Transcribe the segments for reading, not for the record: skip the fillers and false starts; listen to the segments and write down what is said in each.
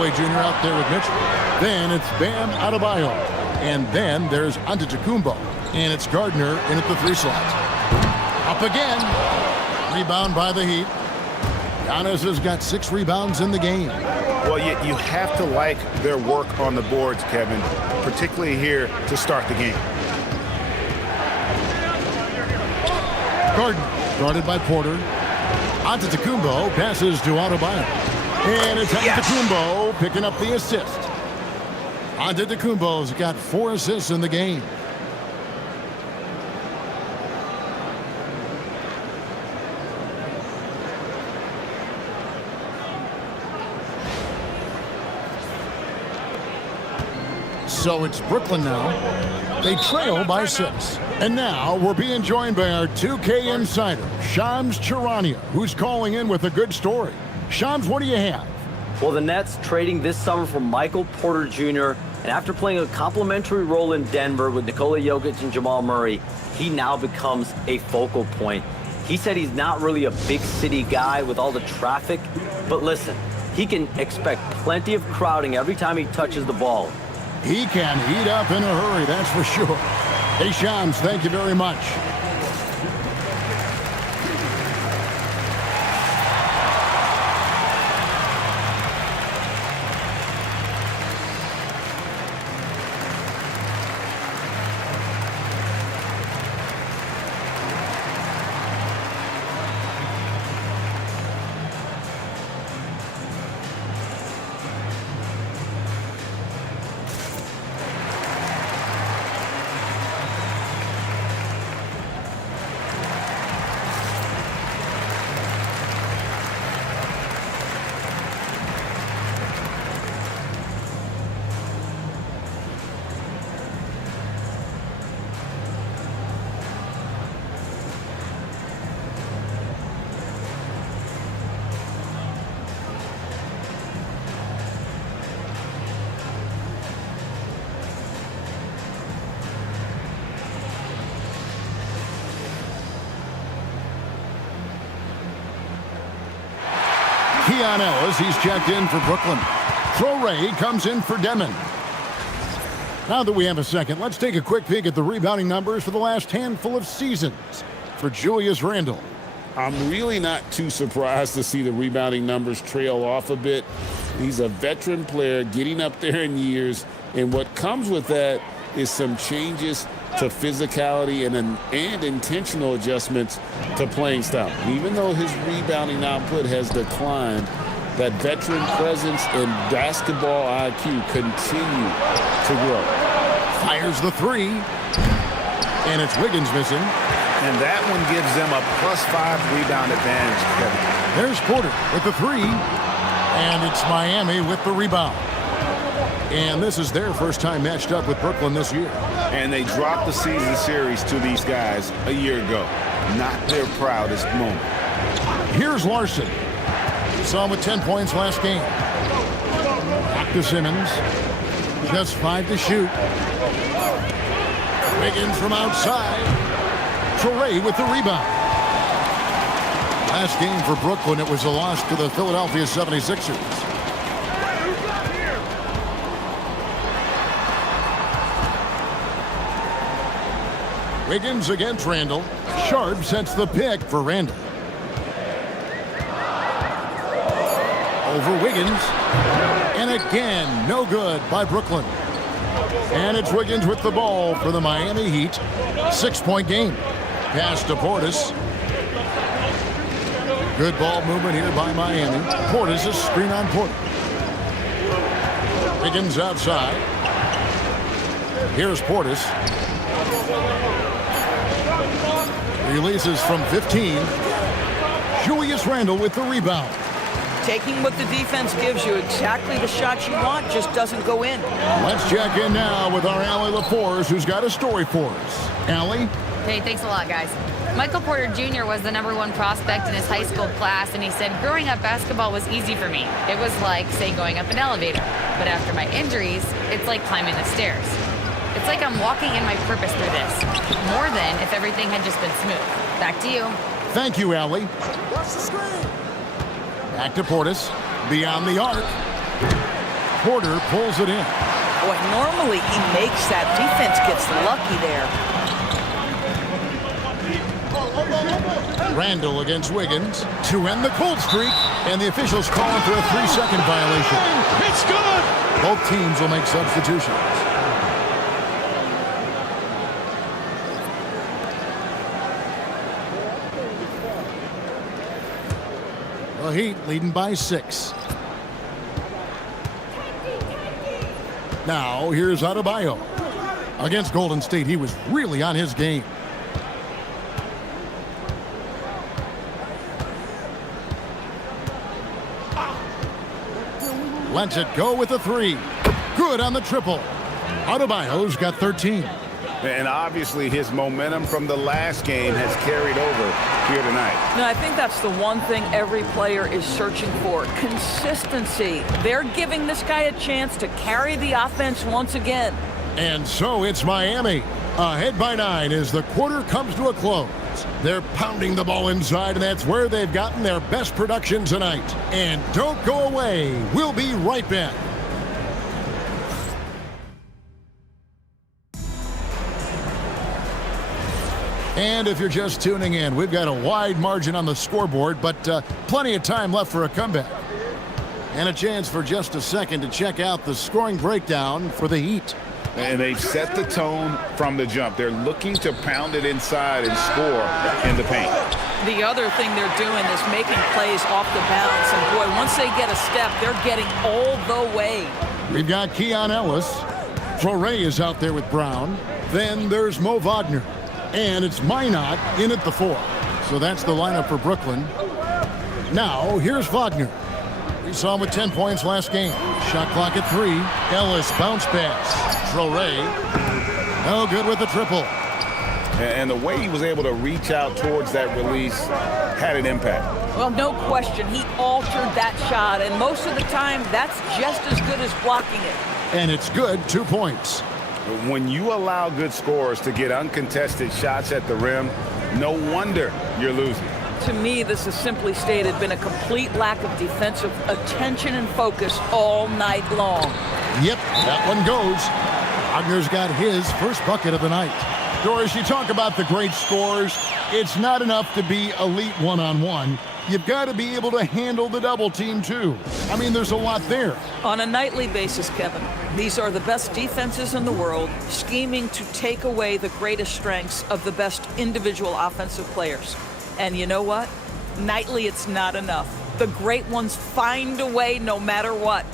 Hardaway Jr. out there with Mitchell. Then it's Bam Adebayo. And then there's Antetokounmpo. And it's Gardner in at the 3 slot. Up again. Rebound by the Heat. Giannis has got 6 rebounds in the game. Well, you have to like their work on the boards, Kevin, particularly here to start the game. Gardner guarded by Porter. Antetokounmpo passes to Adebayo. And it's Antetokounmpo picking up the assist. Antetokounmpo's got 4 assists in the game. So it's Brooklyn now. They trail by 6. And now we're being joined by our 2K insider, Shams Charania, who's calling in with a good story. Shams, what do you have? Well, the Nets trading this summer for Michael Porter Jr., and after playing a complimentary role in Denver with Nikola Jokic and Jamal Murray, he now becomes a focal point. He said he's not really a big city guy with all the traffic, but listen, he can expect plenty of crowding every time he touches the ball. He can heat up in a hurry, that's for sure. Hey, Shams, thank you very much. Keon Ellis, he's checked in for Brooklyn. Traoré comes in for Demon. Now that we have a second, let's take a quick peek at the rebounding numbers for the last handful of seasons for Julius Randle. I'm really not too surprised to see the rebounding numbers trail off a bit. He's a veteran player getting up there in years, and what comes with that is some changes to physicality and intentional adjustments to playing style. Even though his rebounding output has declined, that veteran presence and basketball IQ continue to grow. Fires the 3. And it's Wiggins missing. And that one gives them a +5 rebound advantage, Kevin. There's Porter with the 3. And it's Miami with the rebound. And this is their first time matched up with Brooklyn this year. And they dropped the season series to these guys a year ago. Not their proudest moment. Here's Larson. Saw him with 10 points last game. Back to Simmons. Just 5 to shoot. Wiggins from outside. Traoré with the rebound. Last game for Brooklyn, it was a loss to the Philadelphia 76ers. Wiggins against Randle. Sharp sets the pick for Randle. Over Wiggins. And again, no good by Brooklyn. And it's Wiggins with the ball for the Miami Heat. 6-point game. Pass to Portis. Good ball movement here by Miami. Portis is screen on Porter. Wiggins outside. Here's Portis. Releases from 15. Julius Randle with the rebound. Taking what the defense gives you, exactly the shot you want, just doesn't go in. Let's check in now with our Allie LaForce, who's got a story for us. Allie? Hey, thanks a lot, guys. Michael Porter Jr. was the #1 prospect in his high school class, and he said, growing up, basketball was easy for me. It was like, say, going up an elevator. But after my injuries, it's like climbing the stairs. It's like I'm walking in my purpose through this, more than if everything had just been smooth. Back to you. Thank you, Allie. Back to Portis. Beyond the arc. Porter pulls it in. Boy, normally he makes that. Defense gets lucky there. Randall against Wiggins to end the cold streak, and the officials calling for a 3-second violation. It's good. Both teams will make substitutions. The Heat leading by 6. Now here's Adebayo. Against Golden State, he was really on his game. Lets it go with a 3. Good on the triple. Adebayo's got 13. And obviously his momentum from the last game has carried over here tonight. No, I think that's the one thing every player is searching for. Consistency. They're giving this guy a chance to carry the offense once again. And so it's Miami. Ahead by 9 as the quarter comes to a close. They're pounding the ball inside, and that's where they've gotten their best production tonight. And don't go away. We'll be right back. And if you're just tuning in, we've got a wide margin on the scoreboard, but plenty of time left for a comeback. And a chance for just a second to check out the scoring breakdown for the Heat. And they've set the tone from the jump. They're looking to pound it inside and score in the paint. The other thing they're doing is making plays off the bounce. And boy, once they get a step, they're getting all the way. We've got Keon Ellis. Fleury is out there with Brown. Then there's Mo Wagner. And it's Minot in at the 4. So that's the lineup for Brooklyn. Now, here's Wagner. We saw him with 10 points last game. Shot clock at 3. Ellis bounce pass. Fleury. No good with the triple. And the way he was able to reach out towards that release had an impact. Well, no question. He altered that shot. And most of the time, that's just as good as blocking it. And it's good. 2 points. When you allow good scorers to get uncontested shots at the rim, no wonder you're losing. To me, this has simply stated been a complete lack of defensive attention and focus all night long. Yep, that one goes. Wagner's got his first bucket of the night. Doris, you talk about the great scores. It's not enough to be elite one-on-one. You've got to be able to handle the double team, too. I mean, there's a lot there. On a nightly basis, Kevin, these are the best defenses in the world, scheming to take away the greatest strengths of the best individual offensive players. And you know what? Nightly, it's not enough. The great ones find a way no matter what.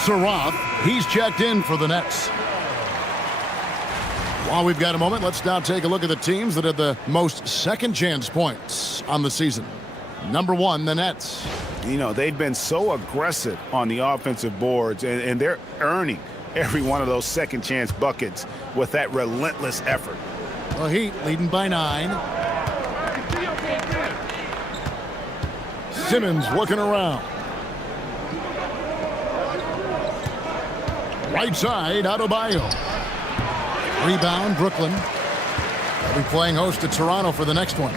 Sarath, he's checked in for the Nets. While we've got a moment, let's now take a look at the teams that had the most second chance points on the season. Number 1, the Nets. You know, they've been so aggressive on the offensive boards, and they're earning every one of those second chance buckets with that relentless effort. The Heat leading by 9. Simmons working around. Right side, Adebayo. Rebound, Brooklyn. They'll be playing host to Toronto for the next one.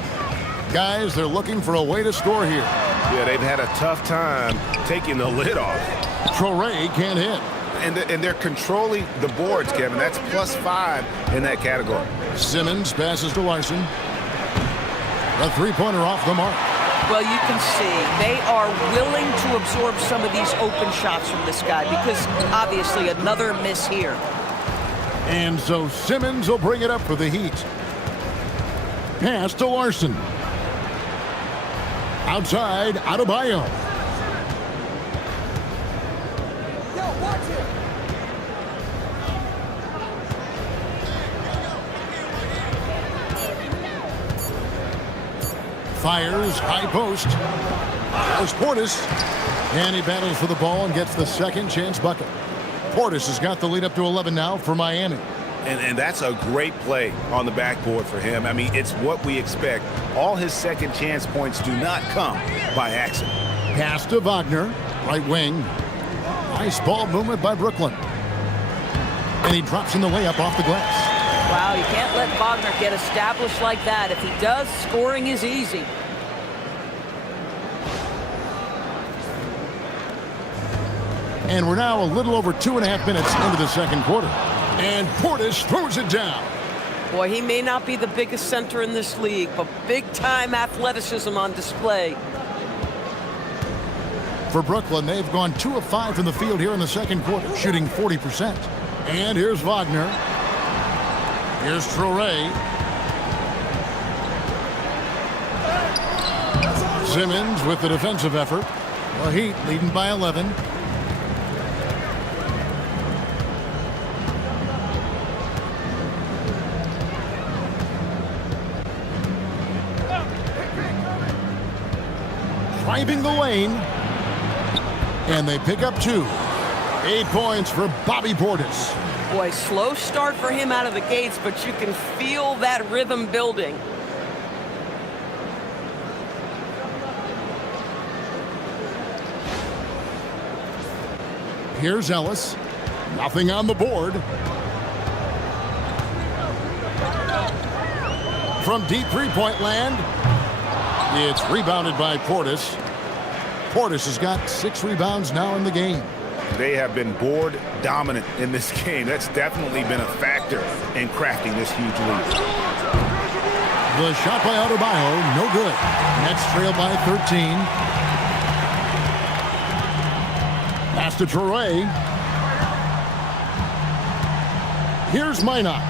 Guys, they're looking for a way to score here. Yeah, they've had a tough time taking the lid off. Fleury can't hit. And they're controlling the boards, Kevin. That's +5 in that category. Simmons passes to Larson. A three-pointer off the mark. Well, you can see they are willing to absorb some of these open shots from this guy because obviously another miss here. And so Simmons will bring it up for the Heat. Pass to Larson. Outside, Adebayo. Fires, high post. There's Portis. And he battles for the ball and gets the second chance bucket. Portis has got the lead up to 11 now for Miami. And that's a great play on the backboard for him. I mean, it's what we expect. All his second chance points do not come by accident. Pass to Wagner, right wing. Nice ball movement by Brooklyn. And he drops in the layup off the glass. Wow, you can't let Wagner get established like that. If he does, scoring is easy. And we're now a little over 2.5 minutes into the second quarter. And Portis throws it down. Boy, he may not be the biggest center in this league, but big-time athleticism on display. For Brooklyn, they've gone 2 of 5 from the field here in the second quarter, shooting 40%. And here's Wagner. Here's Traoré. Simmons with the defensive effort. The Heat leading by 11. Driving the lane. And they pick up 2. 8 points for Bobby Portis. Boy, slow start for him out of the gates, but you can feel that rhythm building. Here's Ellis. Nothing on the board. From deep three-point land, it's rebounded by Portis. Portis has got 6 rebounds now in the game. They have been board dominant in this game. That's definitely been a factor in crafting this huge lead. The shot by Adebayo, no good. Nets trail by 13. Pass to Traoré. Here's Minot.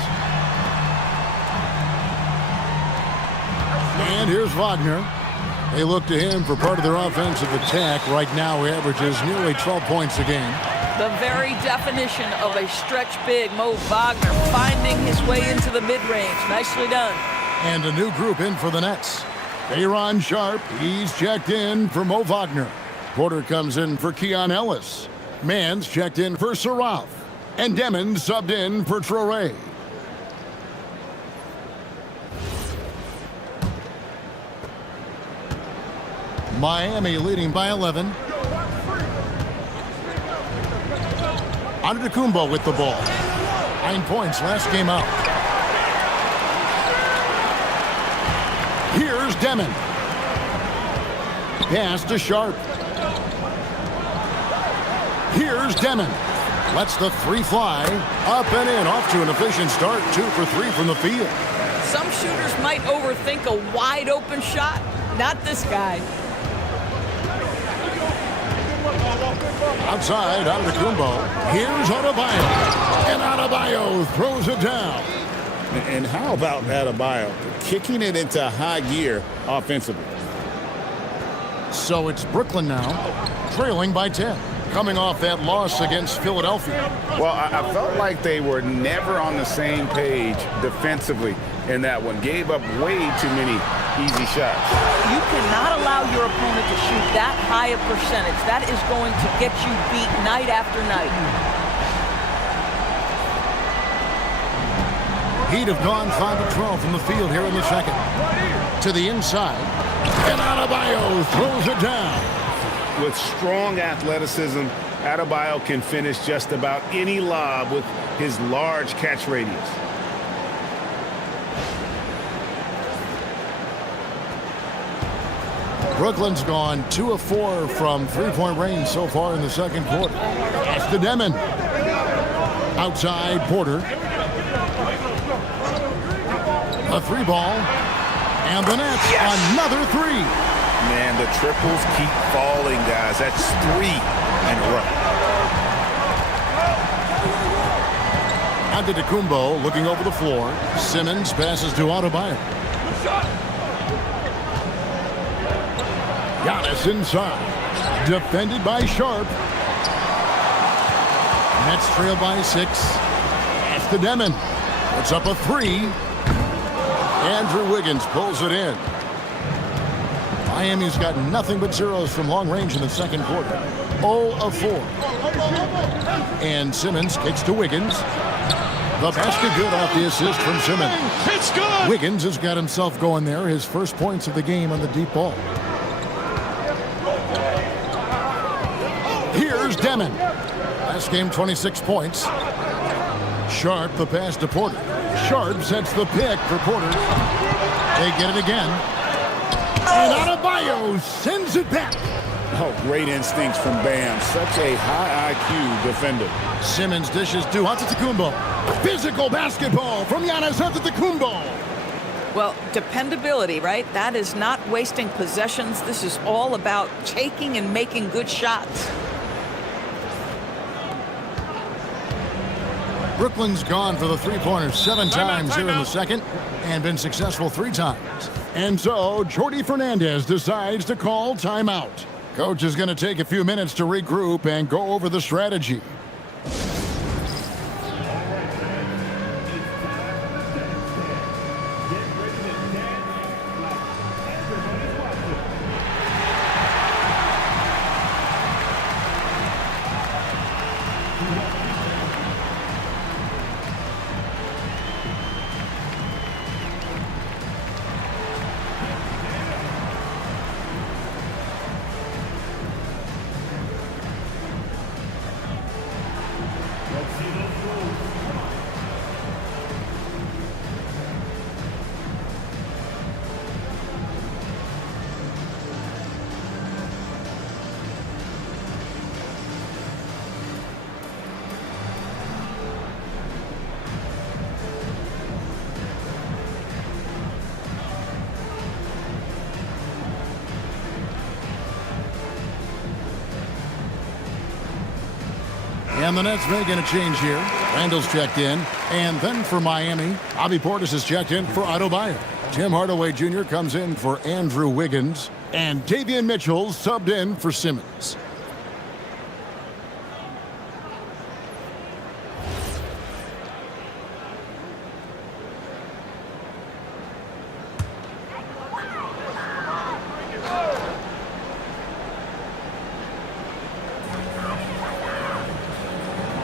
And here's Wagner. They look to him for part of their offensive attack. Right now, he averages nearly 12 points a game. The very definition of a stretch big, Mo Wagner, finding his way into the mid-range. Nicely done. And a new group in for the Nets. Aaron Sharp, he's checked in for Mo Wagner. Porter comes in for Keon Ellis. Mann's checked in for Sarath. And Demon subbed in for Traoré. Miami leading by 11. Antetokounmpo with the ball. 9 points last game out. Here's Demon. Pass to Sharp. Here's Demon. Lets the 3 fly. Up and in. Off to an efficient start. 2 for 3 from the field. Some shooters might overthink a wide open shot. Not this guy. Outside, Antetokounmpo. Here's Adebayo. And Adebayo throws it down. And how about Adebayo kicking it into high gear offensively? So it's Brooklyn now, trailing by 10. Coming off that loss against Philadelphia. Well, I felt like they were never on the same page defensively in that one. Gave up way too many easy shots. You cannot allow your opponent to shoot that high a percentage. That is going to get you beat night after night. Heat have gone 5 of 12 from the field here in the second. To the inside. And Adebayo throws it down. With strong athleticism, Adebayo can finish just about any lob with his large catch radius. Brooklyn's gone 2 of 4 from three-point range so far in the second quarter. That's to Demon. Outside, Porter. A 3 ball. And the Nets, another 3. Man, the triples keep falling, guys. That's 3 in a row. Antetokounmpo looking over the floor. Simmons passes to Adebayo. Giannis inside. Defended by Sharp. Nets trail by 6. That's to Demon. Puts up a 3. Andrew Wiggins pulls it in. Miami's got nothing but zeros from long range in the second quarter. 0 of 4. And Simmons kicks to Wiggins. The basket good off the assist from Simmons. It's good. Wiggins has got himself going there. His first points of the game on the deep ball. Here's Demon. Last game, 26 points. Sharp, the pass to Porter. Sharp sets the pick for Porter. They get it again. And Adebayo sends it back. Oh, great instincts from Bam. Such a high IQ defender. Simmons dishes to Antetokounmpo. Physical basketball from Giannis Antetokounmpo. Well, dependability, right? That is not wasting possessions. This is all about taking and making good shots. Brooklyn's gone for the three-pointers 7 times here in the second and been successful 3 times. And so Jordi Fernandez decides to call timeout. Coach is going to take a few minutes to regroup and go over the strategy. And the Nets making a change here. Randall's checked in. And then for Miami, Bobby Portis is checked in for Adebayo. Tim Hardaway Jr. comes in for Andrew Wiggins. And Davion Mitchell subbed in for Simmons.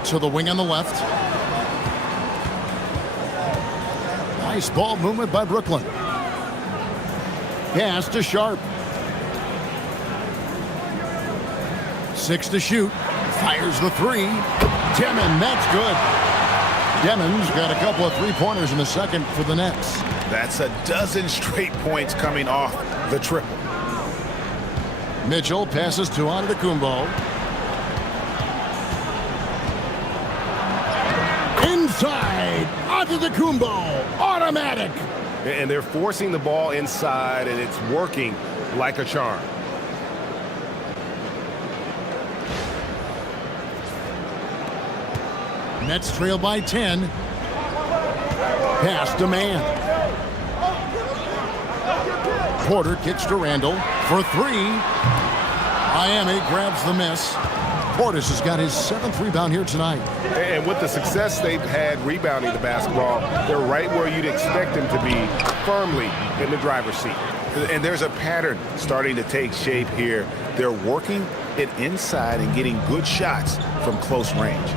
To the wing on the left. Nice ball movement by Brooklyn. Pass to Sharp. 6 to shoot. Fires the 3. Demon, that's good. Demon's got a couple of three-pointers in the second for the Nets. That's a dozen straight points coming off the triple. Mitchell passes to Antetokounmpo. Inside, Antetokounmpo, automatic. And they're forcing the ball inside, and it's working like a charm. Nets trail by 10. Pass to Man. Porter kicks to Randall for 3. Miami grabs the miss. Portis has got his 7th rebound here tonight. And with the success they've had rebounding the basketball, they're right where you'd expect them to be, firmly in the driver's seat. And there's a pattern starting to take shape here. They're working it inside and getting good shots from close range.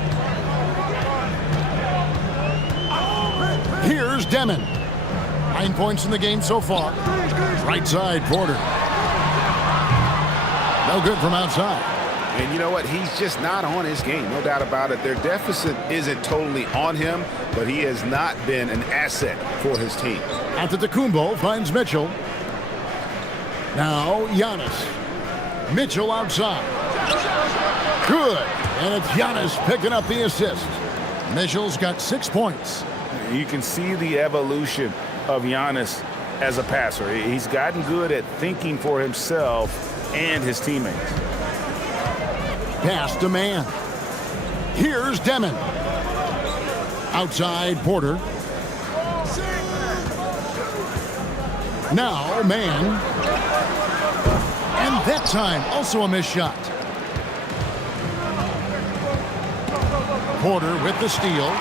Here's Demon. 9 points in the game so far. Right side, Porter. No good from outside. And you know what? He's just not on his game, no doubt about it. Their deficit isn't totally on him, but he has not been an asset for his team. Antetokounmpo finds Mitchell. Now Giannis. Mitchell outside. Good. And it's Giannis picking up the assist. Mitchell's got 6 points. You can see the evolution of Giannis as a passer. He's gotten good at thinking for himself and his teammates. Pass to Man. Here's Demon. Outside, Porter. Now, Man. And that time, also a missed shot. Porter with the steal.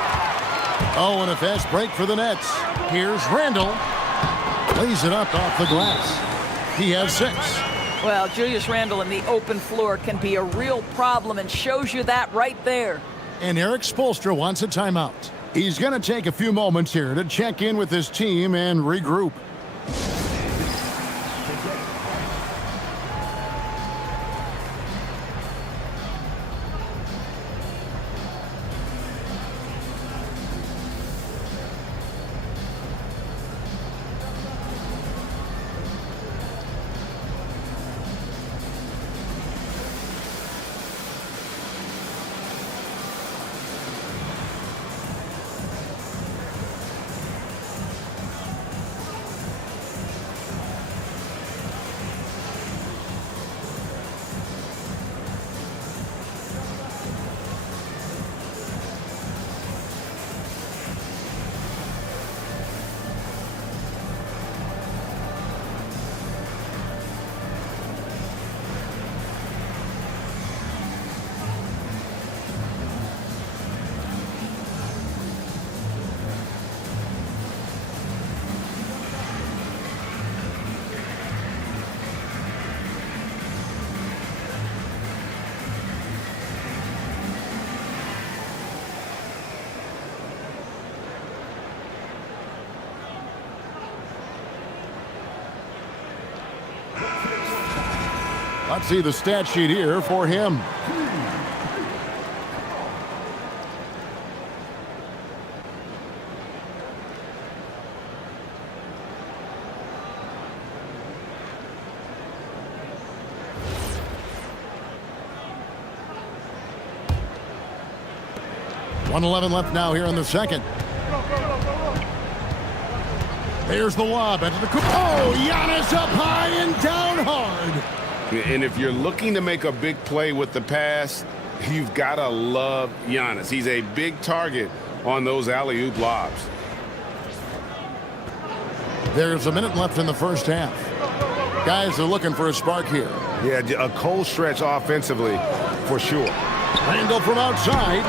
Oh, and a fast break for the Nets. Here's Randall. Lays it up off the glass. He has 6. Well, Julius Randle in the open floor can be a real problem and shows you that right there. And Eric Spoelstra wants a timeout. He's going to take a few moments here to check in with his team and regroup. Let's see the stat sheet here for him. .111 left now here in the second. There's the lob into the oh, Giannis up high and down hard. And if you're looking to make a big play with the pass, you've got to love Giannis. He's a big target on those alley-oop lobs. There's a minute left in the first half. Guys are looking for a spark here. Yeah, a cold stretch offensively for sure. Randall from outside.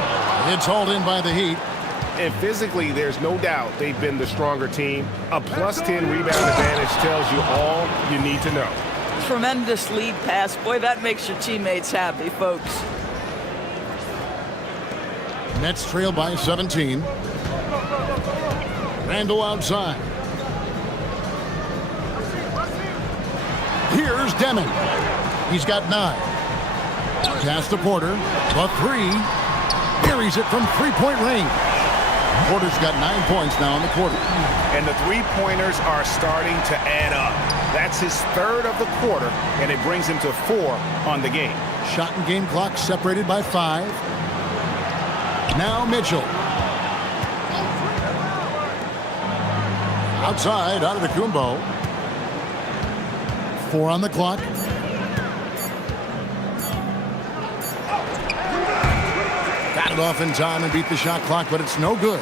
It's hauled in by the Heat. And physically, there's no doubt they've been the stronger team. A +10 rebound advantage tells you all you need to know. Tremendous lead pass. Boy, that makes your teammates happy, folks. Nets trail by 17. Randall outside. Here's Deming. He's got 9. Pass to Porter. The 3. Buries it from three-point range. Porter's got 9 points now in the quarter. And the three-pointers are starting to add up. That's his 3rd of the quarter, and it brings him to 4 on the game. Shot and game clock separated by 5. Now Mitchell. Outside, out of the Kumbo. 4 on the clock. Got it off in time and beat the shot clock, but it's no good.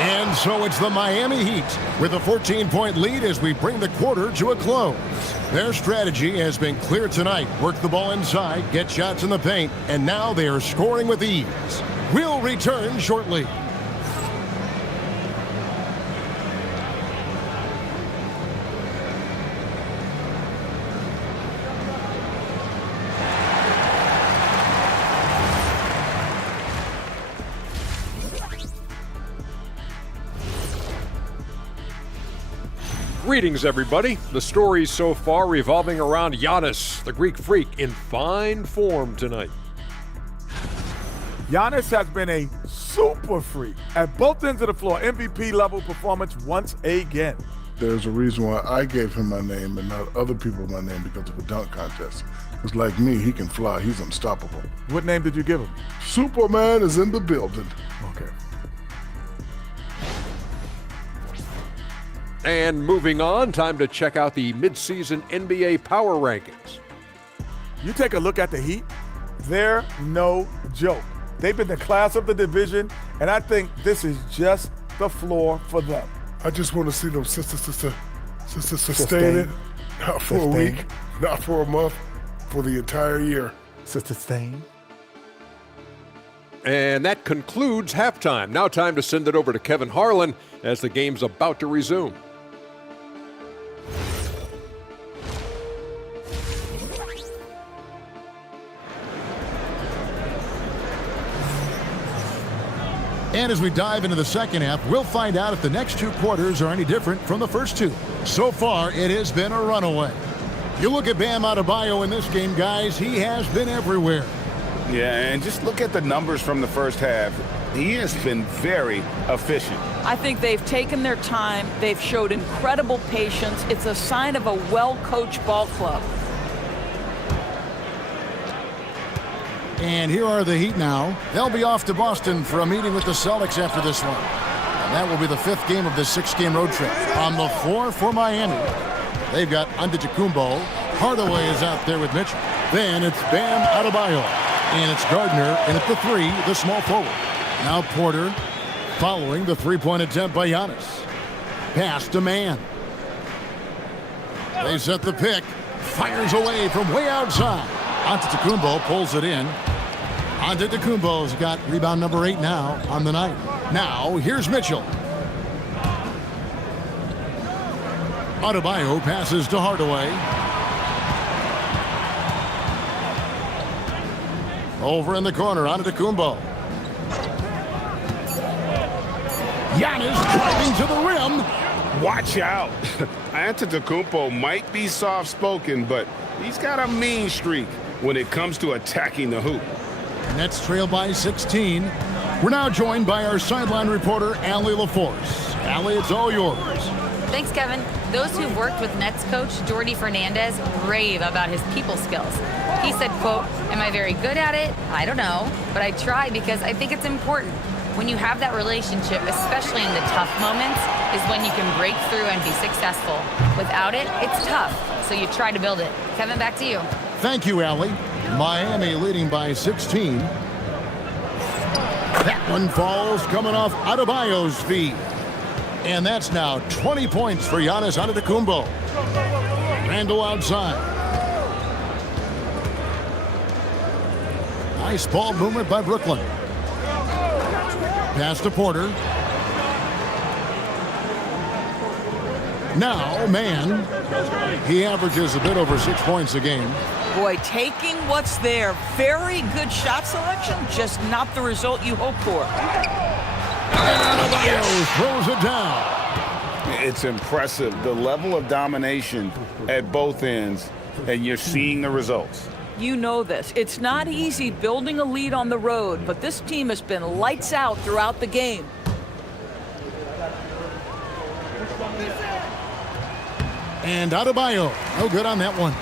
And so it's the Miami Heat with a 14-point lead as we bring the quarter to a close. Their strategy has been clear tonight. Work the ball inside, get shots in the paint, and now they are scoring with ease. We'll return shortly. Greetings, everybody. The stories so far revolving around Giannis, the Greek freak, in fine form tonight. Giannis has been a super freak at both ends of the floor. MVP level performance once again. There's a reason why I gave him my name and not other people my name because of a dunk contest. Because like me, he can fly. He's unstoppable. What name did you give him? Superman is in the building. Okay. And moving on, time to check out the midseason NBA Power Rankings. You take a look at the Heat, they're no joke. They've been the class of the division, and I think this is just the floor for them. I just want to see them sustain it. Not for a week, not for a month, for the entire year. Sustain. And that concludes halftime. Now time to send it over to Kevin Harlan as the game's about to resume. And as we dive into the second half, we'll find out if the next 2 quarters are any different from the first 2. So far, it has been a runaway. You look at Bam Adebayo in this game, guys, he has been everywhere. Yeah, and just look at the numbers from the first half. He has been very efficient. I think they've taken their time. They've showed incredible patience. It's a sign of a well-coached ball club. And here are the Heat now. They'll be off to Boston for a meeting with the Celtics after this one. And that will be the 5th game of this 6-game road trip. On the floor for Miami, they've got Antetokounmpo. Hardaway is out there with Mitchell. Then it's Bam Adebayo. And it's Gardner in at the 3, the small forward. Now Porter following the 3-point attempt by Giannis. Pass to Man. They set the pick. Fires away from way outside. Antetokounmpo pulls it in. Antetokounmpo's got rebound number 8 now on the night. Now here's Mitchell. Adebayo passes to Hardaway. Over in the corner, Antetokounmpo. Giannis driving to the rim. Watch out. Antetokounmpo might be soft-spoken, but he's got a mean streak when it comes to attacking the hoop. Nets trail by 16. We're now joined by our sideline reporter, Allie LaForce. Allie, it's all yours. Thanks, Kevin. Those who've worked with Nets coach Jordi Fernandez rave about his people skills. He said, quote, "Am I very good at it? I don't know, but I try because I think it's important. When you have that relationship, especially in the tough moments, is when you can break through and be successful. Without it, it's tough, so you try to build it." Kevin, back to you. Thank you, Allie. Miami leading by 16. That one falls coming off Adebayo's feet. And that's now 20 points for Giannis Antetokounmpo. Randle outside. Nice ball movement by Brooklyn. Pass to Porter. Now, Man. He averages a bit over 6 points a game. Boy, taking what's there. Very good shot selection, just not the result you hope for. Adebayo throws it down. It's impressive, the level of domination at both ends, and you're seeing the results. You know this. It's not easy building a lead on the road, but this team has been lights out throughout the game. And Adebayo, no good on that one.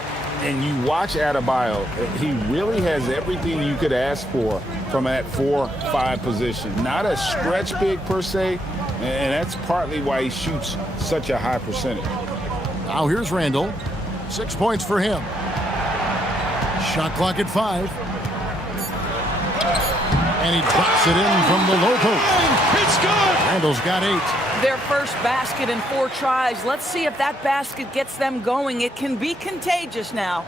And you watch Adebayo, he really has everything you could ask for from that 4-5 position. Not a stretch big per se, and that's partly why he shoots such a high percentage. Now here's Randle. 6 points for him. Shot clock at 5. And he drops it in from the low post. It's good! Randle's got 8. Their first basket in 4 tries. Let's see if that basket gets them going. It can be contagious now.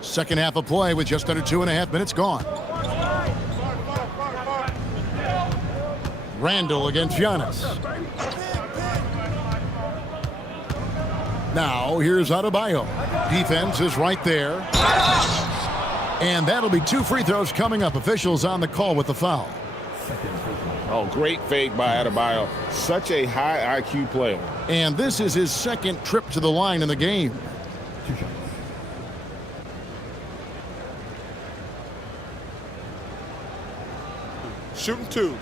Second half of play with just under 2.5 minutes gone. Randle against Giannis. Now here's Adebayo. Defense is right there. And that'll be 2 free throws coming up. Officials on the call with the foul. Oh, great fake by Adebayo. Such a high IQ player. And this is his second trip to the line in the game. Shooting 2.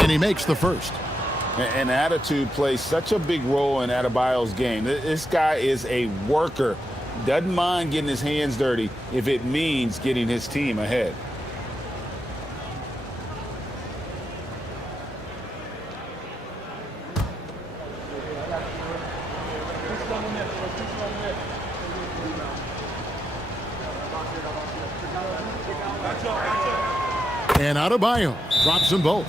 And he makes the first. And attitude plays such a big role in Adebayo's game. This guy is a worker. Doesn't mind getting his hands dirty if it means getting his team ahead. And Adebayo drops them both.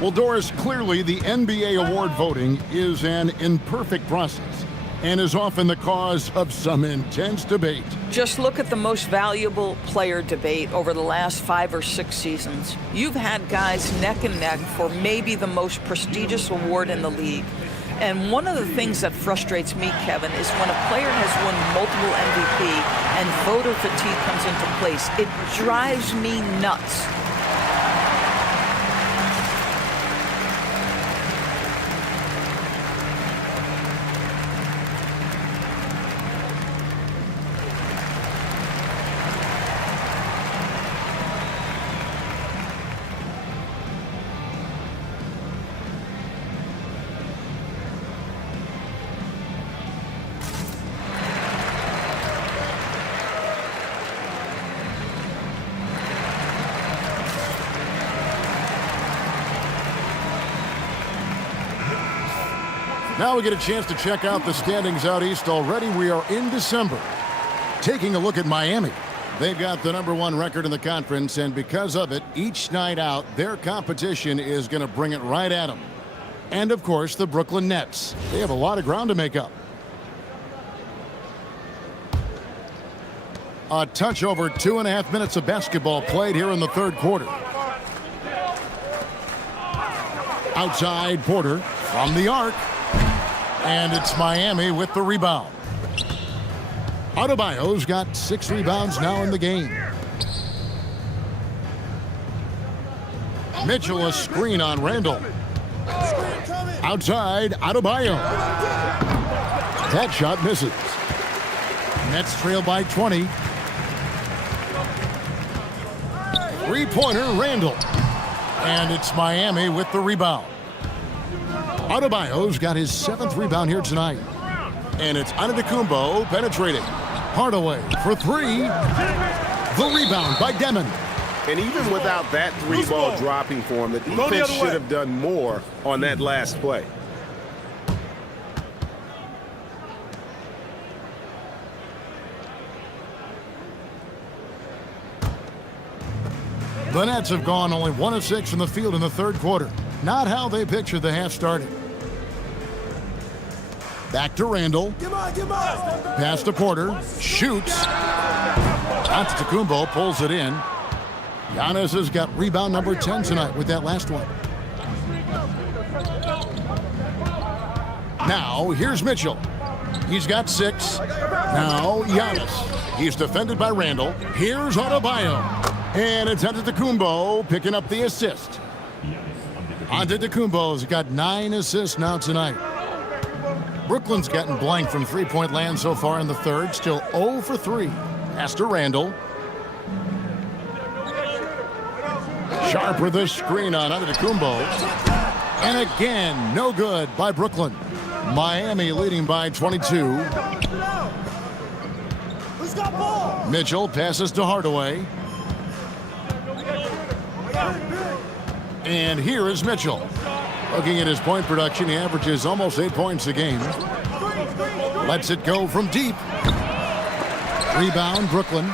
Well, Doris, clearly the NBA award voting is an imperfect process. and is often the cause of some intense debate. Just look at the most valuable player debate over the last 5 or 6 seasons. You've had guys neck and neck for maybe the most prestigious award in the league. And one of the things that frustrates me, Kevin, is when a player has won multiple MVP and voter fatigue comes into place. It drives me nuts. Now we get a chance to check out the standings out east already. We are in December. Taking a look at Miami. They've got the #1 record in the conference, and because of it, each night out, their competition is going to bring it right at them. And, of course, the Brooklyn Nets. They have a lot of ground to make up. A touch over 2.5 minutes of basketball played here in the third quarter. Outside Porter from the arc. And it's Miami with the rebound. Adebayo's got 6 rebounds now in the game. Mitchell a screen on Randall. Outside Adebayo. That shot misses. Nets trail by 20. Three-pointer Randall. And it's Miami with the rebound. Adebayo's got his 7th rebound here tonight. And it's Antetokounmpo penetrating. Hardaway for 3. The rebound by Demon. And even without that 3-ball dropping for him, the defense should have done more on that last play. The Nets have gone only 1 of 6 from the field in the third quarter. Not how they pictured the half started. Back to Randall. Pass to Porter. Shoots. Antetokounmpo pulls it in. Giannis has got rebound number 10 tonight with that last one. Now, here's Mitchell. He's got 6. Now, Giannis. He's defended by Randall. Here's Adebayo. And it's Antetokounmpo picking up the assist. Antetokounmpo's got 9 assists now tonight. Brooklyn's gotten blank from three-point land so far in the third. Still 0 for 3. Pass to Randall. Sharp with a screen on Antetokounmpo. And again, no good by Brooklyn. Miami leading by 22. Mitchell passes to Hardaway. And here is Mitchell. Looking at his point production, he averages almost 8 points a game. Lets it go from deep. Rebound, Brooklyn.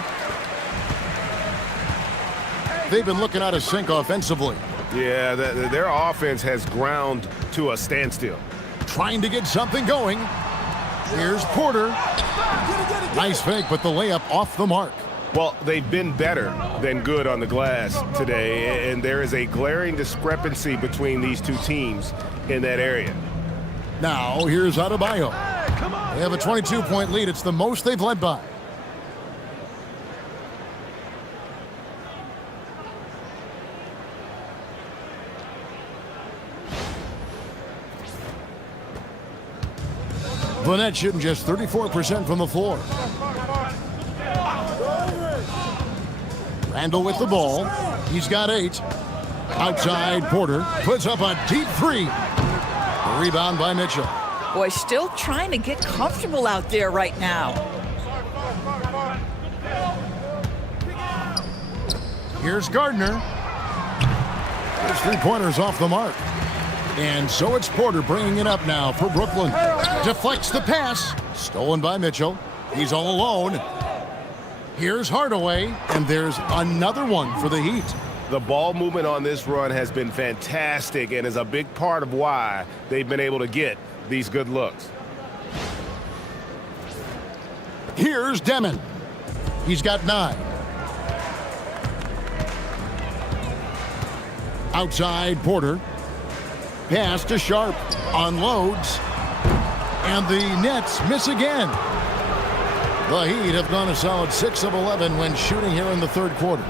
They've been looking out of sync offensively. Yeah, their offense has ground to a standstill. Trying to get something going. Here's Porter. Nice fake, but the layup off the mark. Well, they've been better than good on the glass today, and there is a glaring discrepancy between these two teams in that area. Now, here's Adebayo. They have a 22-point lead. It's the most they've led by. The Nets shooting just 34% from the floor. Randall with the ball. He's got 8. Outside, Porter puts up a deep 3. A rebound by Mitchell. Boy, still trying to get comfortable out there right now. Here's Gardner. His three-pointer's off the mark. And so it's Porter bringing it up now for Brooklyn. Deflects the pass. Stolen by Mitchell. He's all alone. Here's Hardaway, and there's another one for the Heat. The ball movement on this run has been fantastic and is a big part of why they've been able to get these good looks. Here's Demon. He's got 9. Outside, Porter. Pass to Sharp. Unloads. And the Nets miss again. The Heat have gone a solid 6 of 11 when shooting here in the third quarter.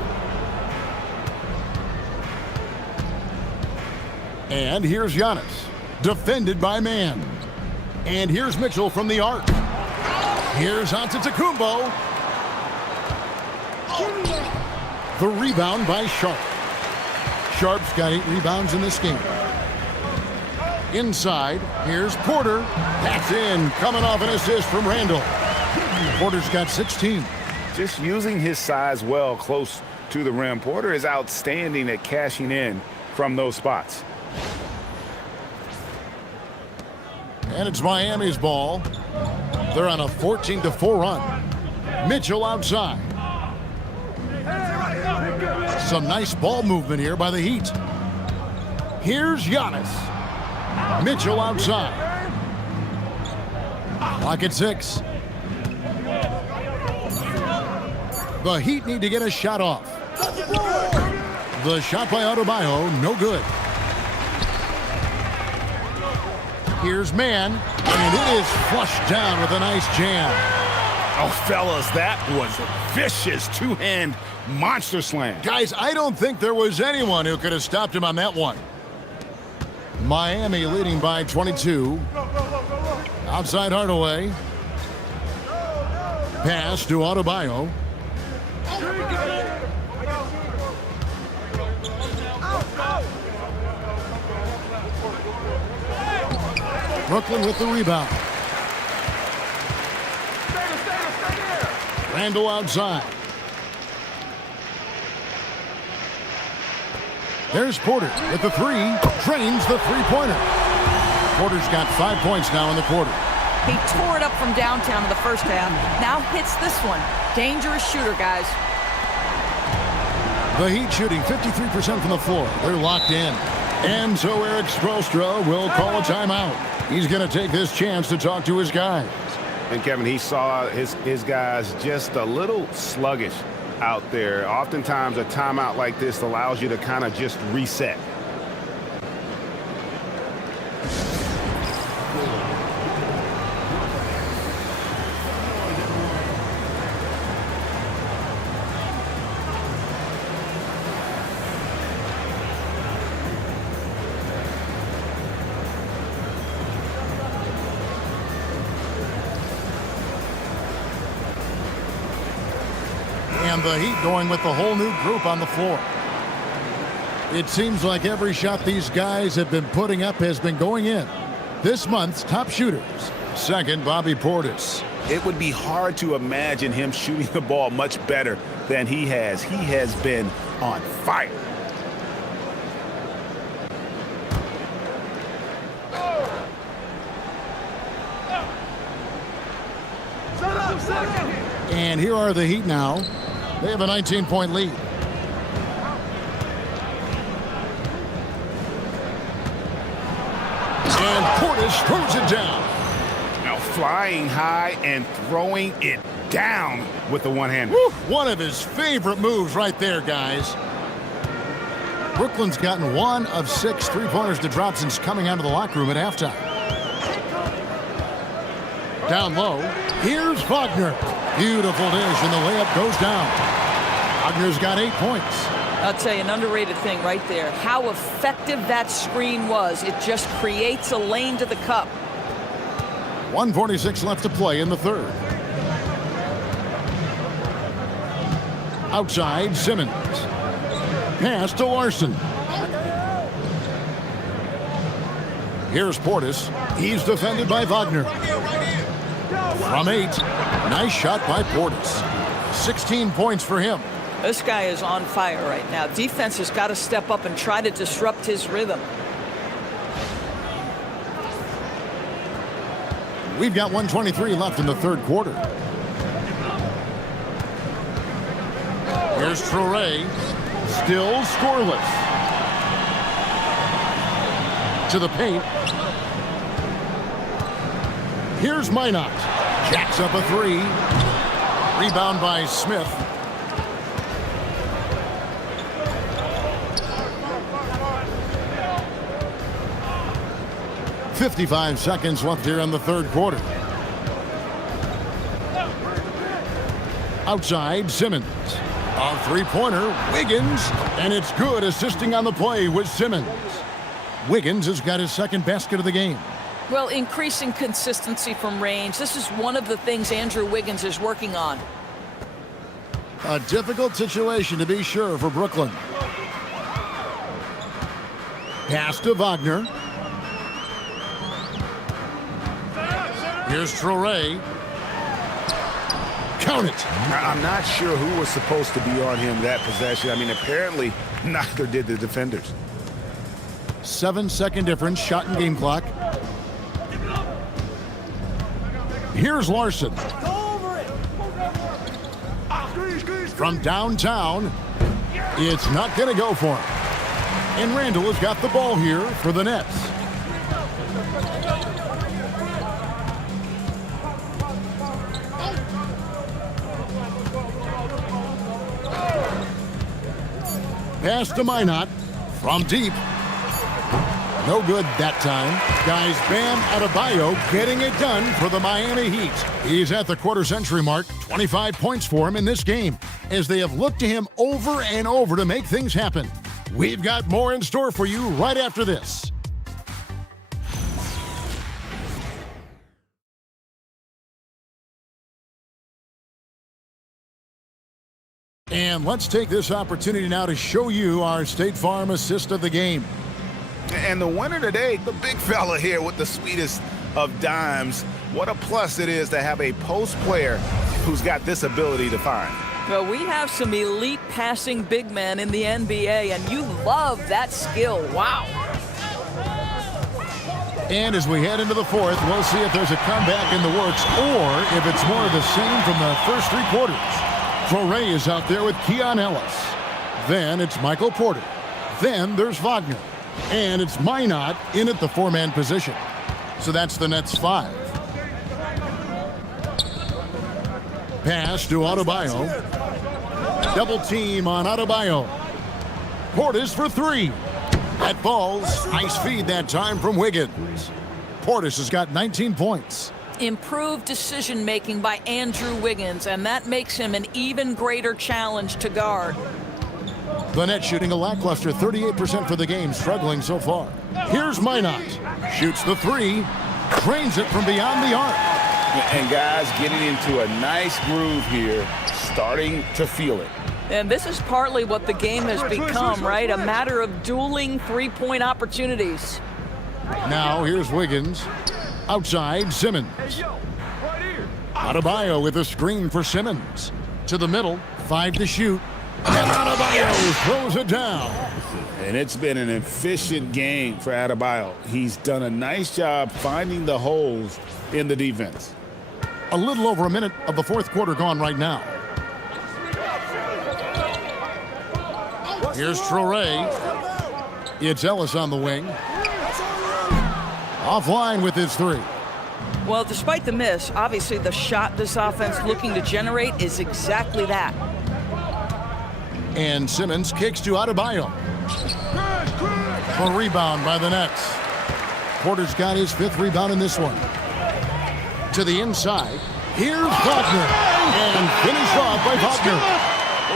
And here's Giannis, defended by Man. And here's Mitchell from the arc. Here's Antetokounmpo. The rebound by Sharp. Sharp's got 8 rebounds in this game. Inside, here's Porter. That's in, coming off an assist from Randall. Porter's got 16. Just using his size well close to the rim. Porter is outstanding at cashing in from those spots. And it's Miami's ball. They're on a 14-4 run. Mitchell outside. Some nice ball movement here by the Heat. Here's Giannis. Mitchell outside. Clock at 6. The Heat need to get a shot off. The shot by Adebayo, no good. Here's Man, and it is flushed down with a nice jam. Oh, fellas, that was a vicious two-hand monster slam. Guys, I don't think there was anyone who could have stopped him on that one. Miami leading by 22. Outside Hardaway. Pass to Adebayo. Brooklyn with the rebound. Randall outside. There's Porter with the 3. Drains the three-pointer. Porter's got 5 points now in the quarter. He tore it up from downtown in the first half. Now hits this one. Dangerous shooter, guys. The Heat shooting 53% from the floor. They're locked in. And so Eric Spoelstra will call a timeout. He's going to take this chance to talk to his guys. And Kevin, he saw his guys just a little sluggish out there. Oftentimes a timeout like this allows you to kind of just reset. And the Heat going with the whole new group on the floor. It seems like every shot these guys have been putting up has been going in. This month's top shooters. Second, Bobby Portis. It would be hard to imagine him shooting the ball much better than he has. He has been on fire. And here are the Heat now. They have a 19-point lead. And Portis throws it down. Now flying high and throwing it down with the one-hander. One of his favorite moves right there, guys. Brooklyn's gotten 1 of 6 three-pointers to drop since coming out of the locker room at halftime. Down low, here's Wagner. Beautiful dish, and the layup goes down. Wagner's got 8 points. I'll tell you, an underrated thing right there. How effective that screen was. It just creates a lane to the cup. 1:46 left to play in the third. Outside, Simmons. Pass to Larson. Here's Portis. He's defended by Wagner. From 8. Nice shot by Portis. 16 points for him. This guy is on fire right now. Defense has got to step up and try to disrupt his rhythm. We've got 1:23 left in the third quarter. Here's Traoré. Still scoreless. To the paint. Here's Minot. Jacks up a 3. Rebound by Smith. .55 seconds left here in the third quarter. Outside, Simmons. A three-pointer, Wiggins, and it's good, assisting on the play with Simmons. Wiggins has got his second basket of the game. Well, increasing consistency from range. This is one of the things Andrew Wiggins is working on. A difficult situation to be sure for Brooklyn. Pass to Wagner. Here's Traore. Count it. I'm not sure who was supposed to be on him that possession. I mean, apparently neither did the defenders. 7-second difference, shot and game clock. Here's Larson. From downtown, it's not going to go for him. And Randall has got the ball here for the Nets. Pass to Minot from deep. No good that time. Guys, Bam Adebayo getting it done for the Miami Heat. He's at the quarter-century mark. 25 points for him in this game, as they have looked to him over and over to make things happen. We've got more in store for you right after this. And let's take this opportunity now to show you our State Farm assist of the game. And the winner today, the big fella here with the sweetest of dimes. What a plus it is to have a post player who's got this ability to find. Well, we have some elite passing big men in the NBA, and you love that skill. Wow. And as we head into the fourth, we'll see if there's a comeback in the works or if it's more of the same from the first three quarters. Traore is out there with Keon Ellis. Then it's Michael Porter. Then there's Wagner. And it's Minot in at the four-man position. So that's the Nets 5. Pass to Adebayo. Double team on Adebayo. Portis for three. That falls. Nice feed that time from Wiggins. Portis has got 19 points. Improved decision-making by Andrew Wiggins, and that makes him an even greater challenge to guard. The Nets shooting a lackluster 38% for the game, struggling so far. Here's Minot. Shoots the three. Drains it from beyond the arc. And guys getting into a nice groove here, starting to feel it. And this is partly what the game has become, right? A matter of dueling three-point opportunities. Now here's Wiggins. Outside, Simmons. Adebayo with a screen for Simmons. To the middle, 5 to shoot. And Adebayo throws it down. And it's been an efficient game for Adebayo. He's done a nice job finding the holes in the defense. A little over a minute of the fourth quarter gone right now. Here's Traore. It's Ellis on the wing. Offline with his three. Well, despite the miss, obviously the shot this offense looking to generate is exactly that. And Simmons kicks to Adebayo. A rebound by the Nets. Porter's got his 5th rebound in this one. To the inside. Here's Wagner. And finished off by Wagner.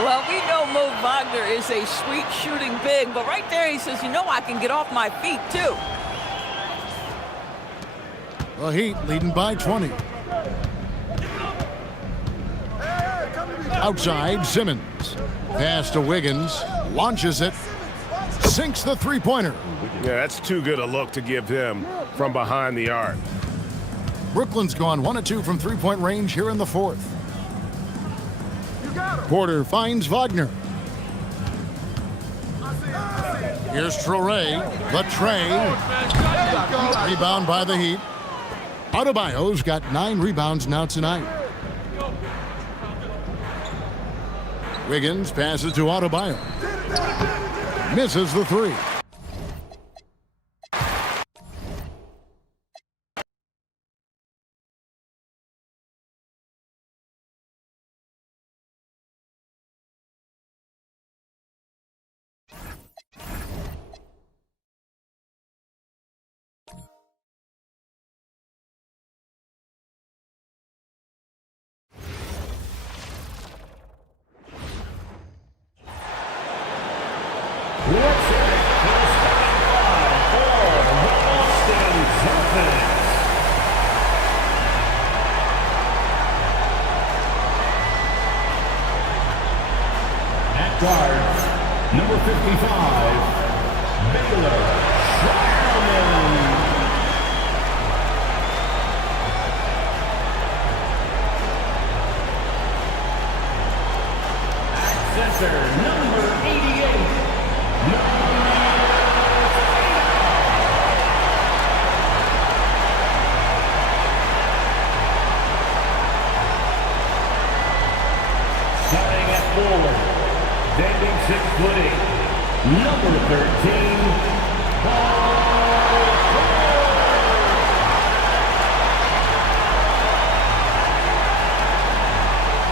Well, we know Mo Wagner is a sweet shooting big, but right there he says, you know, I can get off my feet too. The Heat leading by 20. Outside, Simmons. Pass to Wiggins. Launches it. Sinks the three-pointer. Yeah, that's too good a look to give him from behind the arc. Brooklyn's gone 1 of 2 from three-point range here in the fourth. Porter finds Wagner. Here's Traore. The tray. Rebound by the Heat. Adebayo's got 9 rebounds now tonight. Wiggins passes to Adebayo. Misses the three. Guards, number 55, Baylor Shireman. At center, number 88, starting at forward, standing 6'8", number 13,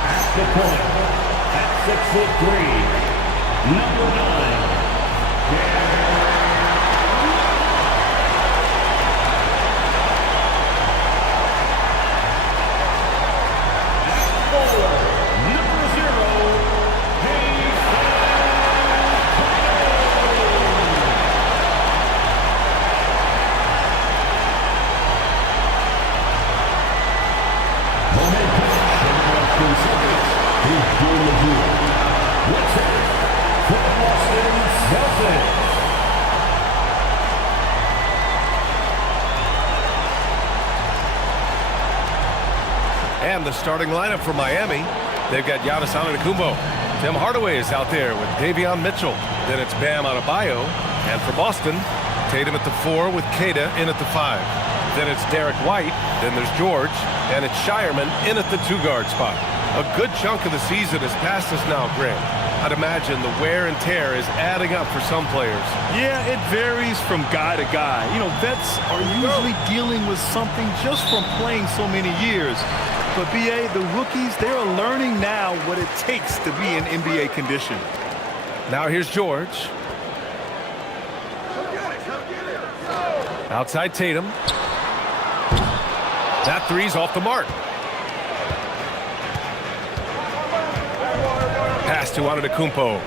at the point, at 6'3", number 9, And the starting lineup for Miami, they've got Giannis Antetokounmpo. Tim Hardaway is out there with Davion Mitchell. Then it's Bam Adebayo. And for Boston, Tatum at the 4 with Queta in at the 5. Then it's Derek White. Then there's George. And it's Shireman in at the 2-guard spot. A good chunk of the season has passed us now, Grant. I'd imagine the wear and tear is adding up for some players. Yeah, it varies from guy to guy. You know, vets are usually dealing with something just from playing so many years. But, B.A., the rookies, they're learning now what it takes to be in NBA condition. Now here's George. Outside Tatum. That three's off the mark. Pass to Antetokounmpo.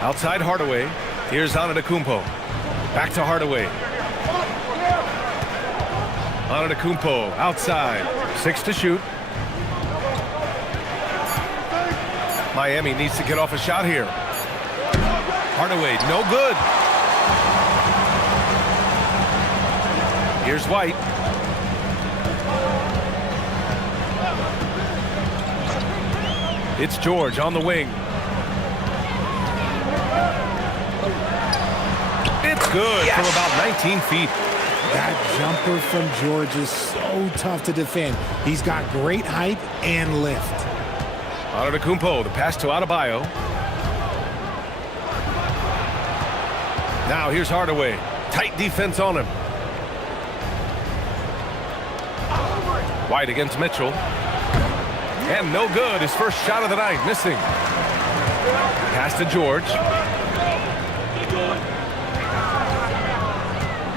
Outside Hardaway. Here's Antetokounmpo. Back to Hardaway. Antetokounmpo outside. 6 to shoot. Miami needs to get off a shot here. Hardaway, no good. Here's White. It's George on the wing. It's good from about 19 feet. That jumper from George is so tough to defend. He's got great height and lift. Antetokounmpo, the pass to Adebayo. Now here's Hardaway. Tight defense on him. White against Mitchell. And no good. His first shot of the night, missing. Pass to George.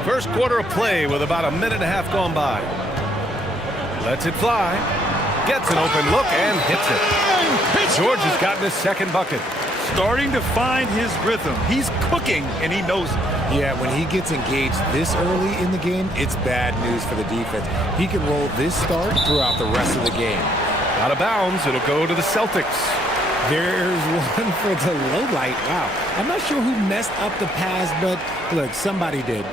First quarter of play with about a minute and a half gone by. Lets it fly. Gets an open look and hits it. George has gotten his second bucket. Starting to find his rhythm. He's cooking, and he knows it. Yeah, when he gets engaged this early in the game, it's bad news for the defense. He can roll this start throughout the rest of the game. Out of bounds, it'll go to the Celtics. There's one for the low light. Wow. I'm not sure who messed up the pass, but look, somebody did.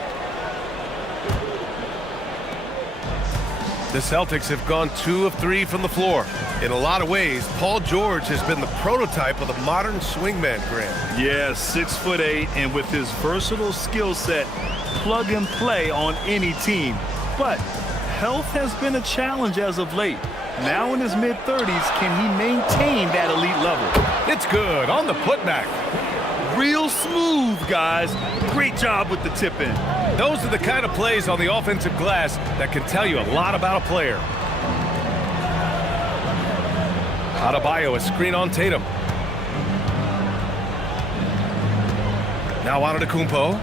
The Celtics have gone 2 of 3 from the floor. In a lot of ways, Paul George has been the prototype of the modern swingman, Grant. Yeah, 6'8", and with his versatile skill set, plug and play on any team. But health has been a challenge as of late. Now in his mid-30s, can he maintain that elite level? It's good on the putback. Real smooth, guys. Great job with the tip-in. Those are the kind of plays on the offensive glass that can tell you a lot about a player. Adebayo, a screen on Tatum. Now Antetokounmpo.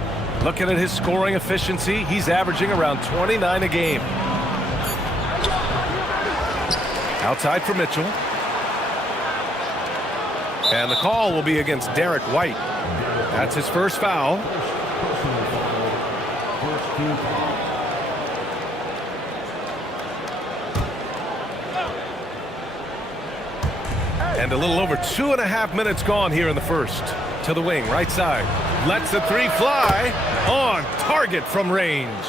Looking at his scoring efficiency, he's averaging around 29 a game. Outside for Mitchell. And the call will be against Derek White. That's his first foul. And a little over 2.5 minutes gone here in the first. To the wing, right side. Lets the three fly. On target from range.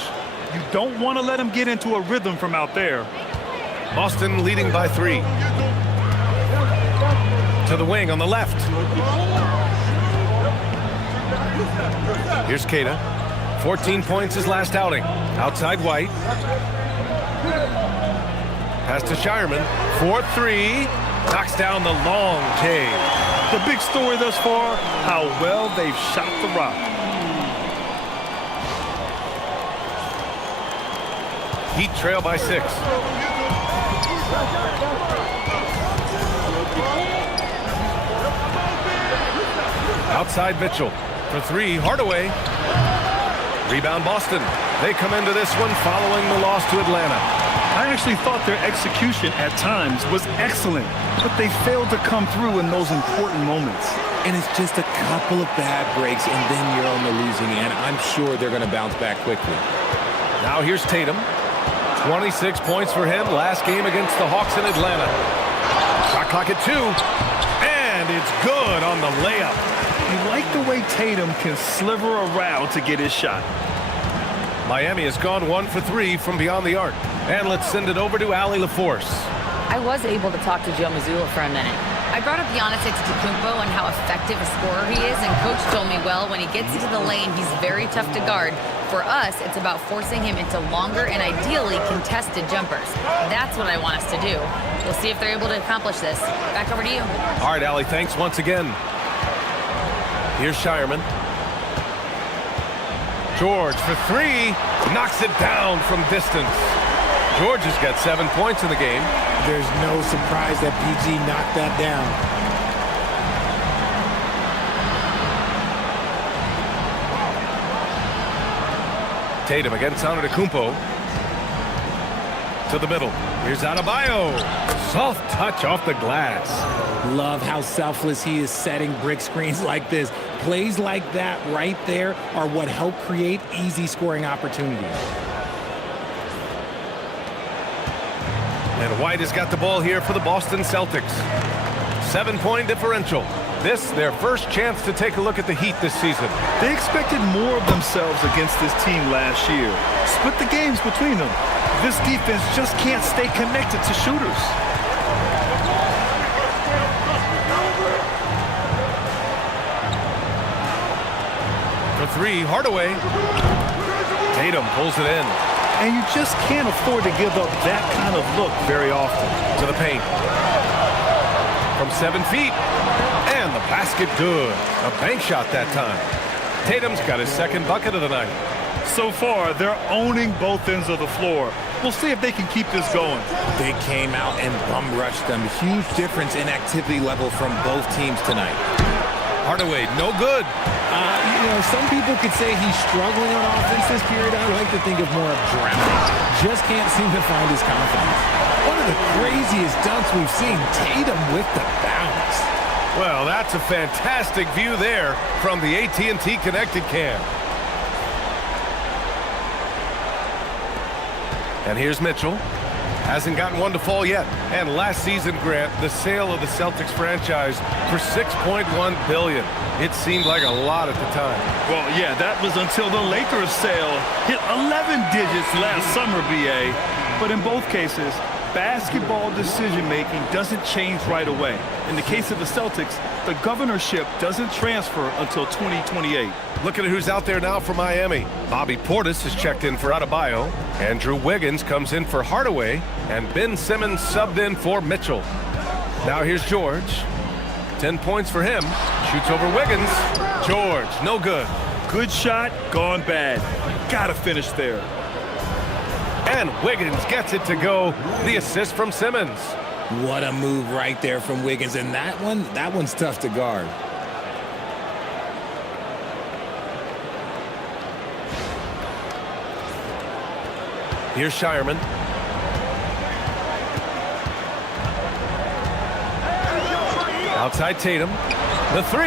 You don't want to let him get into a rhythm from out there. Boston leading by 3. To the wing on the left. Here's Keita. 14 points his last outing. Outside White. Pass to Shireman. 4-3. Knocks down the long K. The big story thus far, how well they've shot the rock. Heat trail by 6. Outside Mitchell. For 3, Hardaway. Rebound Boston. They come into this one following the loss to Atlanta. I actually thought their execution at times was excellent, but they failed to come through in those important moments. And it's just a couple of bad breaks, and then you're on the losing end. I'm sure they're going to bounce back quickly. Now here's Tatum. 26 points for him last game against the Hawks in Atlanta. Shot clock at 2. And it's good on the layup. You like the way Tatum can sliver around to get his shot. Miami has gone 1 for 3 from beyond the arc. And let's send it over to Allie LaForce. I was able to talk to Joe Mazzulla for a minute. I brought up Giannis Antetokounmpo and how effective a scorer he is, and Coach told me, well, when he gets into the lane, he's very tough to guard. For us, it's about forcing him into longer and ideally contested jumpers. That's what I want us to do. We'll see if they're able to accomplish this. Back over to you. All right, Allie, thanks once again. Here's Shireman. George for 3. Knocks it down from distance. George has got 7 points in the game. There's no surprise that PG knocked that down. Tatum against Antetokounmpo. To the middle. Here's Adebayo. Soft touch off the glass. Love how selfless he is setting brick screens like this. Plays like that right there are what help create easy scoring opportunities. And White has got the ball here for the Boston Celtics. 7-point differential. This, their first chance to take a look at the Heat this season. They expected more of themselves against this team last year. Split the games between them. This defense just can't stay connected to shooters. For 3, Hardaway. Tatum pulls it in. And you just can't afford to give up that kind of look very often. To the paint. From 7 feet. And the basket good. A bank shot that time. Tatum's got his second bucket of the night. So far, they're owning both ends of the floor. We'll see if they can keep this going. They came out and bum rushed them. Huge difference in activity level from both teams tonight. Hardaway, no good. You know, some people could say he's struggling on offense this period. I like to think of more of drowning. Just can't seem to find his confidence. One of the craziest dunks we've seen. Tatum with the bounce. Well, that's a fantastic view there from the AT&T Connected Cam. And here's Mitchell. Hasn't gotten one to fall yet. And last season, Grant, the sale of the Celtics franchise for $6.1 billion. It seemed like a lot at the time. Well, yeah, that was until the Lakers sale hit 11 digits last summer, BA. But in both cases, basketball decision-making doesn't change right away. In the case of the Celtics, the governorship doesn't transfer until 2028. Look at who's out there now for Miami. Bobby Portis has checked in for Adebayo. Andrew Wiggins comes in for Hardaway. And Ben Simmons subbed in for Mitchell. Now here's George. 10 points for him. Shoots over Wiggins. George, no good. Good shot, gone bad. Gotta finish there. And Wiggins gets it to go. The assist from Simmons. What a move right there from Wiggins. And that one's tough to guard. Here's Shireman. Outside Tatum. The 3.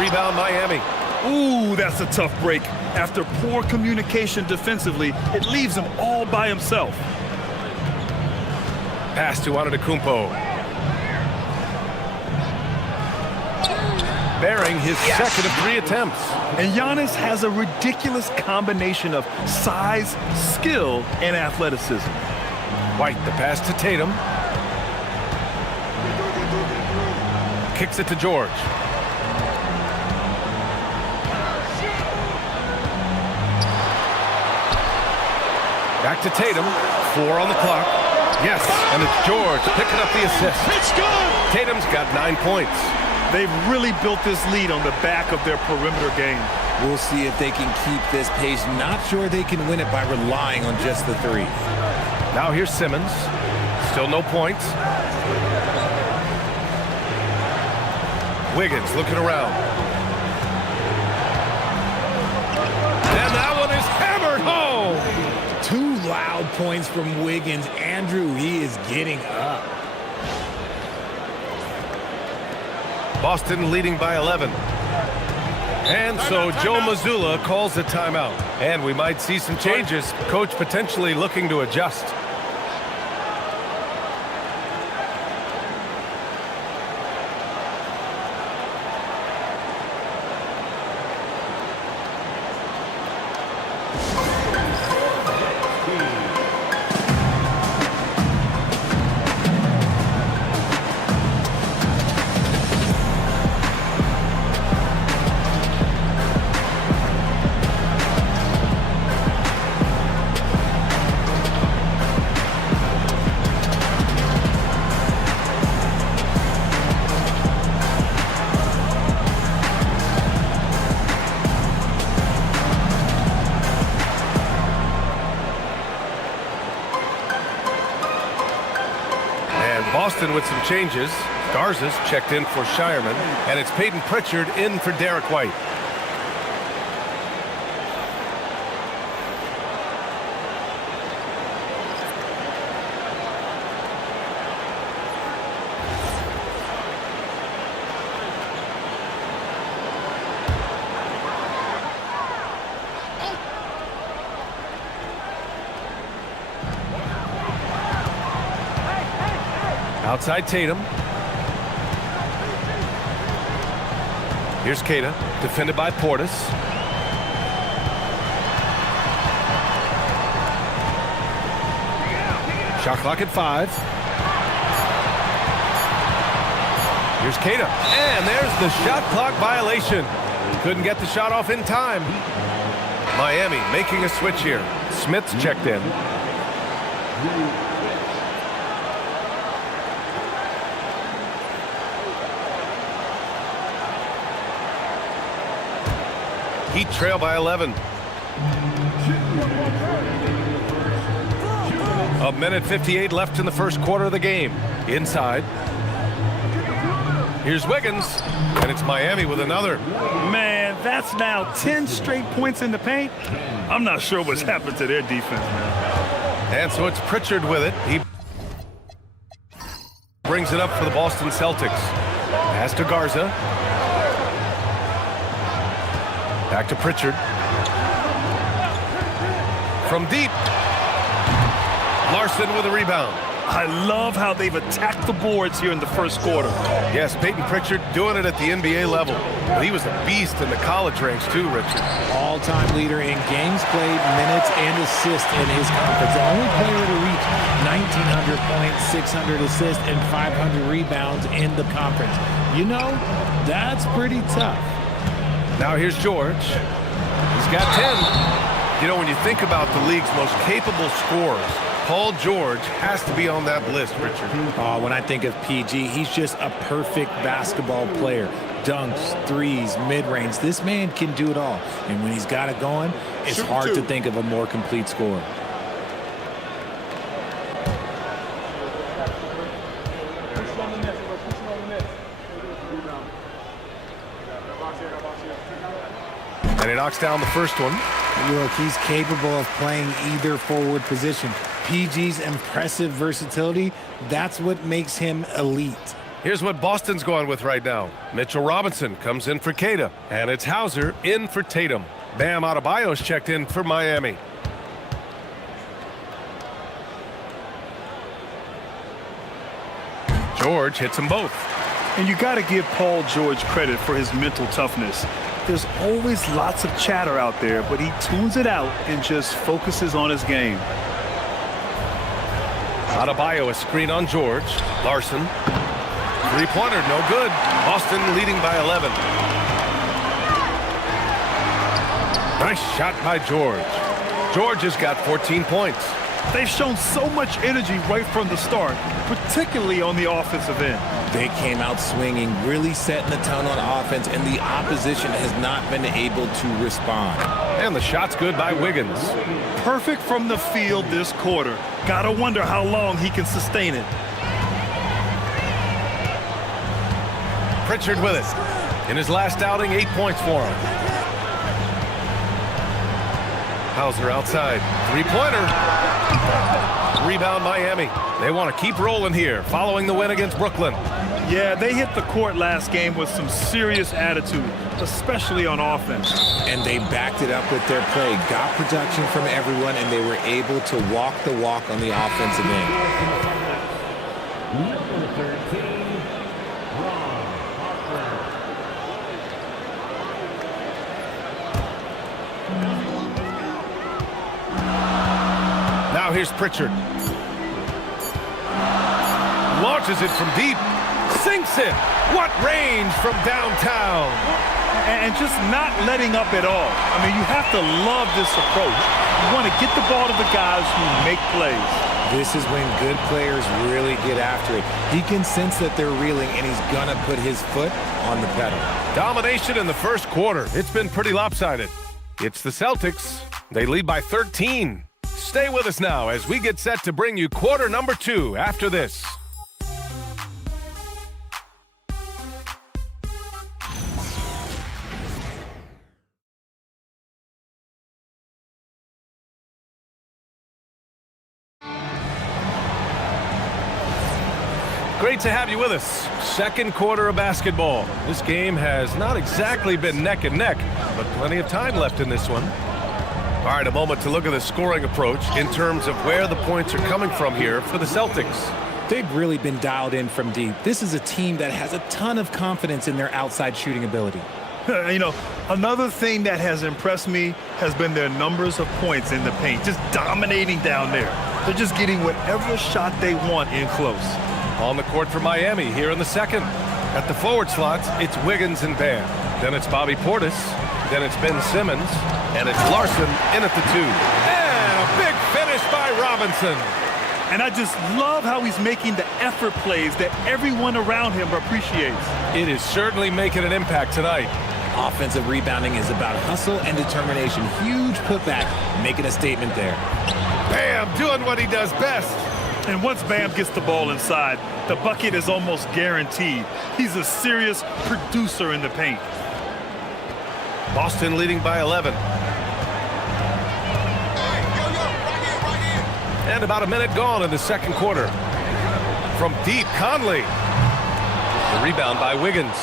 Rebound Miami. Ooh, that's a tough break. After poor communication defensively, it leaves him all by himself. Pass to Antetokounmpo. sparing his second of 3 attempts. And Giannis has a ridiculous combination of size, skill, and athleticism. White, the pass to Tatum. Kicks it to George. Back to Tatum. 4 on the clock. Yes, and it's George picking up the assist. It's good! Tatum's got 9 points. They've really built this lead on the back of their perimeter game. We'll see if they can keep this pace. Not sure they can win it by relying on just the 3. Now here's Simmons. Still no points. Wiggins looking around. And that one is hammered home. 2 loud points from Wiggins. Andrew, he is getting up. Boston leading by 11. And so Joe Mazzulla calls a timeout. And we might see some changes. Coach potentially looking to adjust. Boston with some changes. Garza's checked in for Shireman, and it's Peyton Pritchard in for Derek White. Outside Tatum. Here's Keita, defended by Portis. Shot clock at 5. Here's Keita, and there's the shot clock violation. Couldn't get the shot off in time. Miami making a switch here. Smith's checked in. Heat trail by 11. A minute 58 left in the first quarter of the game. Inside. Here's Wiggins, and it's Miami with another. Man, that's now 10 straight points in the paint. I'm not sure what's happened to their defense, man. And so it's Pritchard with it. He brings it up for the Boston Celtics. Pass to Garza. Back to Pritchard. From deep. Larson with a rebound. I love how they've attacked the boards here in the first quarter. Yes, Peyton Pritchard doing it at the NBA level. But he was a beast in the college ranks too, Richard. All-time leader in games played, minutes, and assists in his conference. The only player to reach 1,900 points, 600 assists, and 500 rebounds in the conference. You know, that's pretty tough. Now here's George. He's got 10. You know, when you think about the league's most capable scorers, Paul George has to be on that list, Richard. When I think of PG, he's just a perfect basketball player. Dunks, threes, mid-range. This man can do it all. And when he's got it going, it's hard to think of a more complete scorer. And he knocks down the first one. Look, he's capable of playing either forward position. PG's impressive versatility, that's what makes him elite. Here's what Boston's going with right now. Mitchell Robinson comes in for Keita. And it's Hauser in for Tatum. Bam Adebayo's checked in for Miami. George hits them both. And you got to give Paul George credit for his mental toughness. There's always lots of chatter out there, but he tunes it out and just focuses on his game. Adebayo, a screen on George. Larson. Three-pointer, no good. Boston leading by 11. Nice shot by George. George has got 14 points. They've shown so much energy right from the start, particularly on the offensive end. They came out swinging, really setting the tone on offense, and the opposition has not been able to respond. And the shot's good by Wiggins. Perfect from the field this quarter. Gotta wonder how long he can sustain it. Pritchard with it. In his last outing, 8 points for him. Hauser outside. Three-pointer. Rebound Miami. They want to keep rolling here following the win against Brooklyn. Yeah, they hit the court last game with some serious attitude, especially on offense. And they backed it up with their play, got production from everyone, and they were able to walk the walk on the offensive end. Number 13, Now here's Pritchard. Launches it from deep. Sinks it. What range from downtown. And just not letting up at all. I mean, you have to love this approach. You want to get the ball to the guys who make plays. This is when good players really get after it. He can sense that they're reeling, and he's going to put his foot on the pedal. Domination in the first quarter. It's been pretty lopsided. It's the Celtics. They lead by 13. Stay with us now as we get set to bring you quarter number 2 after this. Great to have you with us. Second quarter of basketball. This game has not exactly been neck and neck, but plenty of time left in this one. All right, a moment to look at the scoring approach in terms of where the points are coming from here for the Celtics. They've really been dialed in from deep. This is a team that has a ton of confidence in their outside shooting ability. You know, another thing that has impressed me has been their numbers of points in the paint, just dominating down there. They're just getting whatever shot they want in close. On the court for Miami here in the second. At the forward slots, it's Wiggins and Bam. Then it's Bobby Portis. Then it's Ben Simmons. And it's Larson in at the 2. And a big finish by Robinson. And I just love how he's making the effort plays that everyone around him appreciates. It is certainly making an impact tonight. Offensive rebounding is about hustle and determination. Huge putback, making a statement there. Bam doing what he does best. And once Bam gets the ball inside, the bucket is almost guaranteed. He's a serious producer in the paint. Boston leading by 11. And about a minute gone in the second quarter. From deep, Conley. The rebound by Wiggins.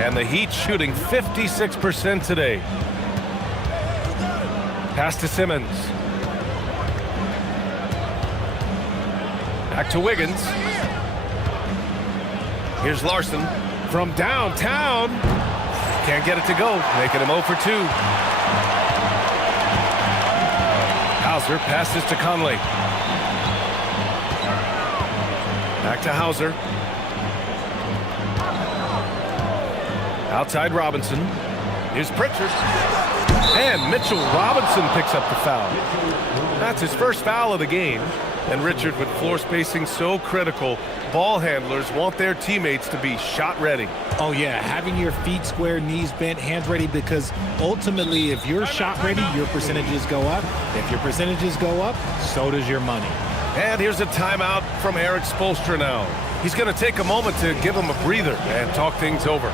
And the Heat shooting 56% today. Pass to Simmons. Back to Wiggins. Here's Larson from downtown. Can't get it to go, making him 0 for 2. Hauser passes to Conley. Back to Hauser. Outside Robinson. Here's Pritchard. And Mitchell Robinson picks up the foul. That's his first foul of the game. And Richard, with floor spacing so critical, ball handlers want their teammates to be shot ready. Oh, yeah, having your feet square, knees bent, hands ready, because ultimately, if you're shot ready, your percentages go up. If your percentages go up, so does your money. And here's a timeout from Eric Spoelstra now. He's going to take a moment to give him a breather and talk things over.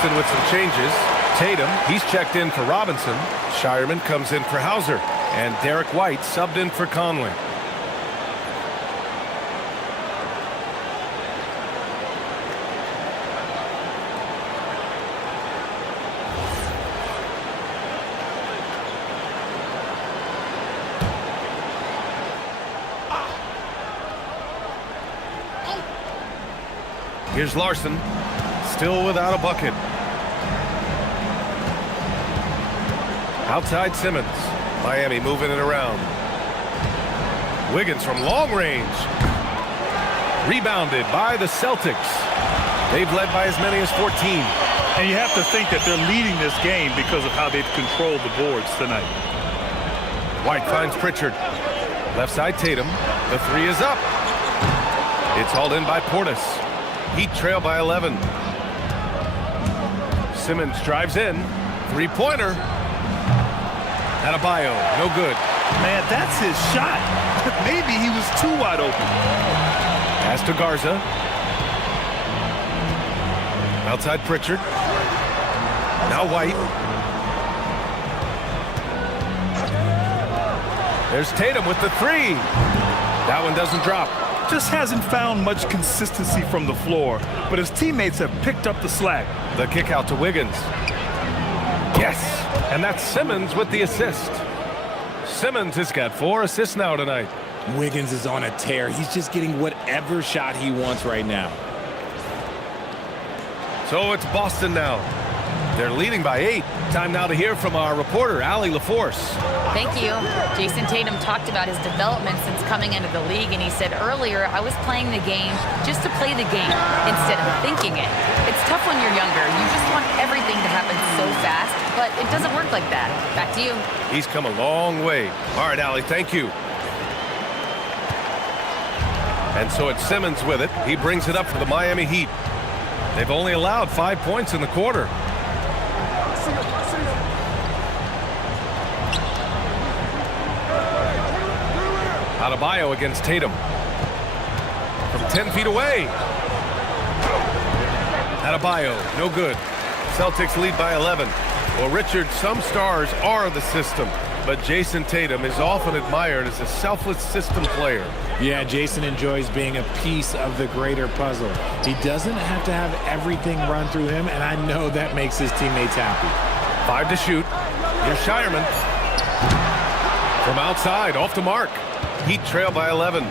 Boston with some changes. Tatum, he's checked in for Robinson. Shireman comes in for Hauser. And Derek White subbed in for Conley. Here's Larson, still without a bucket. Outside Simmons. Miami moving it around. Wiggins from long range. Rebounded by the Celtics. They've led by as many as 14. And you have to think that they're leading this game because of how they've controlled the boards tonight. White finds Pritchard. Left side Tatum. The three is up. It's hauled in by Portis. Heat trail by 11. Simmons drives in. Three-pointer. Adebayo, no good. Man, that's his shot. Maybe he was too wide open. Pass to Garza. Outside Pritchard. Now White. There's Tatum with the three. That one doesn't drop. Just hasn't found much consistency from the floor, but his teammates have picked up the slack. The kick out to Wiggins. Yes, and that's Simmons with the assist. Simmons has got 4 assists now tonight. Wiggins is on a tear. He's just getting whatever shot he wants right now. So it's Boston now. They're leading by 8. Time now to hear from our reporter, Allie LaForce. Thank you. Jason Tatum talked about his development since coming into the league, and he said earlier, I was playing the game just to play the game instead of thinking it. It's tough when you're younger. You just want everything to happen so fast, but it doesn't work like that. Back to you. He's come a long way. All right, Allie, thank you. And so it's Simmons with it. He brings it up for the Miami Heat. They've only allowed 5 points in the quarter. Adebayo against Tatum. From 10 feet away. Adebayo, no good. Celtics lead by 11. Well, Richard, some stars are the system, but Jason Tatum is often admired as a selfless system player. Yeah, Jason enjoys being a piece of the greater puzzle. He doesn't have to have everything run through him, and I know that makes his teammates happy. 5 to shoot. Here's Shireman. From outside, off the mark. Heat trail by 11.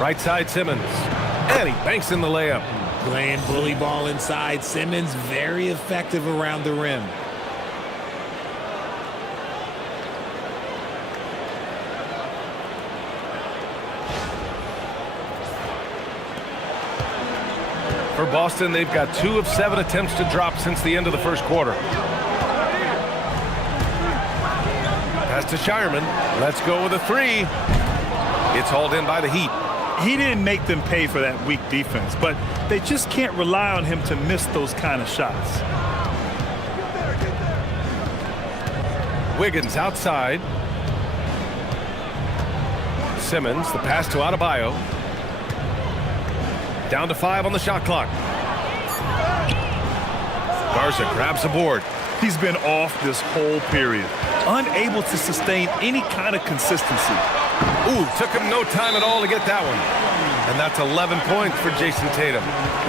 Right side Simmons. And he banks in the layup. Playing bully ball inside. Simmons very effective around the rim. For Boston, they've got 2 of 7 attempts to drop since the end of the first quarter. Pass to Shireman. Let's go with a 3. It's hauled in by the Heat. He didn't make them pay for that weak defense, but they just can't rely on him to miss those kind of shots. Wiggins outside. Simmons, the pass to Adebayo. Down to 5 on the shot clock. Garza grabs the board. He's been off this whole period, unable to sustain any kind of consistency. Ooh, took him no time at all to get that one. And that's 11 points for Jason Tatum.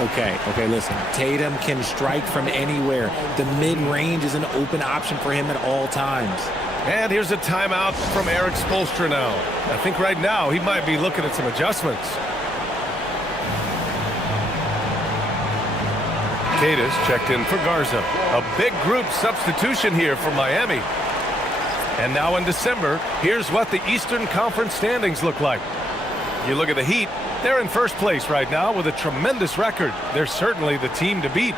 Okay, listen. Tatum can strike from anywhere. The mid-range is an open option for him at all times. And here's a timeout from Eric Spoelstra now. I think right now he might be looking at some adjustments. Cadis checked in for Garza. A big group substitution here for Miami. And now in December, here's what the Eastern Conference standings look like. You look at the Heat, they're in first place right now with a tremendous record. They're certainly the team to beat.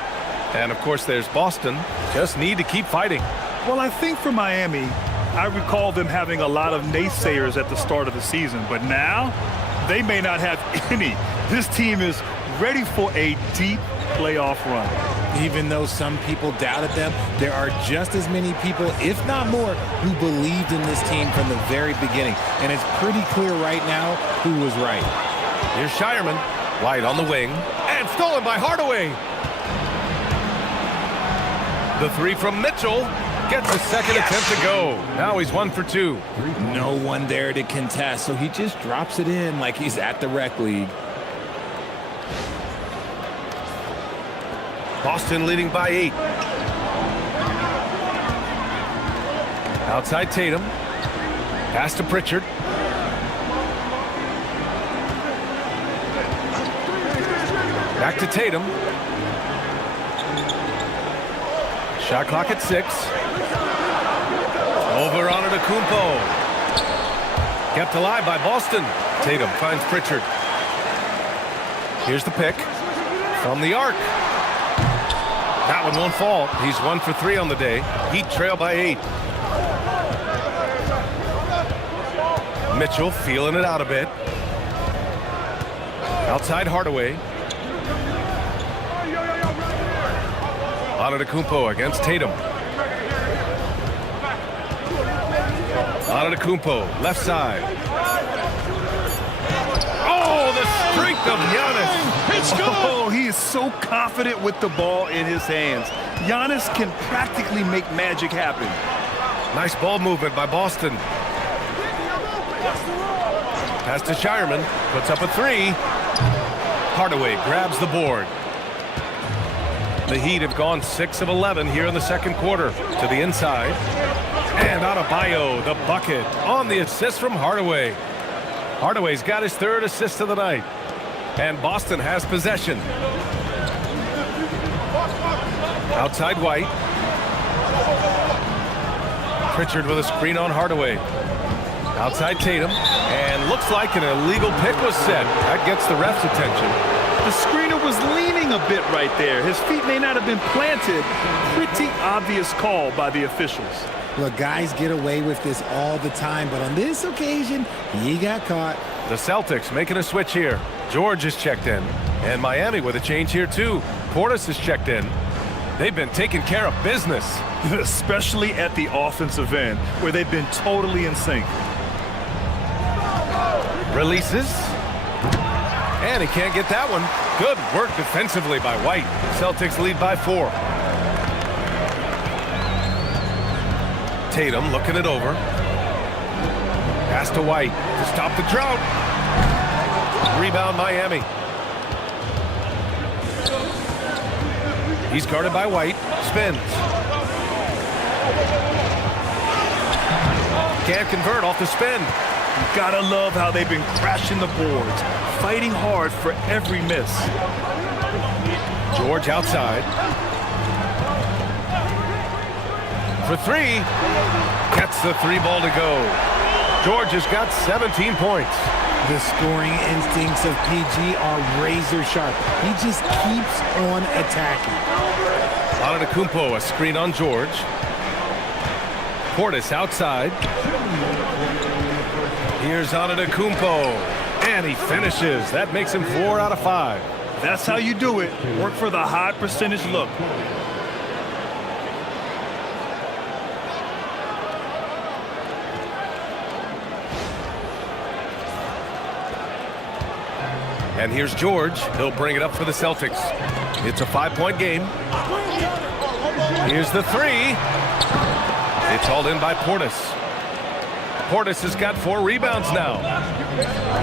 And of course there's Boston. Just need to keep fighting. Well, I think for Miami, I recall them having a lot of naysayers at the start of the season, but now they may not have any. This team is ready for a deep playoff run. Even though some people doubted them, there are just as many people, if not more, who believed in this team from the very beginning. And it's pretty clear right now who was right. Here's Shireman. White on the wing, and stolen by Hardaway. The three from Mitchell gets a second attempt to go. Now he's 1 for 2. No one there to contest, so he just drops it in like he's at the rec league. Boston leading by 8. Outside Tatum. Pass to Pritchard. Back to Tatum. Shot clock at 6. Over on Antetokounmpo. Kept alive by Boston. Tatum finds Pritchard. Here's the pick from the arc. That one won't fall. He's 1 for 3 on the day. Heat trail by 8. Mitchell feeling it out a bit. Outside Hardaway. Antetokounmpo against Tatum. Antetokounmpo, left side. Oh, the strength of Giannis. It's good. Oh, he is so confident with the ball in his hands. Giannis can practically make magic happen. Nice ball movement by Boston. Pass to Shireman, puts up a 3. Hardaway grabs the board. The Heat have gone 6 of 11 here in the second quarter. To the inside. And Adebayo, the bucket, on the assist from Hardaway. Hardaway's got his 3rd assist of the night. And Boston has possession. Outside White. Pritchard with a screen on Hardaway. Outside Tatum. And looks like an illegal pick was set. That gets the ref's attention. The screener was leaning a bit right there. His feet may not have been planted. Pretty obvious call by the officials. Look, guys get away with this all the time, but on this occasion, he got caught. The Celtics making a switch here. George is checked in. And Miami with a change here, too. Portis is checked in. They've been taking care of business. Especially at the offensive end, where they've been totally in sync. Releases. And he can't get that one. Good work defensively by White. Celtics lead by 4. Tatum looking it over. Pass to White to stop the drought. Rebound Miami. He's guarded by White. Spins. Can't convert off the spin. You gotta love how they've been crashing the boards, fighting hard for every miss. George outside. For 3. Gets the 3 ball to go. George has got 17 points. The scoring instincts of PG are razor sharp. He just keeps on attacking. Antetokounmpo, a screen on George. Portis outside. Here's Antetokounmpo. And he finishes. That makes him 4 out of 5. That's how you do it. Work for the high percentage look. And here's George. He'll bring it up for the Celtics. It's a 5-point game. Here's the 3. It's hauled in by Portis. Portis has got 4 rebounds now.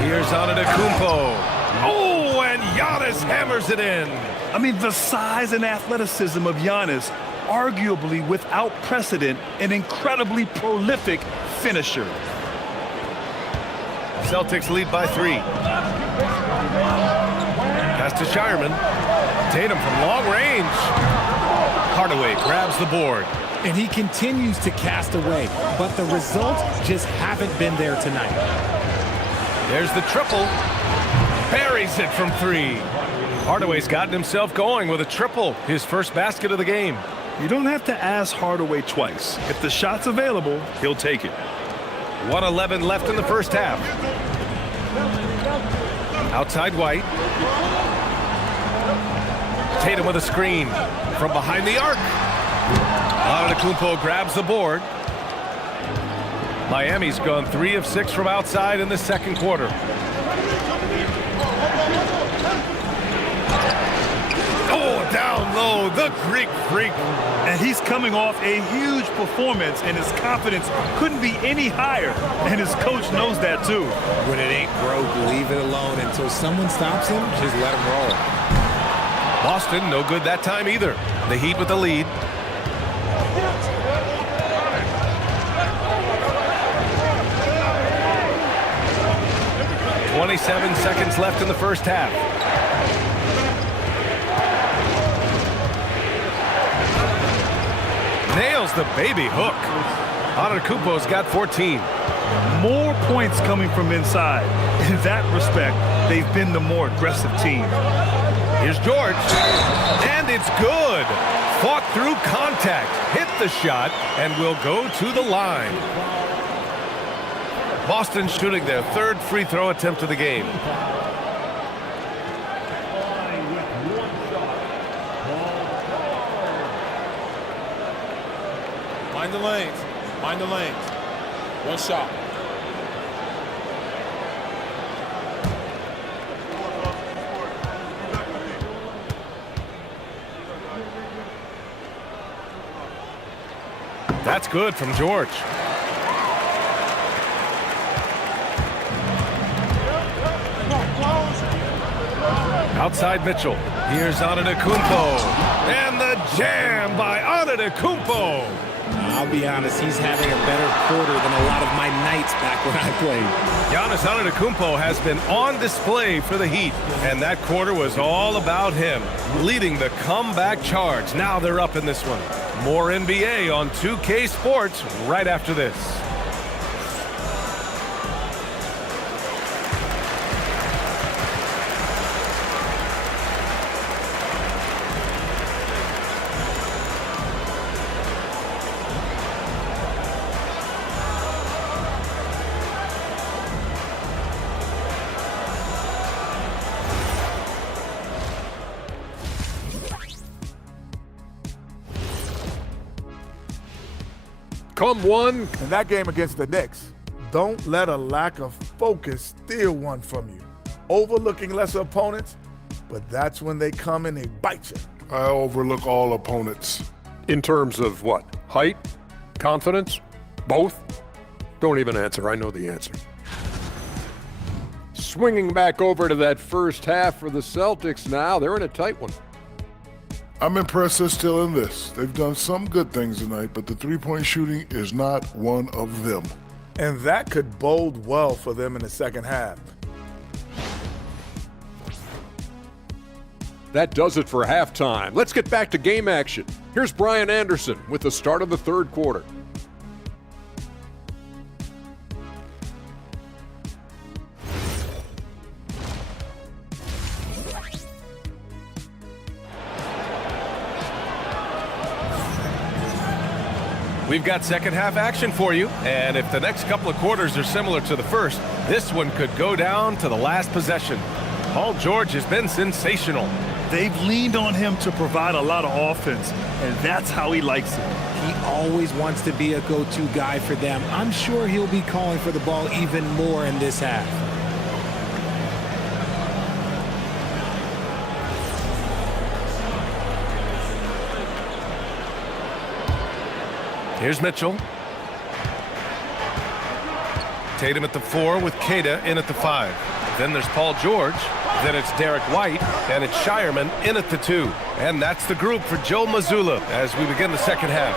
Here's Antetokounmpo. Oh, and Giannis hammers it in. I mean, the size and athleticism of Giannis, arguably without precedent, an incredibly prolific finisher. Celtics lead by 3. Pass to Shireman. Tatum from long range. Hardaway grabs the board. And he continues to cast away, but the results just haven't been there tonight. There's the triple. Buries it from 3. Hardaway's gotten himself going with a triple, his first basket of the game. You don't have to ask Hardaway twice. If the shot's available, he'll take it. 1:11 left in the first half. Outside White. Tatum with a screen from behind the arc. Antetokounmpo grabs the board. Miami's gone 3 of 6 from outside in the second quarter. Oh, down low, the Greek Freak. And he's coming off a huge performance, and his confidence couldn't be any higher. And his coach knows that too. When it ain't broke, leave it alone until someone stops him. Just let him roll. Boston, no good that time either. The Heat with the lead. "27 seconds left in the first half. Nails the baby hook. Antetokounmpo's got 14. More points coming from inside. In that respect, they've been the more aggressive team. Here's George. And it's good. Fought through contact. Hit the shot and will go to the line. Boston shooting their third free throw attempt of the game. Mind the lanes. Mind the lanes. One shot. That's good from George. Outside Mitchell. Here's Antetokounmpo. And the jam by Antetokounmpo. I'll be honest, he's having a better quarter than a lot of my nights back when I played. Giannis Antetokounmpo has been on display for the Heat, and that quarter was all about him, leading the comeback charge. Now they're up in this one. More NBA on 2K Sports right after this. Come one. In that game against the Knicks, don't let a lack of focus steal one from you. Overlooking lesser opponents, but that's when they come and they bite you. I overlook all opponents. In terms of what? Height? Confidence? Both? Don't even answer. I know the answer. Swinging back over to that first half for the Celtics now. They're in a tight one. I'm impressed they're still in this. They've done some good things tonight, but the three-point shooting is not one of them. And that could bode well for them in the second half. That does it for halftime. Let's get back to game action. Here's Brian Anderson with the start of the third quarter. We've got second half action for you, and if the next couple of quarters are similar to the first, this one could go down to the last possession. Paul George has been sensational. They've leaned on him to provide a lot of offense, and that's how he likes it. He always wants to be a go-to guy for them. I'm sure he'll be calling for the ball even more in this half. Here's Mitchell. Tatum at the 4 with Queta in at the 5. Then there's Paul George. Then it's Derek White. And it's Shireman in at the 2. And that's the group for Joe Mazzulla as we begin the second half.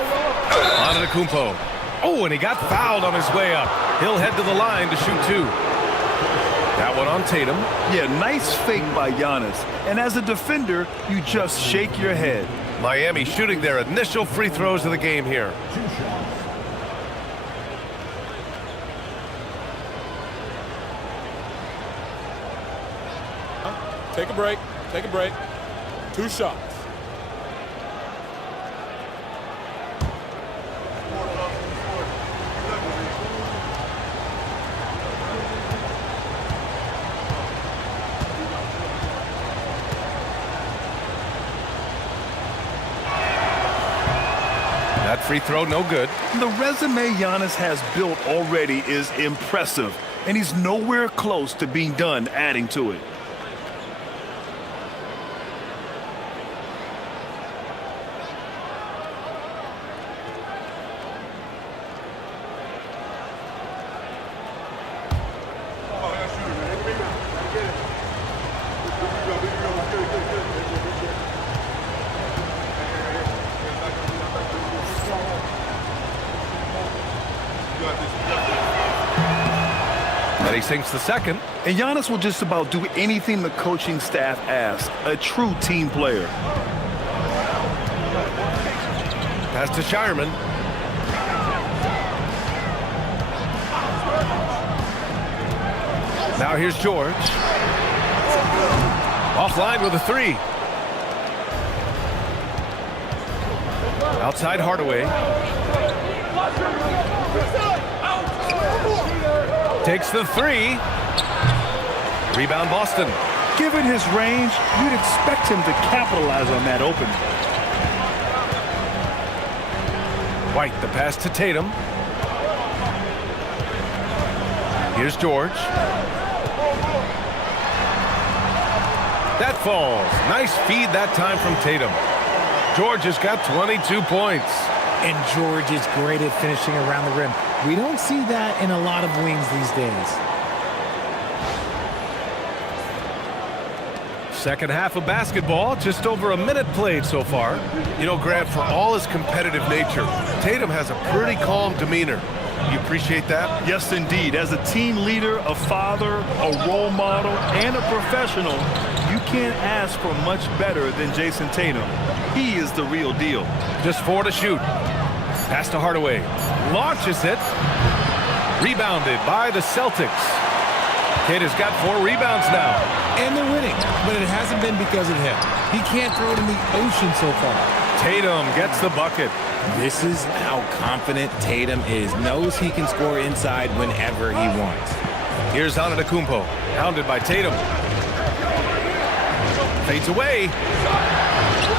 Antetokounmpo. Oh, and he got fouled on his way up. He'll head to the line to shoot 2. That one on Tatum. Yeah, nice fake by Giannis. And as a defender, you just shake your head. Miami shooting their initial free throws of the game here. Take a break. Take a break. 2 shots. That free throw, no good. The resume Giannis has built already is impressive, and he's nowhere close to being done adding to it. And he sinks the second. And Giannis will just about do anything the coaching staff asks. A true team player. Pass to Shireman. Now here's George. Offline with a three. Outside Hardaway. Takes the three. Rebound Boston. Given his range, you'd expect him to capitalize on that opening. White, the pass to Tatum. Here's George. That falls. Nice feed that time from Tatum. George has got 22 points. And George is great at finishing around the rim. We don't see that in a lot of wings these days. Second half of basketball, just over a minute played so far. You know, Grant, for all his competitive nature, Tatum has a pretty calm demeanor. You appreciate that? Yes, indeed. As a team leader, a father, a role model, and a professional, you can't ask for much better than Jason Tatum. He is the real deal. Just 4 to shoot. Pass to Hardaway. Launches it. Rebounded by the Celtics. Kid has got 4 rebounds now. And they're winning, but it hasn't been because of him. He can't throw it in the ocean so far. Tatum gets the bucket. This is how confident Tatum is. Knows he can score inside whenever he wants. Here's Antetokounmpo, hounded by Tatum. Fades away.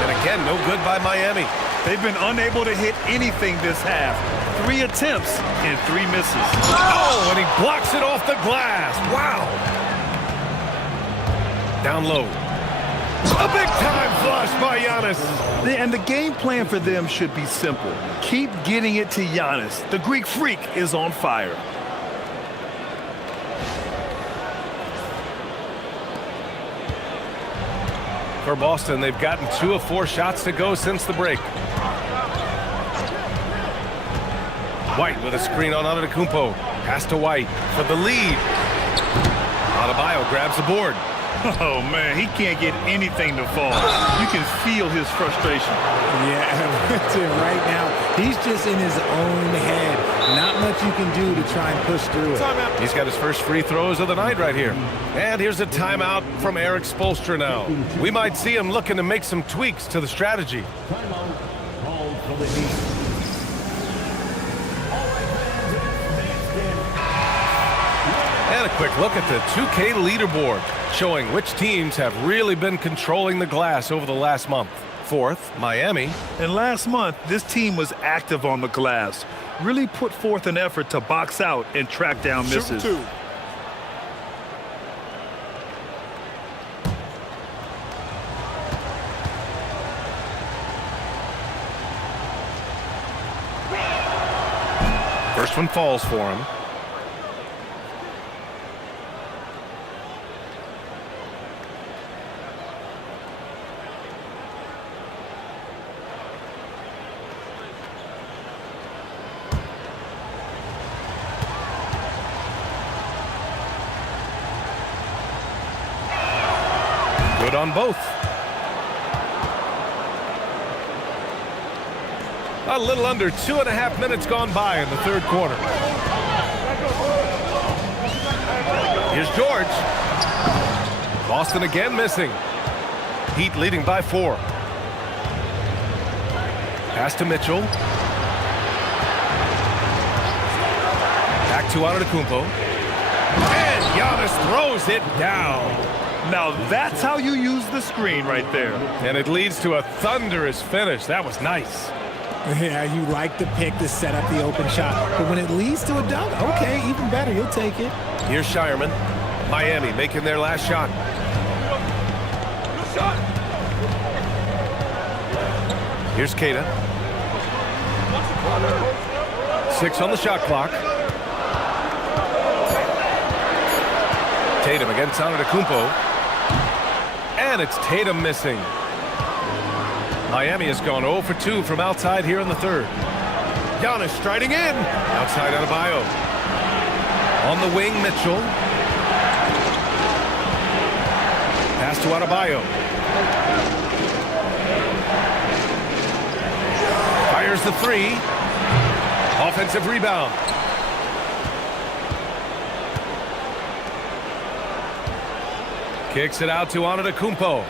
And again, no good by Miami. They've been unable to hit anything this half. 3 attempts and 3 misses. Oh, and he blocks it off the glass. Wow. Down low. A big-time flush by Giannis. And the game plan for them should be simple. Keep getting it to Giannis. The Greek Freak is on fire. For Boston, they've gotten 2 of 4 shots to go since the break. White with a screen on Antetokounmpo. Pass to White for the lead. Adebayo grabs the board. Oh, man, he can't get anything to fall. You can feel his frustration. Yeah, right now, he's just in his own head. Not much you can do to try and push through it. He's got his first free throws of the night right here. And here's a timeout from Eric Spoelstra now. We might see him looking to make some tweaks to the strategy. Timeout called for the Heat. And a quick look at the 2K leaderboard, showing which teams have really been controlling the glass over the last month. 4th, Miami. And last month, this team was active on the glass. Really put forth an effort to box out and track down misses. Shoot 2. First one falls for him. Good on both. A little under 2.5 minutes gone by in the third quarter. Here's George. Boston again missing. Heat leading by 4. Pass to Mitchell. Back to Antetokounmpo. And Giannis throws it down. Now that's how you use the screen right there. And it leads to a thunderous finish. That was nice. Yeah, you like the pick to set up the open shot. But when it leads to a dunk, okay, even better. You'll take it. Here's Shireman. Miami making their last shot. Here's Keita. 6 on the shot clock. Tatum against Antetokounmpo. And it's Tatum missing. Miami has gone 0 for 2 from outside here in the third. Giannis striding in. Outside Adebayo. On the wing, Mitchell. Pass to Adebayo. Fires the three. Offensive rebound. Kicks it out to Antetokounmpo.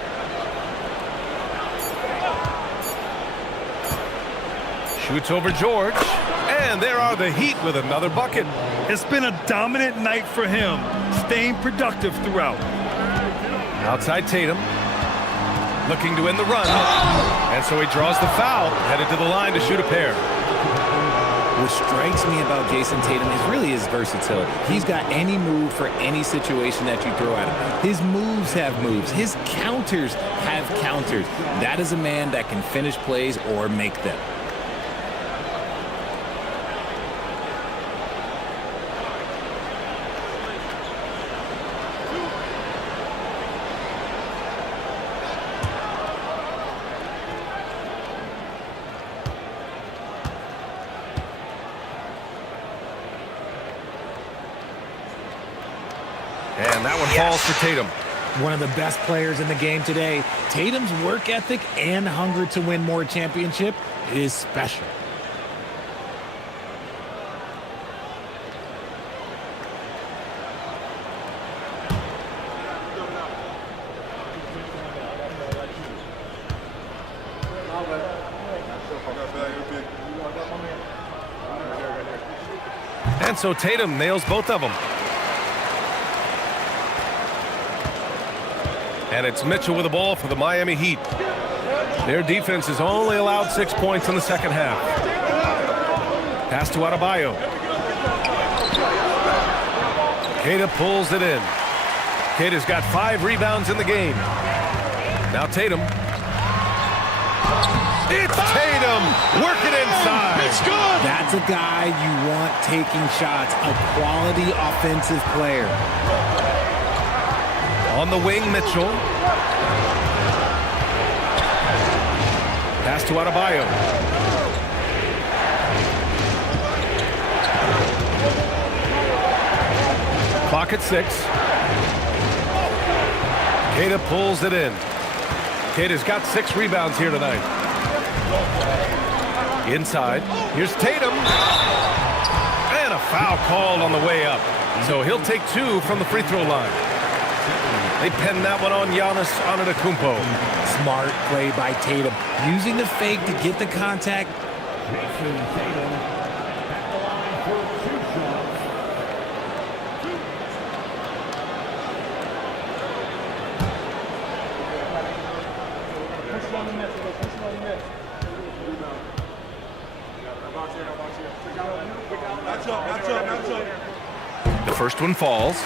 Shoots over George. And there are the Heat with another bucket. It's been a dominant night for him, staying productive throughout. Outside Tatum. Looking to end the run. And so he draws the foul, headed to the line to shoot a pair. What strikes me about Jason Tatum is really his versatility. He's got any move for any situation that you throw at him. His moves have moves. His counters have counters. That is a man that can finish plays or make them. And that one falls for Tatum. One of the best players in the game today. Tatum's work ethic and hunger to win more championship is special. And so Tatum nails both of them. And it's Mitchell with the ball for the Miami Heat. Their defense has only allowed 6 points in the second half. Pass to Adebayo. Queta pulls it in. Queta's got 5 rebounds in the game. Now Tatum. It's Tatum! Work it inside. It's good. That's a guy you want taking shots. A quality offensive player. On the wing, Mitchell. Pass to Adebayo. Clock at 6. Queta pulls it in. Queta's got 6 rebounds here tonight. Inside. Here's Tatum. And a foul called on the way up. So he'll take 2 from the free throw line. They penned that one on Giannis Antetokounmpo. Smart play by Tatum. Using the fake to get the contact. Jason Tatum at the line for 2 shots. The first one falls.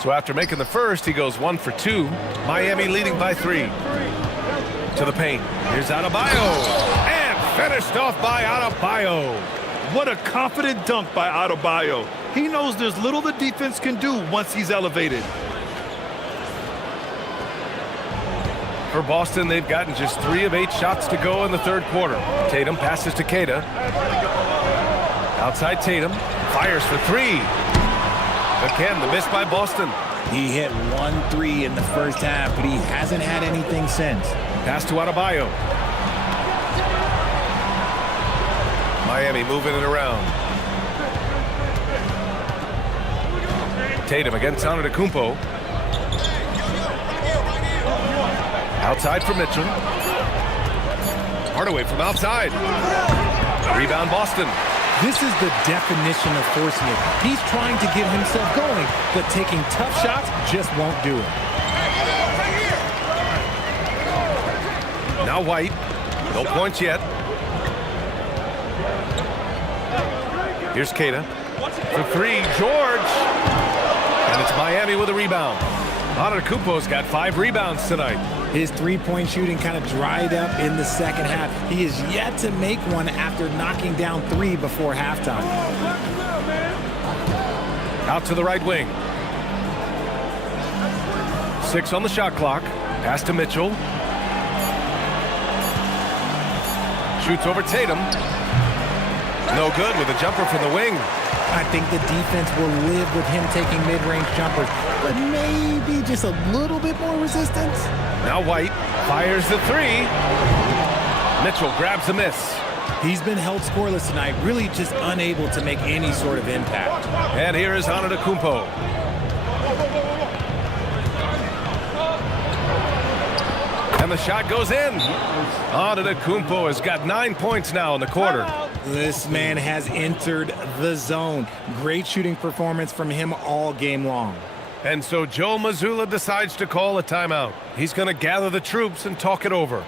So after making the first, he goes 1 for 2. Miami leading by 3. To the paint. Here's Adebayo. And finished off by Adebayo. What a confident dunk by Adebayo. He knows there's little the defense can do once he's elevated. For Boston, they've gotten just 3 of 8 shots to go in the third quarter. Tatum passes to Queta. Outside Tatum. Fires for 3. Again, the miss by Boston. He hit 1 3 in the first half, but he hasn't had anything since. Pass to Adebayo. Miami moving it around. Tatum against Antetokounmpo. Outside for Mitchell. Hardaway from outside. Rebound Boston. This is the definition of forcing it. He's trying to get himself going, but taking tough shots just won't do it. Now White. No points yet. Here's Queta. For 3, George. And it's Miami with a rebound. Antetokounmpo's got 5 rebounds tonight. His three-point shooting kind of dried up in the second half. He is yet to make one after knocking down 3 before halftime. Out to the right wing. 6 on the shot clock. Pass to Mitchell. Shoots over Tatum. No good with a jumper from the wing. I think the defense will live with him taking mid-range jumpers, but maybe just a little bit more resistance. Now White fires the 3. Mitchell grabs the miss. He's been held scoreless tonight, really just unable to make any sort of impact. And here is Antetokounmpo. And the shot goes in. Antetokounmpo has got 9 points now in the quarter. This man has entered the zone. Great shooting performance from him all game long. And so Joe Mazzulla decides to call a timeout. He's going to gather the troops and talk it over.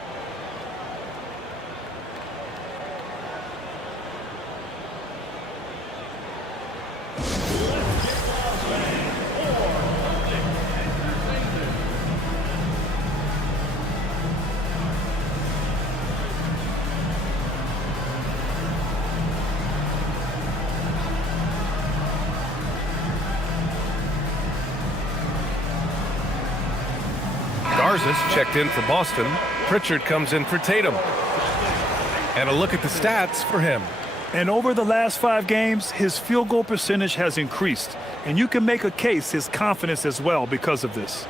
Garza's checked in for Boston. Pritchard comes in for Tatum. And a look at the stats for him. And over the last 5 games, his field goal percentage has increased. And you can make a case his confidence as well because of this.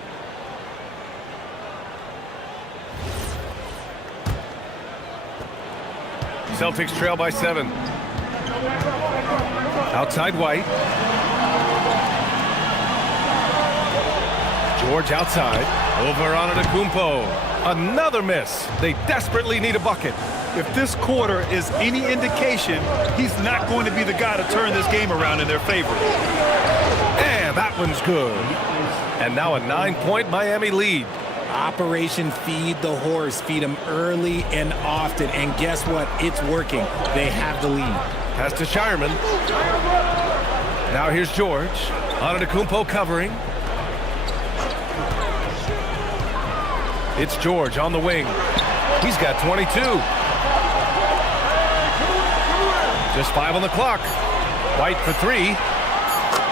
Celtics trail by 7. Outside White. George outside. Over Antetokounmpo. Another miss. They desperately need a bucket. If this quarter is any indication, he's not going to be the guy to turn this game around in their favor. And that one's good. And now a 9-point Miami lead. Operation Feed the Horse. Feed him early and often. And guess what? It's working. They have the lead. Pass to Shireman. Now here's George. Antetokounmpo covering. It's George on the wing. He's got 22. Just 5 on the clock. White for 3.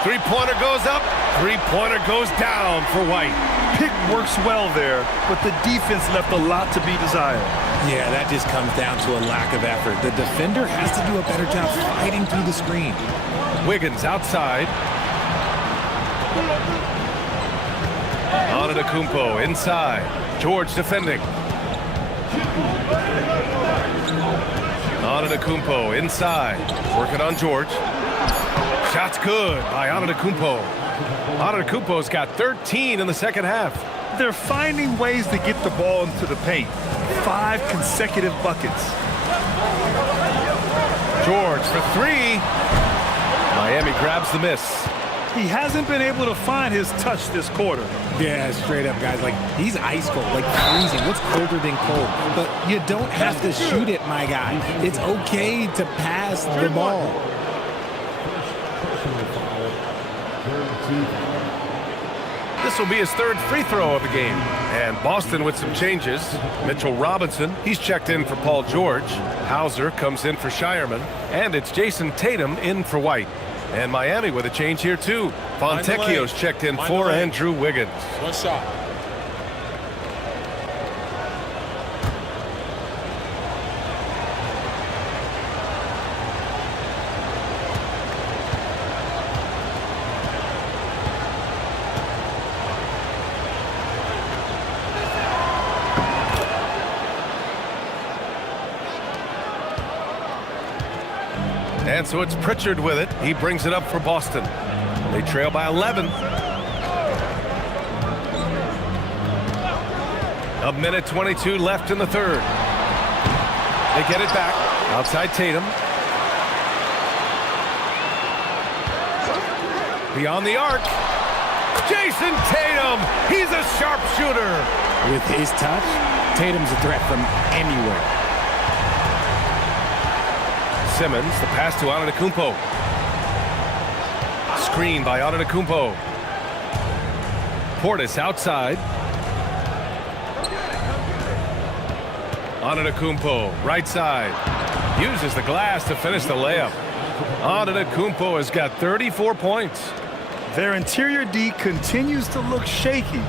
Three-pointer goes up. Three-pointer goes down for White. Pick works well there, but the defense left a lot to be desired. Yeah, that just comes down to a lack of effort. The defender has to do a better job fighting through the screen. Wiggins outside. Antetokounmpo inside. George defending. Antetokounmpo inside. Working on George. Shot's good by Antetokounmpo. Antetokounmpo's got 13 in the second half. They're finding ways to get the ball into the paint. 5 consecutive buckets. George for 3. Miami grabs the miss. He hasn't been able to find his touch this quarter. Yeah, straight up, guys. Like, he's ice cold, like freezing. What's colder than cold? But you don't have to shoot it, my guy. It's okay to pass the ball. This will be his 3rd free throw of the game. And Boston with some changes. Mitchell Robinson, he's checked in for Paul George. Hauser comes in for Shireman. And it's Jason Tatum in for White. And Miami with a change here, too. Fontecchio's checked in for Andrew Wiggins. One shot. And so it's Pritchard with it. He brings it up for Boston. They trail by 11. A minute 22 left in the 3rd. They get it back. Outside Tatum. Beyond the arc. Jason Tatum. He's a sharpshooter. With his touch, Tatum's a threat from anywhere. Simmons, the pass to Antetokounmpo. Screen by Antetokounmpo. Portis outside. Antetokounmpo, right side. Uses the glass to finish the layup. Antetokounmpo has got 34 points. Their interior D continues to look shaky.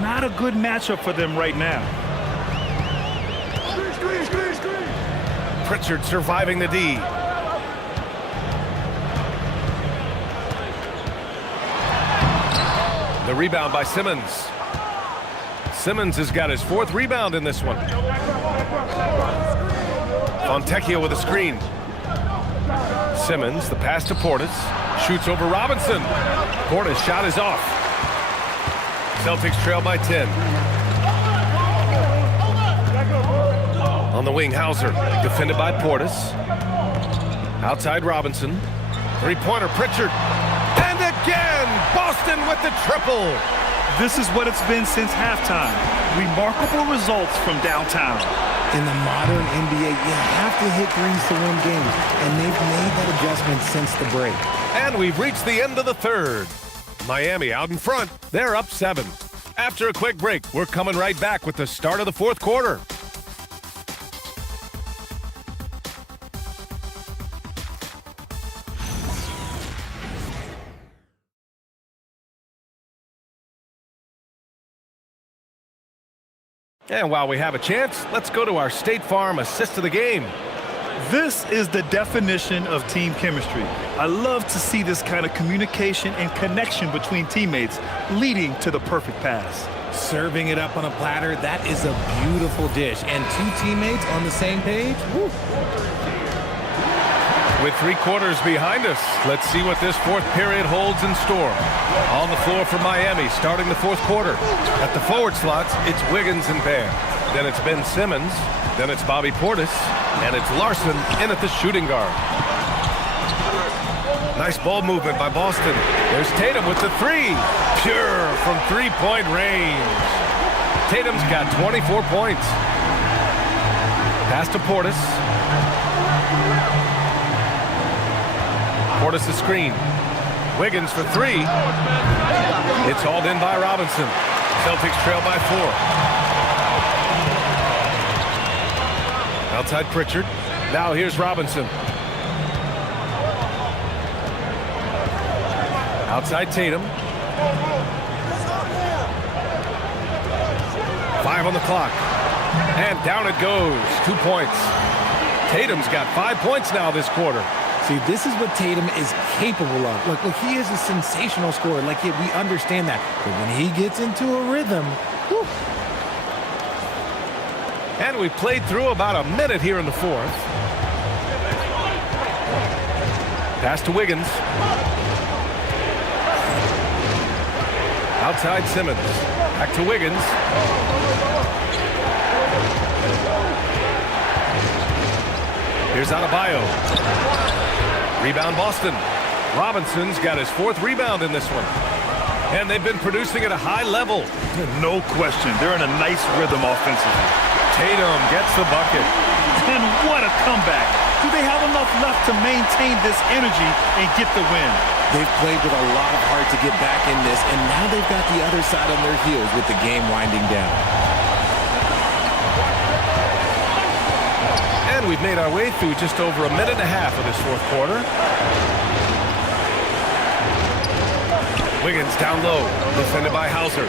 Not a good matchup for them right now. Pritchard surviving the D. The rebound by Simmons. Simmons has got his 4th rebound in this one. Fontecchio with a screen. Simmons, the pass to Portis. Shoots over Robinson. Portis' shot is off. Celtics trail by 10. On the wing, Hauser, defended by Portis. Outside Robinson. Three-pointer, Pritchard. And again, Boston with the triple. This is what it's been since halftime. Remarkable results from downtown. In the modern NBA, you have to hit threes to win games, and they've made that adjustment since the break. And we've reached the end of the third. Miami out in front. They're up 7. After a quick break, we're coming right back with the start of the 4th quarter. And while we have a chance, let's go to our State Farm assist of the game. This is the definition of team chemistry. I love to see this kind of communication and connection between teammates leading to the perfect pass. Serving it up on a platter, that is a beautiful dish. And 2 teammates on the same page, woo. With 3 quarters behind us, let's see what this 4th period holds in store. On the floor for Miami, starting the 4th quarter. At the forward slots, it's Wiggins and Bam. Then it's Ben Simmons. Then it's Bobby Portis. And it's Larson in at the shooting guard. Nice ball movement by Boston. There's Tatum with the 3. Pure from 3-point range. Tatum's got 24 points. Pass to Portis. Portis' screen. Wiggins for 3. It's hauled in by Robinson. Celtics trail by 4. Outside Pritchard. Now here's Robinson. Outside Tatum. 5 on the clock. And down it goes. 2 points. Tatum's got 5 points now this quarter. See, this is what Tatum is capable of. Look, he is a sensational scorer. We understand that. But when he gets into a rhythm, whew. And we played through about a minute here in the 4th. Pass to Wiggins. Outside Simmons. Back to Wiggins. Here's Adebayo. Rebound Boston. Robinson's got his 4th rebound in this one. And they've been producing at a high level. No question. They're in a nice rhythm offensively. Tatum gets the bucket. And what a comeback. Do they have enough left to maintain this energy and get the win? They've played with a lot of heart to get back in this, and now they've got the other side on their heels with the game winding down. And we've made our way through just over a minute and a half of this 4th quarter. Wiggins down low, defended by Hauser.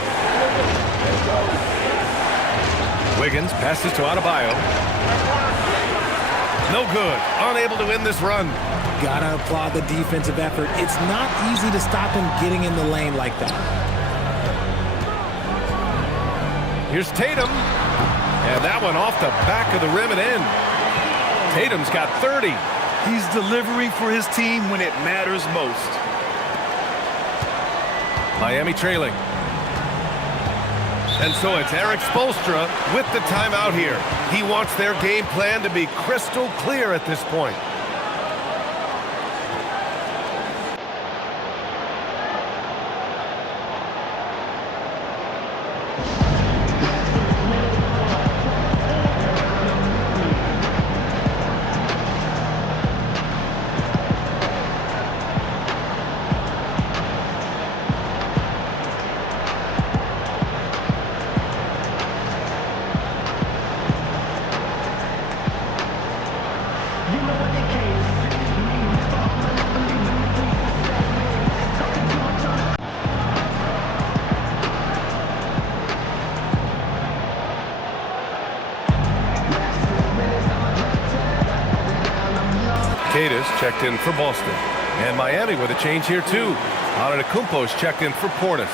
Wiggins passes to Adebayo. No good. Unable to win this run. Gotta applaud the defensive effort. It's not easy to stop him getting in the lane like that. Here's Tatum. And that one off the back of the rim and in. Tatum's got 30. He's delivering for his team when it matters most. Miami trailing. And so it's Eric Spoelstra with the timeout here. He wants their game plan to be crystal clear at this point. Arcadis checked in for Boston. And Miami with a change here too. Antetokounmpo's checked in for Portis.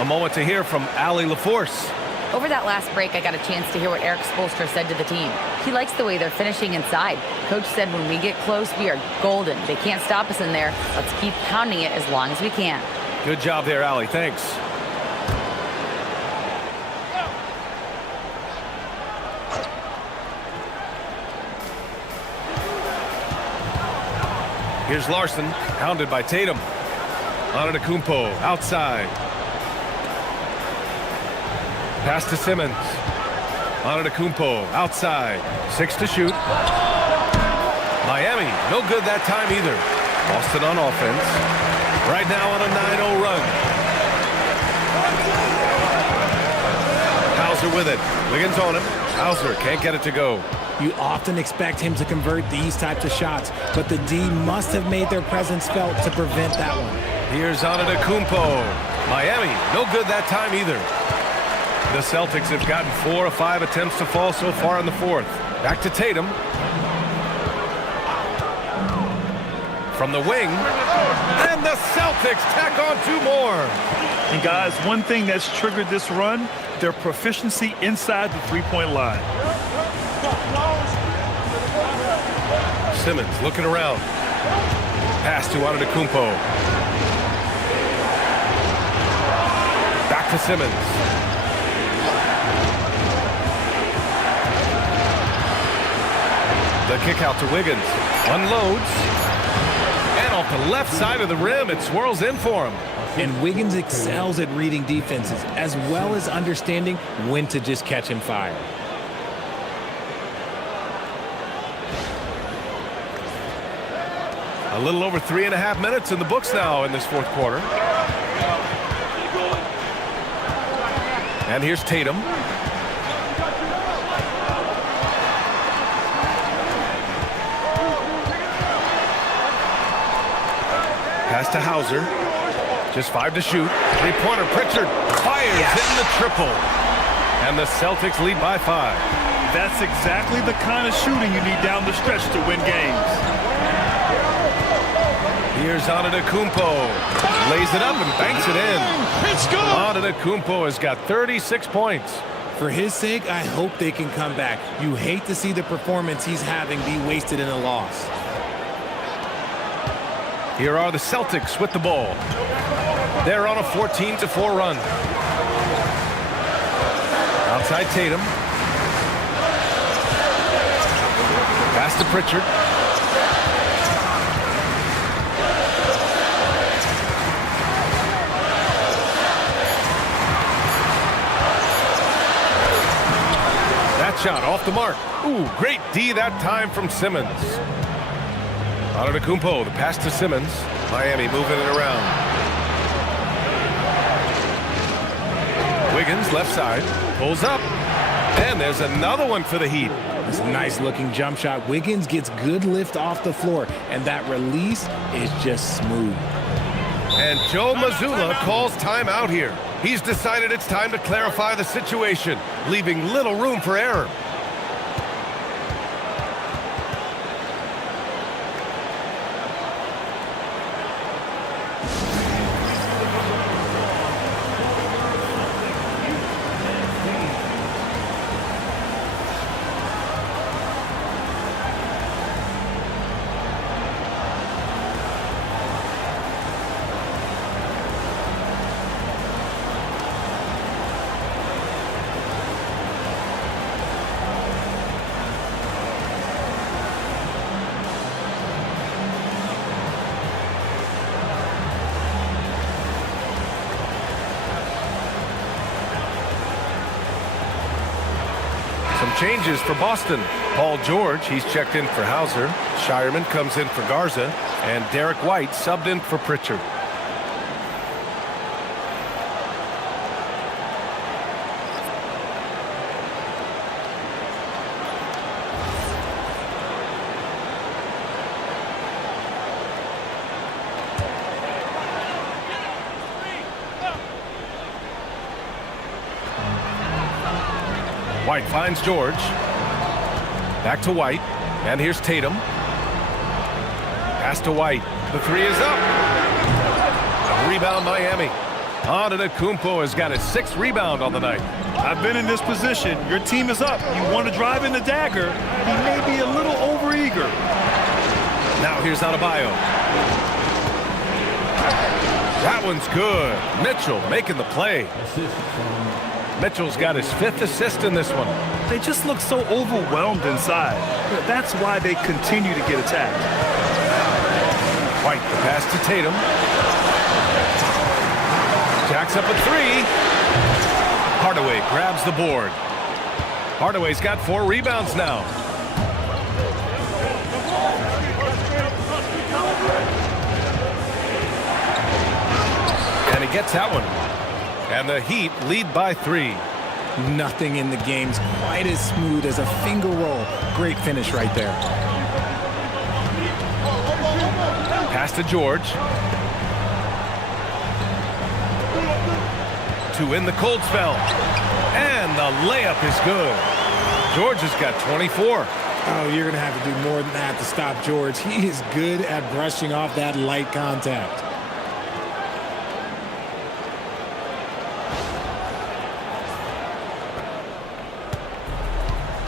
A moment to hear from Allie LaForce. Over that last break, I got a chance to hear what Eric Spoelstra said to the team. He likes the way they're finishing inside. Coach said when we get close, we are golden. They can't stop us in there. Let's keep pounding it as long as we can. Good job there, Allie. Thanks. Here's Larson, hounded by Tatum. Antetokounmpo outside. Pass to Simmons. Antetokounmpo outside. 6 to shoot. Miami, no good that time either. Boston on offense. Right now on a 9-0 run. Hauser with it. Wiggins on him. Hauser can't get it to go. You often expect him to convert these types of shots, but the D must have made their presence felt to prevent that one. Here's Antetokounmpo. Miami, no good that time either. The Celtics have gotten 4 of 5 attempts to fall so far in the fourth. Back to Tatum. From the wing. And the Celtics tack on 2 more. And guys, one thing that's triggered this run, their proficiency inside the three-point line. Simmons looking around. Pass to Antetokounmpo. Back to Simmons. The kick out to Wiggins. Unloads. And off the left side of the rim, it swirls in for him. And Wiggins excels at reading defenses, as well as understanding when to just catch and fire. A little over 3.5 minutes in the books now in this fourth quarter. And here's Tatum. Pass to Hauser. Just 5 to shoot. Three-pointer. Pritchard fires in the triple. And the Celtics lead by 5. That's exactly the kind of shooting you need down the stretch to win games. Here's Antetokounmpo. Lays it up and banks it in. It's good. Antetokounmpo has got 36 points. For his sake, I hope they can come back. You hate to see the performance he's having be wasted in a loss. Here are the Celtics with the ball. They're on a 14-4 run. Outside Tatum. Pass to Pritchard. That shot off the mark. Ooh, great D that time from Simmons. Antetokounmpo, the pass to Simmons. Miami moving it around. Wiggins, left side, pulls up. And there's another one for the Heat. It's a nice-looking jump shot. Wiggins gets good lift off the floor, and that release is just smooth. And Joe Mazzulla calls timeout here. He's decided it's time to clarify the situation, leaving little room for error. Some changes for Boston. Paul George, he's checked in for Hauser. Shireman comes in for Garza. And Derek White subbed in for Pritchard. White finds George. Back to White. And here's Tatum. Pass to White. The three is up. Rebound Miami. Antetokounmpo has got his 6th rebound on the night. I've been in this position. Your team is up. You want to drive in the dagger. He may be a little overeager. Now here's Adebayo. That one's good. Mitchell making the play. Mitchell's got his 5th assist in this one. They just look so overwhelmed inside. That's why they continue to get attacked. White, the pass to Tatum. Jacks up a 3. Hardaway grabs the board. Hardaway's got 4 rebounds now. And he gets that one. And the Heat lead by 3. Nothing in the game's quite as smooth as a finger roll. Great finish right there. Pass to George. To win the cold spell. And the layup is good. George has got 24. Oh, you're going to have to do more than that to stop George. He is good at brushing off that light contact.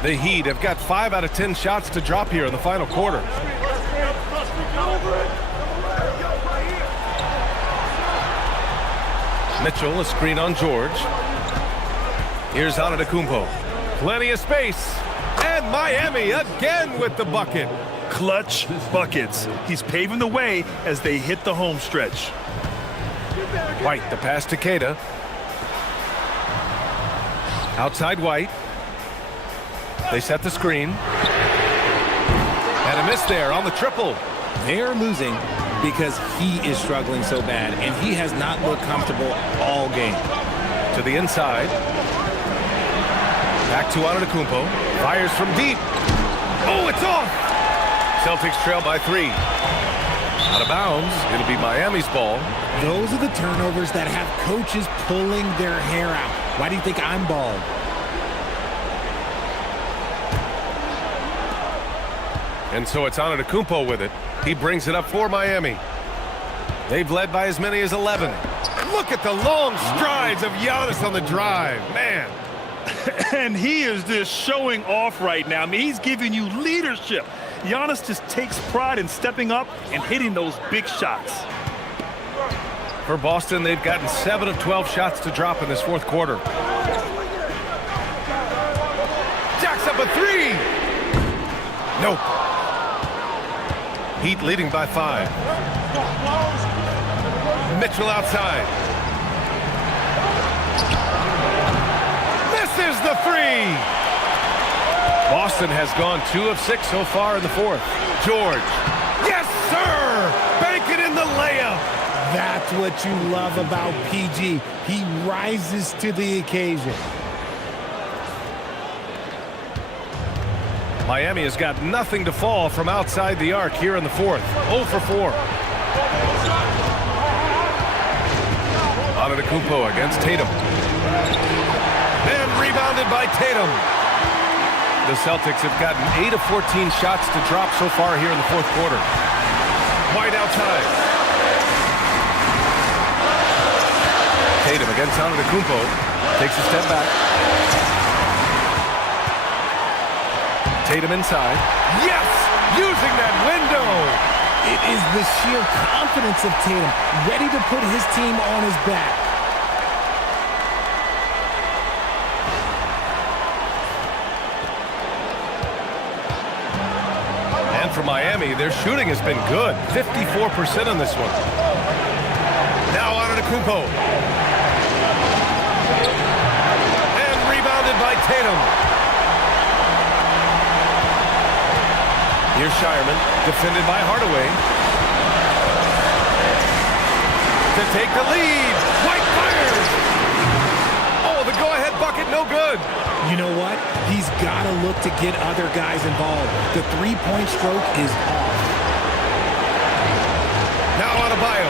The Heat have got 5 out of 10 shots to drop here in the final quarter. Mitchell, a screen on George. Here's Antetokounmpo. Plenty of space. And Miami again with the bucket. Clutch buckets. He's paving the way as they hit the home stretch. White, the pass to Keita. Outside White. They set the screen. And a miss there on the triple. They're losing because he is struggling so bad, and he has not looked comfortable all game. To the inside. Back to Antetokounmpo. Fires from deep. Oh, it's off! Celtics trail by 3. Out of bounds. It'll be Miami's ball. Those are the turnovers that have coaches pulling their hair out. Why do you think I'm bald? And so it's Antetokounmpo with it. He brings it up for Miami. They've led by as many as 11. Look at the long strides of Giannis on the drive. Man. And he is just showing off right now. I mean, he's giving you leadership. Giannis just takes pride in stepping up and hitting those big shots. For Boston, they've gotten 7 of 12 shots to drop in this 4th quarter. Jacks up a 3. Nope. Heat leading by 5. Mitchell outside. Misses the 3. Boston has gone 2 of 6 so far in the 4th. George. Yes, sir! Bank it in the layup. That's what you love about PG. He rises to the occasion. Miami has got nothing to fall from outside the arc here in the 4th. 0 for 4. Antetokounmpo against Tatum. And rebounded by Tatum. The Celtics have gotten 8 of 14 shots to drop so far here in the 4th quarter. White outside. Tatum against Antetokounmpo. Takes a step back. Tatum inside. Yes! Using that window! It is the sheer confidence of Tatum, ready to put his team on his back. And for Miami, their shooting has been good. 54% on this one. Now Antetokounmpo. And rebounded by Tatum. Here's Shireman, defended by Hardaway. To take the lead. White fires. Oh, the go-ahead bucket, no good. You know what? He's got to look to get other guys involved. The three-point stroke is off. Now Adebayo.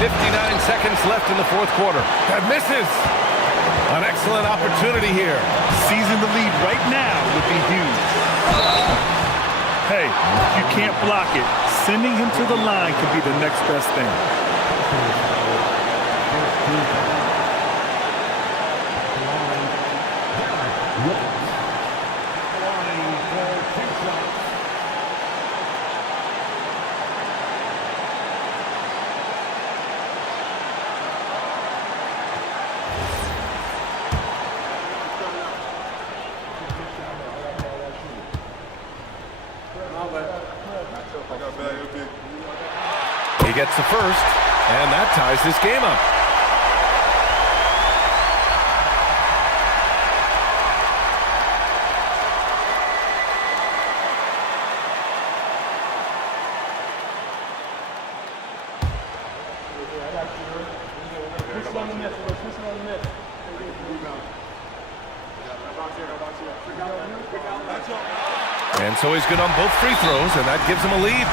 59 seconds left in the 4th quarter. That misses. An excellent opportunity here. Seizing the lead right now would be huge. Hey, if you can't block it, sending him to the line can be the next best thing. He gets the first, and that ties this game up. And so he's good on both free throws, and that gives him a lead.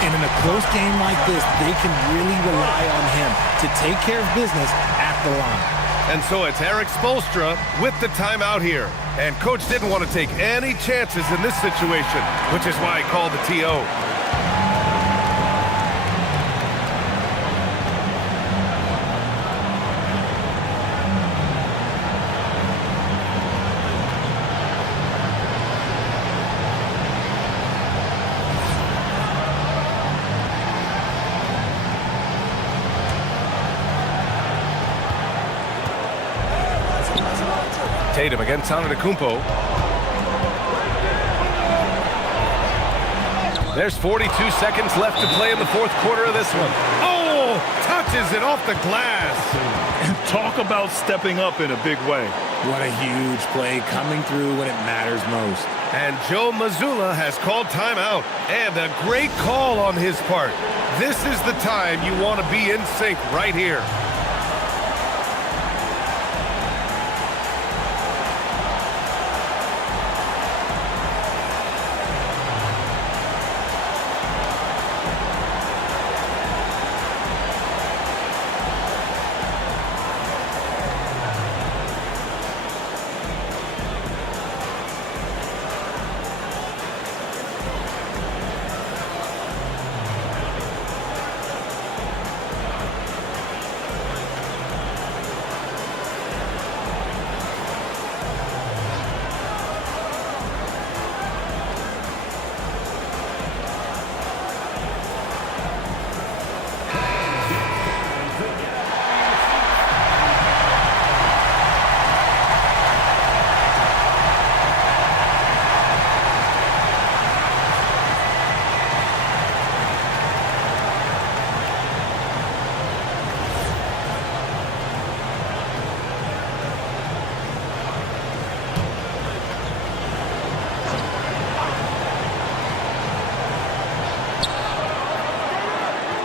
And in a close game like this, they can really rely on him to take care of business at the line. And so it's Eric Spoelstra with the timeout here. And Coach didn't want to take any chances in this situation, which is why he called the TO. Tatum against Antetokounmpo. There's 42 seconds left to play in the fourth quarter of this one. Oh, touches it off the glass. Talk about stepping up in a big way. What a huge play coming through when it matters most. And Joe Mazzulla has called timeout, and a great call on his part. This is the time you want to be in sync right here.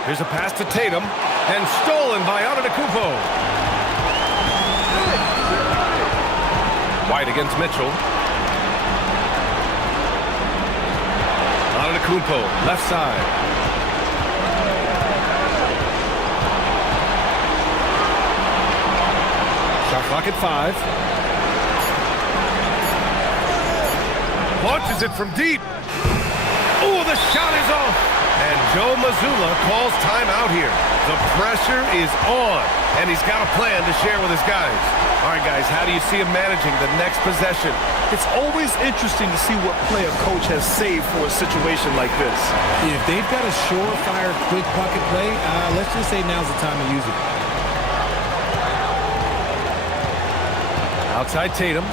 Here's a pass to Tatum, and stolen by Antetokounmpo. White against Mitchell. Antetokounmpo, left side. Shot clock at 5. Launches it from deep. Oh, the shot is off. And Joe Mazzulla calls timeout here. The pressure is on, and he's got a plan to share with his guys. All right, guys, how do you see him managing the next possession? It's always interesting to see what play a coach has saved for a situation like this. If they've got a surefire, quick bucket play, let's just say now's the time to use it. Outside Tatum.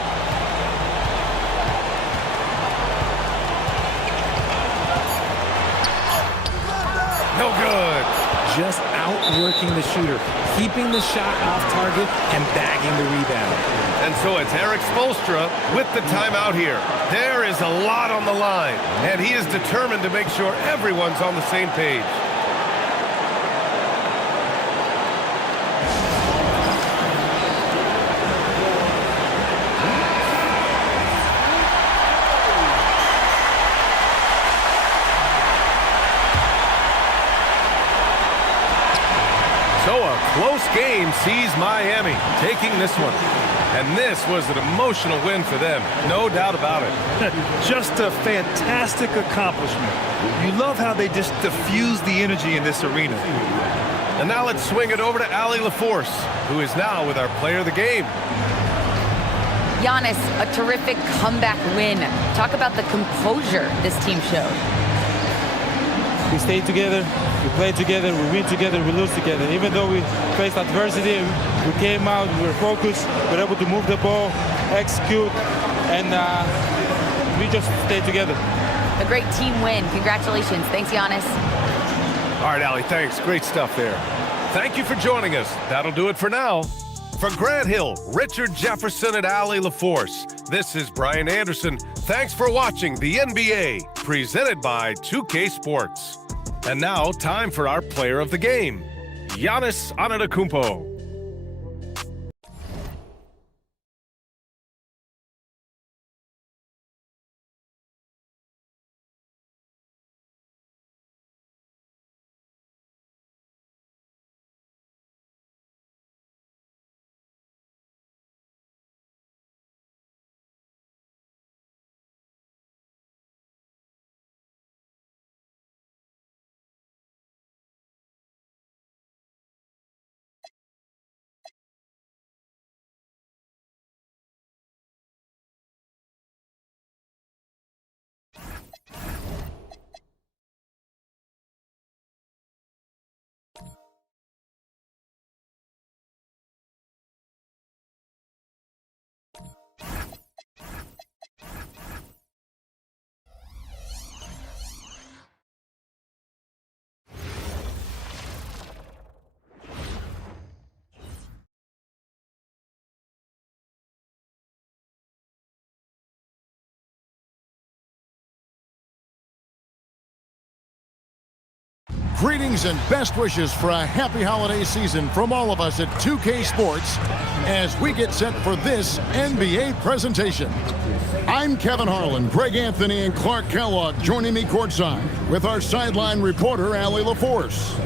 No good. Just outworking the shooter, keeping the shot off target and bagging the rebound. And so it's Eric Spoelstra with the timeout here. There is a lot on the line, and he is determined to make sure everyone's on the same page. So a close game sees Miami taking this one. And this was an emotional win for them, no doubt about it. Just a fantastic accomplishment. You love how they just diffuse the energy in this arena. And now let's swing it over to Allie LaForce, who is now with our player of the game. Giannis, a terrific comeback win. Talk about the composure this team showed. We stayed together, we played together, we win together, we lose together. Even though we faced adversity, we came out, we were focused, we were able to move the ball, execute, and we just stayed together. A great team win. Congratulations. Thanks, Giannis. All right, Allie, thanks. Great stuff there. Thank you for joining us. That'll do it for now. For Grant Hill, Richard Jefferson, and Allie LaForce, this is Brian Anderson. Thanks for watching the NBA, presented by 2K Sports. And now, time for our player of the game, Giannis Antetokounmpo. Greetings and best wishes for a happy holiday season from all of us at 2K Sports as we get set for this NBA presentation. I'm Kevin Harlan, Greg Anthony, and Clark Kellogg joining me courtside with our sideline reporter, Allie LaForce.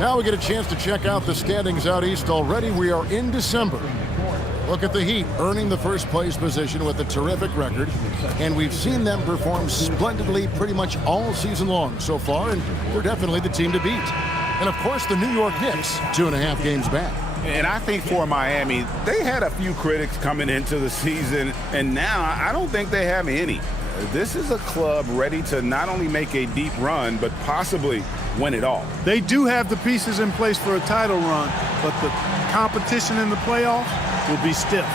Now we get a chance to check out the standings out east already. We are in December. Look at the Heat earning the first place position with a terrific record, and we've seen them perform splendidly pretty much all season long so far, and they're definitely the team to beat. And of course the New York Knicks, 2.5 games back. And I think for Miami, they had a few critics coming into the season, and now I don't think they have any. This is a club ready to not only make a deep run, but possibly win it all. They do have the pieces in place for a title run, but the competition in the playoffs will be stiff.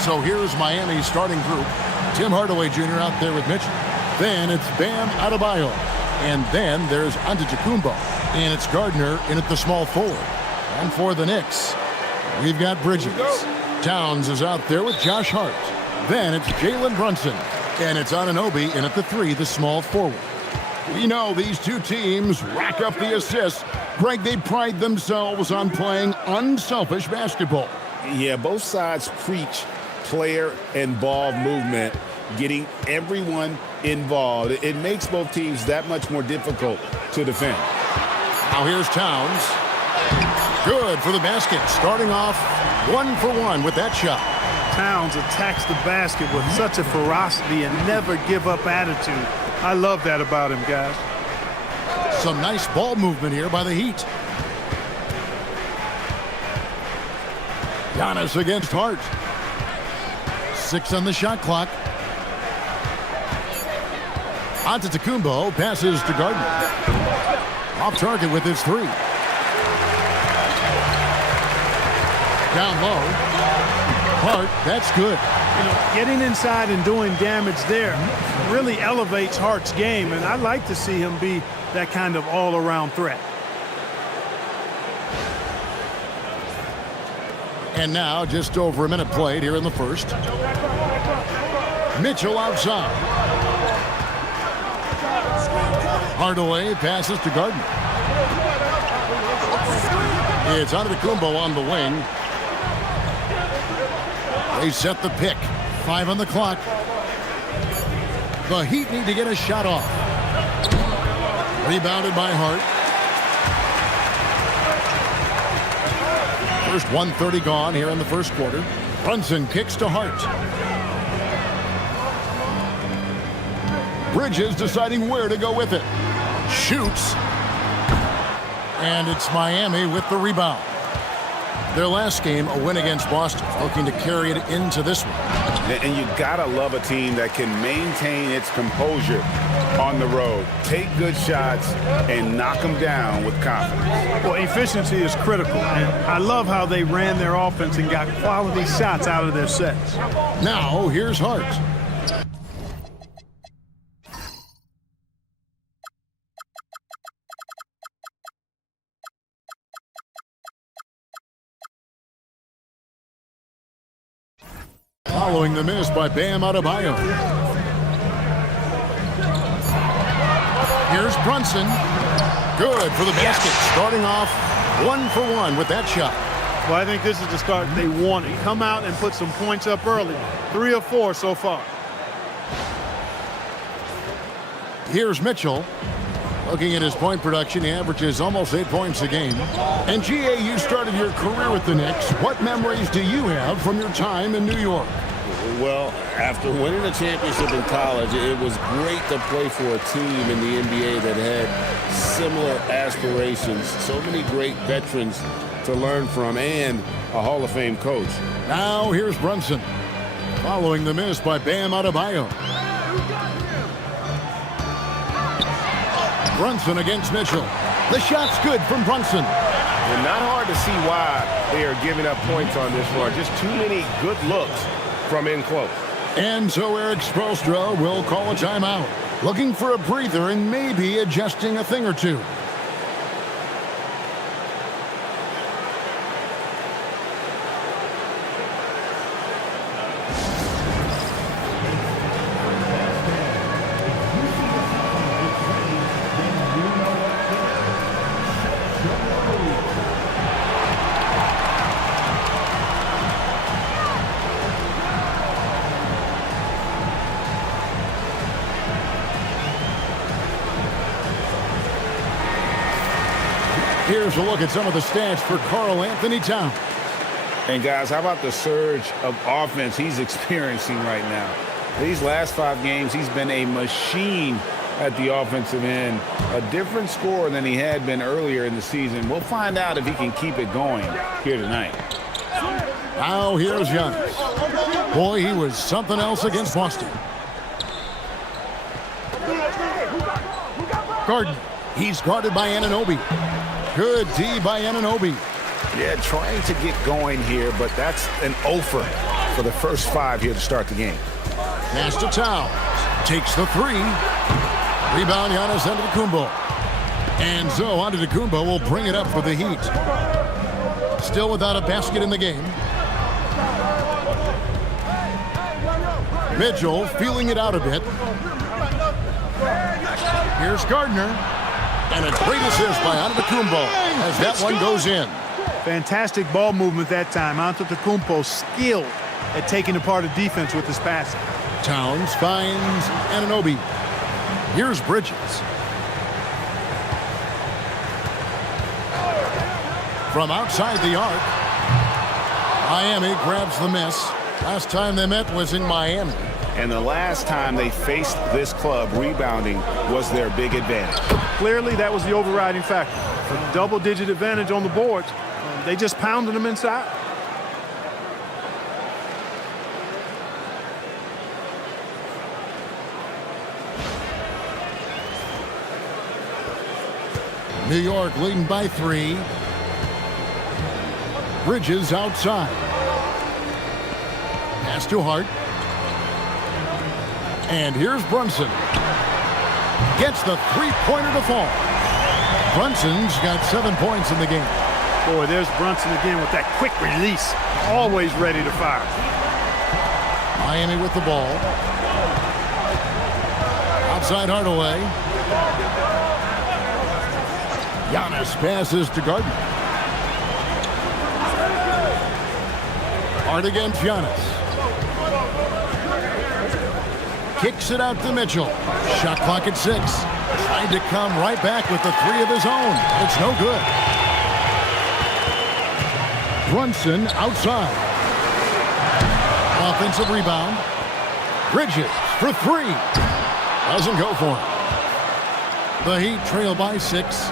So here's Miami's starting group. Tim Hardaway Jr. out there with Mitchell. Then it's Bam Adebayo. And then there's Antetokounmpo. And it's Gardner in at the small forward. And for the Knicks, we've got Bridges. Towns is out there with Josh Hart. Then it's Jalen Brunson. And it's Anunoby in at the 3, the small forward. We know these two teams rack up the assists. Greg, they pride themselves on playing unselfish basketball. Yeah, both sides preach player and ball movement, getting everyone involved. It makes both teams that much more difficult to defend. Now here's Towns. Good for the basket, starting off 1 for 1 with that shot. Towns attacks the basket with such a ferocity and never give up attitude. I love that about him, guys. Some nice ball movement here by the Heat. Giannis against Hart. 6 on the shot clock. Antetokounmpo passes to Gardner. Off target with his 3. Down low. Hart, that's good. You know, getting inside and doing damage there really elevates Hart's game, and I'd like to see him be that kind of all-around threat. And now just over a minute played here in the first. Mitchell outside. Hardaway passes to Gardner. It's Antetokounmpo on the wing. They set the pick. 5 on the clock. The Heat need to get a shot off. Rebounded by Hart. First 1:30 gone here in the first quarter. Brunson kicks to Hart. Bridges deciding where to go with it. Shoots. And it's Miami with the rebound. Their last game, a win against Boston, looking to carry it into this one. And you gotta love a team that can maintain its composure on the road, take good shots, and knock them down with confidence. Well, efficiency is critical, and I love how they ran their offense and got quality shots out of their sets. Now, here's Hart. Following the miss by Bam Adebayo. Here's Brunson. Good for the basket. Starting off 1 for 1 with that shot. Well, I think this is the start they wanted. Come out and put some points up early. 3 of 4 so far. Here's Mitchell. Looking at his point production, he averages almost 8 points a game. And GA, you started your career with the Knicks. What memories do you have from your time in New York? Well, after winning a championship in college, it was great to play for a team in the NBA that had similar aspirations. So many great veterans to learn from and a Hall of Fame coach. Now here's Brunson. Following the miss by Bam Adebayo. Brunson against Mitchell. The shot's good from Brunson. And not hard to see why they are giving up points on this run. Just too many good looks from in close. And so Eric Spoelstra will call a timeout. Looking for a breather and maybe adjusting a thing or two. Here's a look at some of the stats for Karl Anthony Towns. And guys, how about the surge of offense he's experiencing right now? These last 5 games, he's been a machine at the offensive end. A different scorer than he had been earlier in the season. We'll find out if he can keep it going here tonight. Now here's Giannis. Boy, he was something else against Boston. Gordon, he's guarded by Anunoby. Good D by Anunoby. Yeah, trying to get going here, but that's an offer for the first 5 here to start the game. Pass to Towns. Takes the 3. Rebound, Giannis Antetokounmpo. And so Antetokounmpo will bring it up for the Heat. Still without a basket in the game. Mitchell feeling it out a bit. Here's Gardner. And a great assist by Antetokounmpo as that one goes in. Fantastic ball movement that time. Antetokounmpo skilled at taking apart a defense with his passing. Towns finds Anunoby. Here's Bridges. From outside the arc, Miami grabs the miss. Last time they met was in Miami. And the last time they faced this club, rebounding was their big advantage. Clearly, that was the overriding factor. A double-digit advantage on the boards. They just pounded them inside. New York leading by 3. Bridges outside. Pass to Hart. And here's Brunson. Gets the 3-pointer to fall. Brunson's got 7 points in the game. Boy, there's Brunson again with that quick release. Always ready to fire. Miami with the ball. Outside Hardaway. Giannis passes to Gardner. Hart against Giannis. Kicks it out to Mitchell. Shot clock at 6. Tried to come right back with the 3 of his own. It's no good. Brunson outside. Offensive rebound. Bridges for three. Doesn't go for it. The Heat trail by 6.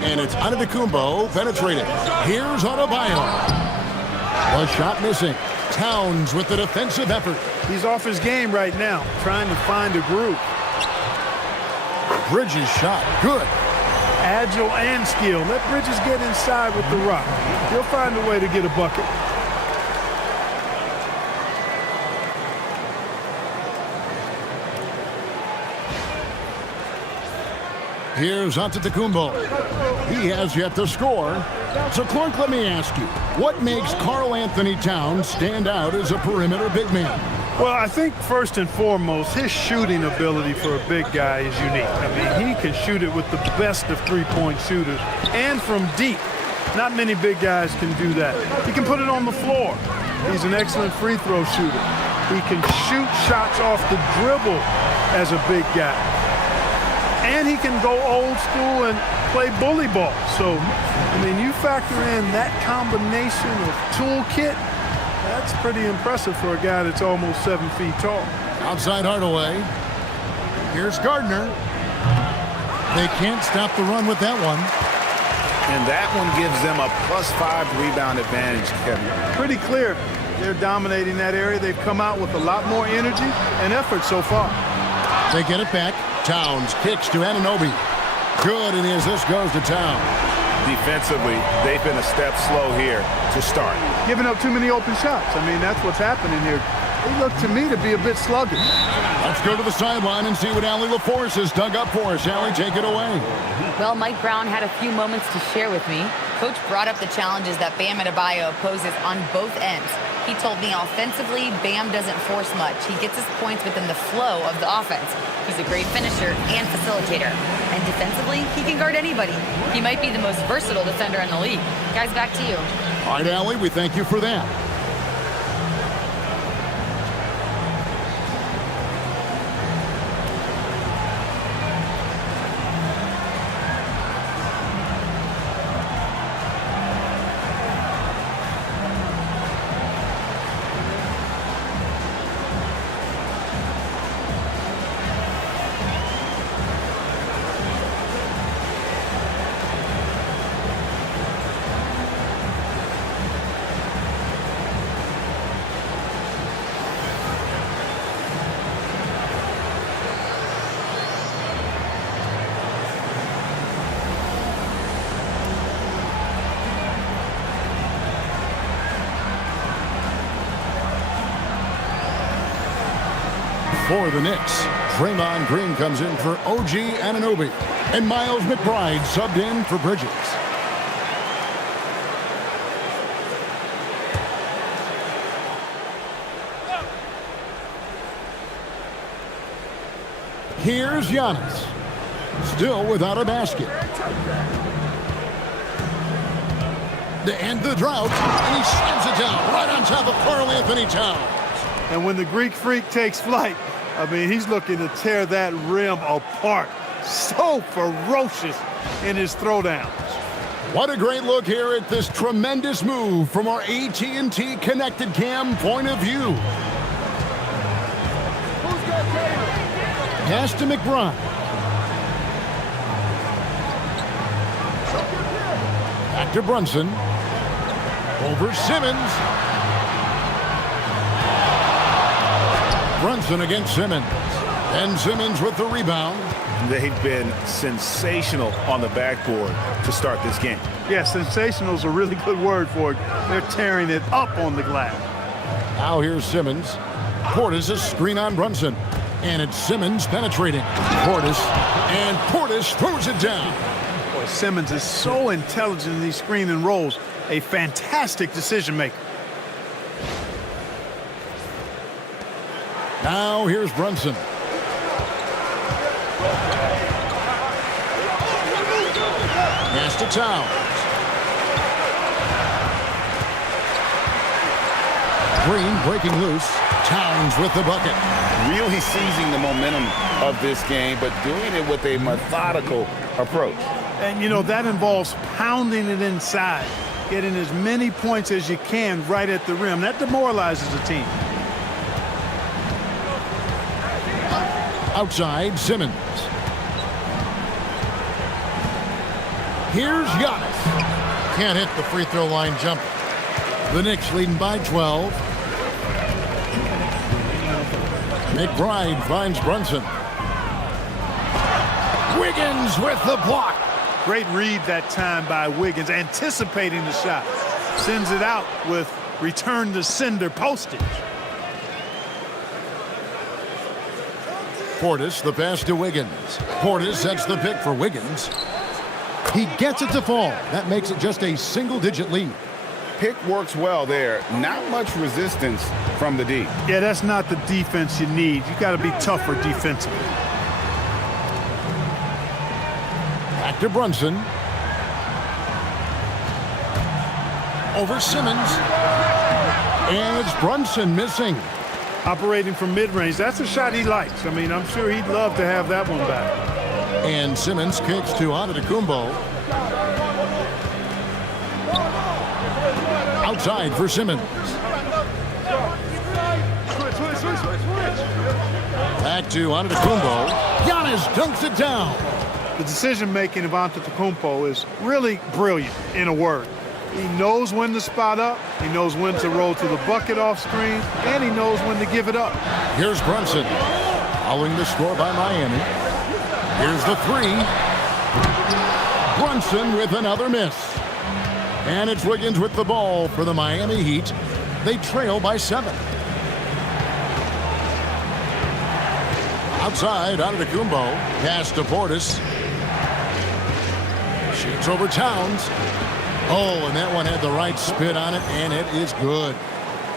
And it's Antetokounmpo penetrating. Here's Adebayo. The shot missing. Towns with the defensive effort. He's off his game right now, trying to find a groove. Bridges shot. Good. Agile and skill. Let Bridges get inside with the rock. He'll find a way to get a bucket. Here's Antetokounmpo. He has yet to score. So, Clark, let me ask you, what makes Karl Anthony Towns stand out as a perimeter big man? Well, I think first and foremost, his shooting ability for a big guy is unique. I mean, he can shoot it with the best of three-point shooters and from deep. Not many big guys can do that. He can put it on the floor. He's an excellent free throw shooter. He can shoot shots off the dribble as a big guy. And he can go old school and play bully ball. So, I mean, you factor in that combination of toolkit, that's pretty impressive for a guy that's almost 7 feet tall. Outside Hardaway. Here's Gardner. They can't stop the run with that one. And that one gives them a +5 rebound advantage, Kevin. Pretty clear. They're dominating that area. They've come out with a lot more energy and effort so far. They get it back. Towns kicks to Anunoby. Good, and as this goes to Towns. Defensively, they've been a step slow here to start. Giving up too many open shots. I mean, that's what's happening here. They look to me to be a bit sluggish. Let's go to the sideline and see what Allie LaForce has dug up for us. Allie, take it away. Well, Mike Brown had a few moments to share with me. Coach brought up the challenges that Bam Adebayo poses on both ends. He told me offensively, Bam doesn't force much. He gets his points within the flow of the offense. He's a great finisher and facilitator. And defensively, he can guard anybody. He might be the most versatile defender in the league. Guys, back to you. All right, Allie, we thank you for that. For the Knicks, Draymond Green comes in for OG Anunoby, and Miles McBride subbed in for Bridges. Here's Giannis, still without a basket. To end the drought, and he slams it down right on top of Karl Anthony Towns. And when the Greek Freak takes flight, I mean, he's looking to tear that rim apart. So ferocious in his throwdowns. What a great look here at this tremendous move from our AT&T Connected Cam point of view. Pass to McBride. Back to Brunson. Over Simmons. Brunson against Simmons. And Simmons with the rebound. They've been sensational on the backboard to start this game. Yeah, sensational is a really good word for it. They're tearing it up on the glass. Now here's Simmons. Portis is screen on Brunson. And it's Simmons penetrating. Portis. And Portis throws it down. Boy, Simmons is so intelligent in these screen and rolls. A fantastic decision maker. Now here's Brunson. Pass to Towns. Green breaking loose. Towns with the bucket. Really seizing the momentum of this game, but doing it with a methodical approach. And, you know, that involves pounding it inside. getting as many points as you can right at the rim. That demoralizes the team. Outside, Simmons. Here's Giannis. Can't hit the free throw line jumper. The Knicks leading by 12. McBride finds Brunson. Wiggins with the block. Great read that time by Wiggins, anticipating the shot. Sends it out with return to sender postage. Portis, the pass to Wiggins. Portis sets the pick for Wiggins. He gets it to fall. That makes it just a single-digit lead. Pick works well there. Not much resistance from the D. Yeah, that's not the defense you need. You got to be tougher defensively. Back to Brunson. Over Simmons. And it's Brunson missing. Operating from mid-range, that's a shot he likes. I mean, I'm sure he'd love to have that one back. And Simmons kicks to Antetokounmpo. Outside for Simmons. Back to Antetokounmpo. Giannis dunks it down. The decision-making of Antetokounmpo is really brilliant, in a word. He knows when to spot up, he knows when to roll to the bucket off screen, and he knows when to give it up. Here's Brunson. Following the score by Miami. Here's the three. Brunson with another miss. And it's Wiggins with the ball for the Miami Heat. They trail by 7. Outside, Antetokounmpo. Pass to Portis. Shoots over Towns. Oh, and that one had the right spin on it, and it is good.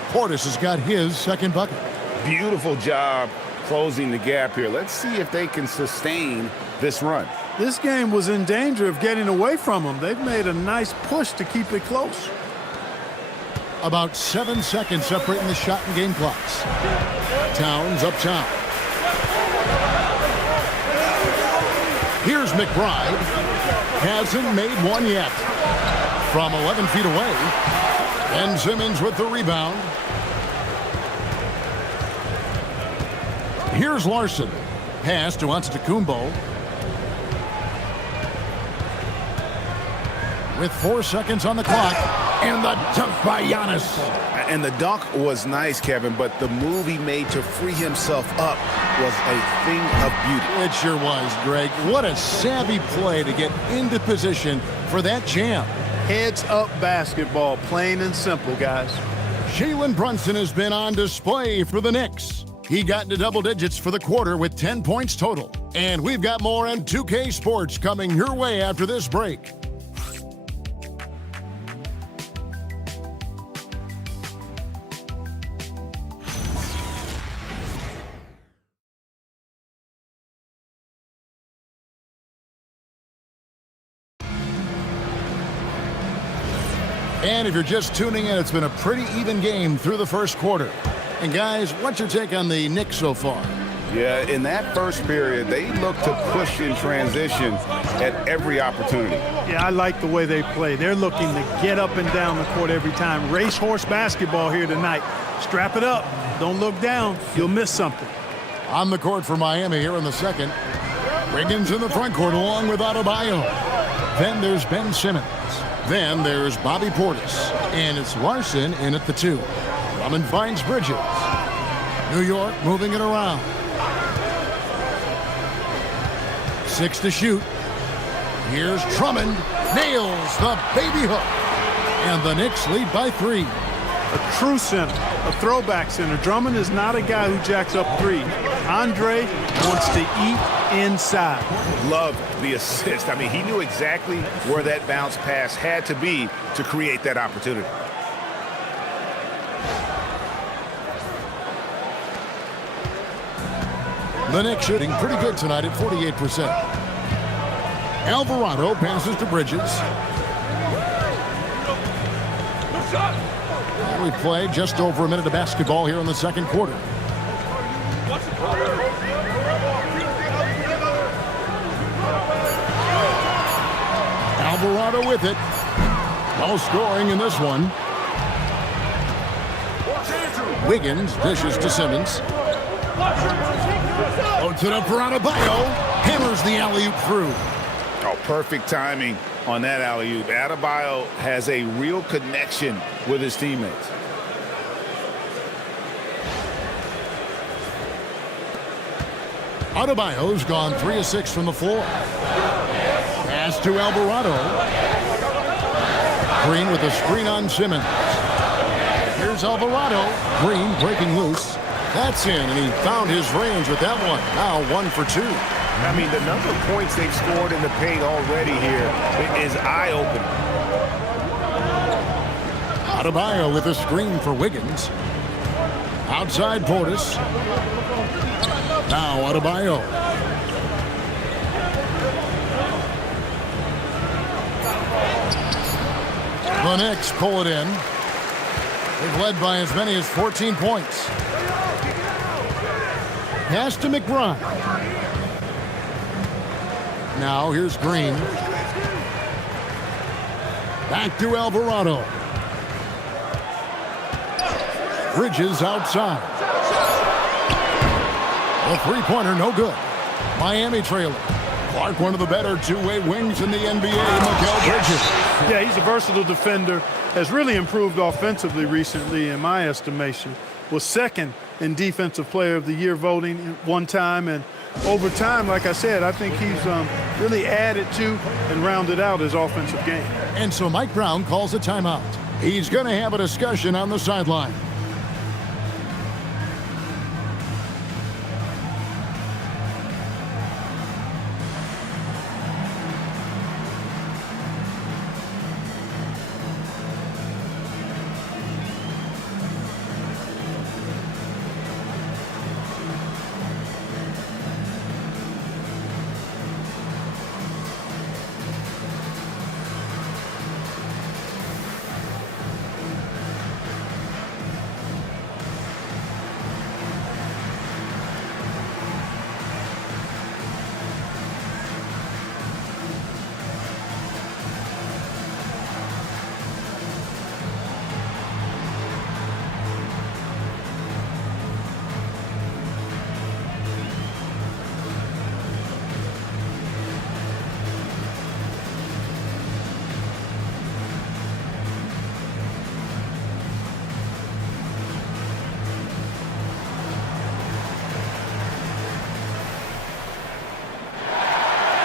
Portis has got his second bucket. Beautiful job closing the gap here. Let's see if they can sustain this run. This game was in danger of getting away from them. They've made a nice push to keep it close. About 7 seconds separating the shot and game clocks. Towns up top. Here's McBride. Hasn't made one yet. From 11 feet away. And Simmons with the rebound. Here's Larson. Pass to Antetokounmpo. With 4 seconds on the clock. And the dunk by Giannis. And the dunk was nice, Kevin, but the move he made to free himself up was a thing of beauty. It sure was, Greg. What a savvy play to get into position for that jam. Heads-up basketball, plain and simple, guys. Jalen Brunson has been on display for the Knicks. He got into double digits for the quarter with 10 points total. And we've got more on 2K Sports coming your way after this break. And if you're just tuning in, it's been a pretty even game through the first quarter. And guys, what's your take on the Knicks so far? Yeah, in that first period, they looked to push in transition at every opportunity. Yeah, I like the way they play. They're looking to get up and down the court every time. Racehorse basketball here tonight. Strap it up. Don't look down. You'll miss something. On the court for Miami here in the second. Wiggins in the front court along with Adebayo. Then there's Ben Simmons. Then there's Bobby Portis. And it's Larson in at the 2. Drummond finds Bridges. New York moving it around. 6 to shoot. Here's Drummond. Nails the baby hook. And the Knicks lead by 3. A true center, a throwback center. Drummond is not a guy who jacks up 3. Andre wants to eat inside. Love the assist. I mean, he knew exactly where that bounce pass had to be to create that opportunity. The Knicks shooting pretty good tonight at 48%. Alvarado passes to Bridges. And we play just over a minute of basketball here in the second quarter. Alvarado with it. No scoring in this one. Wiggins dishes to Simmons. Puts it up for Adebayo. Hammers the alley-oop through. Oh, perfect timing on that alley-oop. Adebayo has a real connection with his teammates. Adebayo's gone 3 of 6 from the floor. Pass to Alvarado. Green with a screen on Simmons. Here's Alvarado. Green breaking loose. That's in, and he found his range with that one. Now 1 for 2. I mean, the number of points they've scored in the paint already here is eye-opening. Adebayo with a screen for Wiggins. Outside Portis. Now Adebayo. The Knicks pull it in. They've led by as many as 14 points. Pass to McBride. Now here's Green. Back to Alvarado. Bridges outside. The three-pointer no good. Miami trailing. Clark, one of the better two-way wings in the NBA, Mikal Bridges. Yeah, he's a versatile defender. Has really improved offensively recently, in my estimation. Was second in Defensive Player of the Year voting one time. And over time, like I said, I think he's really added to and rounded out his offensive game. And so Mike Brown calls a timeout. He's going to have a discussion on the sideline.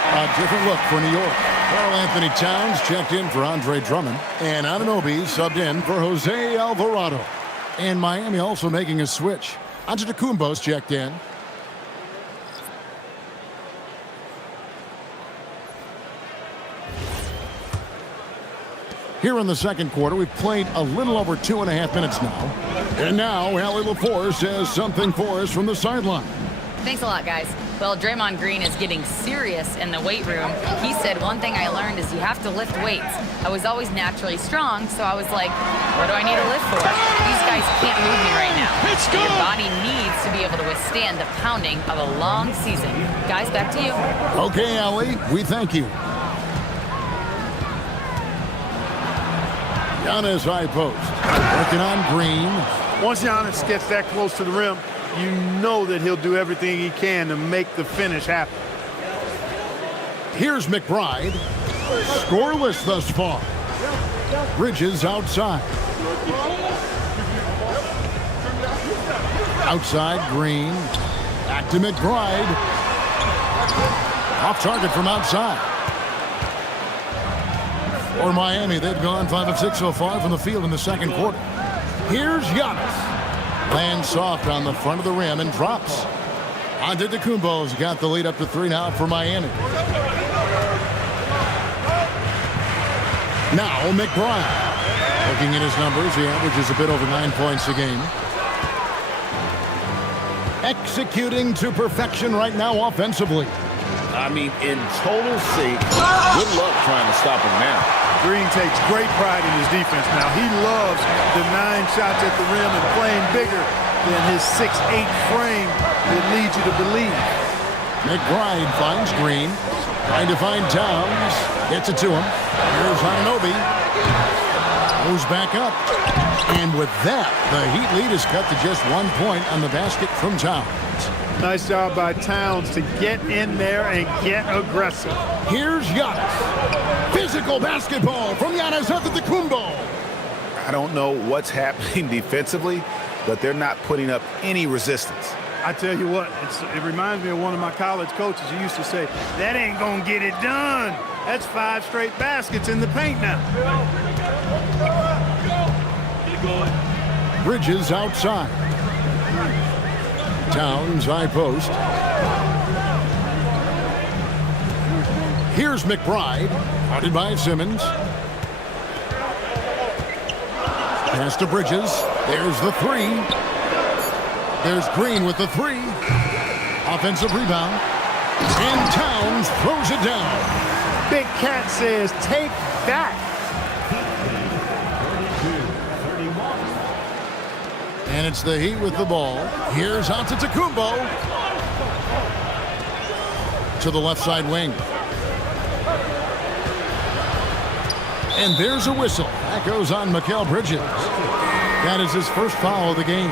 A different look for New York. Karl Anthony Towns checked in for Andre Drummond. And Anunoby subbed in for Jose Alvarado. And Miami also making a switch. Antetokounmpo's checked in. Here in the second quarter, we've played a little over 2.5 minutes now. And now, Allie LaForce has something for us from the sideline. Thanks a lot, guys. Well, Draymond Green is getting serious in the weight room. He said, one thing I learned is you have to lift weights. I was always naturally strong, so I was like, what do I need to lift for? These guys can't move me right now. Your body needs to be able to withstand the pounding of a long season. Guys, back to you. Okay, Allie, we thank you. Giannis high post. Working on Green. Once Giannis gets that close to the rim, you know that he'll do everything he can to make the finish happen. Here's McBride. Scoreless thus far. Bridges outside. Outside, Green. Back to McBride. Off target from outside. For Miami, they've gone 5 of 6 so far from the field in the second quarter. Here's Giannis. Lands soft on the front of the rim and drops. Antetokounmpo's got the lead up to 3 now for Miami. Now McBride. Looking at his numbers, he averages a bit over 9 points a game. Executing to perfection right now offensively. I mean, in total sync. Good luck trying to stop him now. Green takes great pride in his defense now. He loves the 9 shots at the rim and playing bigger than his 6'8" frame that leads you to believe. McBride finds Green. Trying to find Towns. Gets it to him. Here's Anunoby. Goes back up. And with that, the Heat lead is cut to just 1 point on the basket from Towns. Nice job by Towns to get in there and get aggressive. Here's Giannis. Physical basketball from Giannis Antetokounmpo. I don't know what's happening defensively, but they're not putting up any resistance. I tell you what, it reminds me of one of my college coaches who used to say, that ain't gonna get it done. That's 5 straight baskets in the paint now. Bridges outside. Towns high post. Here's McBride, guarded by Simmons. Pass to Bridges. There's the 3. There's Green with the 3. Offensive rebound. And Towns throws it down. Big Cat says, take that. And it's the Heat with the ball. Here's Antetokounmpo to the left side wing. And there's a whistle. That goes on Mikal Bridges. That is his first foul of the game.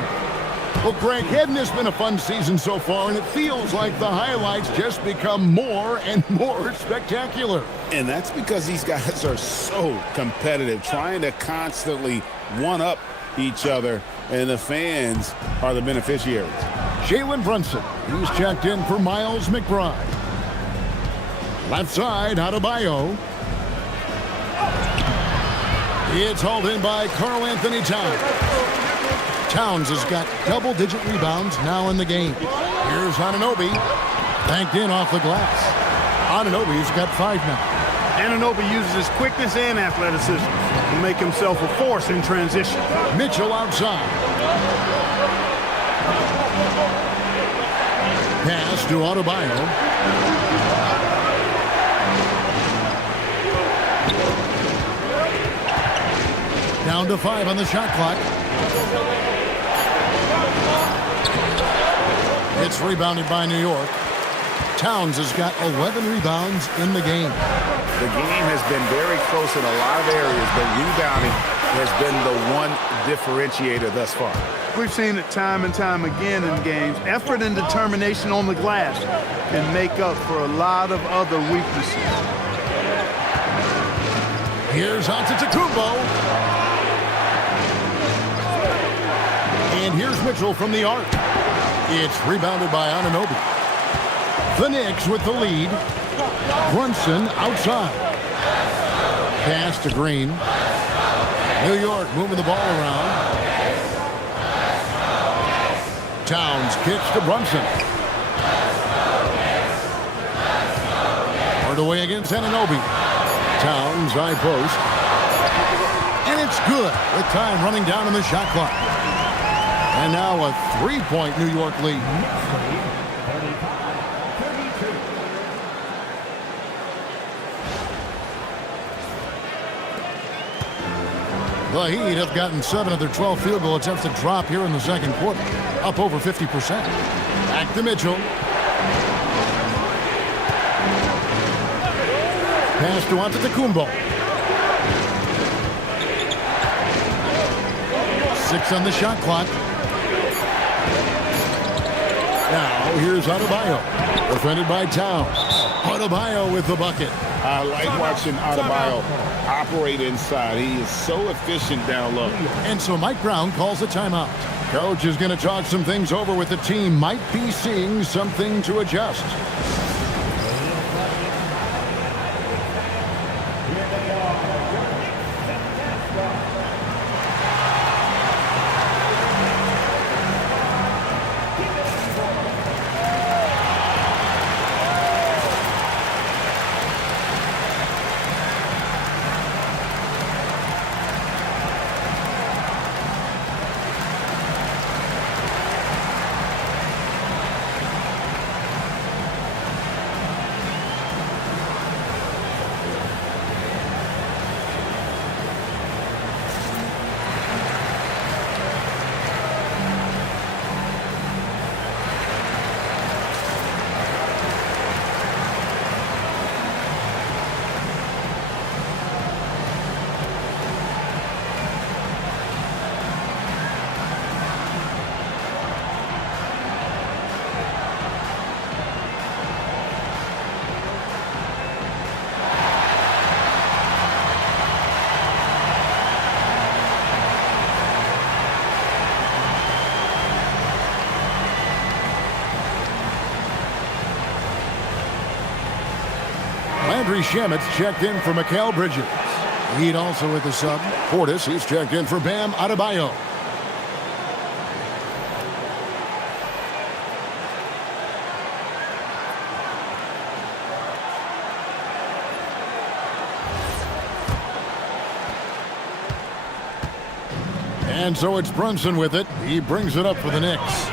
Well, Greg, hadn't this been a fun season so far? And it feels like the highlights just become more and more spectacular. And that's because these guys are so competitive, trying to constantly one-up each other, and the fans are the beneficiaries. Jalen Brunson, he's checked in for Miles McBride. Left side, Adebayo. It's hauled in by Karl Anthony Towns. Towns has got double-digit rebounds now in the game. Here's Anunoby, banked in off the glass. Anunoby's got 5 now. Anunoby uses his quickness and athleticism to make himself a force in transition. Mitchell outside. Pass to Adebayo. Down to 5 on the shot clock. It's rebounded by New York. Towns has got 11 rebounds in the game. The game has been very close in a lot of areas, but rebounding has been the one differentiator thus far. We've seen it time and time again in games. Effort and determination on the glass can make up for a lot of other weaknesses. Here's Antetokounmpo. And here's Mitchell from the arc. It's rebounded by Anunoby. The Knicks with the lead. Brunson outside. Pass to Green. New York moving the ball around. Towns kicks to Brunson. Hard away against Anunoby. Towns high post. And it's good with time running down on the shot clock. And now a 3-point New York lead. The Heat have gotten 7 of their 12 field goal attempts to drop here in the second quarter, up over 50%. Back to Mitchell. Pass to Antetokounmpo. 6 on the shot clock. Now here's Adebayo, defended by Towns. Adebayo with the bucket. I like watching Adebayo operate inside. He is so efficient down low. And so Mike Brown calls a timeout. Coach is going to talk some things over with the team. Might be seeing something to adjust. Landry Shamit's checked in for Mikal Bridges. Heat also with the sub. Portis, he's checked in for Bam Adebayo. And so it's Brunson with it. He brings it up for the Knicks.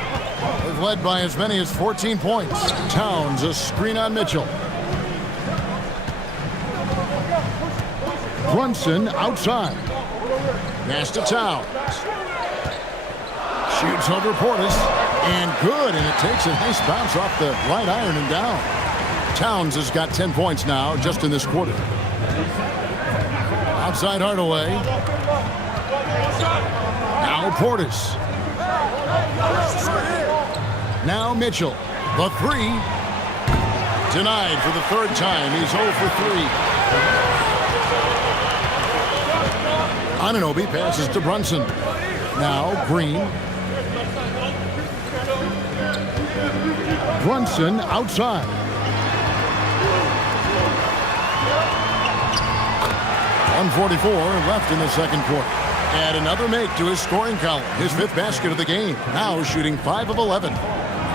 They've led by as many as 14 points. Towns, a screen on Mitchell. Brunson outside. Pass to Towns. Shoots over Portis. And good. And it takes a nice bounce off the right iron and down. Towns has got 10 points now just in this quarter. Outside Hardaway. Now Portis. Now Mitchell. The three. Denied for the third time. He's 0 for 3. Anunoby passes to Brunson. Now Green. Brunson outside. .144 left in the second quarter. Add another make to his scoring column. His 5th basket of the game. Now shooting 5 of 11.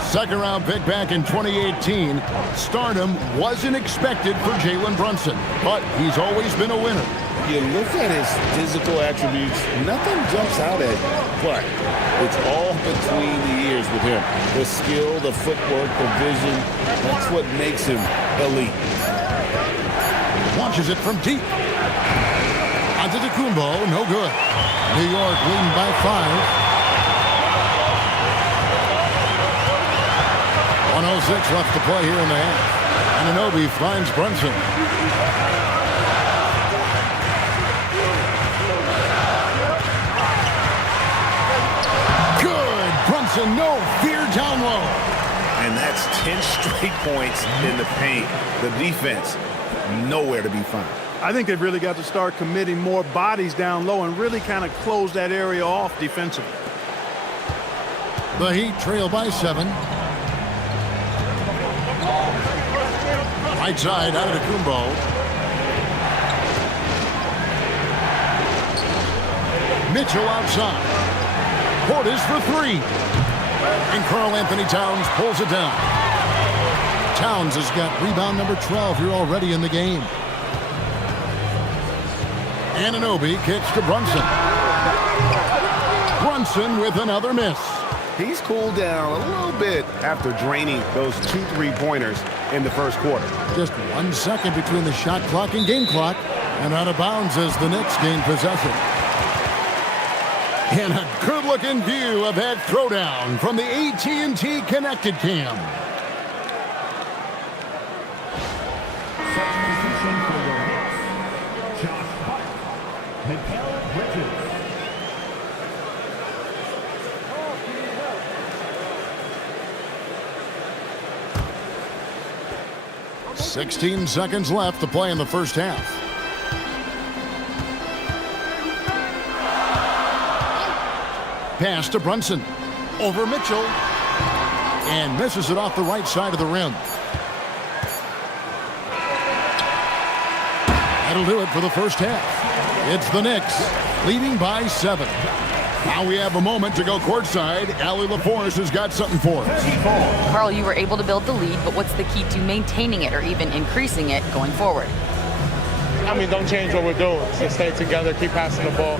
Second round pick back in 2018. Stardom wasn't expected for Jalen Brunson, but he's always been a winner. You look at his physical attributes, nothing jumps out at you, but it's all between the ears with him. The skill, the footwork, the vision, that's what makes him elite. Launches it from deep. Antetokounmpo, no good. New York leading by 5. 1:06 left to play here in the half. Anunoby finds Brunson. Good. Brunson, no fear down low. And that's 10 straight points in the paint. The defense, nowhere to be found. I think they've really got to start committing more bodies down low and really kind of close that area off defensively. The Heat trail by 7. Right side out of the Kumbo. Mitchell outside. Portis for 3. And Karl Anthony Towns pulls it down. Towns has got rebound number 12 here already in the game. Anunoby kicks to Brunson. Brunson with another miss. He's cooled down a little bit after draining those 2 3-pointers in the first quarter. Just 1 second between the shot clock and game clock. And out of bounds as the Knicks gain possession. And a good-looking view of that throwdown from the AT&T Connected Cam. Substitution for the Knicks. Josh Hart. Mikal Bridges. 16 seconds left to play in the first half. Pass to Brunson. Over Mitchell. And misses it off the right side of the rim. That'll do it for the first half. It's the Knicks leading by 7. Now we have a moment to go courtside. Allie LaForce has got something for us. Carl, you were able to build the lead, but what's the key to maintaining it or even increasing it going forward? I mean, don't change what we're doing. Just stay together, keep passing the ball,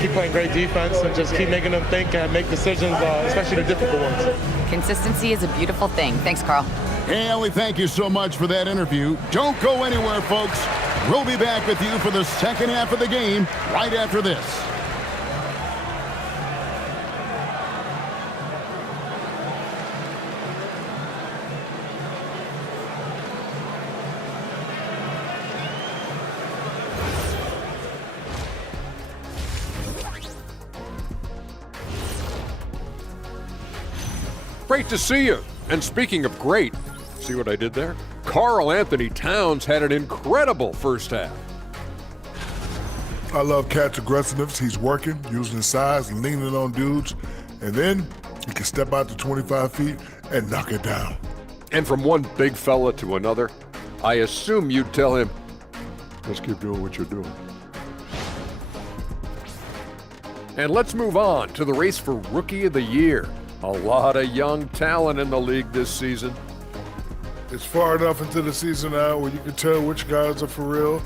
keep playing great defense, and just keep making them think and make decisions, especially the difficult ones. Consistency is a beautiful thing. Thanks, Carl. Hey, Allie, thank you so much for that interview. Don't go anywhere, folks. We'll be back with you for the second half of the game right after this. Great to see you. And speaking of great, see what I did there? Karl Anthony Towns had an incredible first half. I love Cat's aggressiveness. He's working, using his size, leaning on dudes, and then he can step out to 25 feet and knock it down. And from one big fella to another, I assume you'd tell him, just keep doing what you're doing. And let's move on to the race for Rookie of the Year. A lot of young talent in the league this season. It's far enough into the season now where you can tell which guys are for real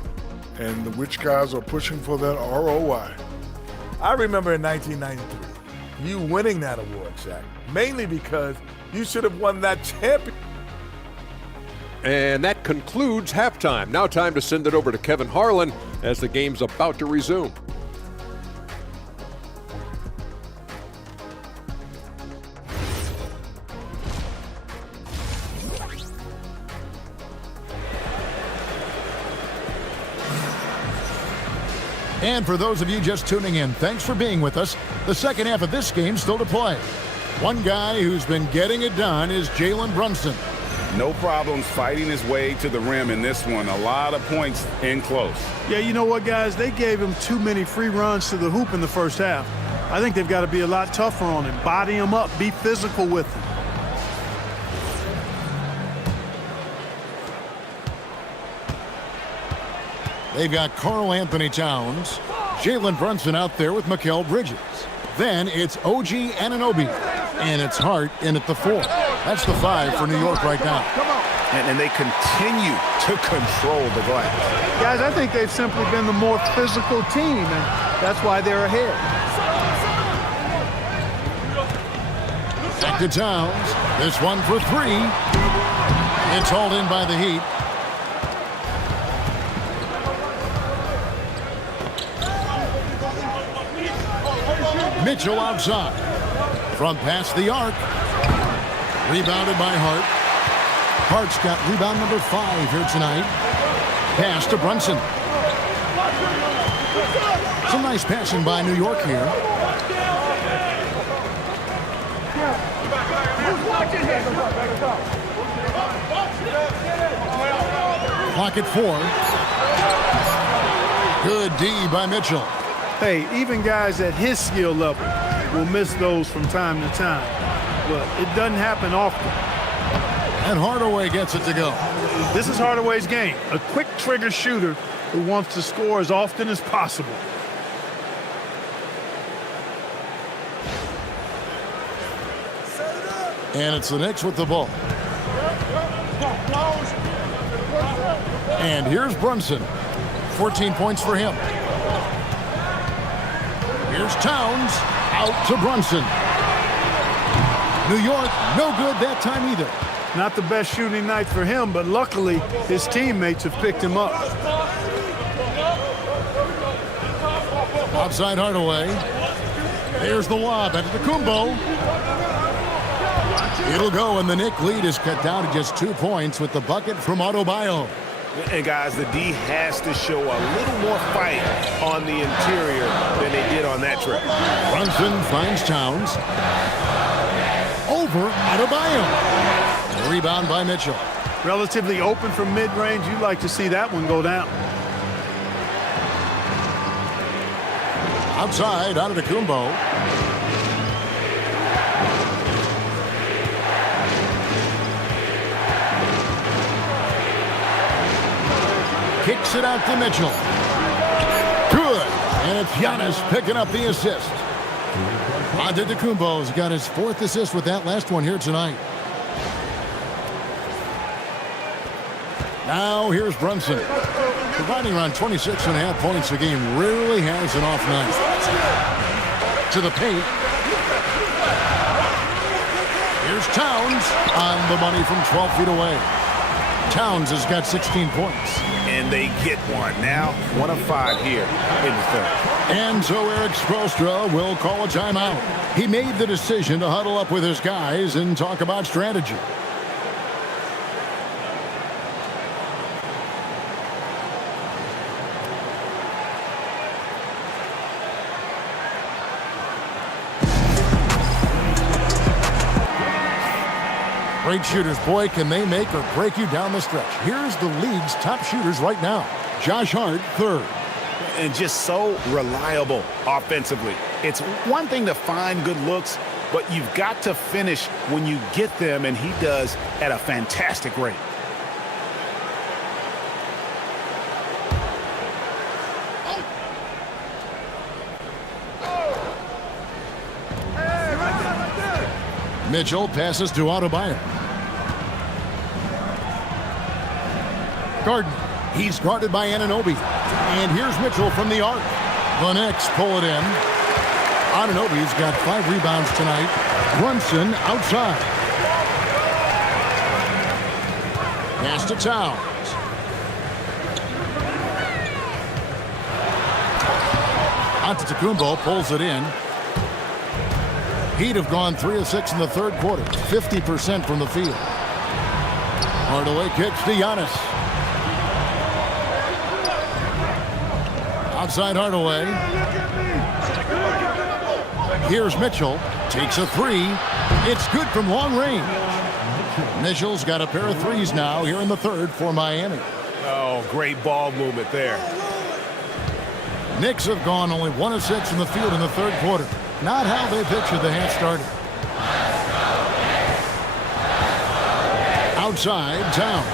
and which guys are pushing for that ROI. I remember in 1993, you winning that award, Shaq, mainly because you should have won that champion. And that concludes halftime. Now time to send it over to Kevin Harlan as the game's about to resume. And for those of you just tuning in, thanks for being with us. The second half of this game still to play. One guy who's been getting it done is Jalen Brunson. No problems fighting his way to the rim in this one. A lot of points in close. Yeah, you know what, guys? They gave him too many free runs to the hoop in the first half. I think they've got to be a lot tougher on him. Body him up. Be physical with him. They've got Karl Anthony Towns, Jalen Brunson out there with Mikal Bridges. Then it's OG Anunoby, and it's Hart in at the 4. That's the 5 for New York right now. And they continue to control the glass. Guys, I think they've simply been the more physical team, and that's why they're ahead. Back to Towns. This one for 3. It's hauled in by the Heat. Mitchell outside. From past the arc. Rebounded by Hart. Hart's got rebound number 5 here tonight. Pass to Brunson. Some nice passing by New York here. Clock at 4. Good D by Mitchell. Hey, even guys at his skill level will miss those from time to time. But it doesn't happen often. And Hardaway gets it to go. This is Hardaway's game. A quick trigger shooter who wants to score as often as possible. And it's the Knicks with the ball. And here's Brunson. 14 points for him. Here's Towns, out to Brunson. New York, no good that time either. Not the best shooting night for him, but luckily his teammates have picked him up. Outside Hardaway. There's the lob at the Kumbo. It'll go, and the Knick lead is cut down to just 2 points with the bucket from Adebayo. And guys, the D has to show a little more fight on the interior than they did on that trip. Brunson finds Towns. Over Adebayo. Rebound by Mitchell. Relatively open from mid-range. You'd like to see that one go down. Outside, out of the Kumbo. Kicks it out to Mitchell. Good. And it's Giannis picking up the assist. Antetokounmpo's got his 4th assist with that last one here tonight. Now here's Brunson. Providing around 26.5 points a game. Rarely has an off night. To the paint. Here's Towns on the money from 12 feet away. Towns has got 16 points. And they get one. Now 1 of 5 here in the 3rd. And so Eric Spoelstra will call a timeout. He made the decision to huddle up with his guys and talk about strategy. Great shooters, boy, can they make or break you down the stretch. Here's the league's top shooters right now. Josh Hart, 3rd. And just so reliable offensively. It's one thing to find good looks, but you've got to finish when you get them, and he does at a fantastic rate. Mitchell passes to Adebayo. Gardner. He's guarded by Anunoby. And here's Mitchell from the arc. The Knicks pull it in. Anunoby's got 5 rebounds tonight. Brunson outside. Pass to Towns. Antetokounmpo pulls it in. Heat have gone 3 of 6 in the third quarter. 50% from the field. Hardaway kicks to Giannis. Outside Hardaway. Here's Mitchell. Takes a 3. It's good from long range. Mitchell's got a pair of threes now here in the third for Miami. Oh, great ball movement there. Knicks have gone only 1 of 6 in the field in the third quarter. Not how they pictured the half started. Outside, Towns.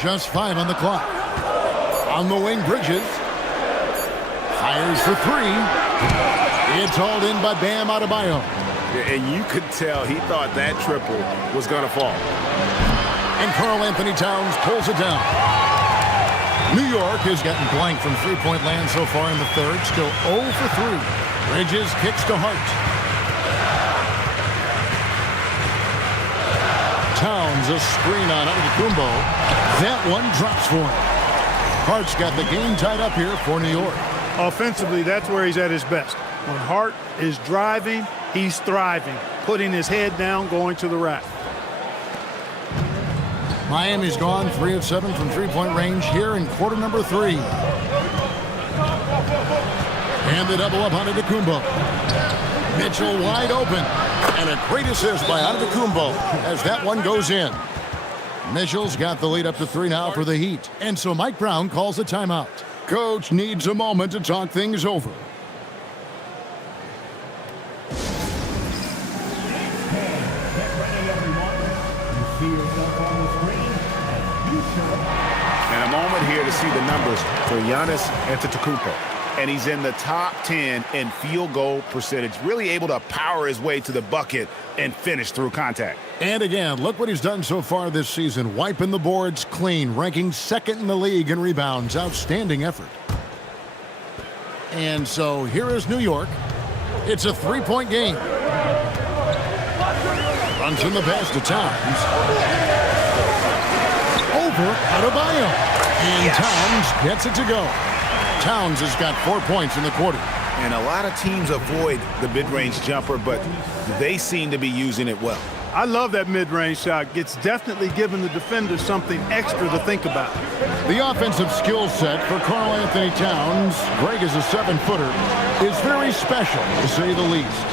Just 5 on the clock. On the wing, Bridges. Fires for 3. It's hauled in by Bam Adebayo. And you could tell he thought that triple was going to fall. And Karl Anthony Towns pulls it down. New York has gotten blank from three-point land so far in the third. Still 0 for 3. Bridges kicks to Hart. Towns a screen on Antetokounmpo. That one drops for him. Hart's got the game tied up here for New York. Offensively, that's where he's at his best. When Hart is driving, he's thriving, putting his head down, going to the rack. Miami's gone 3 of 7 from three-point range here in quarter number 3. And the double up on Antetokounmpo. Mitchell wide open. And a great assist by Antetokounmpo as that one goes in. Mitchell's got the lead up to 3 now for the Heat. And so Mike Brown calls a timeout. Coach needs a moment to talk things over. And a moment here to see the numbers for Giannis Antetokounmpo. And he's in the top 10 in field goal percentage, really able to power his way to the bucket and finish through contact. And again, look what he's done so far this season. Wiping the boards clean, ranking 2nd in the league in rebounds. Outstanding effort. And so here is New York. It's a 3-point game. Runs in the pass to Towns. Over Adebayo. And Towns gets it to go. Towns has got 4 points in the quarter. And a lot of teams avoid the mid-range jumper, but they seem to be using it well. I love that mid-range shot. It's definitely giving the defender something extra to think about. The offensive skill set for Karl Anthony Towns, Greg is a 7-footer, is very special, to say the least.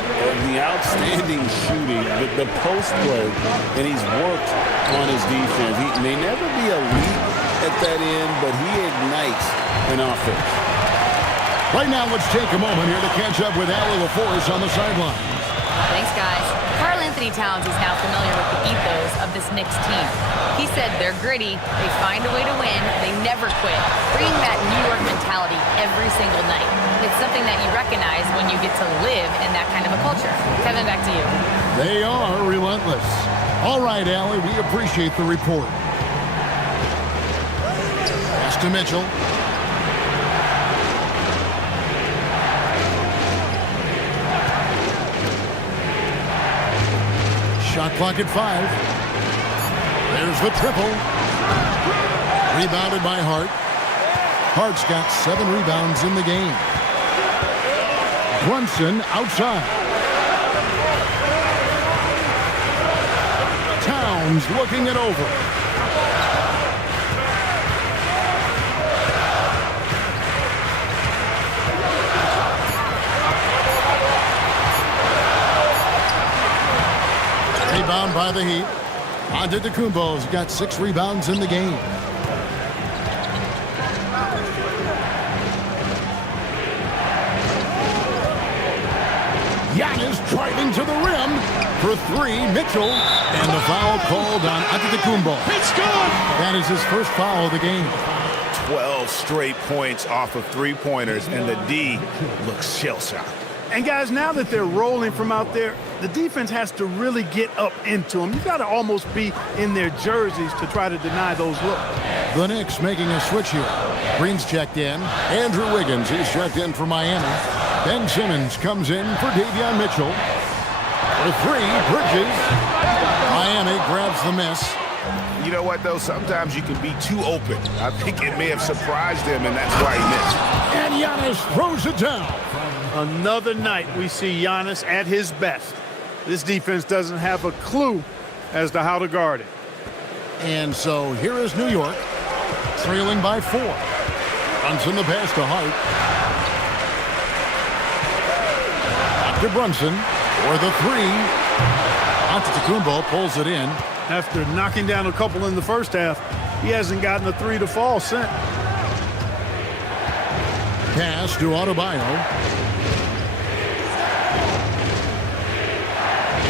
The outstanding shooting, the post play, and he's worked on his defense. He may never be elite at that end, but he ignites an offense. Right now, let's take a moment here to catch up with Allie LaForce on the sidelines. Thanks, guys. Karl Anthony Towns is now familiar with the ethos of this Knicks team. He said they're gritty, they find a way to win, they never quit, bringing that New York mentality every single night. It's something that you recognize when you get to live in that kind of a culture. Kevin, back to you. They are relentless. All right, Allie, we appreciate the report. Pass to Mitchell. Shot clock at 5. There's the triple. Rebounded by Hart. Hart's got 7 rebounds in the game. Brunson outside. Towns looking it over. Rebound by the Heat. Antetokounmpo's got 6 rebounds in the game. Giannis driving to the rim for 3. Mitchell, and the foul called on Antetokounmpo. It's good. That is his first foul of the game. 12 straight points off of three-pointers, and the D looks shell-shocked. And guys, now that they're rolling from out there, the defense has to really get up into them. You got to almost be in their jerseys to try to deny those looks. The Knicks making a switch here. Green's checked in. Andrew Wiggins, he's checked in for Miami. Ben Simmons comes in for Davion Mitchell. For three, Bridges. Miami grabs the miss. You know what, though? Sometimes you can be too open. I think it may have surprised him, and that's why he missed. And Giannis throws it down. Another night we see Giannis at his best. This defense doesn't have a clue as to how to guard it. And so here is New York, trailing by 4. Runs in the pass to Hart. Back to Brunson for the 3. Antetokounmpo pulls it in. After knocking down a couple in the first half, he hasn't gotten a 3 to fall since. Pass to Adebayo.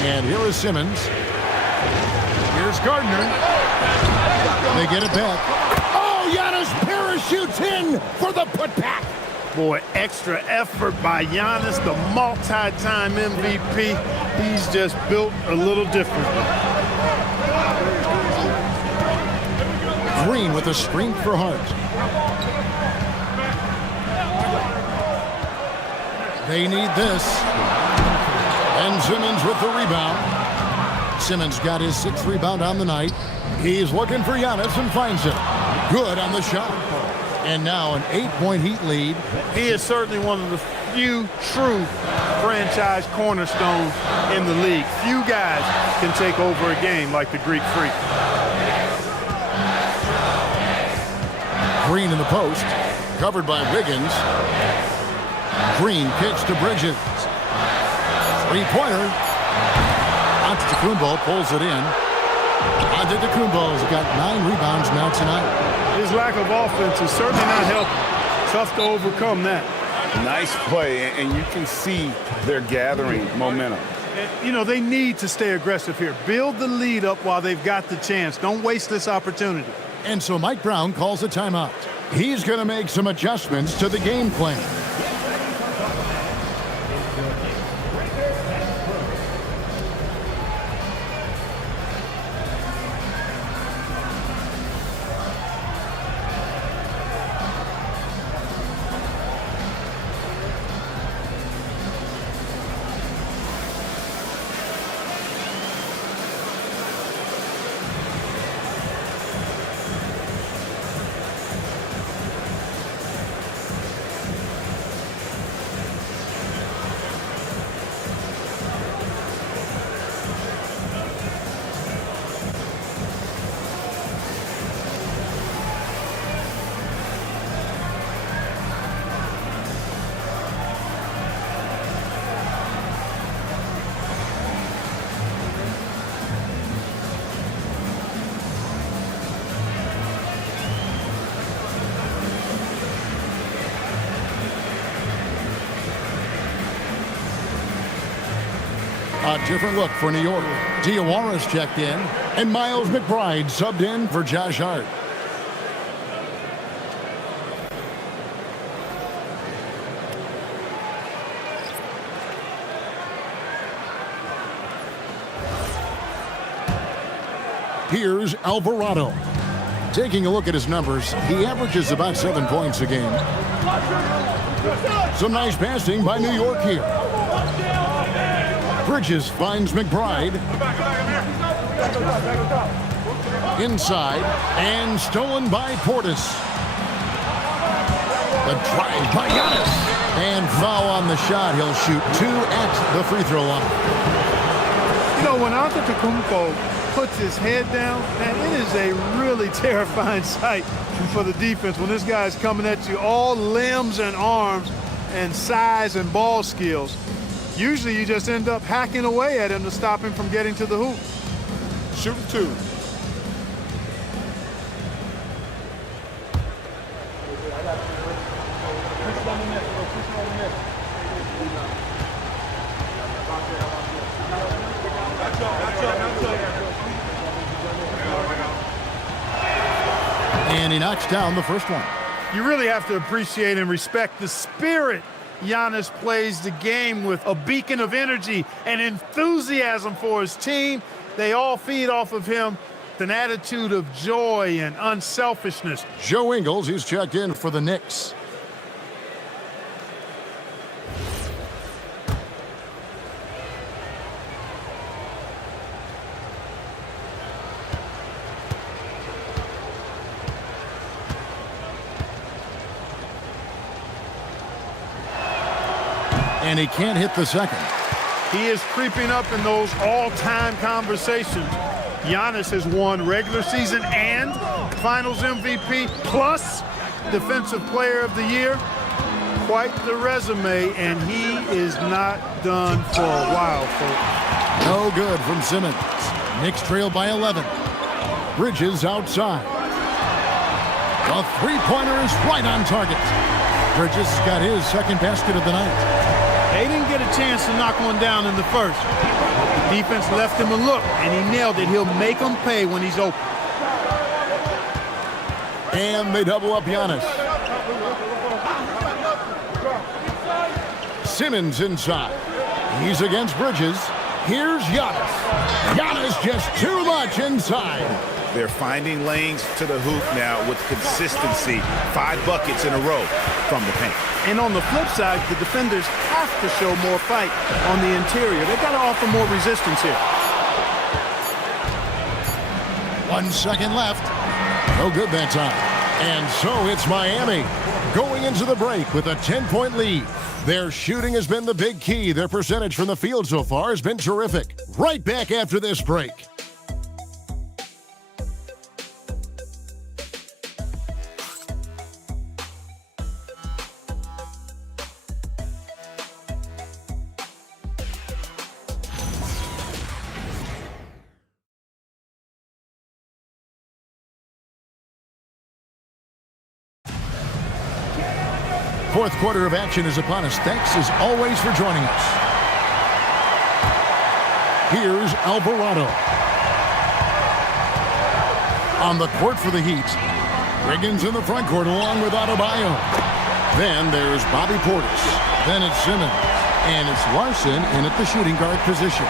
And here is Simmons. Here's Gardner. They get it back. Oh, Giannis parachutes in for the putback. Boy, extra effort by Giannis, the multi-time MVP. He's just built a little different. Green with a screen for Hart. They need this. And Simmons with the rebound. Simmons got his 6th rebound on the night. He's looking for Giannis and finds it. Good on the shot. And now an 8-point Heat lead. He is certainly one of the few true franchise cornerstones in the league. Few guys can take over a game like the Greek Freak. Green in the post. Covered by Wiggins. Green kicks to Bridges. Three-pointer. Antetokounmpo pulls it in. Antetokounmpo's got 9 rebounds now tonight. His lack of offense is certainly not helping. Tough to overcome that. Nice play, and you can see they're gathering momentum. You know, they need to stay aggressive here. Build the lead up while they've got the chance. Don't waste this opportunity. And so Mike Brown calls a timeout. He's going to make some adjustments to the game plan. A different look for New York. Diawara's checked in, and Miles McBride subbed in for Josh Hart. Here's Alvarado. Taking a look at his numbers, he averages about 7 points a game. Some nice passing by New York here. Bridges finds McBride. Inside, and stolen by Portis. The drive by Giannis. And foul on the shot. He'll shoot 2 at the free throw line. You know, when Antetokounmpo puts his head down, man, it is a really terrifying sight for the defense when this guy's coming at you all limbs and arms and size and ball skills. Usually you just end up hacking away at him to stop him from getting to the hoop. Shoot 2. And he knocks down the first one. You really have to appreciate and respect the spirit Giannis plays the game with, a beacon of energy and enthusiasm for his team. They all feed off of him with an attitude of joy and unselfishness. Joe Ingles, he's checked in for the Knicks. And he can't hit the second. He is creeping up in those all-time conversations. Giannis has won regular season and Finals MVP plus Defensive Player of the Year. Quite the resume, and he is not done for a while, folks. No good from Simmons. Knicks trail by 11. Bridges outside. The three-pointer is right on target. Bridges has got his second basket of the night. They didn't get a chance to knock one down in the first. The defense left him a look, and he nailed it. He'll make them pay when he's open. And they double up Giannis. Simmons inside. He's against Bridges. Here's Giannis. Giannis just too much inside. They're finding lanes to the hoop now with consistency. 5 buckets in a row from the paint. And on the flip side, the defenders have to show more fight on the interior. They've got to offer more resistance here. 1 second left. No good that time. And so it's Miami going into the break with a 10-point lead. Their shooting has been the big key. Their percentage from the field so far has been terrific. Right back after this break. Fourth quarter of action is upon us. Thanks as always for joining us. Here's Alvarado. On the court for the Heat. Wiggins in the front court along with Adebayo. Then there's Bobby Portis. Then it's Simmons. And it's Larson in at the shooting guard position.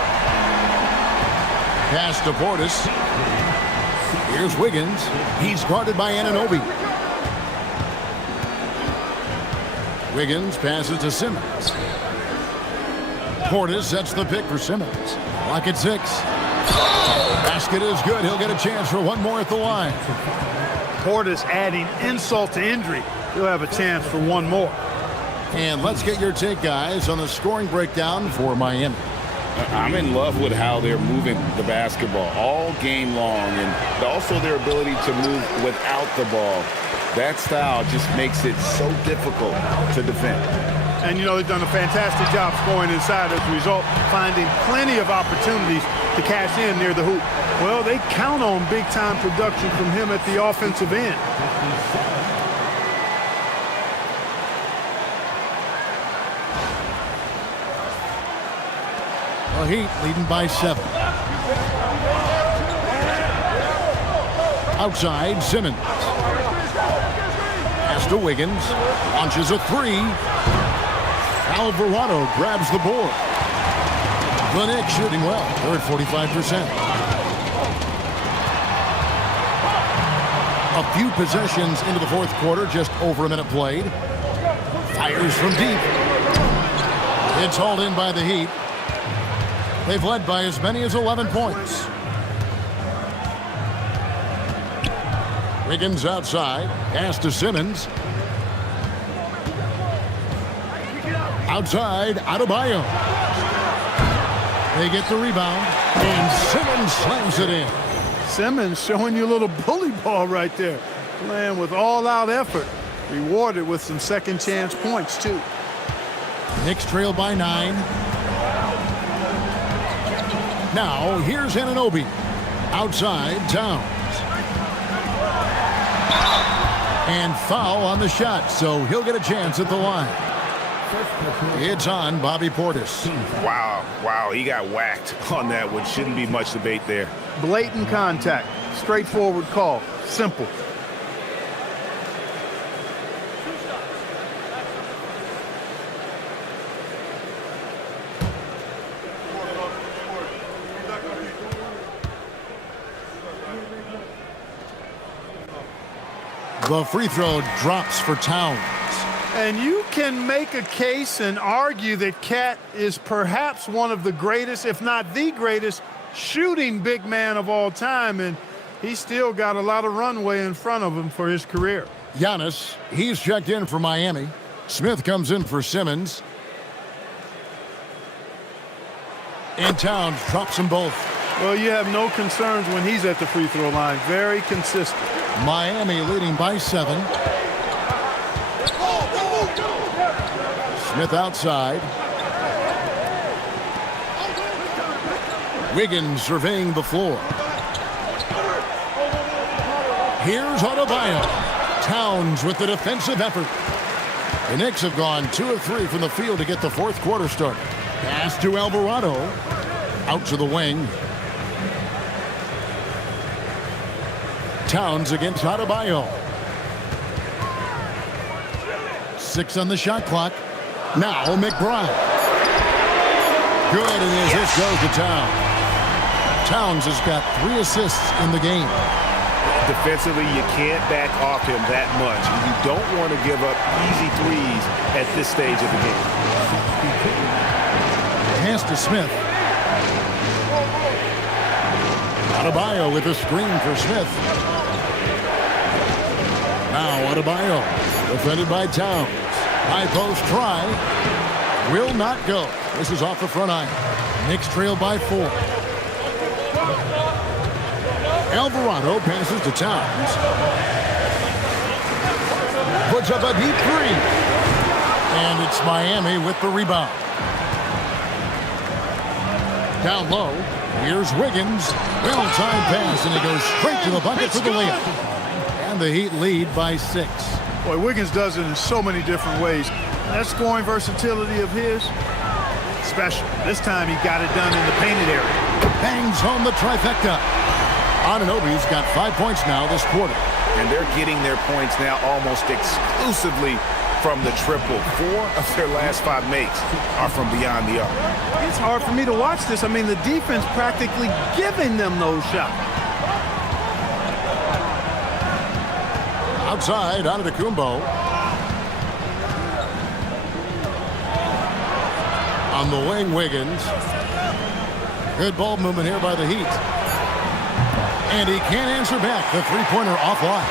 Pass to Portis. Here's Wiggins. He's guarded by Anunoby. Wiggins passes to Simmons. Portis sets the pick for Simmons. Clock at 6. Basket is good. He'll get a chance for one more at the line. Portis adding insult to injury. He'll have a chance for one more. And let's get your take, guys, on the scoring breakdown for Miami. I'm in love with how they're moving the basketball all game long, and also their ability to move without the ball. That style just makes it so difficult to defend. And, you know, they've done a fantastic job scoring inside as a result, finding plenty of opportunities to cash in near the hoop. Well, they count on big-time production from him at the offensive end. The Heat leading by 7. Outside, Simmons. Pass to Wiggins. Launches a 3. Alvarado grabs the board. The Knicks shooting well. They're at 45%. A few possessions into the fourth quarter, just over a minute played. Fires from deep. It's hauled in by the Heat. They've led by as many as 11 points. Wiggins outside. Pass to Simmons. Outside, Adebayo. They get the rebound, and Simmons slams it in. Simmons showing you a little bully ball right there. Playing with all-out effort. Rewarded with some second-chance points, too. Knicks trail by 9. Now, here's Anunoby. Outside, Towns. And foul on the shot, so he'll get a chance at the line. It's on Bobby Portis. Wow, he got whacked on that one. Shouldn't be much debate there. Blatant contact. Straightforward call. Simple. The free throw drops for Towns. And you can make a case and argue that Cat is perhaps one of the greatest, if not the greatest, shooting big man of all time, and he's still got a lot of runway in front of him for his career. Giannis, he's checked in for Miami. Smith comes in for Simmons. And Towns drops them both. Well, you have no concerns when he's at the free throw line. Very consistent. Miami leading by 7. Smith outside. Wiggins surveying the floor. Here's Adebayo. Towns with the defensive effort. The Knicks have gone 2 of 3 from the field to get the fourth quarter started. Pass to Alvarado. Out to the wing. Towns against Adebayo. 6 on the shot clock. Now McBride. Good, and his assist goes to Towns. Towns has got 3 assists in the game. Defensively, you can't back off him that much. You don't want to give up easy threes at this stage of the game. Pass to Smith. Adebayo with a screen for Smith. Now Adebayo, defended by Towns. High post try. Will not go. This is off the front iron. Knicks trail by 4. Alvarado passes to Towns. Puts up a deep 3. And it's Miami with the rebound. Down low. Here's Wiggins. Well-timed pass, and he goes straight to the bucket for the layup. And the Heat lead by 6. Boy, Wiggins does it in so many different ways. That scoring versatility of his, special. This time he got it done in the painted area. Bangs home the trifecta. Anunoby's got 5 points now this quarter. And they're getting their points now almost exclusively from the triple. 4 of their last 5 makes are from beyond the arc. It's hard for me to watch this. I mean, the defense practically giving them those shots. Outside, Antetokounmpo. On the wing, Wiggins. Good ball movement here by the Heat. And he can't answer back. The three-pointer offline.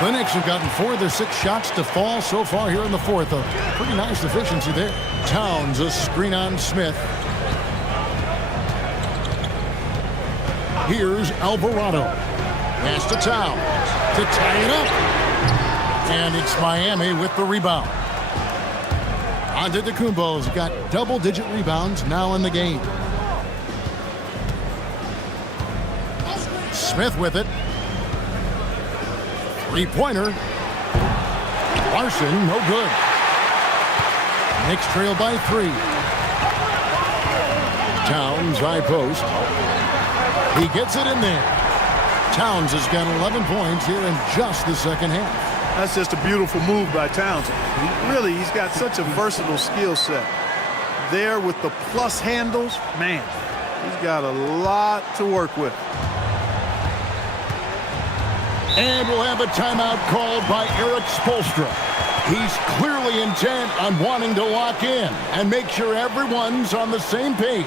The Knicks have gotten 4 of their 6 shots to fall so far here in the fourth. A pretty nice efficiency there. Towns, a screen on Smith. Here's Alvarado. Pass to Towns to tie it up. And it's Miami with the rebound. Antetokounmpo's got double-digit rebounds now in the game. Smith with it. Three-pointer. Larson, no good. Knicks trail by 3. Towns, high post. He gets it in there. Towns has got 11 points here in just the second half. That's just a beautiful move by Townsend. He's got such a versatile skill set. There with the plus handles, man, he's got a lot to work with. And we'll have a timeout called by Eric Spoelstra. He's clearly intent on wanting to lock in and make sure everyone's on the same page.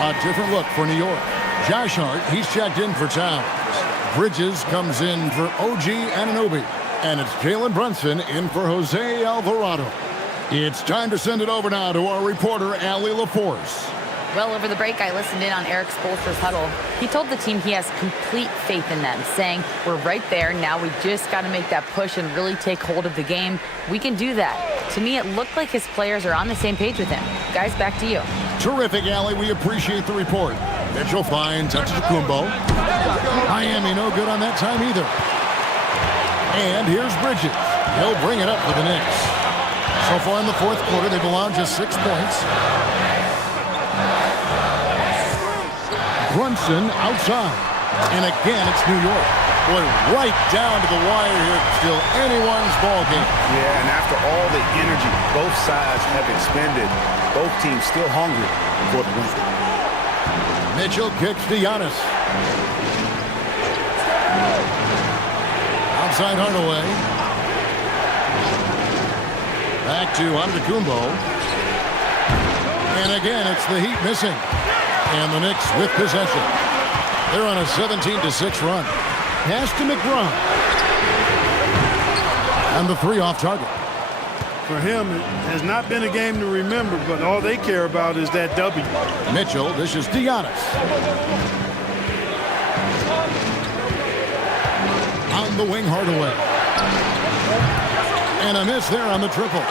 A different look for New York. Josh Hart, he's checked in for Towns. Bridges comes in for OG Anunoby. And it's Jalen Brunson in for Jose Alvarado. It's time to send it over now to our reporter, Allie LaForce. Well, over the break, I listened in on Eric Spoelstra's huddle. He told the team he has complete faith in them, saying, we're right there. Now we just got to make that push and really take hold of the game. We can do that. To me, it looked like his players are on the same page with him. Guys, back to you. Terrific, Allie. We appreciate the report. Mitchell finds Antetokounmpo. Miami no good on that time either. And here's Bridges. He'll bring it up for the Knicks. So far in the fourth quarter, they've allowed just 6 points. Brunson outside. And again, it's New York. Boy, right down to the wire here. Still anyone's ball game. Yeah, and after all the energy both sides have expended, both teams still hungry for the win. Mitchell kicks to Giannis. Outside Hardaway. Back to Antetokounmpo. And again, it's the Heat missing. And the Knicks with possession. They're on a 17-6 run. Pass to McBride. And the three off target. For him, it has not been a game to remember, but all they care about is that W. Mitchell, this is Giannis. On the wing, Hardaway. And a miss there on the triple.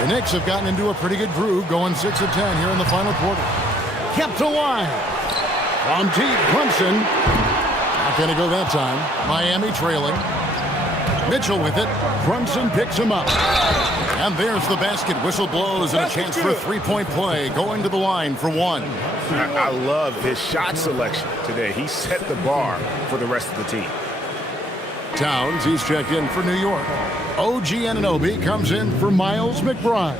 The Knicks have gotten into a pretty good groove, going 6 of 10 here in the final quarter. Kept alive. From deep, Brunson. Not going to go that time. Miami trailing. Mitchell with it. Brunson picks him up. And there's the basket. Whistle blows and a chance for a three-point play. Going to the line for one. I love his shot selection today. He set the bar for the rest of the team. Towns, he's checked in for New York. OG Anunoby comes in for Miles McBride.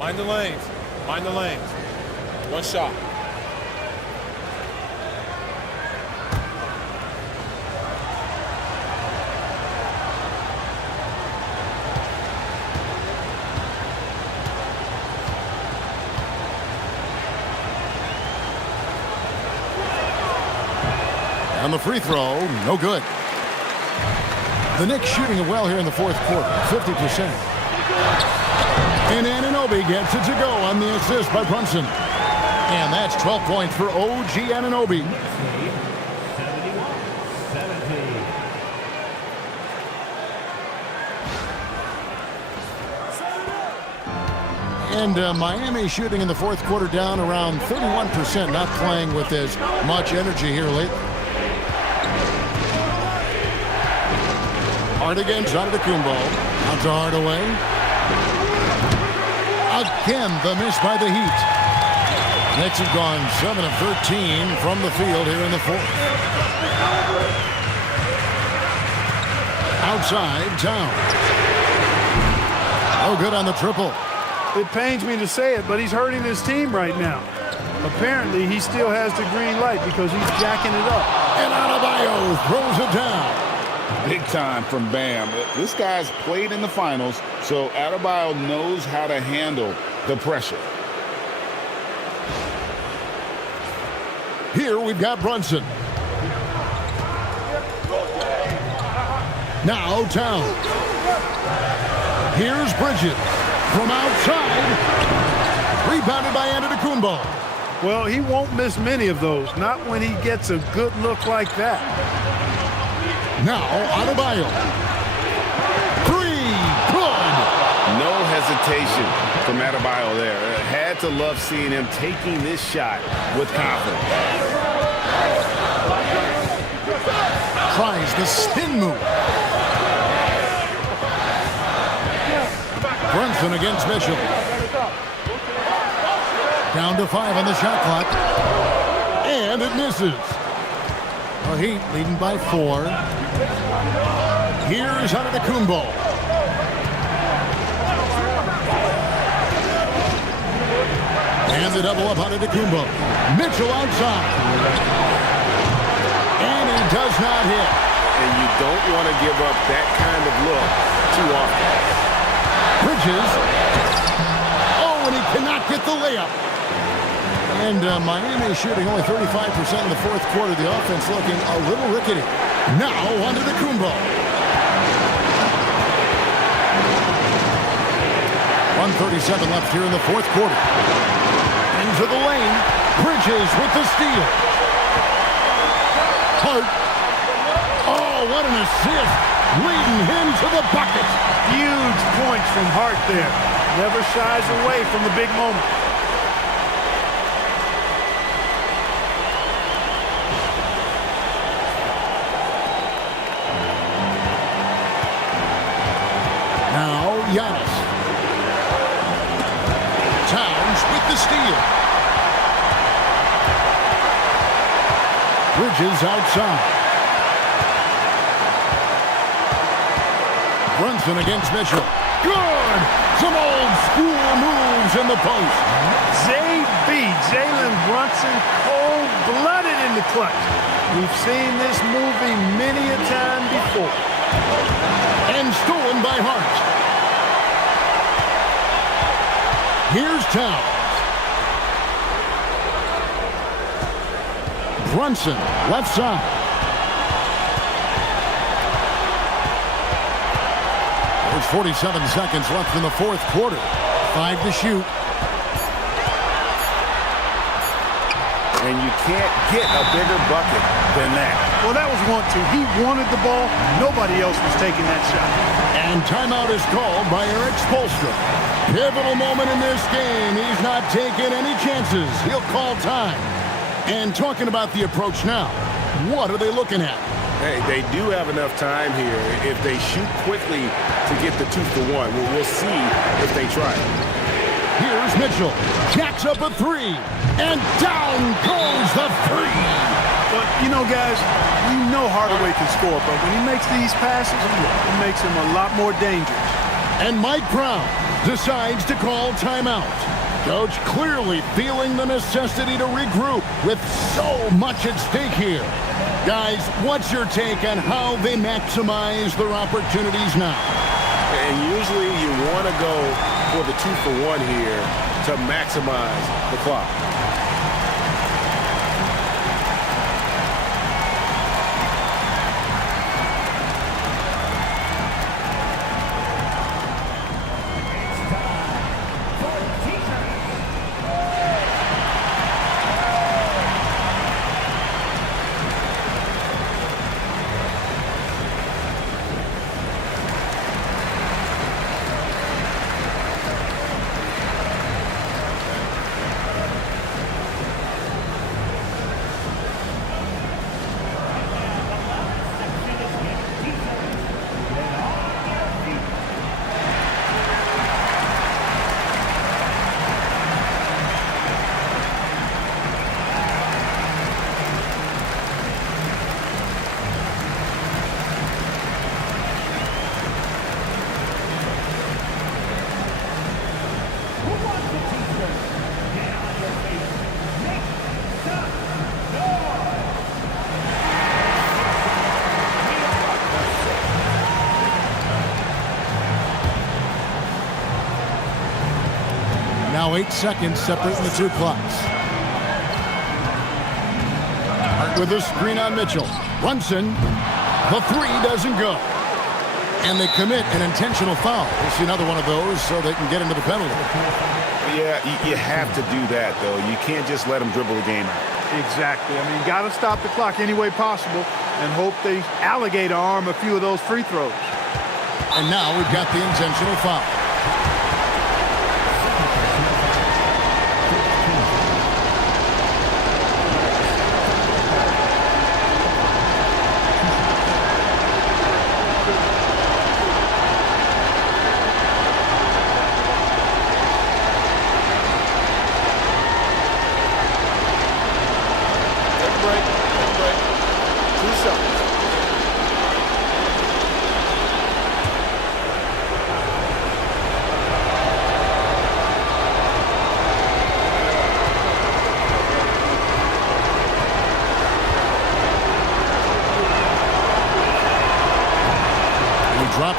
Mind the lanes. Mind the lanes. One shot. And the free throw, no good. The Knicks shooting it well here in the fourth quarter, 50%. And Anunoby gets it to go on the assist by Brunson. And that's 12 points for OG Anunoby. And Miami shooting in the fourth quarter down around 31%, not playing with as much energy here lately. Hard against Antetokounmpo. Out to Hardaway. Again, the miss by the Heat. Knicks have gone 7 of 13 from the field here in the fourth. Outside, Towns. Oh, good on the triple. It pains me to say it, but he's hurting his team right now. Apparently, he still has the green light because he's jacking it up. And Adebayo throws it down. Big time from Bam. This guy's played in the finals, so Adebayo knows how to handle the pressure. Here we've got Brunson. Now Towns. Here's Bridges from outside. Rebounded by Antetokounmpo. Well, he won't miss many of those. Not when he gets a good look like that. Now, Adebayo. Three, good. No hesitation from Adebayo there. Had to love seeing him taking this shot with confidence. Tries the spin move. Brunson against Mitchell. Down to 5 on the shot clock. And it misses. The Heat leading by 4. Here's Antetokounmpo. And the double up Antetokounmpo. Mitchell outside. And he does not hit. And you don't want to give up that kind of look too often. Bridges. Oh, and he cannot get the layup. And Miami shooting only 35% in the fourth quarter. The offense looking a little rickety. Now onto the Kumbo. 1:37 left here in the fourth quarter. Into the lane. Bridges with the steal. Hart. Oh, what an assist. Leading him to the bucket. Huge points from Hart there. Never shies away from the big moment. Now Giannis. Towns with the steal. Bridges outside. Brunson against Mitchell. Good! Some old school moves in the post. JB, Jalen Brunson, cold-blooded in the clutch. We've seen this movie many a time before. And stolen by Hart. Here's Towns. Brunson, left side. There's 47 seconds left in the fourth quarter. 5 to shoot. And you can't get a bigger bucket than that. Well, that was 1-2. He wanted the ball. Nobody else was taking that shot. And timeout is called by Eric Spoelstra. Pivotal moment in this game. He's not taking any chances. He'll call time. And talking about the approach now, what are they looking at? Hey, they do have enough time here if they shoot quickly to get the 2-for-1. We'll see if they try it. Here's Mitchell. Jacks up a three. And down goes the three. But, you know, guys, we know Hardaway can score, but when he makes these passes, it makes him a lot more dangerous. And Mike Brown decides to call timeout. Coach clearly feeling the necessity to regroup with so much at stake here. Guys, what's your take on how they maximize their opportunities now? And usually you want to go for the 2-for-1 here to maximize the clock. Now 8 seconds separating the two clocks. Hart with a screen on Mitchell. Brunson, the three doesn't go. And they commit an intentional foul. We'll see another one of those so they can get into the penalty. Yeah, you have to do that, though. You can't just let them dribble the game out. Exactly. I mean, got to stop the clock any way possible and hope they alligator arm a few of those free throws. And now we've got the intentional foul.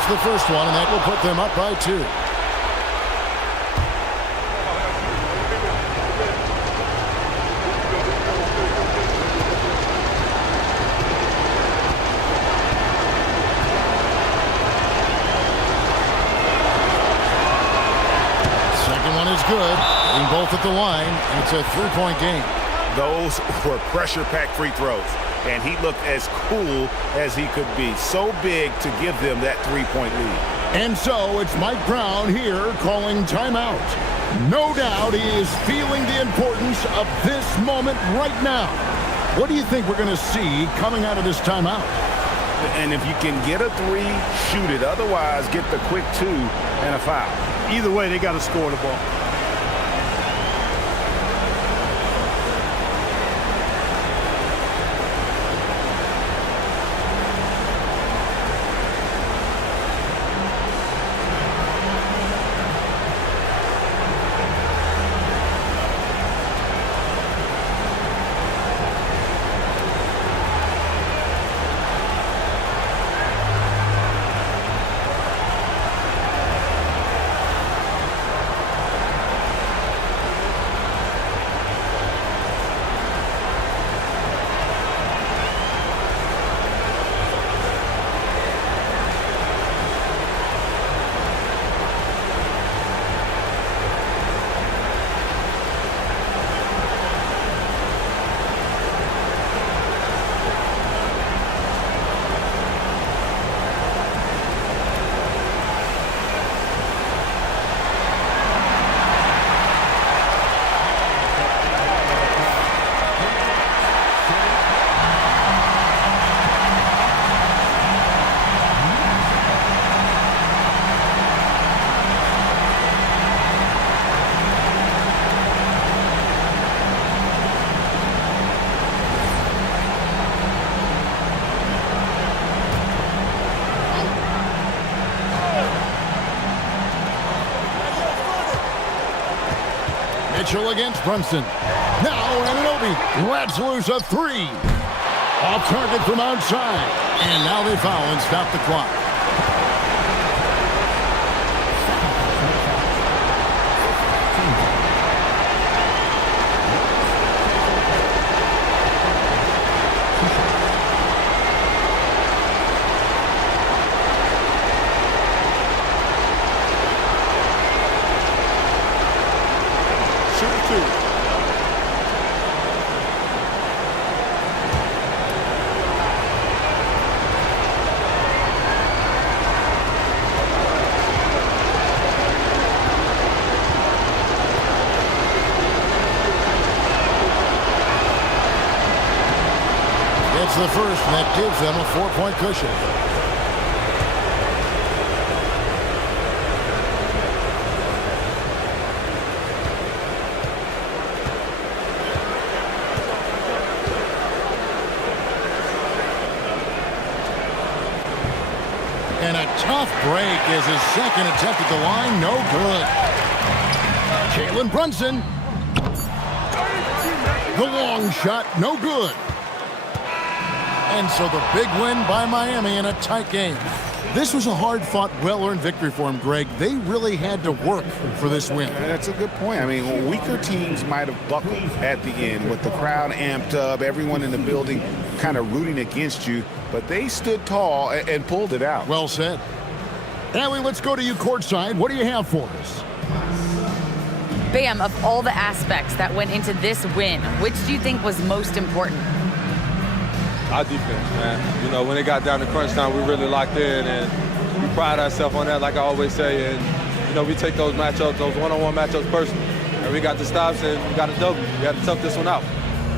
the first one, and that will put them up by 2. Second one is good. Getting both at the line, and it's a 3-point game. Those were pressure-packed free throws, and he looked as cool as he could be. So big to give them that 3-point lead. And so it's Mike Brown here calling timeout. No doubt he is feeling the importance of this moment right now. What do you think we're going to see coming out of this timeout? And if you can get a 3, shoot it. Otherwise, get the quick 2 and a foul. Either way, they got to score the ball. Mitchell against Brunson. Now Anunoby lets loose a 3. Off target from outside. And now they foul and stop the clock. It's the first, and that gives them a 4-point cushion. And a tough break is his second attempt at the line. No good. Jalen Brunson. The long shot, no good. And so the big win by Miami in a tight game. This was a hard-fought, well-earned victory for them, Greg. They really had to work for this win. That's a good point. I mean, weaker teams might have buckled at the end with the crowd amped up, everyone in the building kind of rooting against you, but they stood tall and pulled it out. Well said. Allie, let's go to you courtside. What do you have for us? Bam, of all the aspects that went into this win, which do you think was most important? Our defense, man. You know, when it got down to crunch time, we really locked in, and we pride ourselves on that, like I always say. And, you know, we take those matchups, those one-on-one matchups personally. And we got the stops, and we got a W. We had to tough this one out.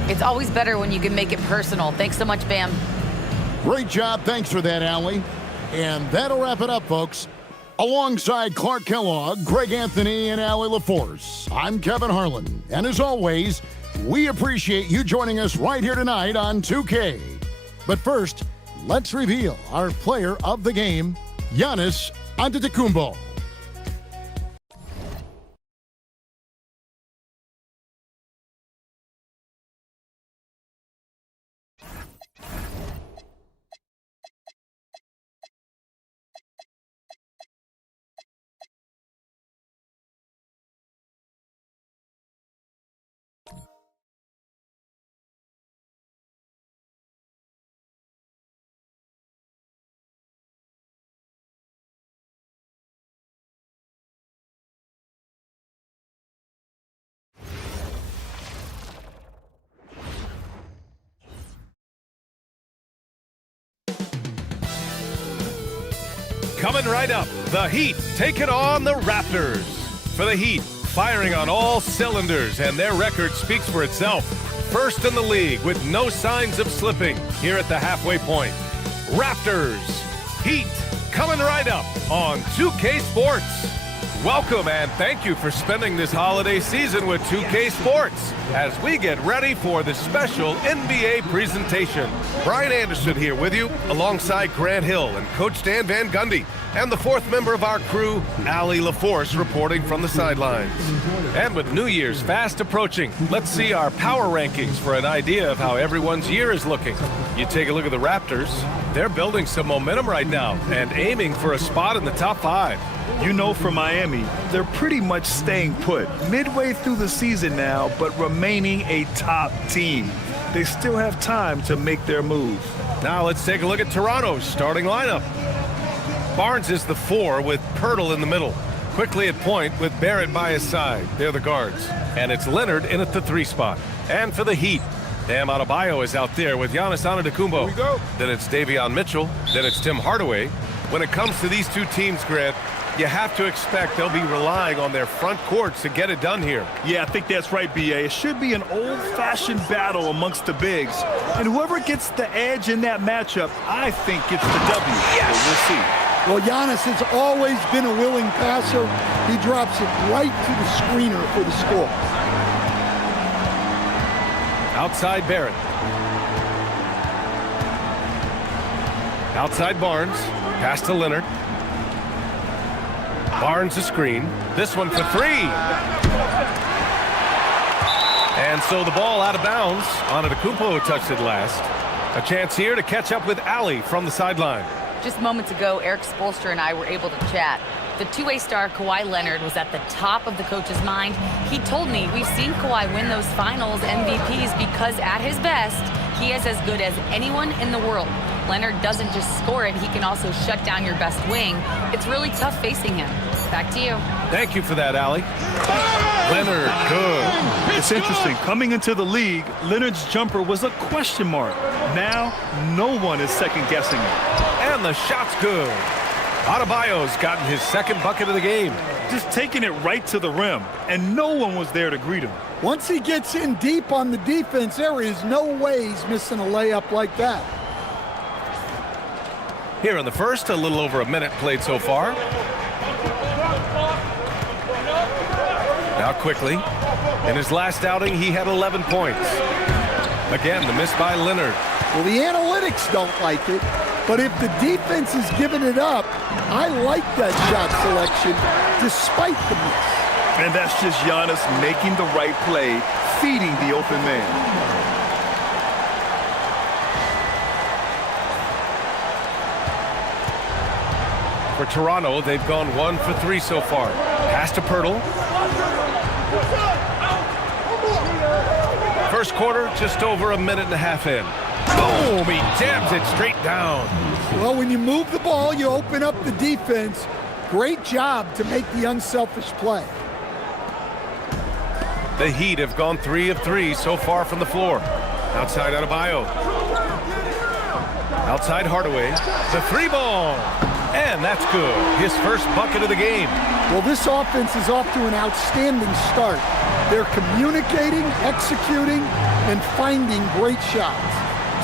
It's always better when you can make it personal. Thanks so much, Bam. Great job. Thanks for that, Allie. And that'll wrap it up, folks. Alongside Clark Kellogg, Greg Anthony, and Allie LaForce, I'm Kevin Harlan. And as always, we appreciate you joining us right here tonight on 2K. But first, let's reveal our player of the game, Giannis Antetokounmpo. coming right up. The Heat taking on the Raptors. For the Heat, firing on all cylinders, and their record speaks for itself. First in the league with no signs of slipping here at the halfway point. Raptors, Heat, coming right up on 2K Sports. Welcome and thank you for spending this holiday season with 2K Sports as we get ready for the special NBA presentation. Brian Anderson here with you alongside Grant Hill and Coach Dan Van Gundy and the fourth member of our crew, Allie LaForce, reporting from the sidelines. And with New Year's fast approaching, let's see our power rankings for an idea of how everyone's year is looking. You take a look at the Raptors. They're building some momentum right now and aiming for a spot in the top 5. You know, for Miami, they're pretty much staying put midway through the season now, but remaining a top team. They still have time to make their move. Now let's take a look at Toronto's starting lineup. Barnes is the 4 with Pirtle in the middle. Quickly at point with Barrett by his side. They're the guards. And it's Leonard in at the 3 spot. And for the Heat, Bam Adebayo is out there with Giannis Antetokounmpo. Here we go. Then it's Davion Mitchell. Then it's Tim Hardaway. When it comes to these two teams, Grant, you have to expect they'll be relying on their front courts to get it done here. Yeah, I think that's right, B.A. It should be an old-fashioned battle amongst the bigs. And whoever gets the edge in that matchup, I think gets the W. Yes. So we'll see. Well, Giannis has always been a willing passer. He drops it right to the screener for the score. Outside Barrett. Outside Barnes. Pass to Leonard. Barnes a screen. This one for 3. And so the ball out of bounds. Antetokounmpo touched it last. A chance here to catch up with Allie from the sideline. Just moments ago, Eric Spoelstra and I were able to chat. The two-way star Kawhi Leonard was at the top of the coach's mind. He told me we've seen Kawhi win those finals MVPs because at his best, he is as good as anyone in the world. Leonard doesn't just score it, he can also shut down your best wing. It's really tough facing him. Back to you. Thank you for that, Allie. Leonard, good. It's interesting. Coming into the league, Leonard's jumper was a question mark. Now, no one is second-guessing it. And the shot's good. Adebayo's gotten his second bucket of the game. Just taking it right to the rim, and no one was there to greet him. Once he gets in deep on the defense, there is no way he's missing a layup like that. Here in the first, a little over a minute played so far. Now quickly, in his last outing, he had 11 points. Again, the miss by Leonard. Well, the analytics don't like it, but if the defense is giving it up, I like that shot selection despite the miss. And that's just Giannis making the right play, feeding the open man. For Toronto, they've gone 1 for 3 so far. Pass to Pirtle. First quarter, just over a minute and a half in. Boom! He jams it straight down. Well, when you move the ball, you open up the defense. Great job to make the unselfish play. The Heat have gone 3 of 3 so far from the floor. Outside Adebayo. Outside Hardaway. The 3-ball. And that's good. His first bucket of the game. Well, this offense is off to an outstanding start. They're communicating, executing, and finding great shots.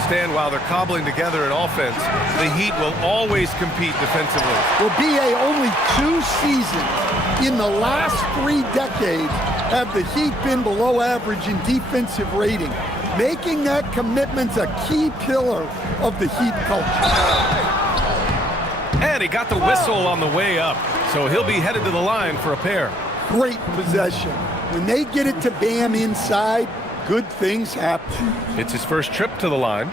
Stan, while they're cobbling together an offense, the Heat will always compete defensively. Well, B.A., only 2 seasons in the last 3 decades have the Heat been below average in defensive rating, making that commitment a key pillar of the Heat culture. And he got the whistle on the way up, so he'll be headed to the line for a pair. Great possession. When they get it to Bam inside, good things happen. It's his first trip to the line.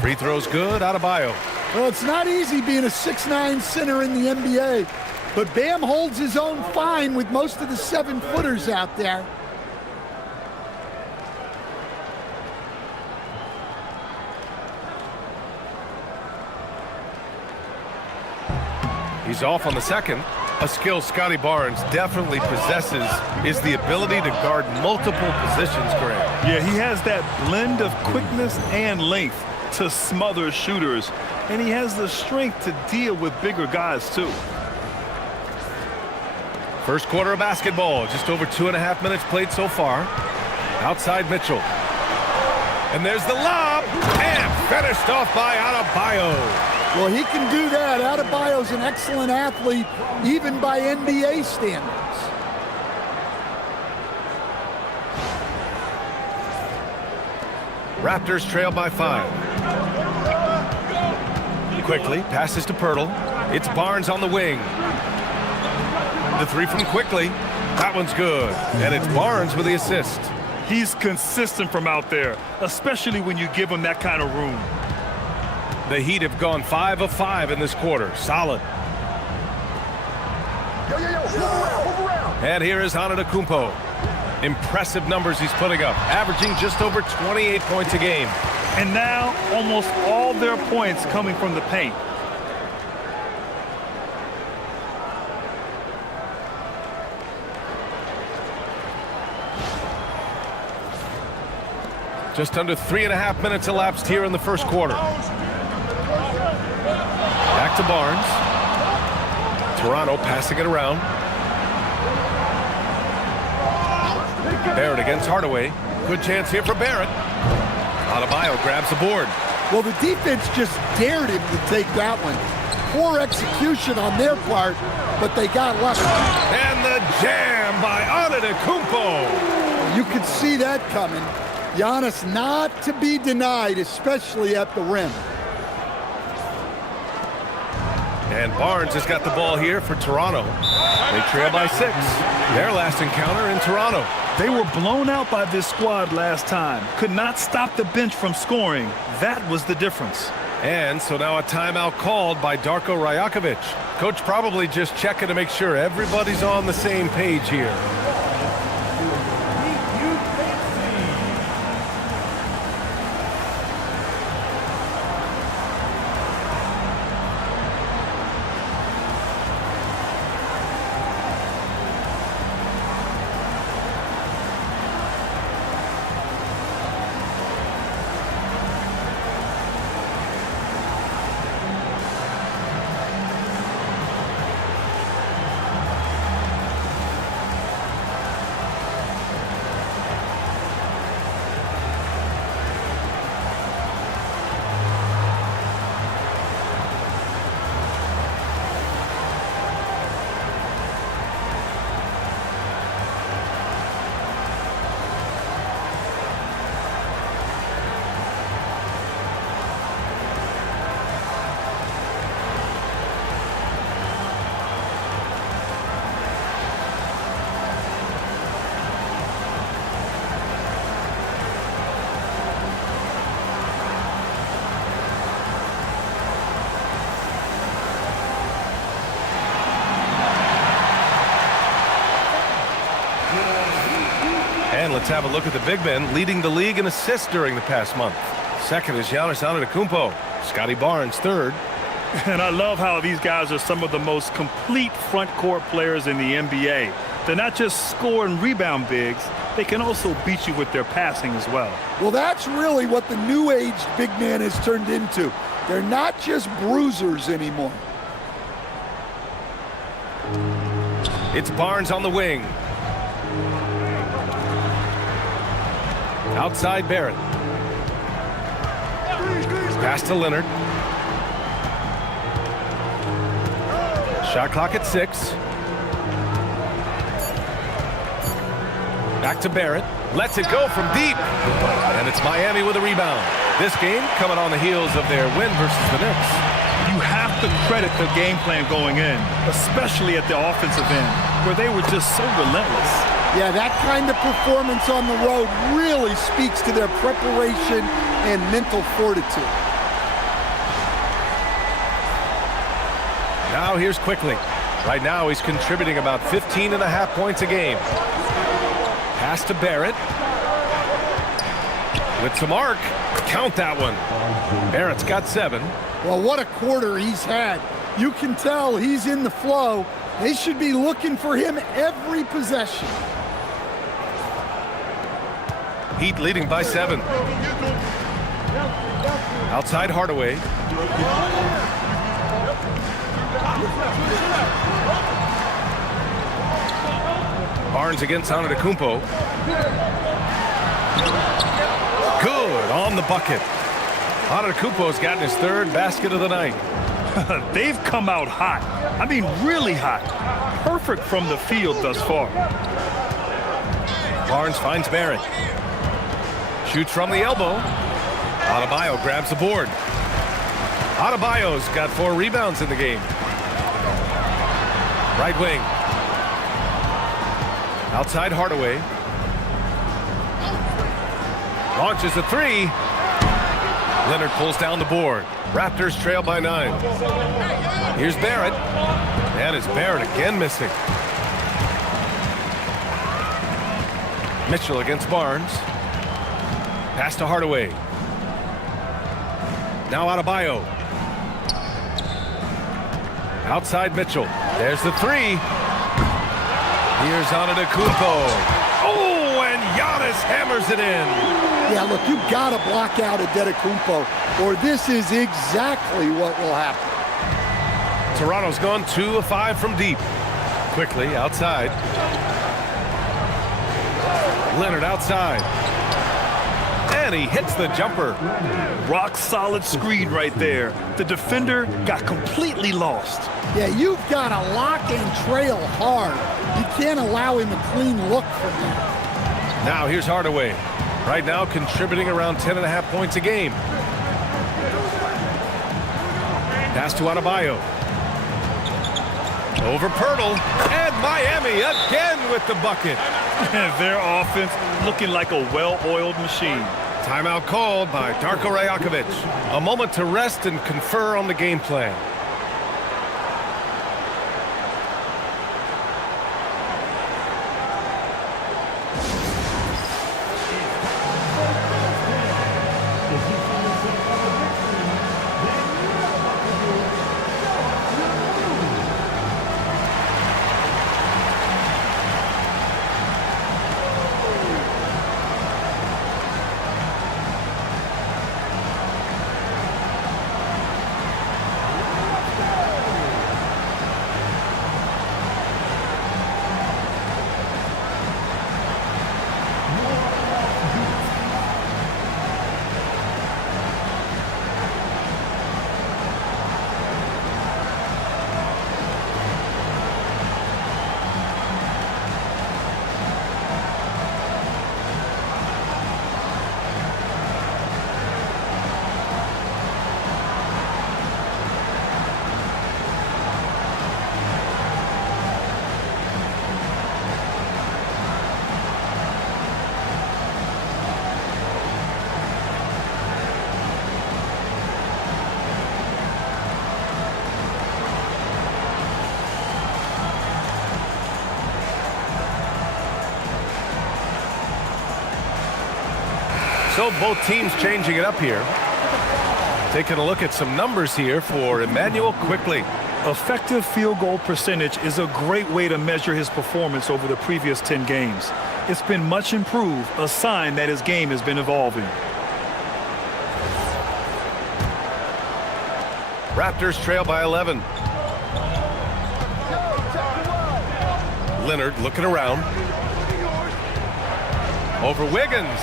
Free throw's good. Adebayo. Well, it's not easy being a 6'9" center in the NBA. But Bam holds his own fine with most of the 7-footers out there. He's off on the second. A skill Scotty Barnes definitely possesses is the ability to guard multiple positions, Graham. Yeah, he has that blend of quickness and length to smother shooters, and he has the strength to deal with bigger guys too. First quarter of basketball, just over 2.5 minutes played so far. Outside Mitchell. And there's the lob, and finished off by Adebayo. Well, he can do that. Adebayo's an excellent athlete, even by NBA standards. Raptors trail by 5. Quickly, passes to Pirtle. It's Barnes on the wing. The three from Quickly. That one's good. And it's Barnes with the assist. He's consistent from out there, especially when you give him that kind of room. The Heat have gone 5 of 5 in this quarter. Solid. Move around. And here is Antetokounmpo. Impressive numbers he's putting up, averaging just over 28 points a game. And now almost all their points coming from the paint. Just under 3.5 minutes elapsed here in the first quarter. Back to Barnes. Toronto passing it around. Barrett against Hardaway. Good chance here for Barrett. Adebayo grabs the board. Well, the defense just dared him to take that one. Poor execution on their part, but they got lucky. And the jam by Antetokounmpo. You could see that coming. Giannis not to be denied, especially at the rim. And Barnes has got the ball here for Toronto. They trail by 6. Their last encounter in Toronto. They were blown out by this squad last time. Could not stop the bench from scoring. That was the difference. And so now a timeout called by Darko Rajakovic. Coach probably just checking to make sure everybody's on the same page here. And let's have a look at the big men leading the league in assists during the past month. Second is Giannis Antetokounmpo. Scotty Barnes third. And I love how these guys are some of the most complete front court players in the NBA. They're not just score and rebound bigs, they can also beat you with their passing as well. Well, that's really what the new age big man has turned into. They're not just bruisers anymore. It's Barnes on the wing. Outside Barrett. Pass to Leonard. Shot clock at 6. Back to Barrett. Lets it go from deep. And it's Miami with a rebound. This game coming on the heels of their win versus the Knicks. You have to credit the game plan going in, especially at the offensive end, where they were just so relentless. Yeah, that kind of performance on the road really speaks to their preparation and mental fortitude. Now here's Quickly. Right now, he's contributing about 15.5 points a game. Pass to Barrett. With some arc. Count that one. Barrett's got 7. Well, what a quarter he's had. You can tell he's in the flow. They should be looking for him every possession. Heat leading by 7. Outside Hardaway. Barnes against Antetokounmpo. Good on the bucket. Antetokounmpo's gotten his 3rd basket of the night. They've come out hot. I mean, really hot. Perfect from the field thus far. Barnes finds Barrett. Shoots from the elbow. Adebayo grabs the board. Adebayo's got 4 rebounds in the game. Right wing. Outside Hardaway. Launches a 3. Leonard pulls down the board. Raptors trail by 9. Here's Barrett. And it's Barrett again missing. Mitchell against Barnes. Pass to Hardaway. Now Adebayo. Outside Mitchell. There's the 3. Here's Antetokounmpo. Oh, and Giannis hammers it in. Yeah, look, you got to block out Antetokounmpo, or this is exactly what will happen. Toronto's gone 2 of 5 from deep. Quickly outside. Leonard outside. And he hits the jumper. Rock solid screen right there. The defender got completely lost. Yeah, you've got to lock and trail hard. You can't allow him a clean look from that. Now here's Hardaway. Right now contributing around 10.5 points a game. Pass to Adebayo. Over Pirtle. And Miami again with the bucket. Their offense looking like a well-oiled machine. Timeout called by Darko Rajakovic. A moment to rest and confer on the game plan. So both teams changing it up here. Taking a look at some numbers here for Emmanuel quickly. Effective field goal percentage is a great way to measure his performance over the previous 10 games. It's been much improved, a sign that his game has been evolving. Raptors trail by 11. Leonard looking around. Over Wiggins.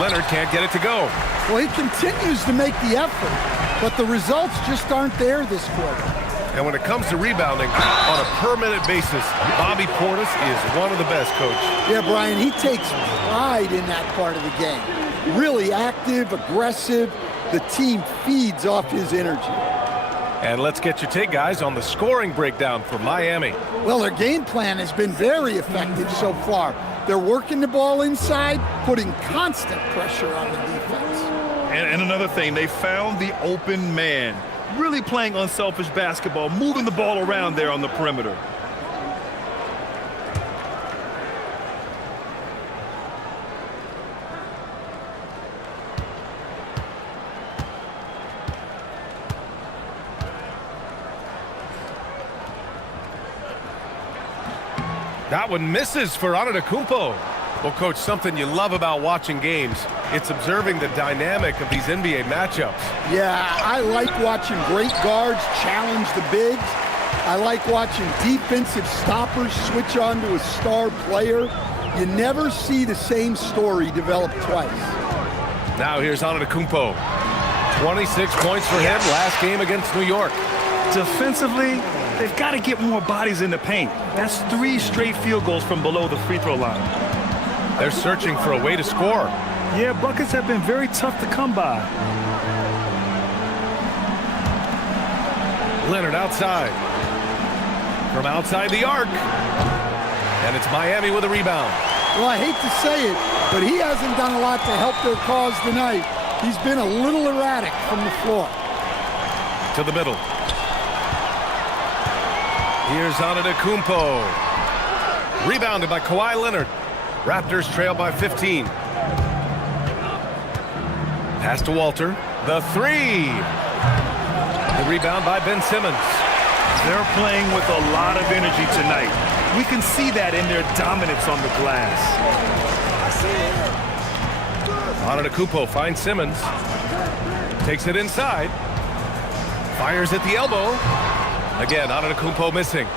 Leonard can't get it to go. Well, he continues to make the effort, but the results just aren't there this quarter. And when it comes to rebounding on a per-minute basis, Bobby Portis is one of the best, Coach. Yeah, Brian, he takes pride in that part of the game. Really active, aggressive. The team feeds off his energy. And let's get your take, guys, on the scoring breakdown for Miami. Well, their game plan has been very effective so far. They're working the ball inside, putting constant pressure on the defense. And another thing, they found the open man. really playing unselfish basketball, moving the ball around there on the perimeter. That one misses for Antetokounmpo. Well, Coach, something you love about watching games, it's observing the dynamic of these NBA matchups. Yeah, I like watching great guards challenge the bigs. I like watching defensive stoppers switch on to a star player. You never see the same story develop twice. Now here's Antetokounmpo. 26 points for him last game against New York. Defensively, they've got to get more bodies in the paint. That's 3 straight field goals from below the free throw line. They're searching for a way to score. Yeah, buckets have been very tough to come by. Leonard outside. From outside the arc. And it's Miami with a rebound. Well, I hate to say it, but he hasn't done a lot to help their cause tonight. He's been a little erratic from the floor. To the middle. Here's Antetokounmpo. Rebounded by Kawhi Leonard. Raptors trail by 15. Pass to Walter. The 3. The rebound by Ben Simmons. They're playing with a lot of energy tonight. We can see that in their dominance on the glass. Antetokounmpo finds Simmons. Takes it inside. Fires at the elbow. Again, Antetokounmpo missing.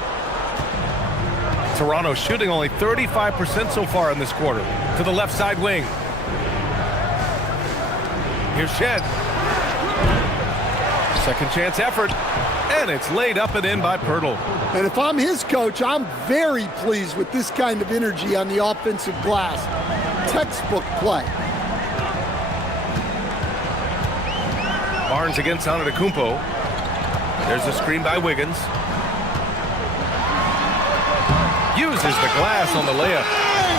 Toronto shooting only 35% so far in this quarter. To the left side wing. Here's Shed. Second chance effort. And it's laid up and in by Pirtle. And if I'm his coach, I'm very pleased with this kind of energy on the offensive glass. Textbook play. Barnes against Antetokounmpo. There's a screen by Wiggins. Uses the glass on the layup.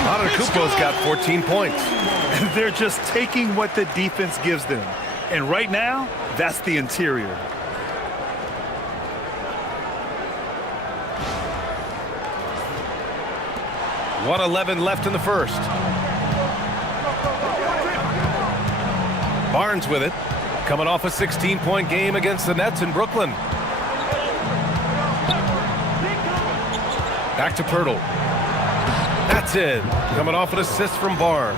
Antetokounmpo's got 14 points. They're just taking what the defense gives them. And right now, that's the interior. .111 left in the first. Barnes with it. Coming off a 16-point game against the Nets in Brooklyn. Back to Pirtle. That's it. Coming off an assist from Barnes.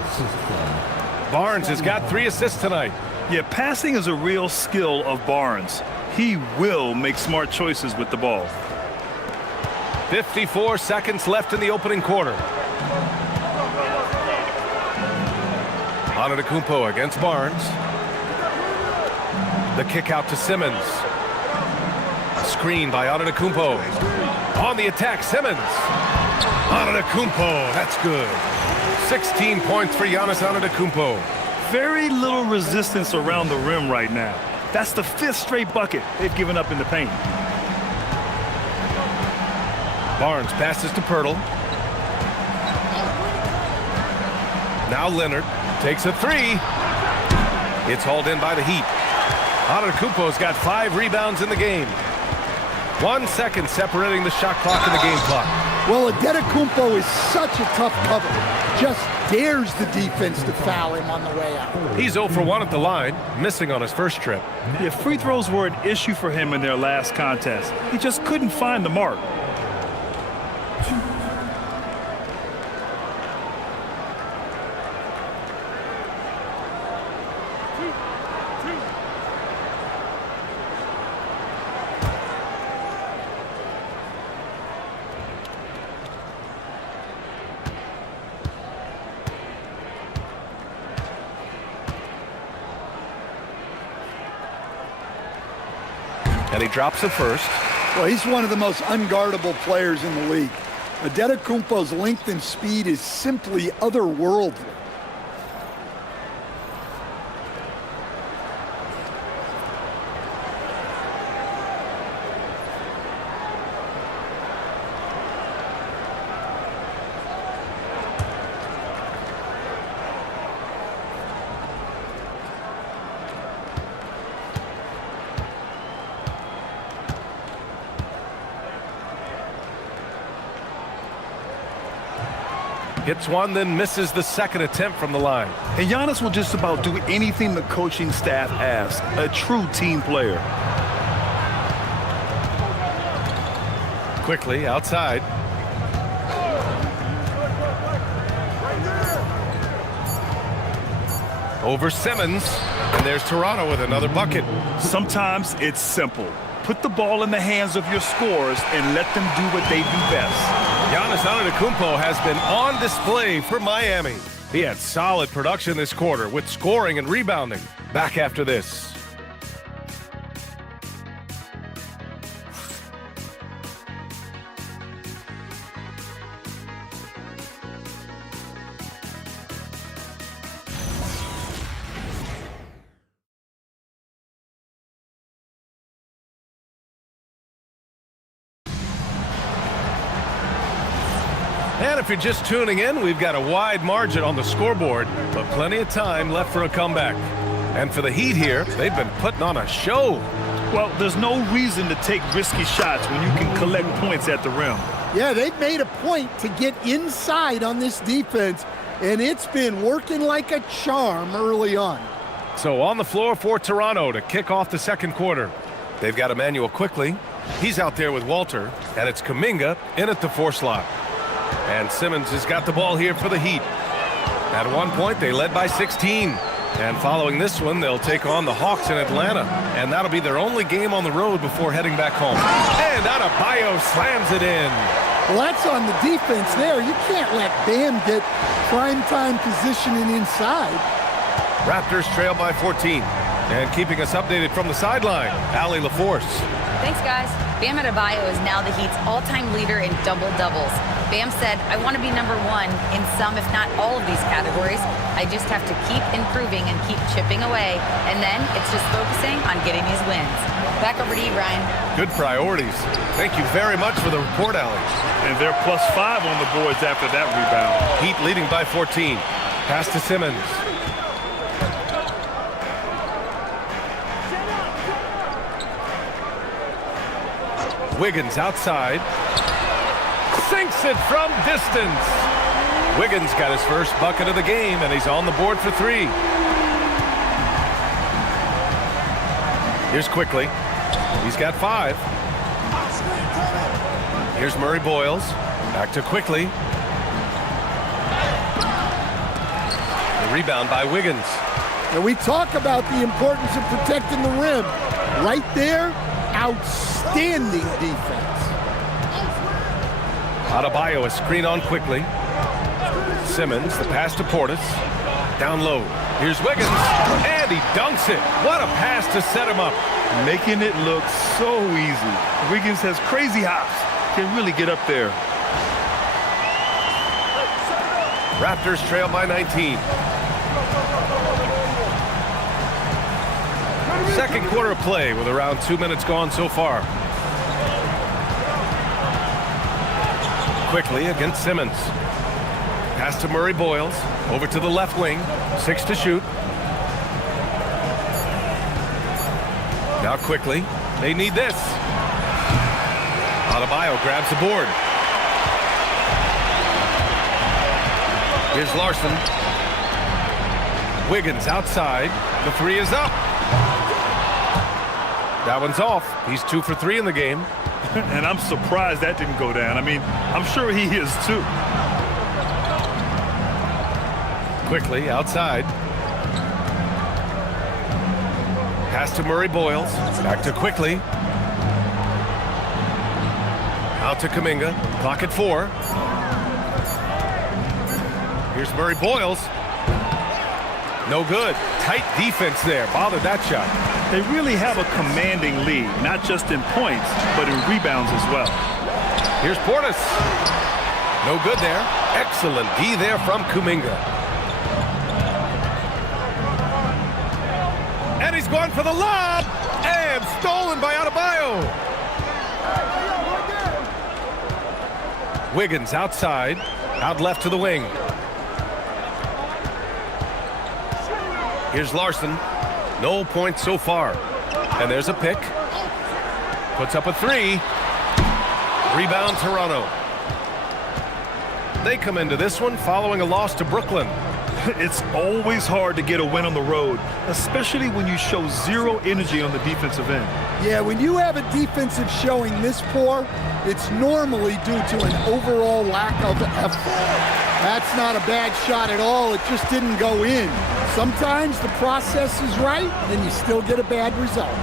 Barnes has got 3 assists tonight. Yeah, passing is a real skill of Barnes. He will make smart choices with the ball. 54 seconds left in the opening quarter. Antetokounmpo against Barnes. The kick out to Simmons. Screen by Antetokounmpo. On the attack, Simmons. Antetokounmpo, that's good. 16 points for Giannis Antetokounmpo. Very little resistance around the rim right now. That's the 5th straight bucket they've given up in the paint. Barnes passes to Pirtle. Now Leonard takes a 3. It's hauled in by the Heat. Antetokounmpo's got 5 rebounds in the game. 1 second separating the shot clock and the game clock. Well, Antetokounmpo is such a tough cover. Just dares the defense to foul him on the way out. He's 0 for 1 at the line, missing on his first trip. Yeah, free throws were an issue for him in their last contest. He just couldn't find the mark. And he drops the first. Well, he's one of the most unguardable players in the league. Antetokounmpo's length and speed is simply otherworldly. Hits one, then misses the second attempt from the line. And Giannis will just about do anything the coaching staff asks. A true team player. Quickly outside. Over Simmons. And there's Toronto with another bucket. Sometimes it's simple. Put the ball in the hands of your scorers and let them do what they do best. Giannis Antetokounmpo has been on display for Miami. He had solid production this quarter with scoring and rebounding. Back after this. And if you're just tuning in, we've got a wide margin on the scoreboard, but plenty of time left for a comeback. And for the Heat here, they've been putting on a show. Well, there's no reason to take risky shots when you can collect points at the rim. Yeah, they've made a point to get inside on this defense, and it's been working like a charm early on. So on the floor for Toronto to kick off the second quarter. They've got Emmanuel Quickly. He's out there with Walter, and it's Kuminga in at the 4 slot. And Simmons has got the ball here for the Heat. At one point, they led by 16. And following this one, they'll take on the Hawks in Atlanta. And that'll be their only game on the road before heading back home. And Adebayo slams it in. Well, that's on the defense there. You can't let Bam get primetime positioning inside. Raptors trail by 14. And keeping us updated from the sideline, Allie LaForce. Thanks, guys. Bam Adebayo is now the Heat's all-time leader in double-doubles. Bam said, I want to be number one in some, if not all of these categories. I just have to keep improving and keep chipping away. And then it's just focusing on getting these wins. Back over to you, Ryan. Good priorities. Thank you very much for the report, Allie. And they're +5 on the boards after that rebound. Heat leading by 14. Pass to Simmons. Wiggins outside. Sinks it from distance. Wiggins got his first bucket of the game, and he's on the board for 3. Here's Quickly. He's got 5. Here's Murray Boyles. Back to Quickly. The rebound by Wiggins. And we talk about the importance of protecting the rim. Right there, outstanding defense. Adebayo is screen on Quickly. Simmons, the pass to Portis. Down low. Here's Wiggins, and he dunks it. What a pass to set him up. Making it look so easy. Wiggins has crazy hops. Can really get up there. Raptors trail by 19. Second quarter of play with around 2 minutes gone so far. Quickly against Simmons. Pass to Murray Boyles. Over to the left wing. 6 to shoot. Now Quickly. They need this. Adebayo grabs the board. Here's Larson. Wiggins outside. The 3 is up. That one's off. He's 2 for 3 in the game. And I'm surprised that didn't go down. I mean, I'm sure he is too. Quickly outside. Pass to Murray Boyles. Back to Quickly. Out to Kuminga. Clock at 4. Here's Murray Boyles. No good. Tight defense there. Bothered that shot. They really have a commanding lead, not just in points, but in rebounds as well. Here's Portis. No good there. Excellent D there from Kuminga. And he's going for the lob. And stolen by Adebayo. Wiggins outside. Out left to the wing. Here's Larson. No points so far. And there's a pick. Puts up a 3. Rebound Toronto. They come into this one following a loss to Brooklyn. It's always hard to get a win on the road, especially when you show zero energy on the defensive end. Yeah, when you have a defensive showing this poor, it's normally due to an overall lack of effort. That's not a bad shot at all. It just didn't go in. Sometimes the process is right, and you still get a bad result.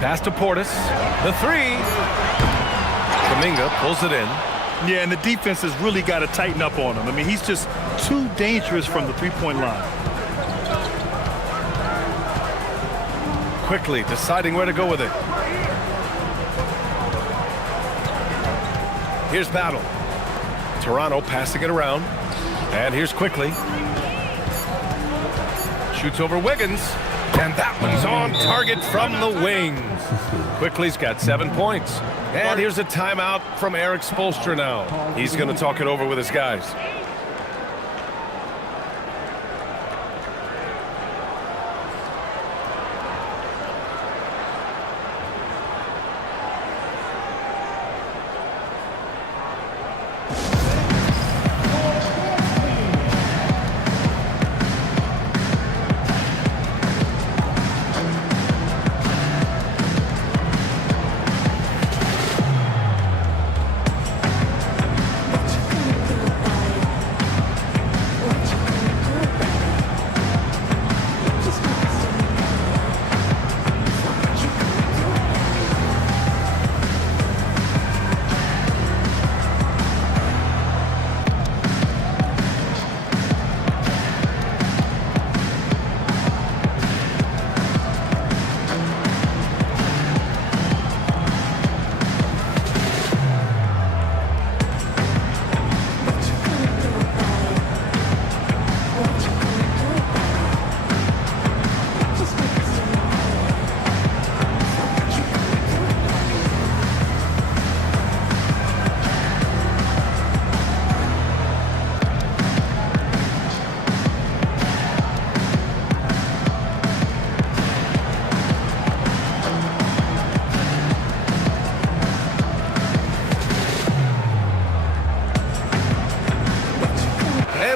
Pass to Portis. The three. Kuminga pulls it in. Yeah, and the defense has really got to tighten up on him. I mean, he's just too dangerous from the three-point line. Quickly deciding where to go with it. Here's Battle. Toronto passing it around. And here's Quickly. Shoots over Wiggins. And that one's on target from the wing. Quickly's got 7 points. And here's a timeout from Eric Spoelstra now. He's going to talk it over with his guys.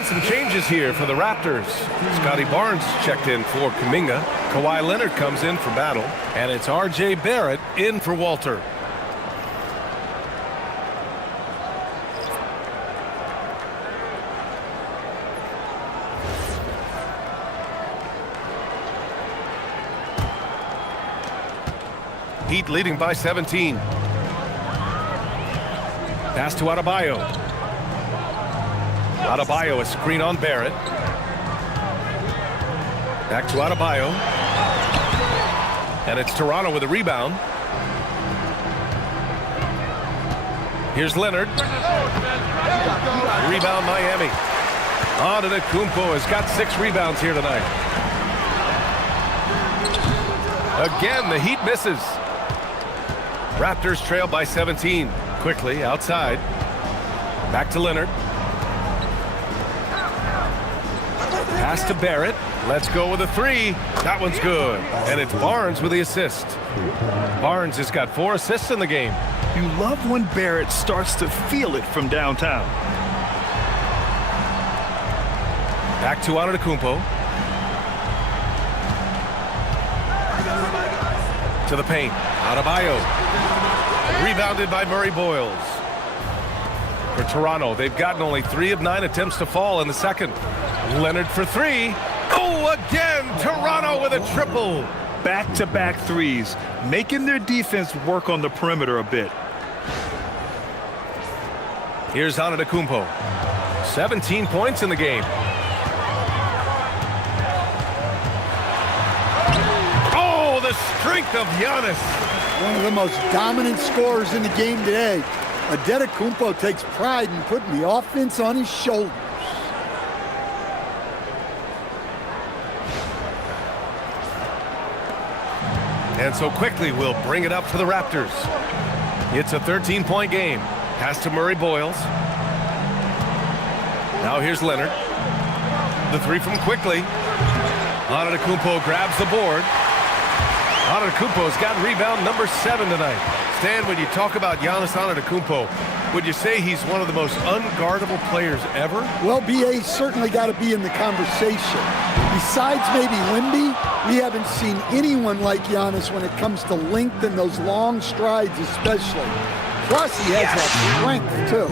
Some changes here for the Raptors. Scotty Barnes checked in for Kuminga. Kawhi Leonard comes in for Battle. And it's R.J. Barrett in for Walter. Heat leading by 17. Pass to Adebayo. Adebayo, a screen on Barrett. Back to Adebayo. And it's Toronto with a rebound. Here's Leonard. Rebound Miami. Antetokounmpo has got 6 rebounds here tonight. Again, the Heat misses. Raptors trail by 17. Quickly outside. Back to Leonard. Pass to Barrett. Let's go with a 3. That one's good. And it's Barnes with the assist. Barnes has got 4 assists in the game. You love when Barrett starts to feel it from downtown. Back to Antetokounmpo. To the paint. Adebayo. Rebounded by Murray Boyles. For Toronto, they've gotten only 3 of 9 attempts to fall in the second. Leonard for 3. Oh, again, Toronto with a triple. Back-to-back threes, making their defense work on the perimeter a bit. Here's Antetokounmpo. 17 points in the game. Oh, the strength of Giannis. One of the most dominant scorers in the game today. Antetokounmpo takes pride in putting the offense on his shoulders. And so Quickly will bring it up for the Raptors. It's a 13-point game. Pass to Murray Boyles. Now here's Leonard. The 3 from Quickly. Antetokounmpo grabs the board. Antetokounmpo's got rebound number 7 tonight. Stan, when you talk about Giannis Antetokounmpo, would you say he's one of the most unguardable players ever? Well, BA certainly got to be in the conversation. Besides maybe MYNBA, we haven't seen anyone like Giannis when it comes to length and those long strides especially. Plus, he has that strength, too.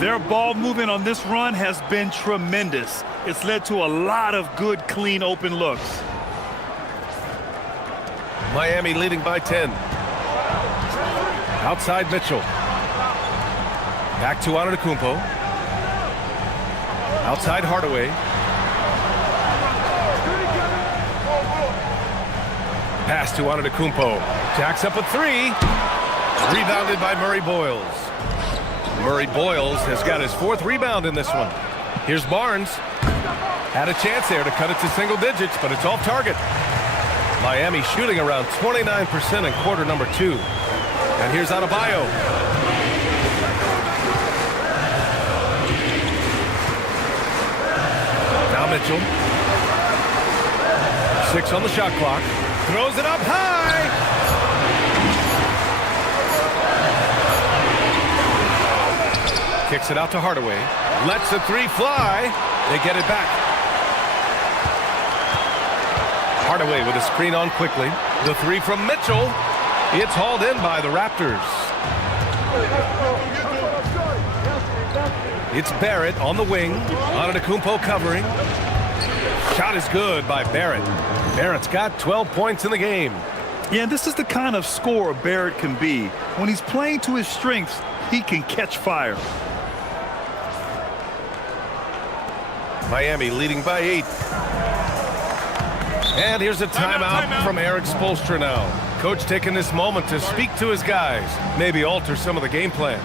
Their ball movement on this run has been tremendous. It's led to a lot of good, clean, open looks. Miami leading by 10. Outside Mitchell. Back to Antetokounmpo. Outside Hardaway. Pass to Antetokounmpo. Jacks up a 3. Rebounded by Murray Boyles. Murray Boyles has got his 4th rebound in this one. Here's Barnes. Had a chance there to cut it to single digits, but it's off target. Miami shooting around 29% in quarter number 2. And here's Adebayo. Now Mitchell. 6 on the shot clock. Throws it up high. Kicks it out to Hardaway. Lets the 3 fly. They get it back. Hardaway with a screen on quickly. The 3 from Mitchell. It's hauled in by the Raptors. It's Barrett on the wing. Antetokounmpo covering. Shot is good by Barrett. Barrett's got 12 points in the game. Yeah, this is the kind of scorer Barrett can be. When he's playing to his strengths, he can catch fire. Miami leading by 8. And here's a timeout from Eric Spoelstra now. Coach taking this moment to speak to his guys, maybe alter some of the game plan.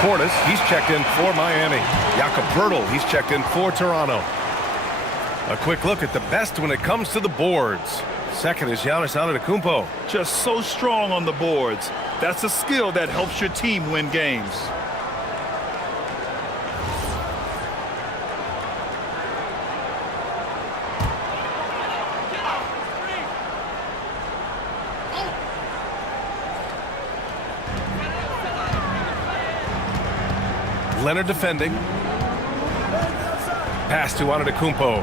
Portis, he's checked in for Miami. Jakob Poeltl, he's checked in for Toronto. A quick look at the best when it comes to the boards. Second is Giannis Antetokounmpo. Just so strong on the boards. That's a skill that helps your team win games. Leonard defending. Pass to Antetokounmpo.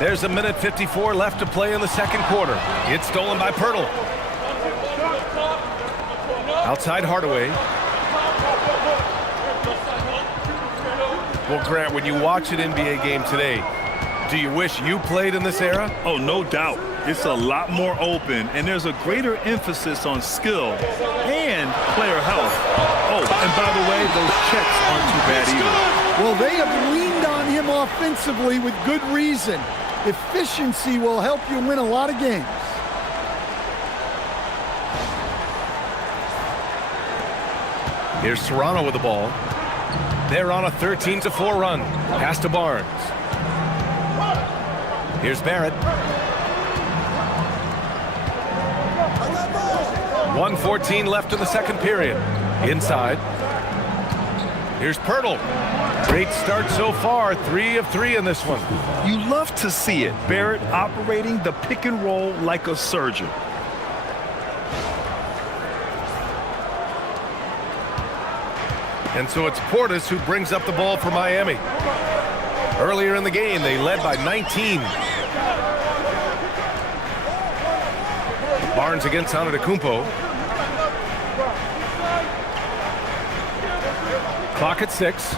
There's a minute 54 left to play in the second quarter. It's stolen by Poeltl. Outside Hardaway. Well, Grant, when you watch an NBA game today, do you wish you played in this era? Oh, no doubt. It's a lot more open, and there's a greater emphasis on skill and player health. Oh, and by the way, those checks aren't too bad either. Well, they have leaned on him offensively with good reason. Efficiency will help you win a lot of games. Here's Toronto with the ball. They're on a 13-4 run. Pass to Barnes. Here's Barrett. 1:14 left in the second period. Inside. Here's Pirtle. Great start so far. 3 of 3 in this one. You love to see it. Barrett operating the pick and roll like a surgeon. And so it's Portis who brings up the ball for Miami. Earlier in the game, they led by 19. Barnes against Antetokounmpo. Clock at 6.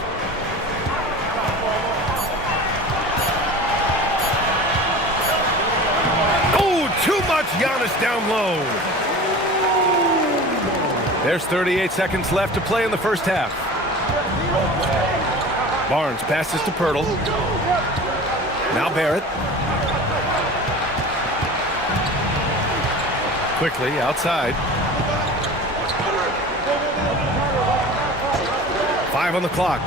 Oh, too much Giannis down low. There's 38 seconds left to play in the first half. Barnes passes to Pirtle. Now Barrett. Quickly outside. 5 on the clock.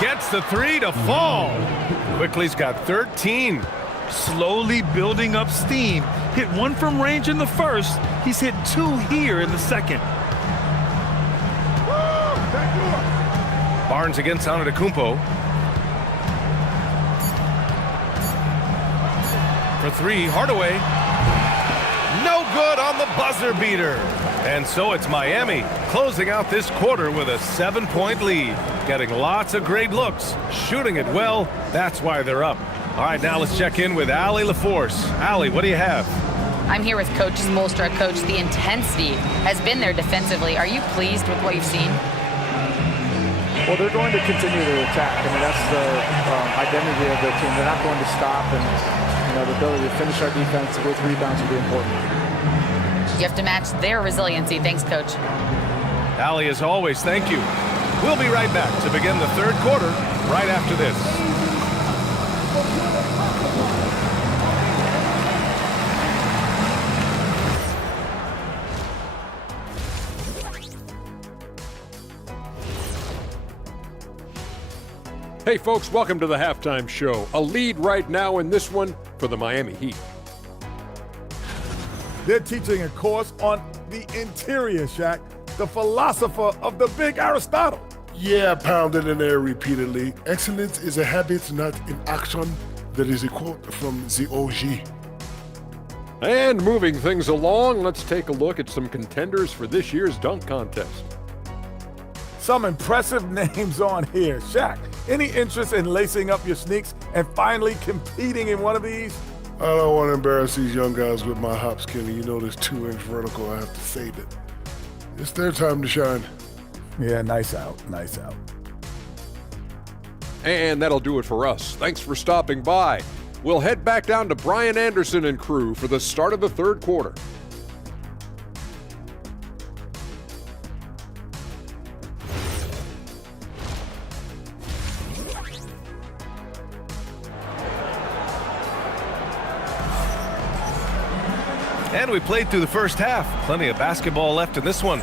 Gets the 3 to fall. Quickly's got 13. Slowly building up steam. Hit 1 from range in the first. He's hit 2 here in the second. Barnes against Antetokounmpo. For 3, Hardaway. No good on the buzzer beater. And so it's Miami closing out this quarter with a 7-point lead. Getting lots of great looks, shooting it well. That's why they're up. All right, now let's check in with Allie LaForce. Allie, what do you have? I'm here with Coach Spoelstra. Coach, the intensity has been there defensively. Are you pleased with what you've seen? Well, they're going to continue to attack. I mean, that's the identity of the team. They're not going to stop, and the ability to finish our defense with rebounds will be important. You have to match their resiliency. Thanks, Coach. Allie, as always, thank you. We'll be right back to begin the third quarter right after this. Hey folks, welcome to the halftime show. A lead right now in this one for the Miami Heat. They're teaching a course on the interior, Shaq, the philosopher of the big Aristotle. Yeah, pounded in there repeatedly. Excellence is a habit, not an action. That is a quote from the OG. And moving things along, let's take a look at some contenders for this year's dunk contest. Some impressive names on here. Shaq, any interest in lacing up your sneaks and finally competing in one of these? I don't want to embarrass these young guys with my hop skinny. You know this 2-inch vertical, I have to save it. It's their time to shine. Yeah, nice out, nice out. And that'll do it for us. Thanks for stopping by. We'll head back down to Brian Anderson and crew for the start of the third quarter. And we played through the first half. Plenty of basketball left in this one.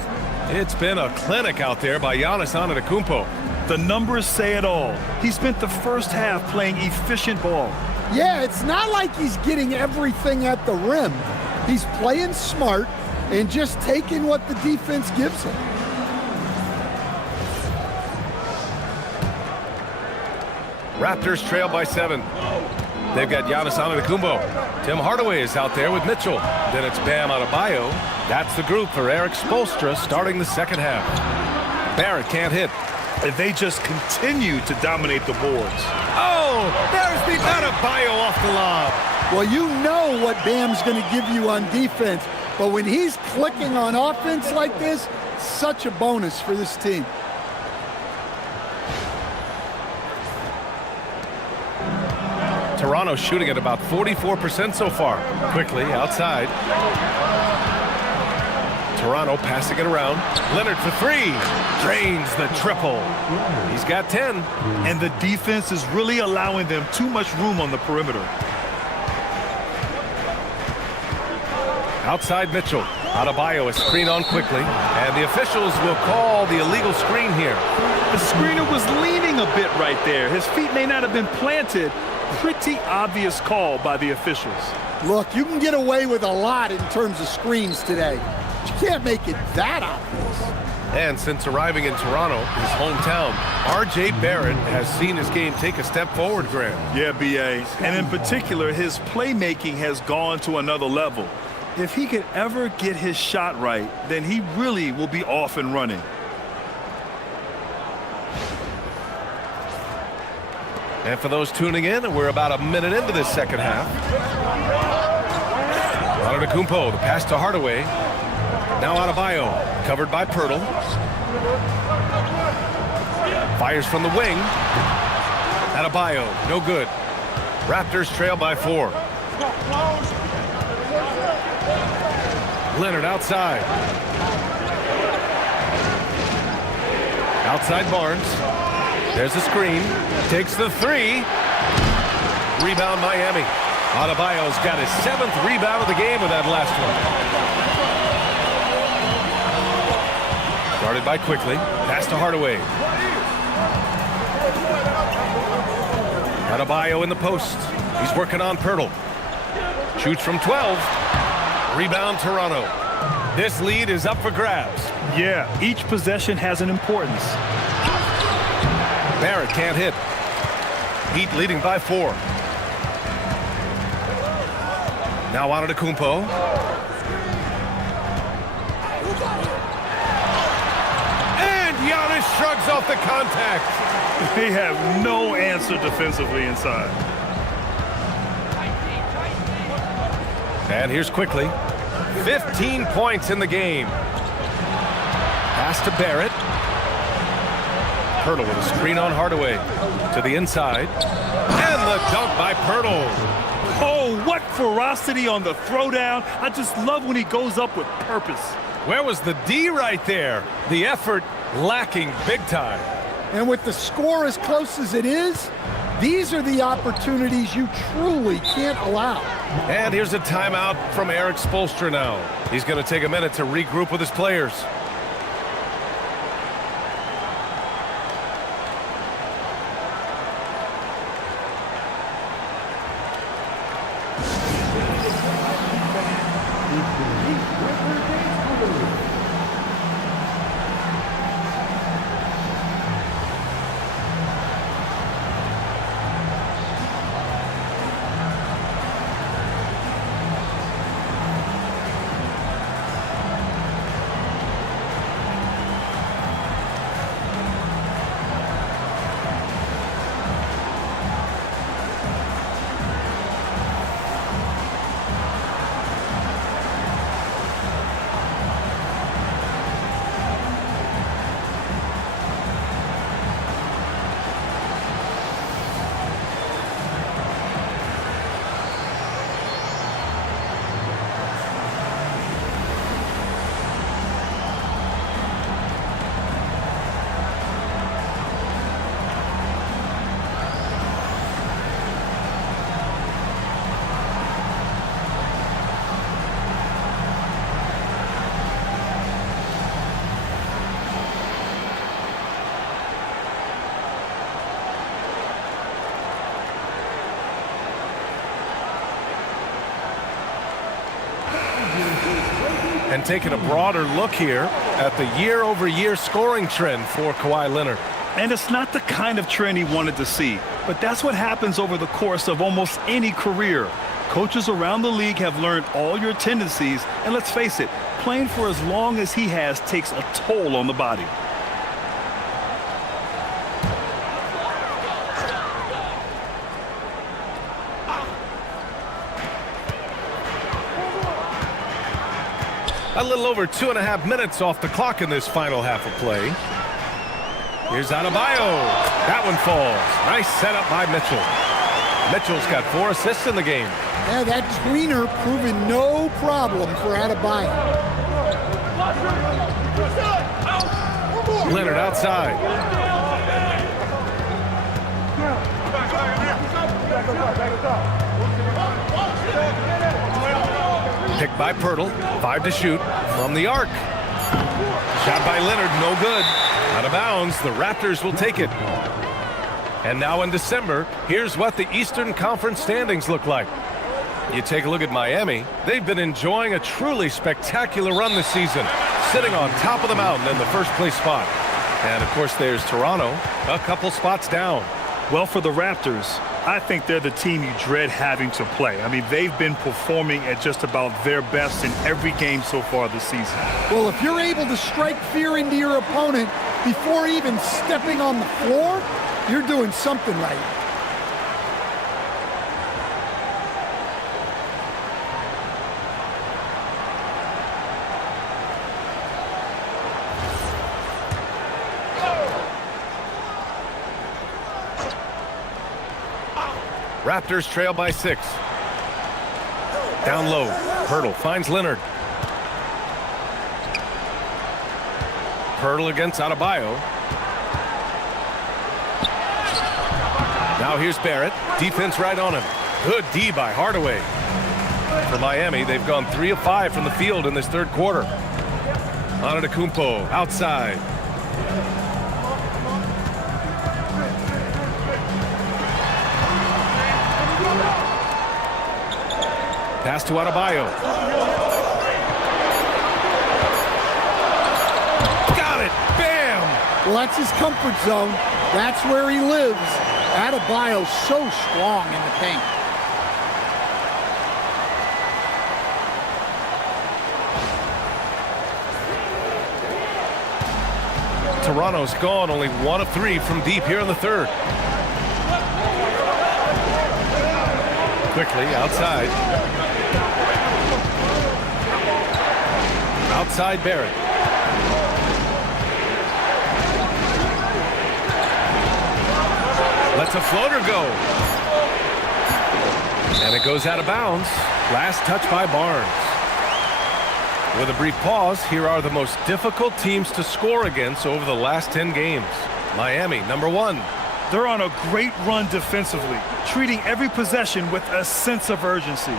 It's been a clinic out there by Giannis Antetokounmpo. The numbers say it all. He spent the first half playing efficient ball. Yeah, it's not like he's getting everything at the rim. He's playing smart and just taking what the defense gives him. Raptors trail by 7. They've got Giannis Antetokounmpo. Tim Hardaway is out there with Mitchell. Then it's Bam Adebayo. That's the group for Eric Spoelstra starting the second half. Barrett can't hit. And they just continue to dominate the boards. Oh, there's the Adebayo off the lob. Well, you know what Bam's going to give you on defense, but when he's clicking on offense like this, such a bonus for this team. Toronto shooting at about 44% so far. Quickly outside. Toronto passing it around. Leonard for 3. Drains the triple. He's got 10. And the defense is really allowing them too much room on the perimeter. Outside Mitchell. Adebayo is screened on quickly, and the officials will call the illegal screen here. The screener was leaning a bit right there. His feet may not have been planted. Pretty obvious call by the officials. Look, you can get away with a lot in terms of screens today. But you can't make it that obvious. And since arriving in Toronto, his hometown, R.J. Barrett has seen his game take a step forward, Grant. Yeah, B.A. And in particular, his playmaking has gone to another level. If he could ever get his shot right, then he really will be off and running. And for those tuning in, we're about a minute into this second half. Antetokounmpo, the pass to Hardaway. Now Adebayo, covered by Pirtle. Fires from the wing. Adebayo, no good. Raptors trail by 4. Leonard outside. Outside Barnes. There's the screen. Takes the 3. Rebound Miami. Adebayo's got his 7th rebound of the game with that last one. Guarded by Quickly. Pass to Hardaway. Adebayo in the post. He's working on Pirtle. Shoots from 12. Rebound Toronto. This lead is up for grabs. Yeah, each possession has an importance. Barrett can't hit. Heat leading by 4. Now Antetokounmpo. And Giannis shrugs off the contact. They have no answer defensively inside. And here's Quickly. 15 points in the game. Pass to Barrett. Pirtle with a screen on Hardaway. To the inside. And the dunk by Pirtle. Oh, what ferocity on the throwdown. I just love when he goes up with purpose. Where was the D right there? The effort lacking big time. And with the score as close as it is, these are the opportunities you truly can't allow. And here's a timeout from Eric Spoelstra now. He's going to take a minute to regroup with his players. And taking a broader look here at the year-over-year scoring trend for Kawhi Leonard. And it's not the kind of trend he wanted to see, but that's what happens over the course of almost any career. Coaches around the league have learned all your tendencies, and let's face it, playing for as long as he has takes a toll on the body. A little over 2.5 minutes off the clock in this final half of play. Here's Adebayo. That one falls. Nice setup by Mitchell. Mitchell's got 4 assists in the game. Yeah, that tweener proving no problem for Adebayo. Leonard outside. Picked by Pirtle. 5 to shoot. from the arc. Shot by Leonard, no good. Out of bounds, the Raptors will take it. And now in December, here's what the Eastern Conference standings look like. You take a look at Miami. They've been enjoying a truly spectacular run this season, sitting on top of the mountain in the first place spot. And of course, there's Toronto, a couple spots down. Well, for the Raptors, I think they're the team you dread having to play. I mean, they've been performing at just about their best in every game so far this season. Well, if you're able to strike fear into your opponent before even stepping on the floor, you're doing something right. Raptors trail by 6. Down low, Pirtle finds Leonard. Pirtle against Adebayo. Now here's Barrett. Defense right on him. Good D by Hardaway. For Miami, they've gone 3 of 5 from the field in this third quarter. Antetokounmpo outside. Pass to Adebayo. Got it! Bam! Well, that's his comfort zone. That's where he lives. Adebayo's so strong in the paint. Toronto's gone only 1 of 3 from deep here in the third. Quickly outside. Outside Barrett. Lets a floater go. And it goes out of bounds. Last touch by Barnes. With a brief pause, here are the most difficult teams to score against over the last 10 games. Miami, number 1. They're on a great run defensively, treating every possession with a sense of urgency.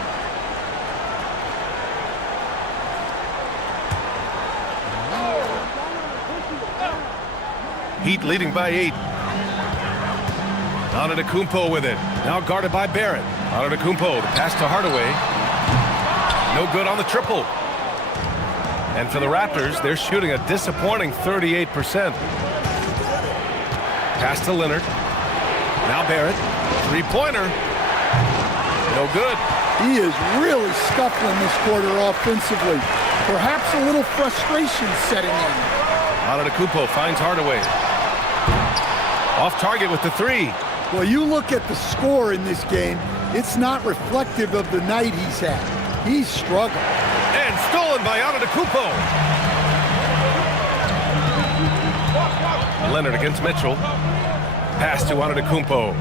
Heat leading by 8. Antetokounmpo with it. Now guarded by Barrett. Antetokounmpo, the pass to Hardaway. No good on the triple. And for the Raptors, they're shooting a disappointing 38%. Pass to Leonard. Now Barrett. Three-pointer. No good. He is really scuffling this quarter offensively. Perhaps a little frustration setting in. Antetokounmpo finds Hardaway. Off target with the 3. Well, you look at the score in this game, it's not reflective of the night he's had. He's struggled. And stolen by Antetokounmpo. Leonard against Mitchell. Pass to Antetokounmpo.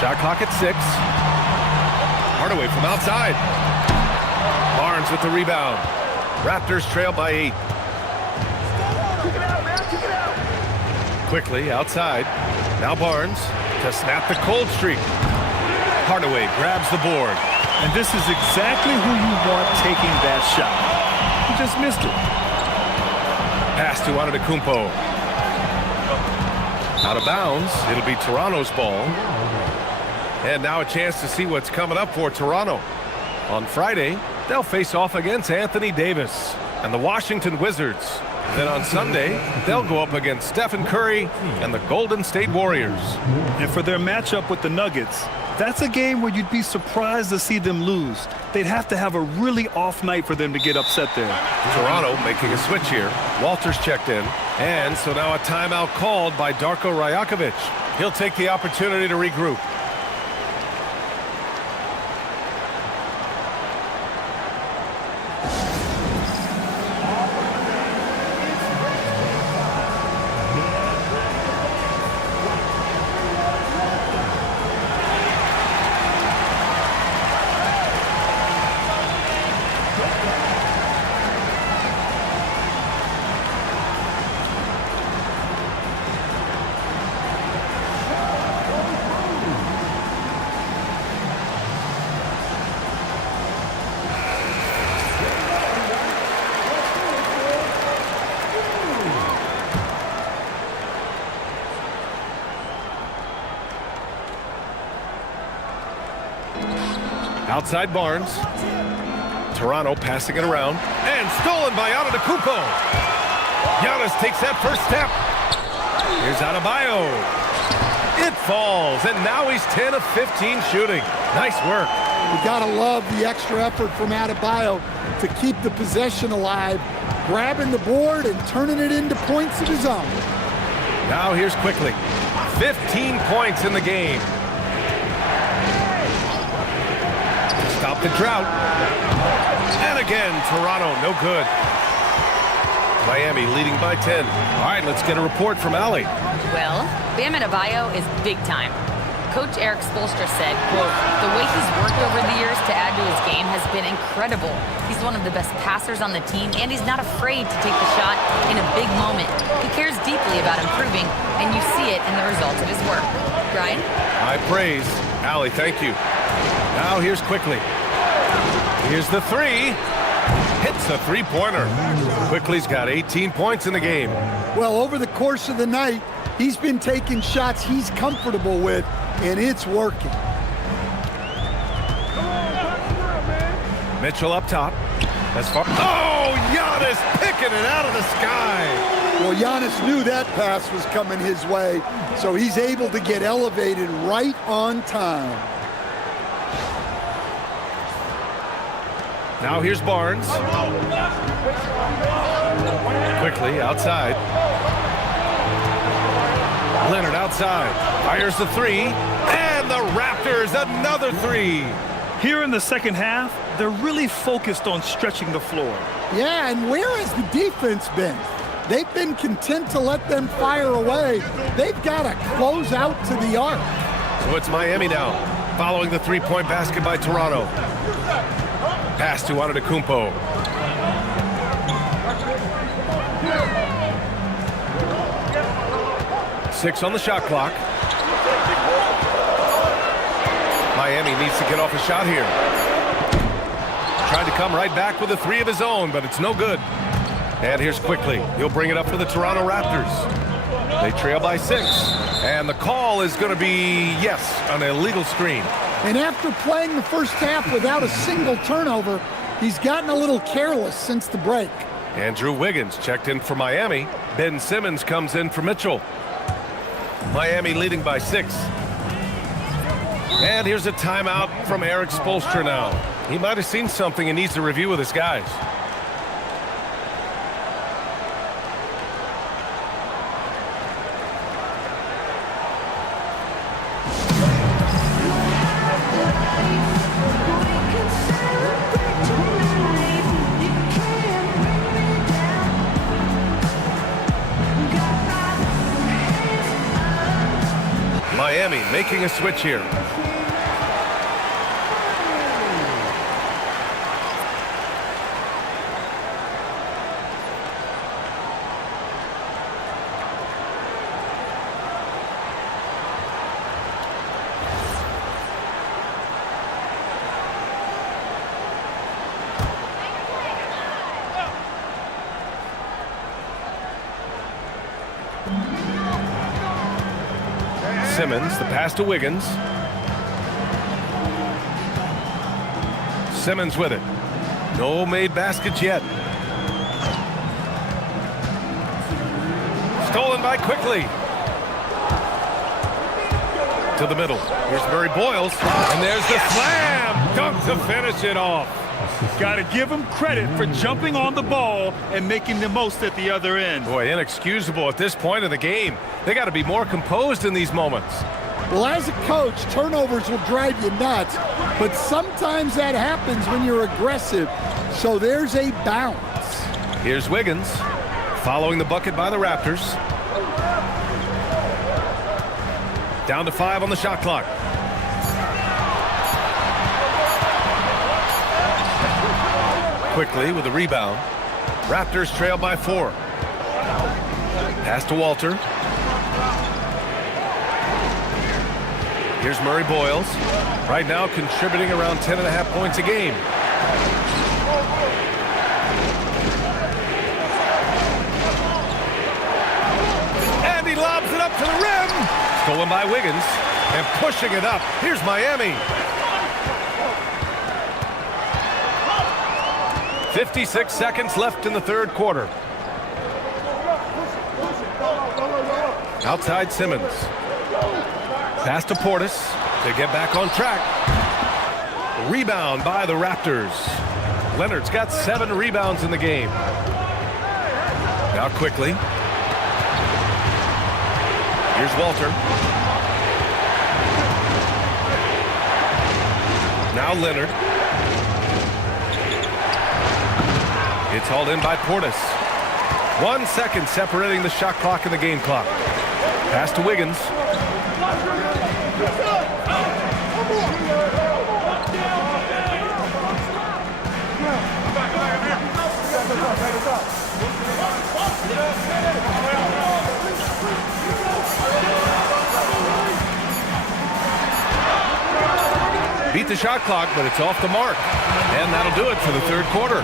Shot clock at 6. Hardaway from outside. Barnes with the rebound. Raptors trail by 8. Quickly outside. Now Barnes to snap the cold streak. Hardaway grabs the board. And this is exactly who you want taking that shot. He just missed it. Pass to Antetokounmpo. Out of bounds. It'll be Toronto's ball. And now a chance to see what's coming up for Toronto. On Friday, they'll face off against Anthony Davis and the Washington Wizards. Then on Sunday, they'll go up against Stephen Curry and the Golden State Warriors. And for their matchup with the Nuggets, that's a game where you'd be surprised to see them lose. They'd have to have a really off night for them to get upset there. Toronto making a switch here. Walters checked in. And so now a timeout called by Darko Rajakovic. He'll take the opportunity to regroup. Outside Barnes. Toronto passing it around. And stolen by Antetokounmpo. Giannis takes that first step. Here's Adebayo. It falls, and now he's 10 of 15 shooting. Nice work. You gotta love the extra effort from Adebayo to keep the possession alive, grabbing the board and turning it into points of his own. Now here's quickly. 15 points in the game. Stop the drought. And again, Toronto, no good. Miami leading by 10. All right, let's get a report from Allie. Well, Bam Adebayo is big time. Coach Eric Spoelstra said, quote, "The way he's worked over the years to add to his game has been incredible. He's one of the best passers on the team, and he's not afraid to take the shot in a big moment. He cares deeply about improving, and you see it in the results of his work." Brian? High praise. Allie, thank you. Now here's quickly. Here's the three. Hits a three-pointer. Quickly's got 18 points in the game. Well, over the course of the night, he's been taking shots he's comfortable with, and it's working. Mitchell up top. As far. Oh, Giannis picking it out of the sky. Well, Giannis knew that pass was coming his way, so he's able to get elevated right on time. Now here's Barnes. Quickly outside. Leonard outside. Fires the three. And the Raptors another three. Here in the second half, they're really focused on stretching the floor. Yeah, and where has the defense been? They've been content to let them fire away. They've got to close out to the arc. So it's Miami now, following the three-point basket by Toronto. Pass to Antetokounmpo. Six on the shot clock. Miami needs to get off a shot here. Tried to come right back with a three of his own, but it's no good. And here's quickly. He'll bring it up for the Toronto Raptors. They trail by 6. And the call is going to be, yes, an illegal screen. And after playing the first half without a single turnover, he's gotten a little careless since the break. Andrew Wiggins checked in for Miami. Ben Simmons comes in for Mitchell. Miami leading by 6. And here's a timeout from Eric Spoelstra now. He might have seen something and needs to review with his guys. Miami making a switch here. Simmons, the pass to Wiggins. Simmons with it. No made baskets yet. Stolen by Quickly. To the middle. Here's Murray Boyles. And there's the slam. Dunk to finish it off. Got to give him credit for jumping on the ball and making the most at the other end. Boy, inexcusable at this point of the game. They got to be more composed in these moments. Well, as a coach, turnovers will drive you nuts, but sometimes that happens when you're aggressive. So there's a balance. Here's Wiggins, following the bucket by the Raptors. Down to 5 on the shot clock. Quickly with a rebound. Raptors trail by 4. Pass to Walter. Here's Murray Boyles. Right now contributing around 10.5 points a game. And he lobs it up to the rim. Stolen by Wiggins. And pushing it up. Here's Miami. 56 seconds left in the third quarter. Outside Simmons. Pass to Portis to get back on track. Rebound by the Raptors. Leonard's got 7 rebounds in the game. Now quickly. Here's Walter. Now Leonard. It's hauled in by Portis. 1 second separating the shot clock and the game clock. Pass to Wiggins. Beat the shot clock, but it's off the mark. And that'll do it for the third quarter.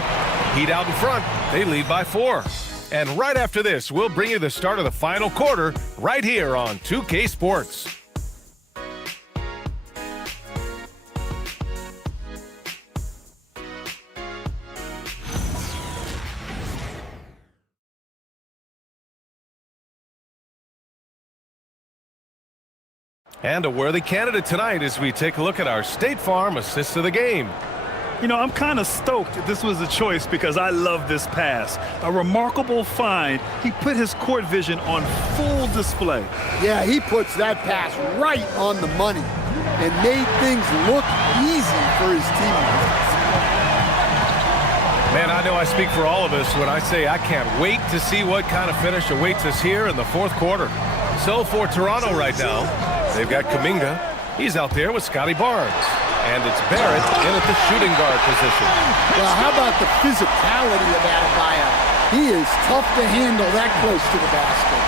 Heat out in front. They lead by 4. And right after this, we'll bring you the start of the final quarter right here on 2K Sports. And a worthy candidate tonight as we take a look at our State Farm assist of the game. You know, I'm kind of stoked this was a choice because I love this pass. A remarkable find. He put his court vision on full display. Yeah, he puts that pass right on the money and made things look easy for his teammates. Man, I know I speak for all of us when I say I can't wait to see what kind of finish awaits us here in the fourth quarter. So for Toronto right now, they've got Kuminga. He's out there with Scotty Barnes. And it's Barrett in at the shooting guard position. Well, how about the physicality of Adebayo? He is tough to handle that close to the basket.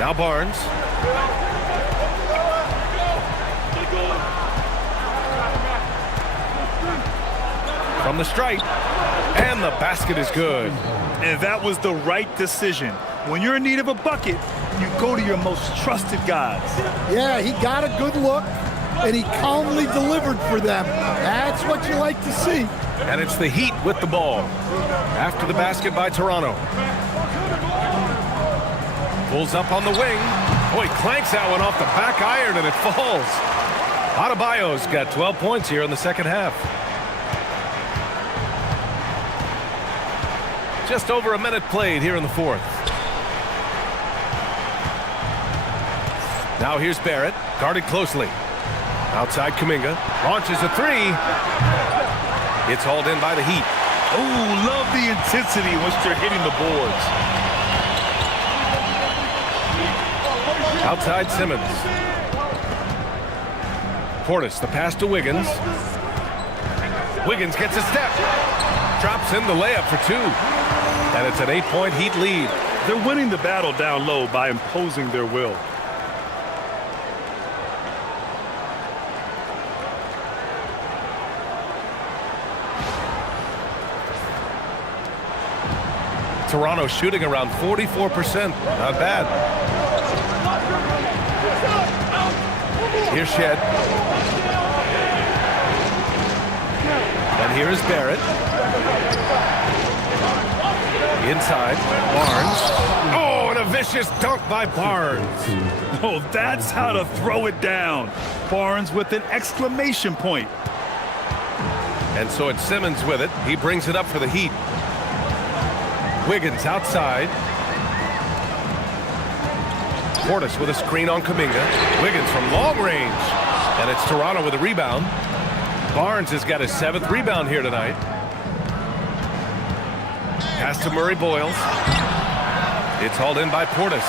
Now Barnes. From the stripe. And the basket is good. And that was the right decision. When you're in need of a bucket, you go to your most trusted guys. Yeah, he got a good look, and he calmly delivered for them. That's what you like to see. And it's the Heat with the ball. After the basket by Toronto. Pulls up on the wing. Oh, he clanks that one off the back iron, and it falls. Adebayo's got 12 points here in the second half. Just over a minute played here in the fourth. Now here's Barrett, guarded closely. Outside Kuminga, launches a 3. It's hauled in by the Heat. Oh, love the intensity once they're hitting the boards. Outside Simmons. Portis, the pass to Wiggins. Wiggins gets a step. Drops in the layup for 2. And it's an 8-point Heat lead. They're winning the battle down low by imposing their will. Toronto shooting around 44%. Not bad. Here's Shed. And here is Barrett. Inside, Barnes. Oh, and a vicious dunk by Barnes. Oh, that's how to throw it down. Barnes with an exclamation point. And so it's Simmons with it. He brings it up for the Heat. Wiggins outside. Portis with a screen on Kuminga. Wiggins from long range. And it's Toronto with a rebound. Barnes has got his 7th rebound here tonight. Pass to Murray Boyles. It's hauled in by Portis.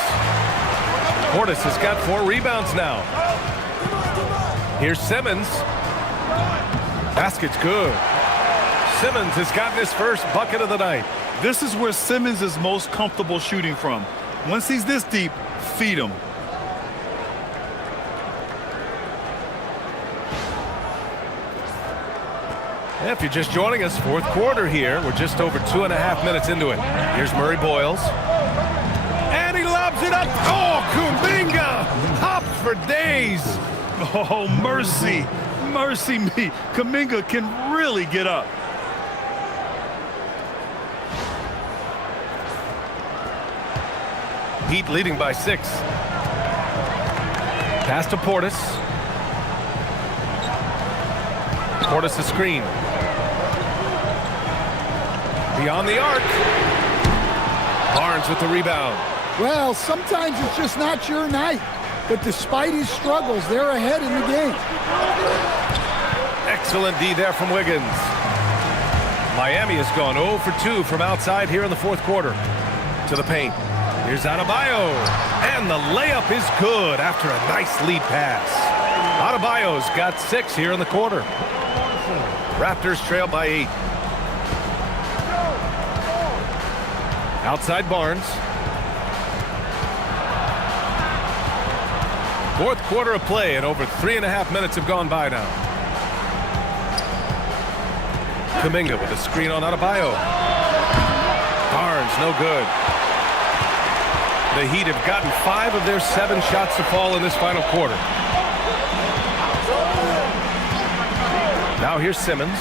Portis has got 4 rebounds now. Here's Simmons. Basket's good. Simmons has gotten his first bucket of the night. This is where Simmons is most comfortable shooting from. Once he's this deep, feed him. If you're just joining us, fourth quarter here. We're just over 2.5 minutes into it. Here's Murray Boyles. And he lobs it up. Oh, Kuminga hops for days. Oh, mercy. Mercy me. Kuminga can really get up. Heat leading by 6. Pass to Portis. Portis a screen. Beyond the arc. Barnes with the rebound. Well, sometimes it's just not your night. But despite his struggles, they're ahead in the game. Excellent D there from Wiggins. Miami has gone 0 for 2 from outside here in the fourth quarter. To the paint. Here's Adebayo. And the layup is good after a nice lead pass. Adebayo's got 6 here in the quarter. Raptors trail by 8. Outside Barnes. Fourth quarter of play, and over 3.5 minutes have gone by now. Kuminga with a screen on Adebayo. Barnes, no good. The Heat have gotten 5 of their 7 shots to fall in this final quarter. Now here's Simmons.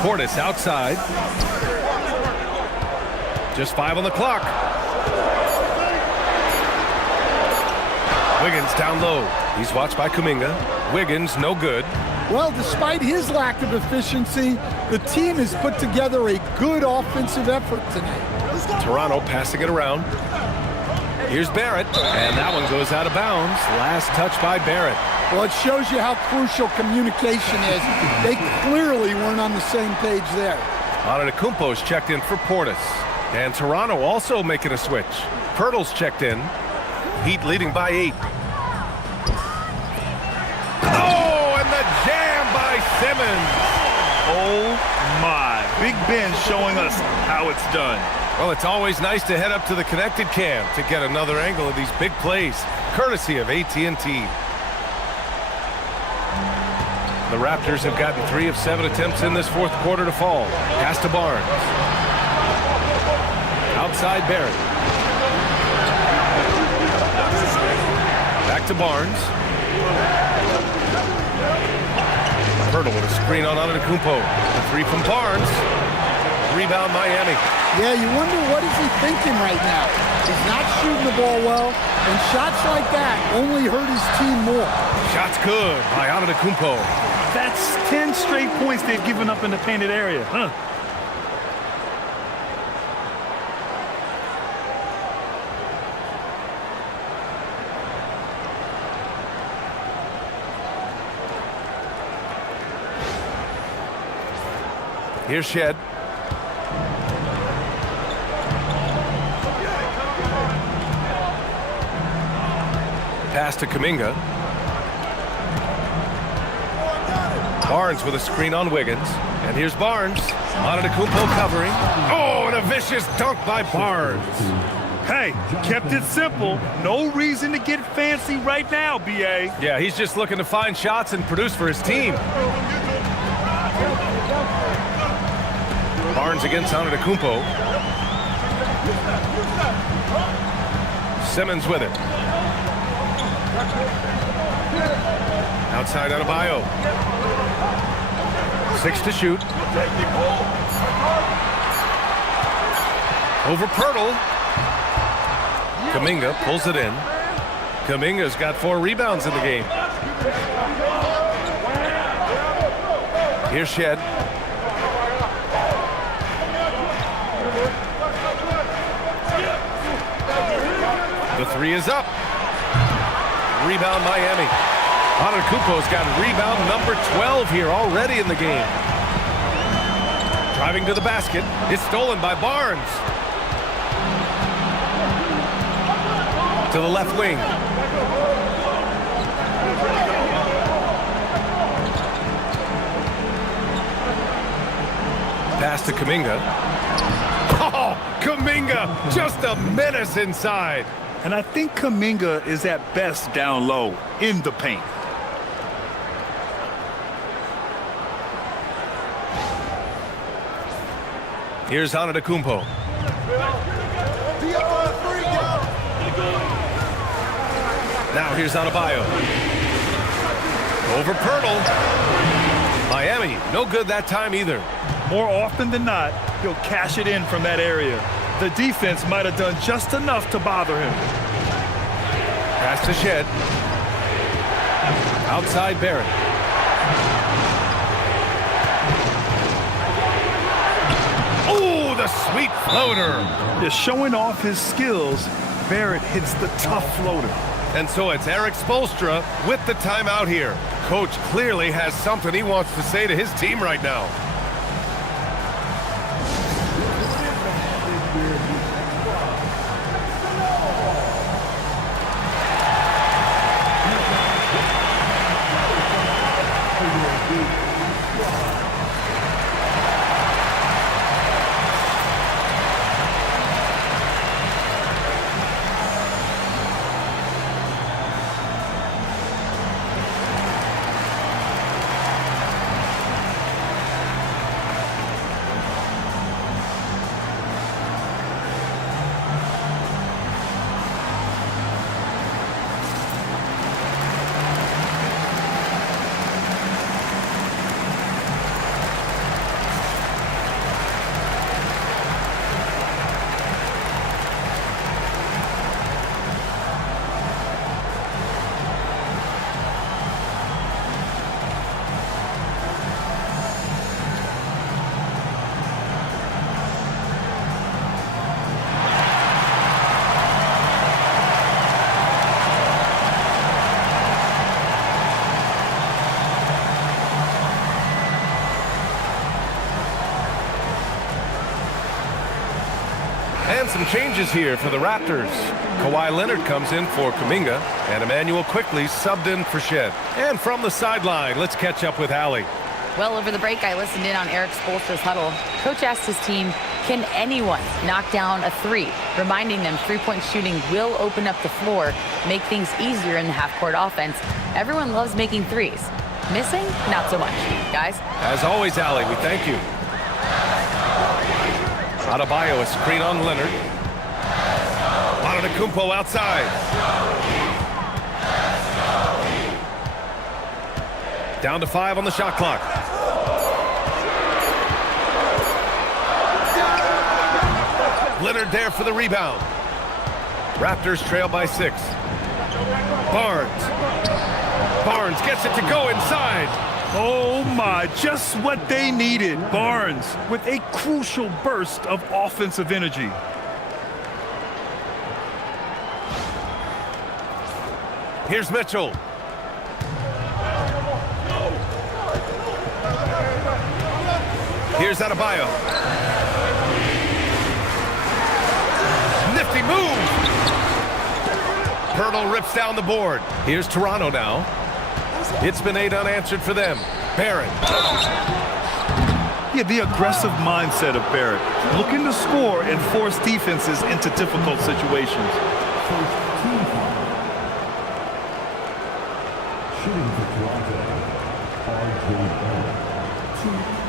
Portis outside. Just 5 on the clock. Wiggins down low. He's watched by Kuminga. Wiggins, no good. Well, despite his lack of efficiency, the team has put together a good offensive effort tonight. Toronto passing it around. Here's Barrett, and that one goes out of bounds. Last touch by Barrett. Well, it shows you how crucial communication is. They clearly weren't on the same page there. Antetokounmpo's checked in for Portis. And Toronto also making a switch. Pirtle's checked in. Heat leading by 8. Oh, and the jam by Simmons. Oh, my. Big Ben showing us how it's done. Well, it's always nice to head up to the connected cam to get another angle of these big plays, courtesy of AT&T. The Raptors have gotten 3 of 7 attempts in this fourth quarter to fall. Pass to Barnes. Outside Barrett. Back to Barnes. Pirtle with a screen on Antetokounmpo. The 3 from Barnes. Rebound Miami. Yeah, you wonder what is he thinking right now. He's not shooting the ball well, and shots like that only hurt his team more. Shots good by Antetokounmpo. That's 10 straight points they've given up in the painted area, huh? Here's Shed. Pass to Kuminga. Barnes with a screen on Wiggins. And here's Barnes. Antetokounmpo covering. Oh, and a vicious dunk by Barnes. Hey, kept it simple. No reason to get fancy right now, B.A. Yeah, he's just looking to find shots and produce for his team. Barnes against Antetokounmpo. Simmons with it. Outside Adebayo. 6 to shoot. Over Pirtle. Kuminga pulls it in. Kuminga's got 4 rebounds in the game. Here's Shed. The 3 is up. Rebound Miami. Antetokounmpo's got rebound number 12 here already in the game. Driving to the basket. It's stolen by Barnes. To the left wing. Pass to Kuminga. Oh, Kuminga, just a menace inside. And I think Kuminga is at best down low in the paint. Here's Antetokounmpo. Now here's Adebayo. Over Pirtle. Miami, no good that time either. More often than not, he'll cash it in from that area. The defense might have done just enough to bother him. Pass to Shed. Outside Barrett. Oh, the sweet floater. Just showing off his skills, Barrett hits the tough floater. And so it's Eric Spoelstra with the timeout here. Coach clearly has something he wants to say to his team right now. And some changes here for the Raptors. Kawhi Leonard comes in for Kuminga, and Emmanuel quickly subbed in for Shed. And from the sideline, let's catch up with Allie. Well, over the break, I listened in on Eric Spoelstra's huddle. Coach asked his team, can anyone knock down a three? Reminding them three-point shooting will open up the floor, make things easier in the half-court offense. Everyone loves making threes. Missing? Not so much. Guys? As always, Allie, we thank you. Adebayo, a screen on Leonard. Antetokounmpo outside. Down to 5 on the shot clock. Leonard there for the rebound. Raptors trail by 6. Barnes. Barnes gets it to go inside. Oh my, just what they needed. Barnes with a crucial burst of offensive energy. Here's Mitchell. Here's Adebayo. Nifty move. Pirtle rips down the board. Here's Toronto now. It's been 8 unanswered for them. Barrett. Yeah, the aggressive mindset of Barrett. Looking to score and force defenses into difficult situations. Shooting for Toronto, R.J. Barrett. 2.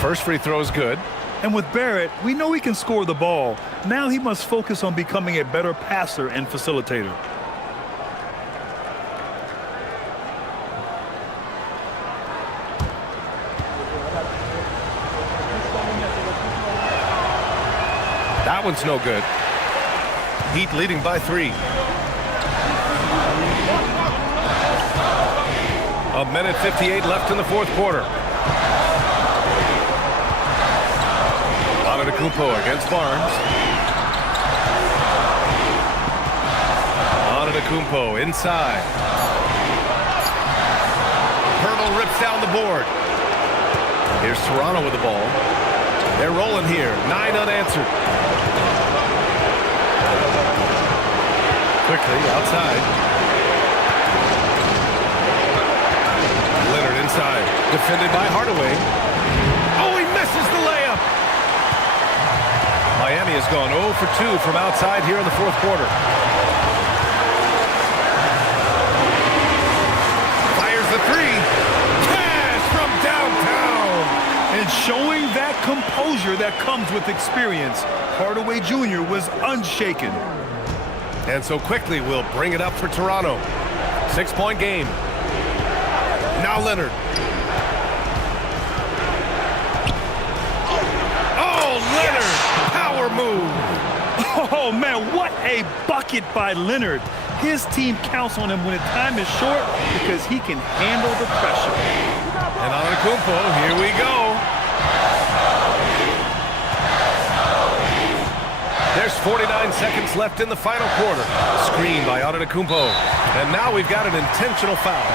First free throw is good. And with Barrett, we know he can score the ball. Now he must focus on becoming a better passer and facilitator. That one's no good. Heat leading by 3. A minute 58 left in the fourth quarter. Antetokounmpo against Barnes. Antetokounmpo inside. Pirtle rips down the board. Here's Toronto with the ball. They're rolling here. 9 unanswered. Quickly outside. Leonard inside. Defended by Hardaway. Oh, he misses the layup. Miami has gone 0 for 2 from outside here in the fourth quarter. Fires the three. Cash from downtown. And showing that composure that comes with experience, Hardaway Jr. was unshaken. And so quickly we'll bring it up for Toronto. 6-point game. Now Leonard. Oh, Leonard! Power move. Oh, man, what a bucket by Leonard. His team counts on him when time is short because he can handle the pressure. And Antetokounmpo, here we go. There's 49 seconds left in the final quarter. Screen by Antetokounmpo. And now we've got an intentional foul.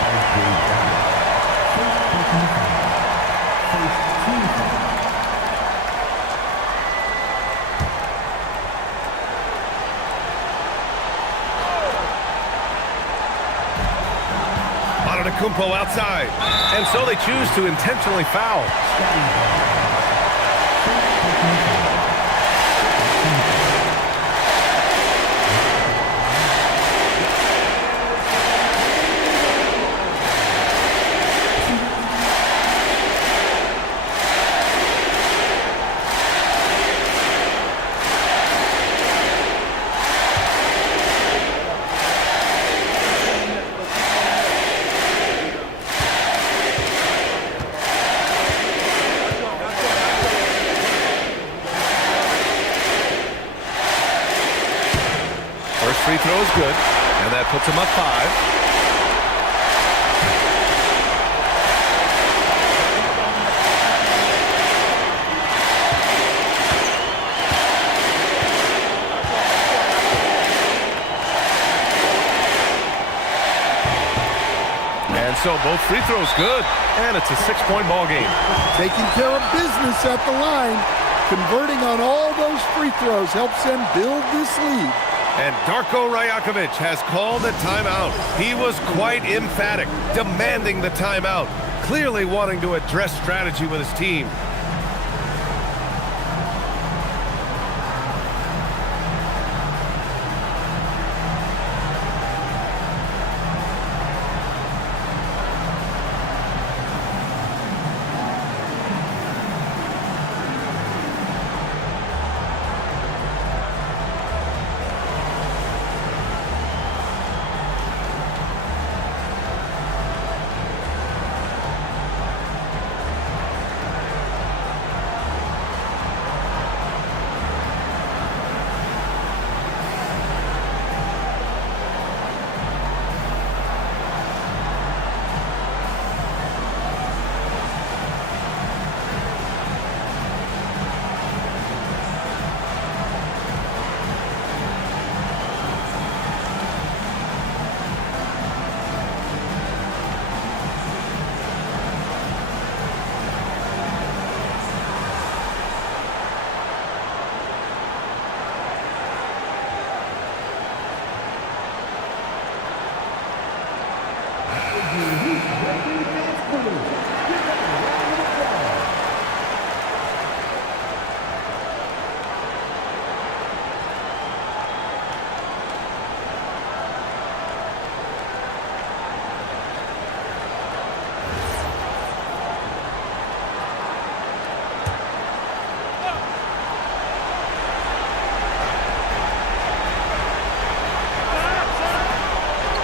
Antetokounmpo outside. And so they choose to intentionally foul. Free throw is good, and that puts him up 5. And so both free throws good, and it's a 6-point ball game. Taking care of business at the line, converting on all those free throws helps them build this lead. And Darko Rajakovic has called a timeout. He was quite emphatic, demanding the timeout, clearly wanting to address strategy with his team.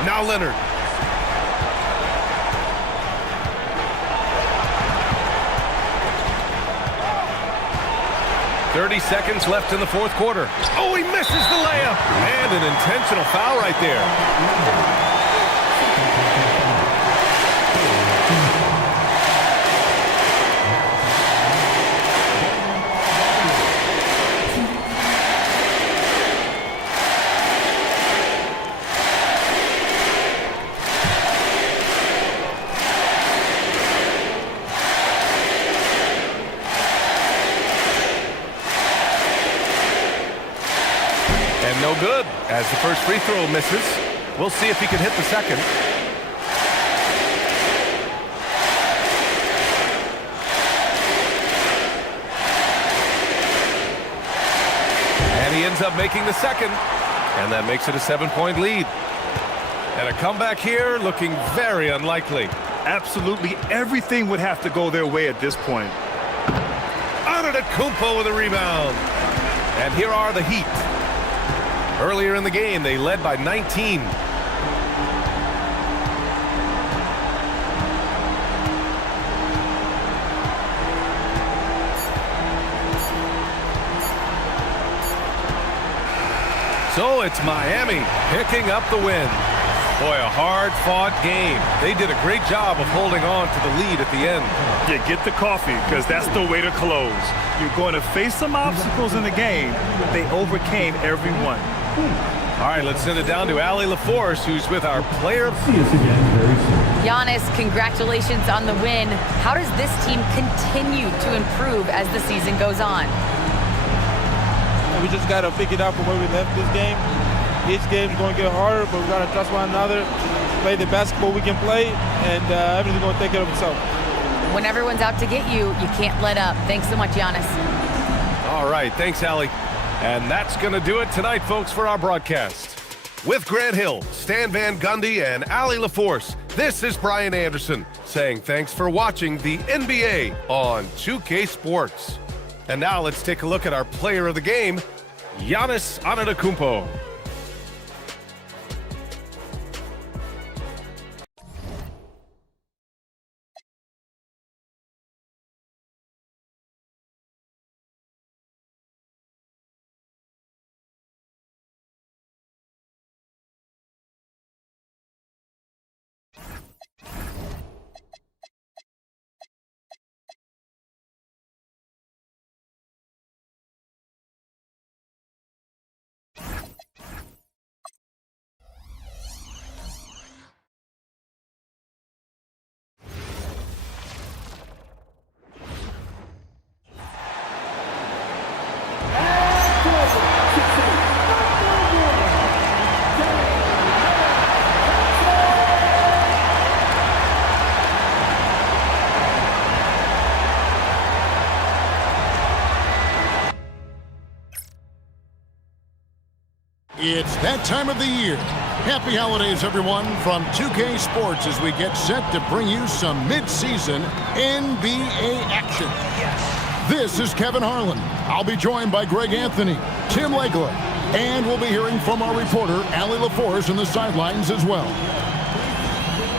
Now Leonard. .30 seconds left in the fourth quarter. Oh, he misses the layup. And an intentional foul right there. No good as the first free throw misses. We'll see if he can hit the second. ends up making the second, and that makes it a 7-point lead. And a comeback here looking very unlikely. Absolutely everything would have to go their way at this point. Antetokounmpo with a rebound. And here are the Heat. Earlier in the game, they led by 19. So it's Miami picking up the win. Boy, a hard-fought game. They did a great job of holding on to the lead at the end. Yeah, get the coffee, because that's the way to close. You're going to face some obstacles in the game, but they overcame every one. All right, let's send it down to Allie LaForce, who's with our player. Giannis, congratulations on the win. How does this team continue to improve as the season goes on? We just got to pick it up from where we left this game. Each game's going to get harder, but we got to trust one another, play the basketball we can play, and everything's going to take care of itself. When everyone's out to get you, you can't let up. Thanks so much, Giannis. All right, thanks, Allie. And that's going to do it tonight, folks, for our broadcast. With Grant Hill, Stan Van Gundy, and Allie LaForce, this is Brian Anderson saying thanks for watching the NBA on 2K Sports. And now let's take a look at our player of the game, Giannis Antetokounmpo. It's that time of the year. Happy holidays, everyone, from 2K Sports as we get set to bring you some mid-season NBA action. This is Kevin Harlan. I'll be joined by Greg Anthony, Tim Legler, and we'll be hearing from our reporter, Allie LaForce, in the sidelines as well.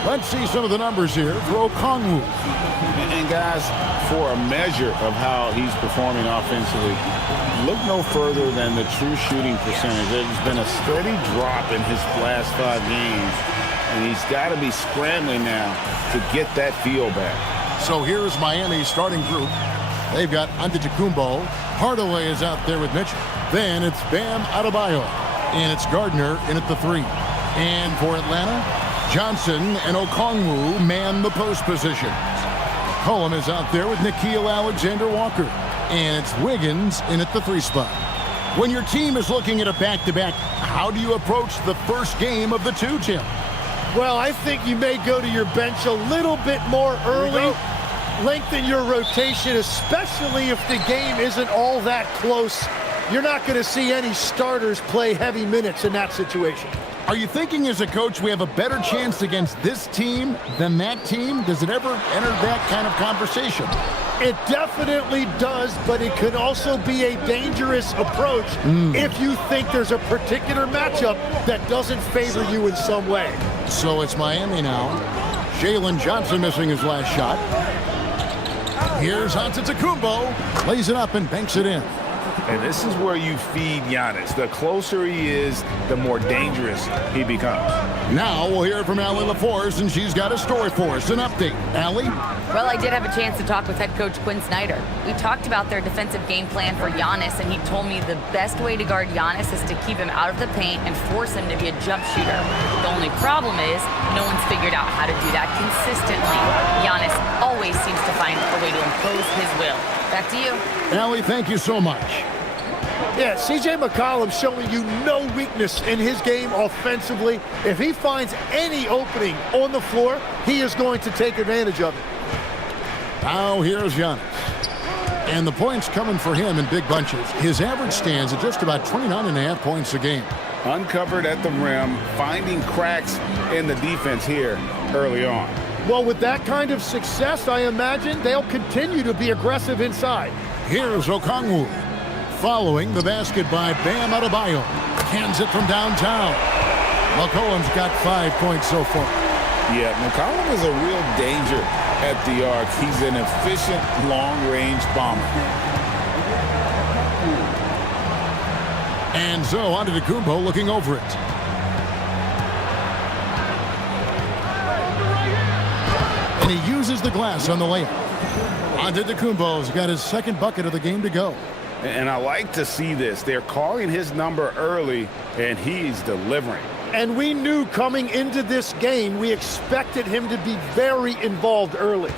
Let's see some of the numbers here for Okongwu. And guys, for a measure of how he's performing offensively, look no further than the true shooting percentage. There's been a steady drop in his last 5 games, and he's got to be scrambling now to get that feel back. So here's Miami's starting group. They've got Antetokounmpo. Hardaway is out there with Mitchell. Then it's Bam Adebayo, and it's Gardner in at the 3. And for Atlanta, Johnson and Okongwu man the post positions. Cullum is out there with Nickeil Alexander-Walker. And it's Wiggins in at the 3 spot. When your team is looking at a back-to-back, how do you approach the first game of the 2, Tim? Well, I think you may go to your bench a little bit more early. Lengthen your rotation, especially if the game isn't all that close. You're not going to see any starters play heavy minutes in that situation. Are you thinking as a coach we have a better chance against this team than that team? Does it ever enter that kind of conversation? It definitely does, but it could also be a dangerous approach if you think there's a particular matchup that doesn't favor you in some way. So it's Miami now. Jalen Johnson missing his last shot. Here's Antetokounmpo, lays it up and banks it in. And this is where you feed Giannis. The closer he is, the more dangerous he becomes. Now we'll hear from Allie LaForce, and she's got a story for us. An update. Allie? Well, I did have a chance to talk with head coach Quinn Snyder. We talked about their defensive game plan for Giannis, and he told me the best way to guard Giannis is to keep him out of the paint and force him to be a jump shooter. The only problem is no one's figured out how to do that consistently. Giannis always seems to find a way to impose his will. Back to you. Allie, thank you so much. Yeah, C.J. McCollum showing you no weakness in his game offensively. If he finds any opening on the floor, he is going to take advantage of it. Now here's Giannis. And the points coming for him in big bunches. His average stands at just about 29.5 points a game. Uncovered at the rim, finding cracks in the defense here early on. Well, with that kind of success, I imagine they'll continue to be aggressive inside. Here's Okongwu. Following the basket by Bam Adebayo. Cans it from downtown. McCollum's got 5 points so far. Yeah, McCollum is a real danger at the arc. He's an efficient long-range bomber. And so Antetokounmpo looking over it. And he uses the glass on the layup. Antetokounmpo's got his second bucket of the game to go. And I like to see this. They're calling his number early, and he's delivering. And we knew coming into this game, we expected him to be very involved early.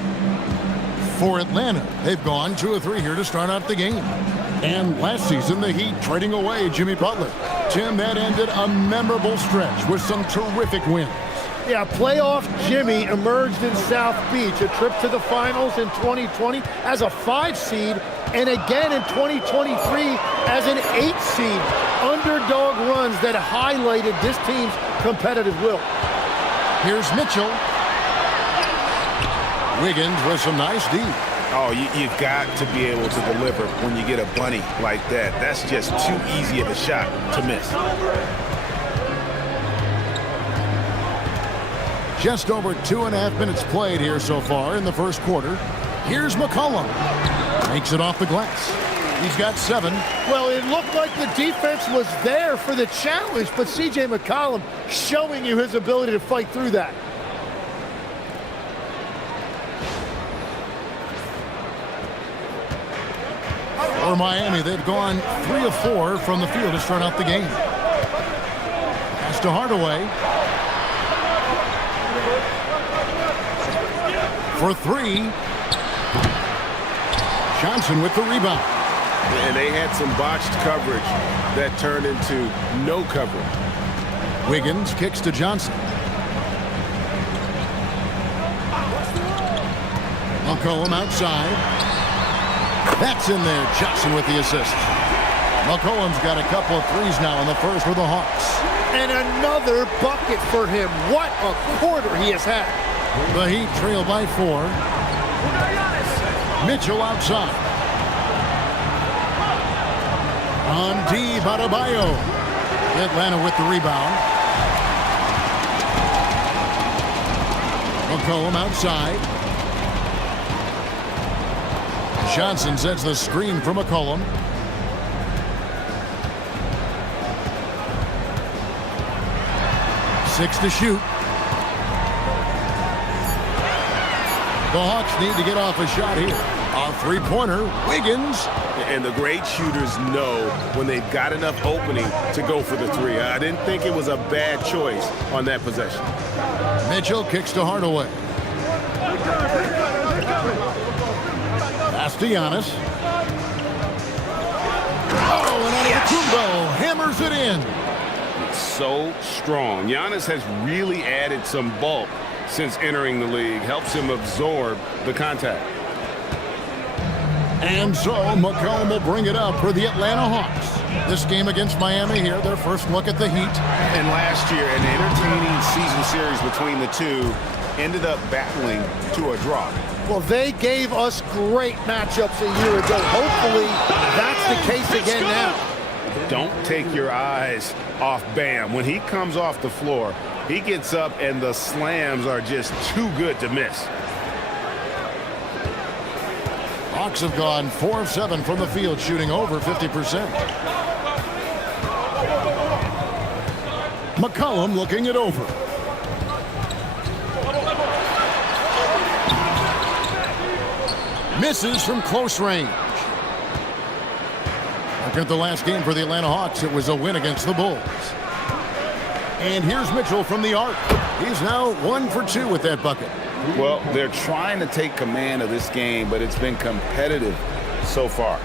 For Atlanta, they've gone 2 of 3 here to start out the game. And last season, the Heat trading away Jimmy Butler. Tim, that ended a memorable stretch with some terrific wins. Yeah, playoff Jimmy emerged in South Beach, a trip to the finals in 2020 as a 5 seed, and again in 2023 as an 8 seed. Underdog runs that highlighted this team's competitive will. Here's Mitchell. Wiggins with some nice D. Oh, you've got to be able to deliver when you get a bunny like that. That's just too easy of a shot to miss. Just over 2.5 minutes played here so far in the first quarter. Here's McCollum. Makes it off the glass. He's got 7. Well, it looked like the defense was there for the challenge, but C.J. McCollum showing you his ability to fight through that. For Miami, they've gone 3 of 4 from the field to start out the game. Pass to Hardaway. For 3. Johnson with the rebound. And they had some botched coverage that turned into no coverage. Wiggins kicks to Johnson. McCollum outside. That's in there. Johnson with the assist. McCollum's got a couple of threes now in the first for the Hawks. And another bucket for him. What a quarter he has had. The Heat trail by 4. Mitchell outside. On D, Adebayo. Atlanta with the rebound. McCollum outside. Johnson sets the screen for McCollum. Six to shoot. The Hawks need to get off a shot here. A three-pointer, Wiggins. And the great shooters know when they've got enough opening to go for the 3. I didn't think it was a bad choice on that possession. Mitchell kicks to Hardaway. Pass to Giannis. Oh, and Antetokounmpo hammers it in. It's so strong. Giannis has really added some bulk since entering the league. Helps him absorb the contact. And so McCollum will bring it up for the Atlanta Hawks. This game against Miami here, their first look at the Heat. And last year, an entertaining season series between the two ended up battling to a draw. Well, they gave us great matchups a year ago. Hopefully, that's the case again now. Don't take your eyes off Bam. When he comes off the floor, he gets up and the slams are just too good to miss. Hawks have gone 4 of 7 from the field, shooting over 50%. McCollum looking it over. Misses from close range. Look at the last game for the Atlanta Hawks. It was a win against the Bulls. And here's Mitchell from the arc. He's now 1 for 2 with that bucket. Well, they're trying to take command of this game, but it's been competitive so far.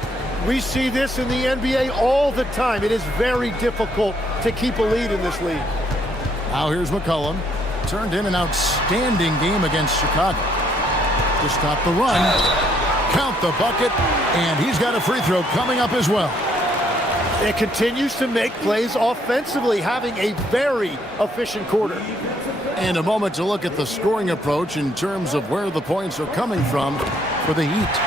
We see this in the NBA all the time. It is very difficult to keep a lead in this league. Now here's McCollum. Turned in an outstanding game against Chicago. To stop the run. count the bucket, and he's got a free throw coming up as well. It continues to make plays offensively, having a very efficient quarter. And a moment to look at the scoring approach in terms of where the points are coming from for the Heat.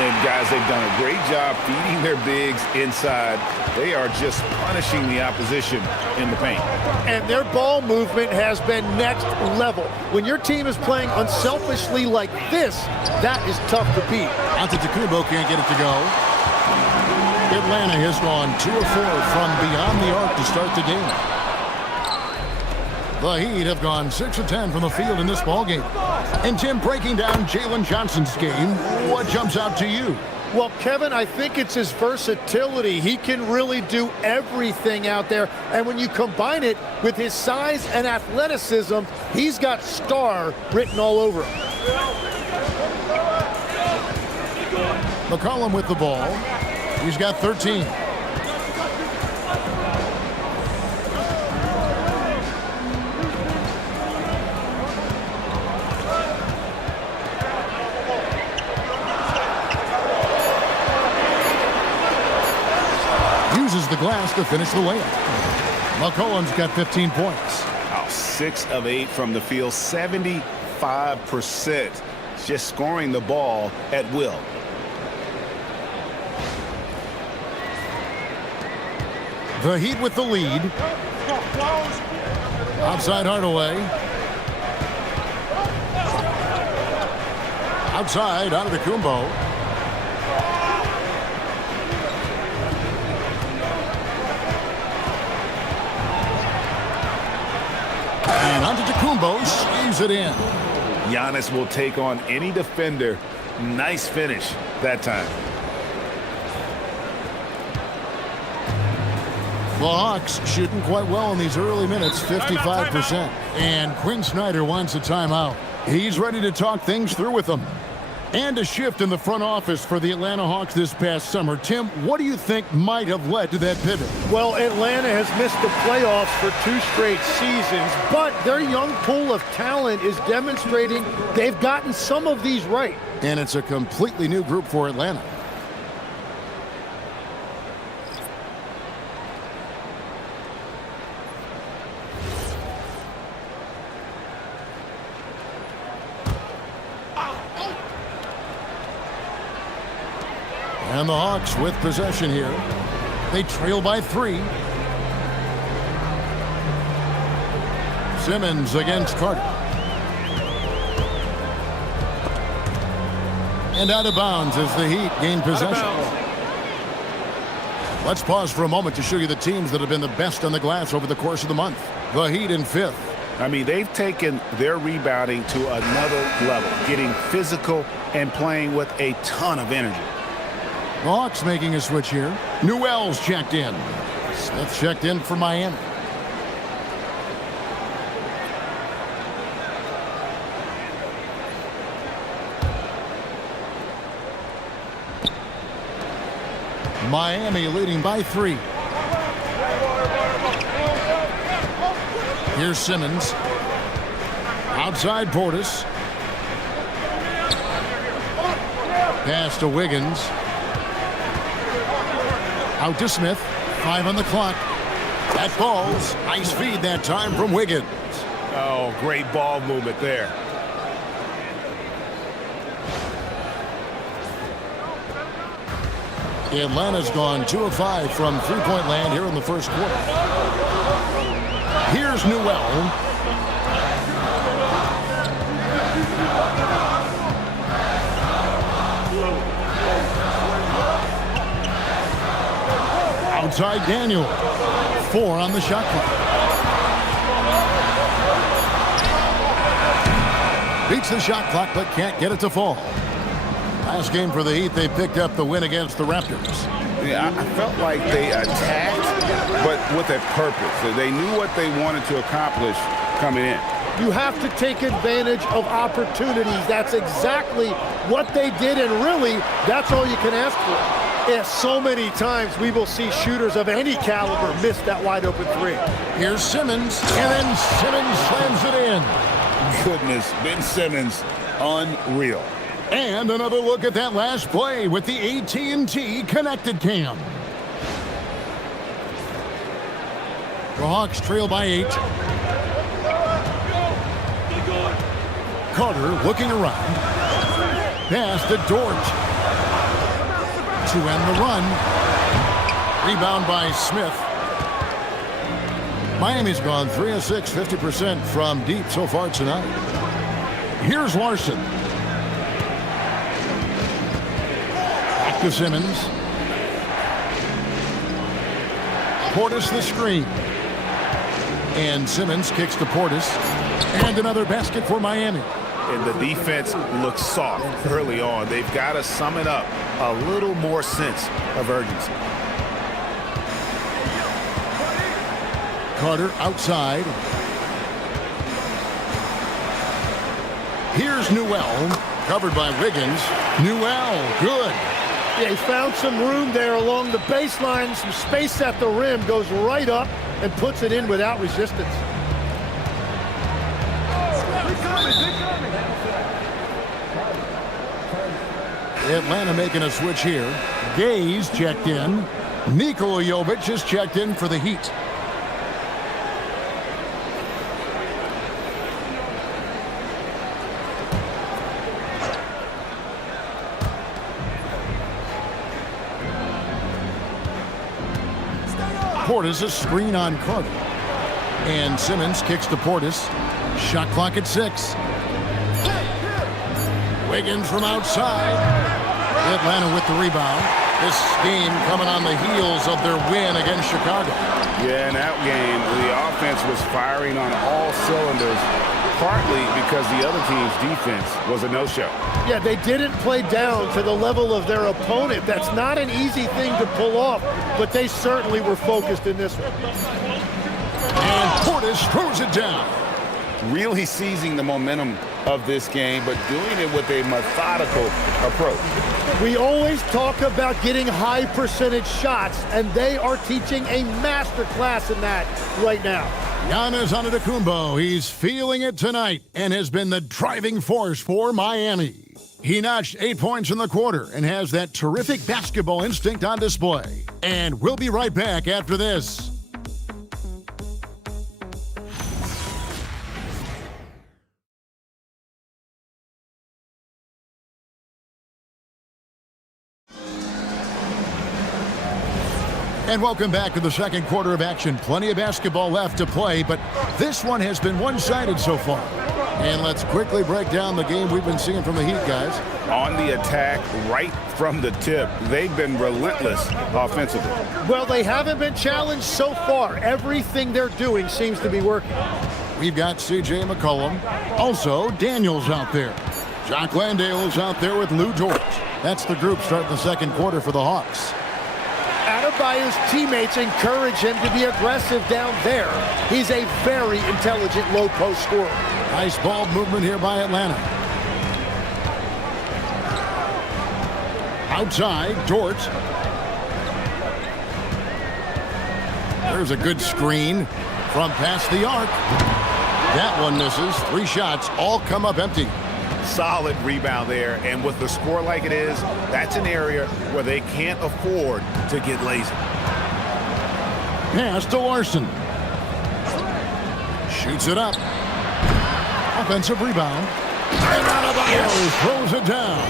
And guys, they've done a great job feeding their bigs inside. They are just punishing the opposition in the paint. And their ball movement has been next level. When your team is playing unselfishly like this, that is tough to beat. Antetokounmpo can't get it to go. Atlanta has gone 2 of 4 from beyond the arc to start the game. The Heat have gone 6 of 10 from the field in this ballgame. And Tim, breaking down Jalen Johnson's game, what jumps out to you? Well, Kevin, I think it's his versatility. He can really do everything out there. And when you combine it with his size and athleticism, he's got star written all over him. McCollum with the ball. He's got 13. Uses the glass to finish the layup. McCollum's got 15 points. 6 of 8 from the field, 75%. Just scoring the ball at will. The Heat with the lead. Outside Hardaway. Outside Antetokounmpo. And Antetokounmpo slams it in. Giannis will take on any defender. Nice finish that time. The Hawks shooting quite well in these early minutes, 55%. And Quinn Snyder wants a timeout. He's ready to talk things through with them. And a shift in the front office for the Atlanta Hawks this past summer. Tim, what do you think might have led to that pivot? Well, Atlanta has missed the playoffs for 2 straight seasons, but their young pool of talent is demonstrating they've gotten some of these right. And it's a completely new group for Atlanta. And the Hawks with possession here. They trail by 3. Simmons against Carter. And out of bounds as the Heat gain possession. Let's pause for a moment to show you the teams that have been the best on the glass over the course of the month. The Heat in 5th. I mean, they've taken their rebounding to another level, getting physical and playing with a ton of energy. The Hawks making a switch here. Newell's checked in. Smith checked in for Miami. Miami leading by 3. Here's Simmons. Outside Portis. Pass to Wiggins. Out to Smith. 5 on the clock. That falls. Nice feed that time from Wiggins. Oh, great ball movement there. Atlanta's gone 2 of 5 from three-point land here in the first quarter. Here's Newell. Outside Daniel. 4 on the shot clock. Beats the shot clock but can't get it to fall. Last game for the Heat, they picked up the win against the Raptors. Yeah, I felt like they attacked, but with a purpose. They knew what they wanted to accomplish coming in. You have to take advantage of opportunities. That's exactly what they did, and really, that's all you can ask for. Yeah, so many times we will see shooters of any caliber miss that wide open 3. Here's Simmons, and then Simmons slams it in. Goodness, Ben Simmons, unreal. And another look at that last play with the AT&T Connected Cam. The Hawks trail by 8. Carter looking around. Pass to Dort. To end the run. Rebound by Smith. Miami's gone 3 of 6, 50% from deep so far tonight. Here's Larson. Back to Simmons. Portis the screen. And Simmons kicks to Portis. And another basket for Miami. And the defense looks soft early on. They've got to sum it up. A little more sense of urgency. Carter outside. Here's Newell. Covered by Wiggins. Newell, good. Yeah, he found some room there along the baseline. Some space at the rim. Goes right up and puts it in without resistance. Atlanta making a switch here. Gaze checked in. Nikola Jovic is checked in for the Heat. Portis a screen on Carter. And Simmons kicks to Portis. Shot clock at 6. Wiggins from outside. Atlanta with the rebound. This game coming on the heels of their win against Chicago. Yeah, in that game, the offense was firing on all cylinders, partly because the other team's defense was a no-show. Yeah, they didn't play down to the level of their opponent. That's not an easy thing to pull off, but they certainly were focused in this one. And Portis throws it down. Really seizing the momentum of this game, but doing it with a methodical approach. We always talk about getting high percentage shots, and they are teaching a master class in that right now. Giannis Antetokounmpo, he's feeling it tonight and has been the driving force for Miami. He notched 8 points in the quarter and has that terrific basketball instinct on display. And we'll be right back after this. And welcome back to the second quarter of action. Plenty of basketball left to play, but this one has been one-sided so far. And let's quickly break down the game we've been seeing from the Heat, guys. On the attack, right from the tip, they've been relentless offensively. Well, they haven't been challenged so far. Everything they're doing seems to be working. We've got C.J. McCollum. Also, Daniels out there. Jock Landale is out there with Lou Dort. That's the group starting the second quarter for the Hawks. Adebayo's teammates encourage him to be aggressive down there. He's a very intelligent low post scorer. Nice ball movement here by Atlanta. Outside, Dort. There's a good screen from past the arc. That one misses. 3 shots, all come up empty. Solid rebound there, and with the score like it is, that's an area where they can't afford to get lazy. Pass to Larson. Shoots it up. Offensive rebound. And Adebayo throws it down.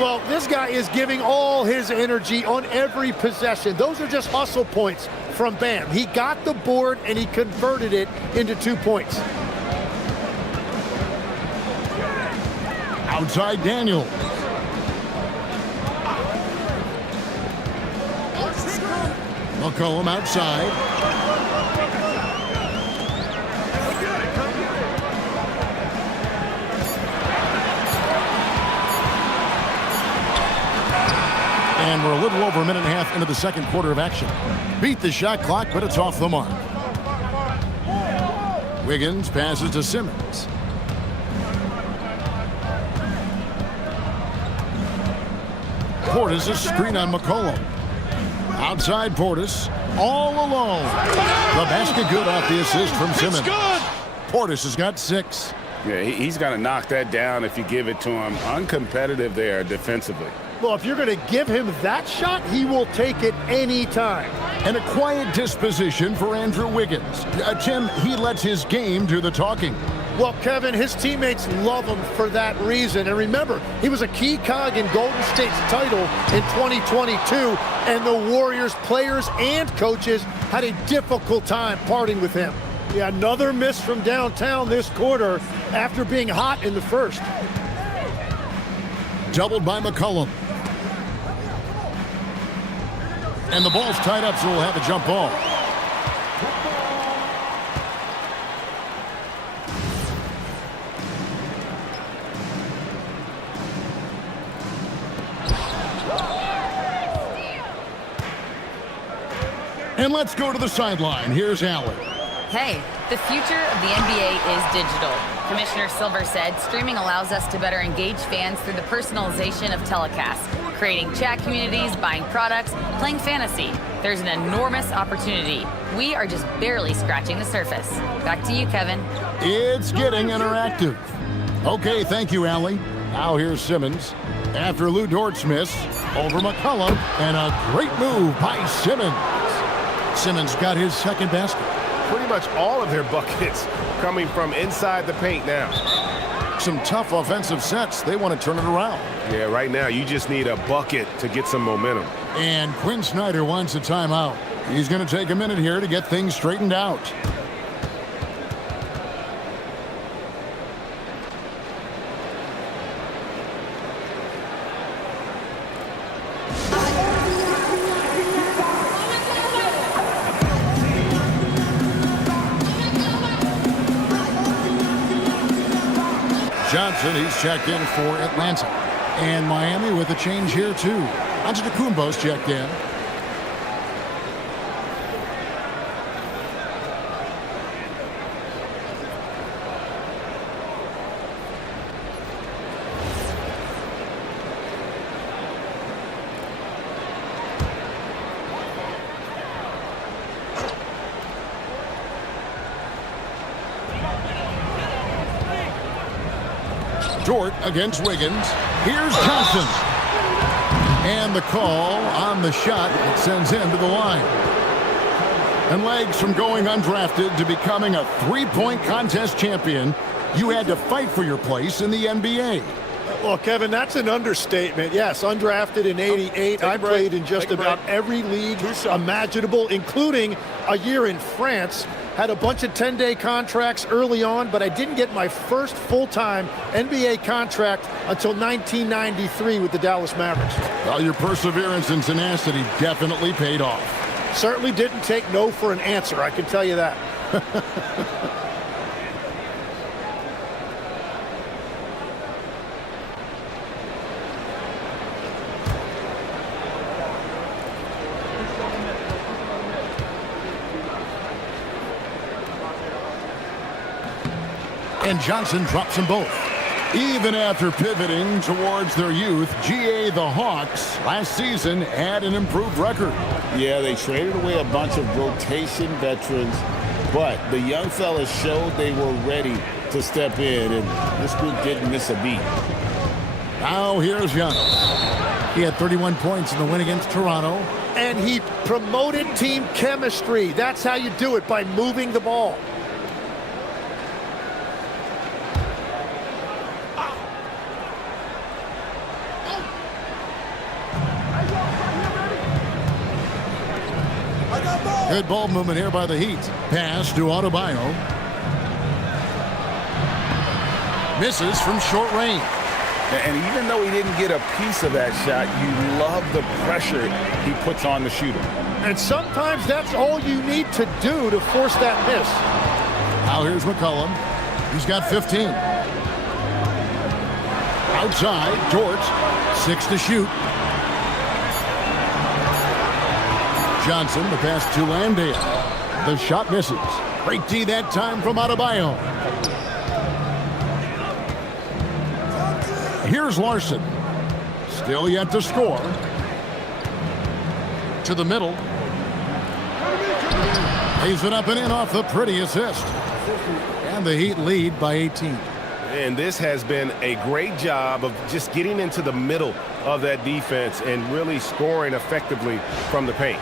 Well, this guy is giving all his energy on every possession. Those are just hustle points from Bam. He got the board, and he converted it into 2 points. Outside Daniel. McCollum outside. And we're a little over a minute and a half into the second quarter of action. Beat the shot clock, but it's off the mark. Wiggins passes to Simmons. Portis a screen on McCollum. Outside Portis, all alone. The basket good off the assist from Simmons. Portis has got 6. Yeah, he's going to knock that down if you give it to him. Uncompetitive there defensively. Well, if you're going to give him that shot, he will take it any time. And a quiet disposition for Andrew Wiggins. Tim, he lets his game do the talking. Well, Kevin, his teammates love him for that reason. And remember, he was a key cog in Golden State's title in 2022, and the Warriors players and coaches had a difficult time parting with him. Yeah, another miss from downtown this quarter after being hot in the first. Doubled by McCollum. And the ball's tied up, so we'll have a jump ball. And let's go to the sideline. Here's Allen. Hey, the future of the NBA is digital. Commissioner Silver said streaming allows us to better engage fans through the personalization of telecasts, creating chat communities, buying products, playing fantasy. There's an enormous opportunity. We are just barely scratching the surface. Back to you, Kevin. It's getting interactive. Okay, thank you, Allie. Now here's Simmons. After Lou Dort's miss, over McCollum, and a great move by Simmons. Simmons got his second basket. Pretty much all of their buckets coming from inside the paint now. Some tough offensive sets. They want to turn it around. Yeah, right now you just need a bucket to get some momentum. And Quinn Snyder wants a timeout. He's going to take a minute here to get things straightened out. Johnson, he's checked in for Atlanta. And Miami with a change here, too. Antetokounmpo's checked in. Dort against Wiggins. Here's Johnson. And the call on the shot that sends him to the line. And legs from going undrafted to becoming a three-point contest champion, you had to fight for your place in the NBA. Well, Kevin, that's an understatement. Yes, undrafted in '88. I played in just about every league imaginable, including a year in France. Had a bunch of 10-day contracts early on, but I didn't get my first full-time NBA contract until 1993 with the Dallas Mavericks. Well, your perseverance and tenacity definitely paid off. Certainly didn't take no for an answer, I can tell you that. And Johnson drops them both. Even after pivoting towards their youth, GA the Hawks last season had an improved record. Yeah, they traded away a bunch of rotation veterans, but the young fellas showed they were ready to step in, and this group didn't miss a beat. Now here's Giannis. He had 31 points in the win against Toronto. And he promoted team chemistry. That's how you do it, by moving the ball. Good ball movement here by the Heat. Pass to Adebayo. Misses from short range. And even though he didn't get a piece of that shot, you love the pressure he puts on the shooter. And sometimes that's all you need to do to force that miss. Now here's McCollum. He's got 15. Outside, Dort. 6 to shoot. Johnson, the pass to Landale. The shot misses. Great D that time from Adebayo. Here's Larson. Still yet to score. To the middle. Lays it up and in off the pretty assist. And the Heat lead by 18. And this has been a great job of just getting into the middle of that defense and really scoring effectively from the paint.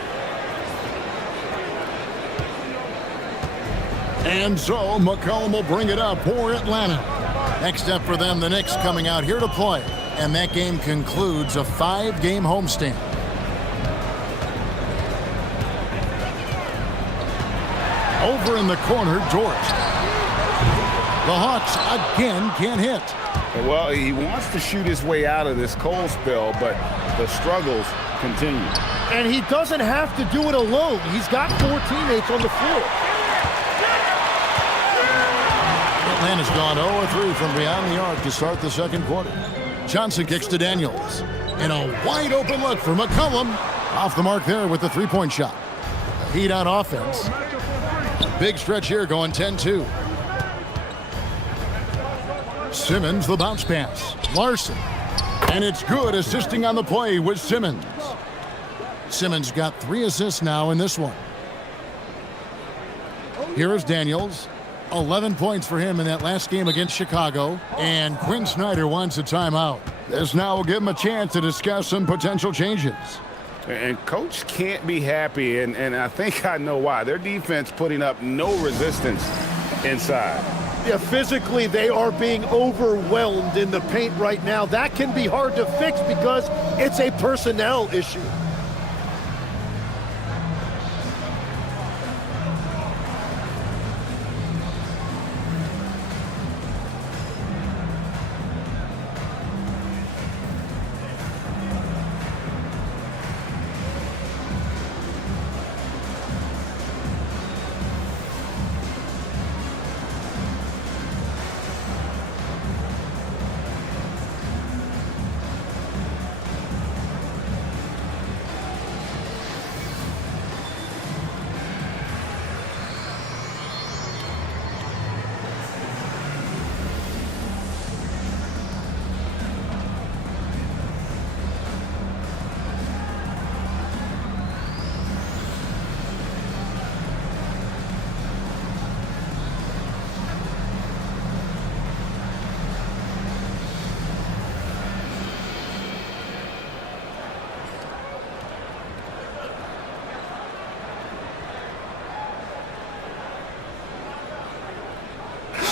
And so McCollum will bring it up for Atlanta. Next up for them, the Knicks coming out here to play. And that game concludes a 5-game homestand. Over in the corner, George. The Hawks again can't hit. Well, he wants to shoot his way out of this cold spell, but the struggles continue. And he doesn't have to do it alone. He's got 4 teammates on the floor. Atlanta's gone 0-3 from beyond the arc to start the second quarter. Johnson kicks to Daniels. And a wide open look for McCollum. Off the mark there with the three-point shot. The Heat on offense. Big stretch here going 10-2. Simmons, the bounce pass. Larson. And it's good, assisting on the play with Simmons. Simmons got 3 assists now in this one. Here is Daniels. 11 points for him in that last game against Chicago. And Quinn Snyder wants a timeout. This now will give him a chance to discuss some potential changes. And Coach can't be happy, and I think I know why. Their defense putting up no resistance inside. Yeah, physically, they are being overwhelmed in the paint right now. That can be hard to fix because it's a personnel issue.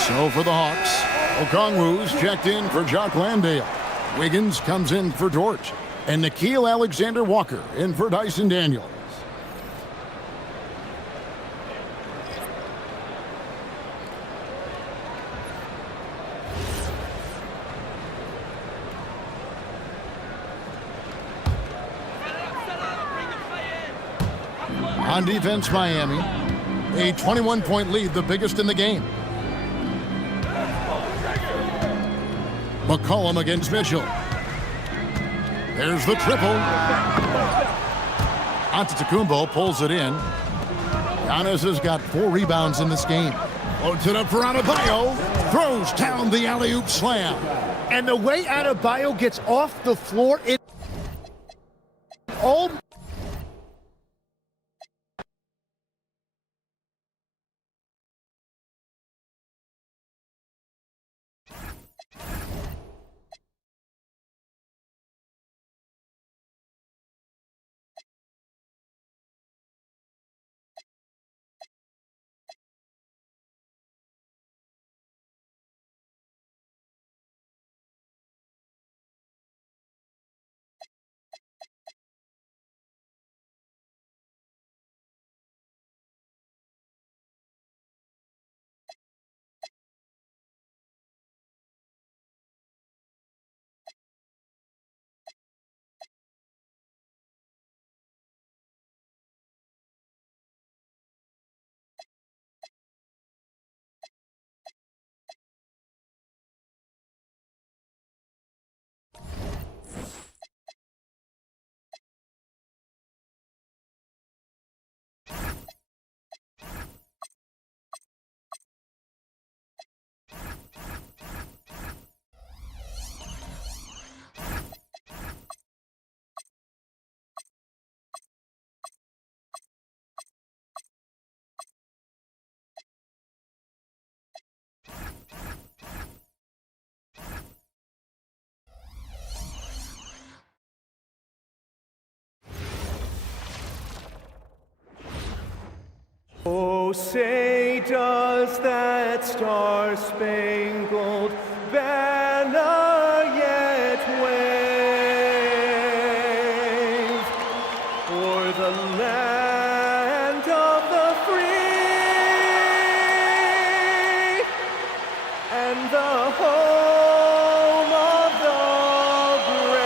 So for the Hawks, Okongwu's checked in for Jock Landale. Wiggins comes in for Dort. And Nickeil Alexander-Walker in for Dyson Daniels. On defense, Miami. A 21-point lead, the biggest in the game. McCollum against Mitchell. There's the triple. Antetokounmpo pulls it in. Giannis has got 4 rebounds in this game. Loads it up for Adebayo. Throws down the alley-oop slam. And the way Adebayo gets off the floor, it all Oh, say does that star-spangled banner yet wave o'er the land of the free and the home of the brave.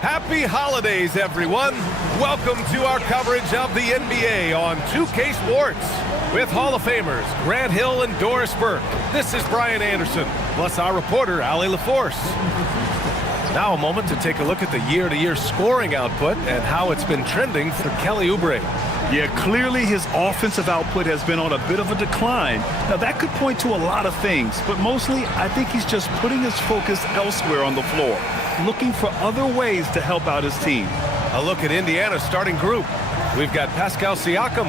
Happy holidays, everyone. Welcome to our coverage of the NBA on 2K Sports with Hall of Famers Grant Hill and Doris Burke. This is Brian Anderson, plus our reporter, Allie LaForce. Now a moment to take a look at the year-to-year scoring output and how it's been trending for Kelly Oubre. Yeah, clearly his offensive output has been on a bit of a decline. Now, that could point to a lot of things, but mostly I think he's just putting his focus elsewhere on the floor, looking for other ways to help out his team. A look at Indiana's starting group. We've got Pascal Siakam.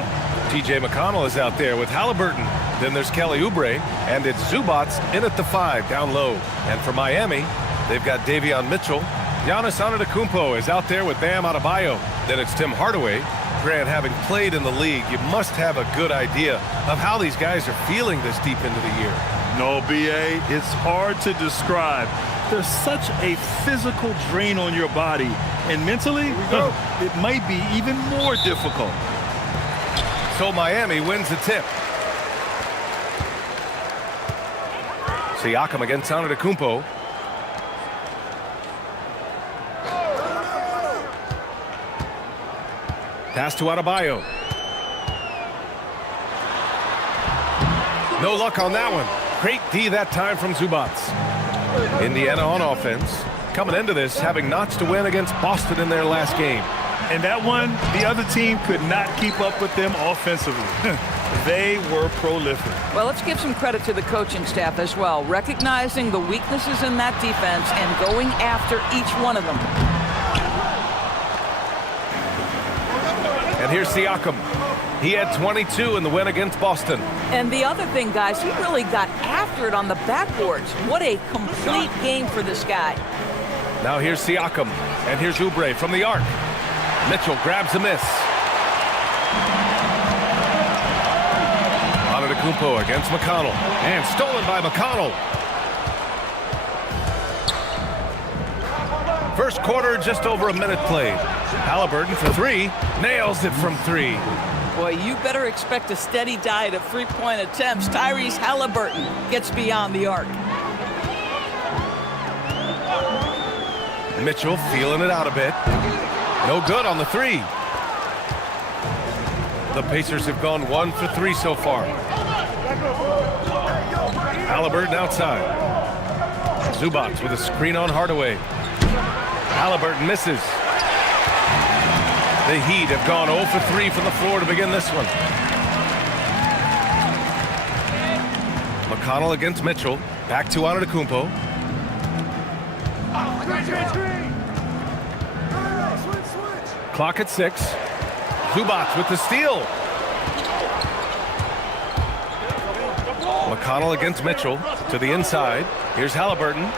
TJ McConnell is out there with Halliburton. Then there's Kelly Oubre, and it's Zubats in at the 5 down low. And for Miami, they've got Davion Mitchell. Giannis Antetokounmpo is out there with Bam Adebayo. Then it's Tim Hardaway. Grant, having played in the league, you must have a good idea of how these guys are feeling this deep into the year. No, B.A., it's hard to describe. There's such a physical drain on your body, and mentally, it might be even more difficult. So Miami wins the tip. Siakam against Antetokounmpo. Pass to Adebayo. No luck on that one. Great D that time from Zubats. Indiana on offense. Coming into this, having notched a win against Boston in their last game. And that one, the other team could not keep up with them offensively. They were prolific. Well, let's give some credit to the coaching staff as well, recognizing the weaknesses in that defense and going after each one of them. And here's Siakam. He had 22 in the win against Boston. And the other thing, guys, he really got after it on the backboards. What a complete game for this guy. Now here's Siakam. And here's Oubre from the arc. Mitchell grabs a miss. Antetokounmpo against McConnell. And stolen by McConnell. First quarter, just over a minute played. Halliburton for 3. Nails it from 3. Boy, you better expect a steady diet of three-point attempts. Tyrese Halliburton gets beyond the arc. Mitchell feeling it out a bit. No good on the 3. The Pacers have gone 1 for 3 so far. Halliburton outside. Zubats with a screen on Hardaway. Halliburton misses. The Heat have gone 0 for 3 from the floor to begin this one. McConnell against Mitchell. Back to Antetokounmpo. Clock at 6. Zubats with the steal. McConnell against Mitchell to the inside. Here's Halliburton.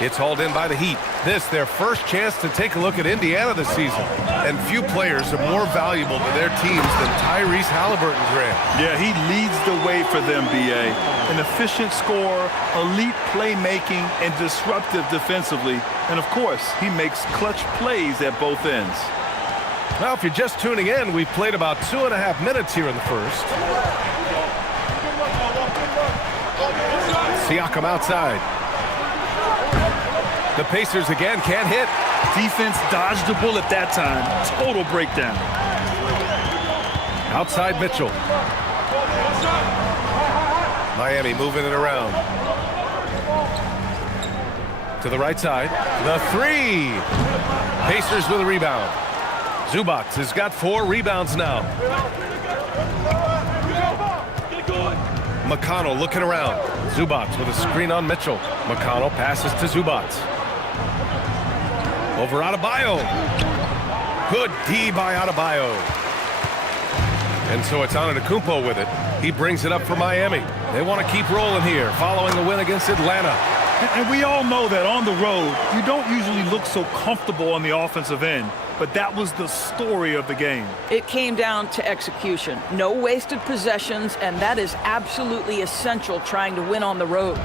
It's hauled in by the Heat. This, their first chance to take a look at Indiana this season. And few players are more valuable to their teams than Tyrese Halliburton, Grant. Yeah, he leads the way for them, B.A. An efficient scorer, elite playmaking, and disruptive defensively. And, of course, he makes clutch plays at both ends. Now, if you're just tuning in, we've played about 2.5 minutes here in the first. Siakam outside. The Pacers again can't hit. Defense dodged the bullet that time. Total breakdown. Outside Mitchell. Miami moving it around. To the right side. The 3. Pacers with a rebound. Zubats has got 4 rebounds now. McConnell looking around. Zubats with a screen on Mitchell. McConnell passes to Zubats. Over Adebayo. Good D by Adebayo. And so it's Antetokounmpo with it. He brings it up for Miami. They want to keep rolling here following a win against Atlanta. And we all know that on the road, you don't usually look so comfortable on the offensive end. But that was the story of the game. It came down to execution. No wasted possessions, and that is absolutely essential trying to win on the road.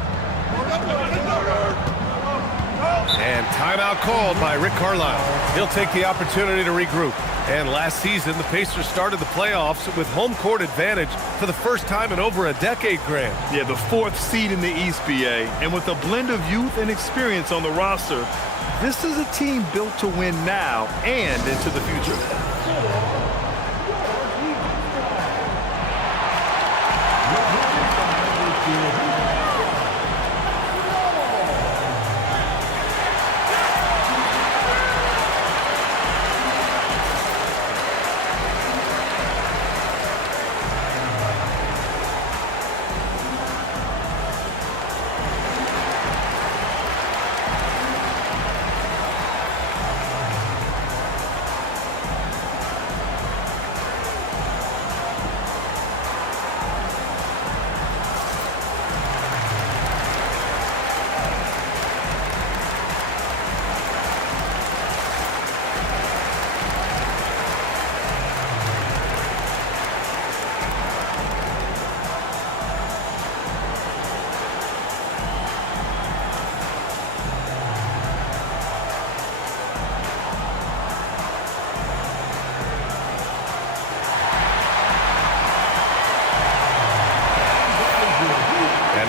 And timeout called by Rick Carlisle. He'll take the opportunity to regroup. And last season, the Pacers started the playoffs with home court advantage for the first time in over a decade, Grant. Yeah, the 4th seed in the East, BA. And with a blend of youth and experience on the roster, this is a team built to win now and into the future.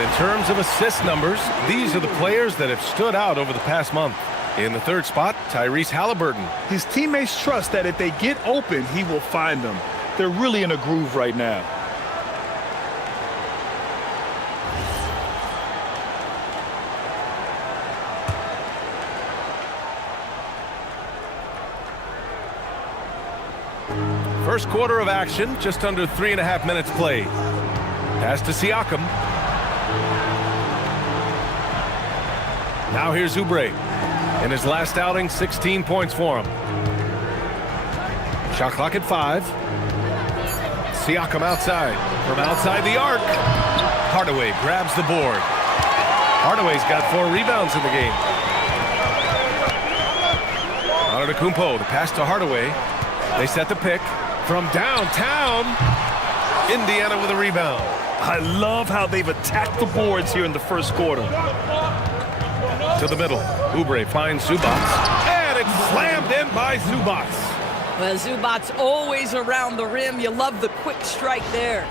In terms of assist numbers, these are the players that have stood out over the past month. In the 3rd spot, Tyrese Halliburton. His teammates trust that if they get open, he will find them. They're really in a groove right now. First quarter of action, just under 3.5 minutes played. Pass to Siakam. Now here's Oubre. In his last outing, 16 points for him. Shot clock at 5. Siakam outside. From outside the arc. Hardaway grabs the board. Hardaway's got 4 rebounds in the game. Antetokounmpo, the pass to Hardaway. They set the pick. From downtown, Indiana with a rebound. I love how they've attacked the boards here in the first quarter. To the middle. Oubre finds Zubac. And it's slammed in by Zubac. Well, Zubac's always around the rim. You love the quick strike there.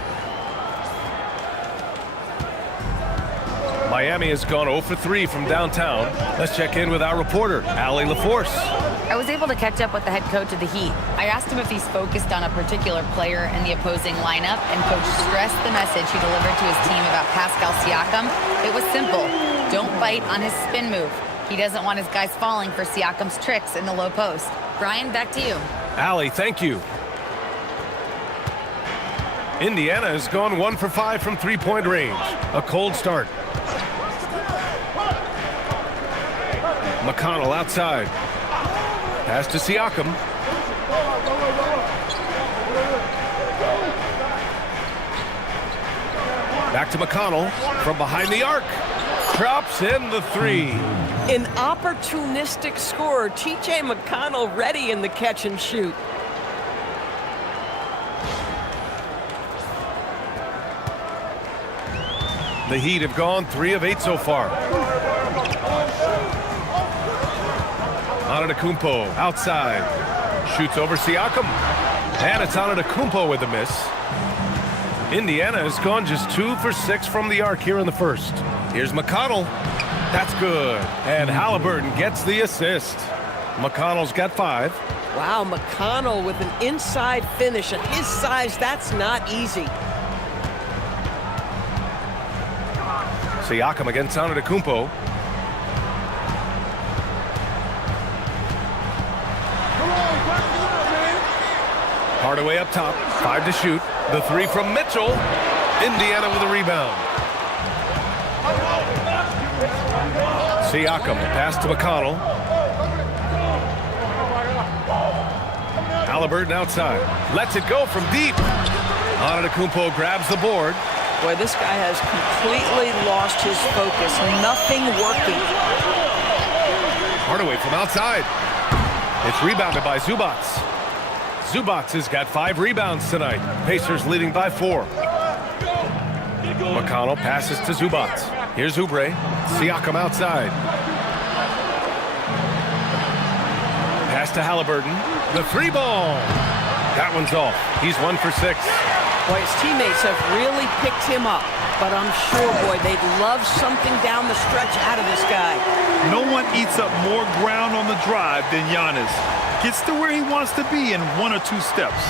Miami has gone 0 for 3 from downtown. Let's check in with our reporter, Allie LaForce. I was able to catch up with the head coach of the Heat. I asked him if he's focused on a particular player in the opposing lineup, and Coach stressed the message he delivered to his team about Pascal Siakam. It was simple. Don't bite on his spin move. He doesn't want his guys falling for Siakam's tricks in the low post. Brian, back to you. Allie, thank you. Indiana has gone 1 for 5 from three-point range. A cold start. McConnell outside. Pass to Siakam. Back to McConnell from behind the arc. Drops in the 3. An opportunistic scorer. T.J. McConnell ready in the catch and shoot. The Heat have gone 3 of 8 so far. Antetokounmpo outside. Shoots over Siakam. And it's Antetokounmpo with the miss. Indiana has gone just 2 for 6 from the arc here in the first. Here's McConnell. That's good. And Halliburton gets the assist. McConnell's got 5. Wow, McConnell with an inside finish. At his size, that's not easy. Siakam against Antetokounmpo. Hardaway up top. 5 to shoot. The 3 from Mitchell. Indiana with a rebound. Siakam, pass to McConnell. Halliburton outside. Lets it go from deep. Antetokounmpo grabs the board. Boy, this guy has completely lost his focus. Nothing working. Hardaway from outside. It's rebounded by Zubac. Zubac has got 5 rebounds tonight. Pacers leading by 4. McConnell passes to Zubac. Here's Oubre. Siakam outside. Pass to Halliburton. The 3-ball. That one's off. He's 1 for 6. Boy, his teammates have really picked him up. But I'm sure, boy, they'd love something down the stretch out of this guy. No one eats up more ground on the drive than Giannis. Gets to where he wants to be in 1 or 2 steps.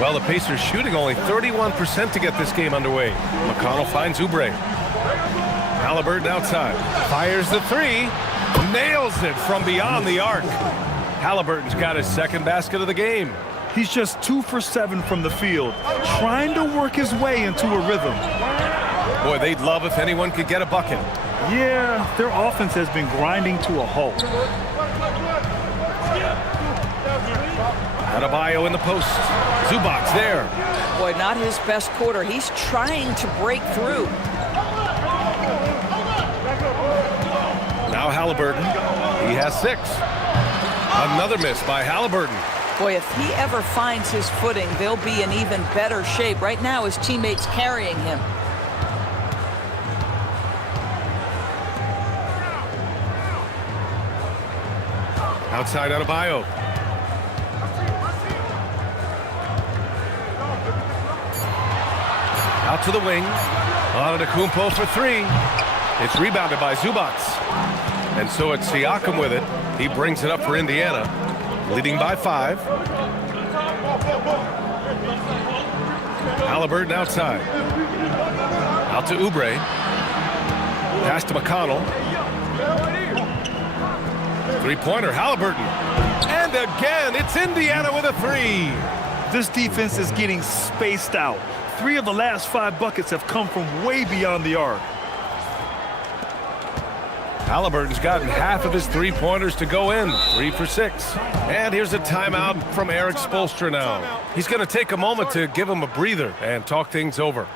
Well, the Pacers shooting only 31% to get this game underway. McConnell finds Oubre. Halliburton outside. Fires the 3. Nails it from beyond the arc. Halliburton's got his 2nd basket of the game. He's just 2 for 7 from the field, trying to work his way into a rhythm. Boy, they'd love if anyone could get a bucket. Yeah, their offense has been grinding to a halt. Adebayo in the post. Zubac there. Boy, not his best quarter. He's trying to break through. Now Halliburton. He has 6. Another miss by Halliburton. Boy, if he ever finds his footing, they'll be in even better shape. Right now, his teammates carrying him. Outside Adebayo. Out to the wing. Antetokounmpo for 3. It's rebounded by Zubac. And so it's Siakam with it. He brings it up for Indiana, leading by 5. Halliburton outside. Out to Oubre. Pass to McConnell. 3-pointer, Halliburton. And again, it's Indiana with a 3. This defense is getting spaced out. 3 of the last 5 buckets have come from way beyond the arc. Halliburton's gotten half of his 3-pointers to go in. 3 for 6. And here's a timeout from Eric Spoelstra now. He's going to take a moment to give him a breather and talk things over.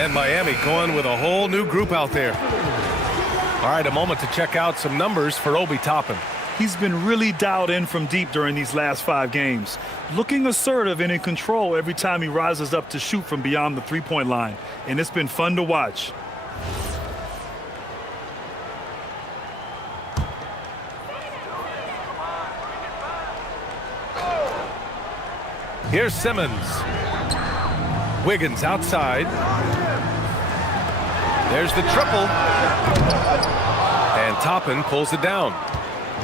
And Miami going with a whole new group out there. All right, a moment to check out some numbers for Obi Toppin. He's been really dialed in from deep during these last 5 games. Looking assertive and in control every time he rises up to shoot from beyond the 3-point line. And it's been fun to watch. Here's Simmons. Wiggins outside. There's the triple. And Toppin pulls it down.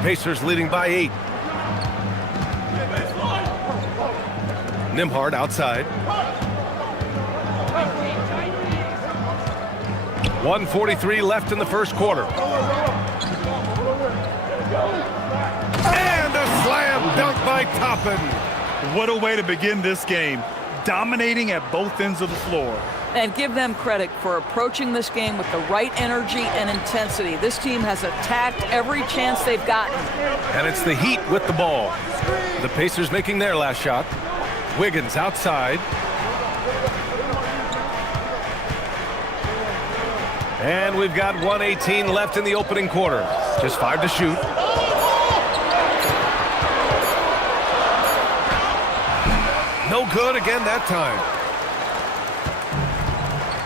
Pacers leading by 8. Nembhard outside. 1:43 left in the first quarter. And a slam dunk by Toppin. What a way to begin this game. Dominating at both ends of the floor. And give them credit for approaching this game with the right energy and intensity. This team has attacked every chance they've gotten. And it's the Heat with the ball. The Pacers making their last shot. Wiggins outside. And we've got 1:18 left in the opening quarter. Just 5 to shoot. No good again that time.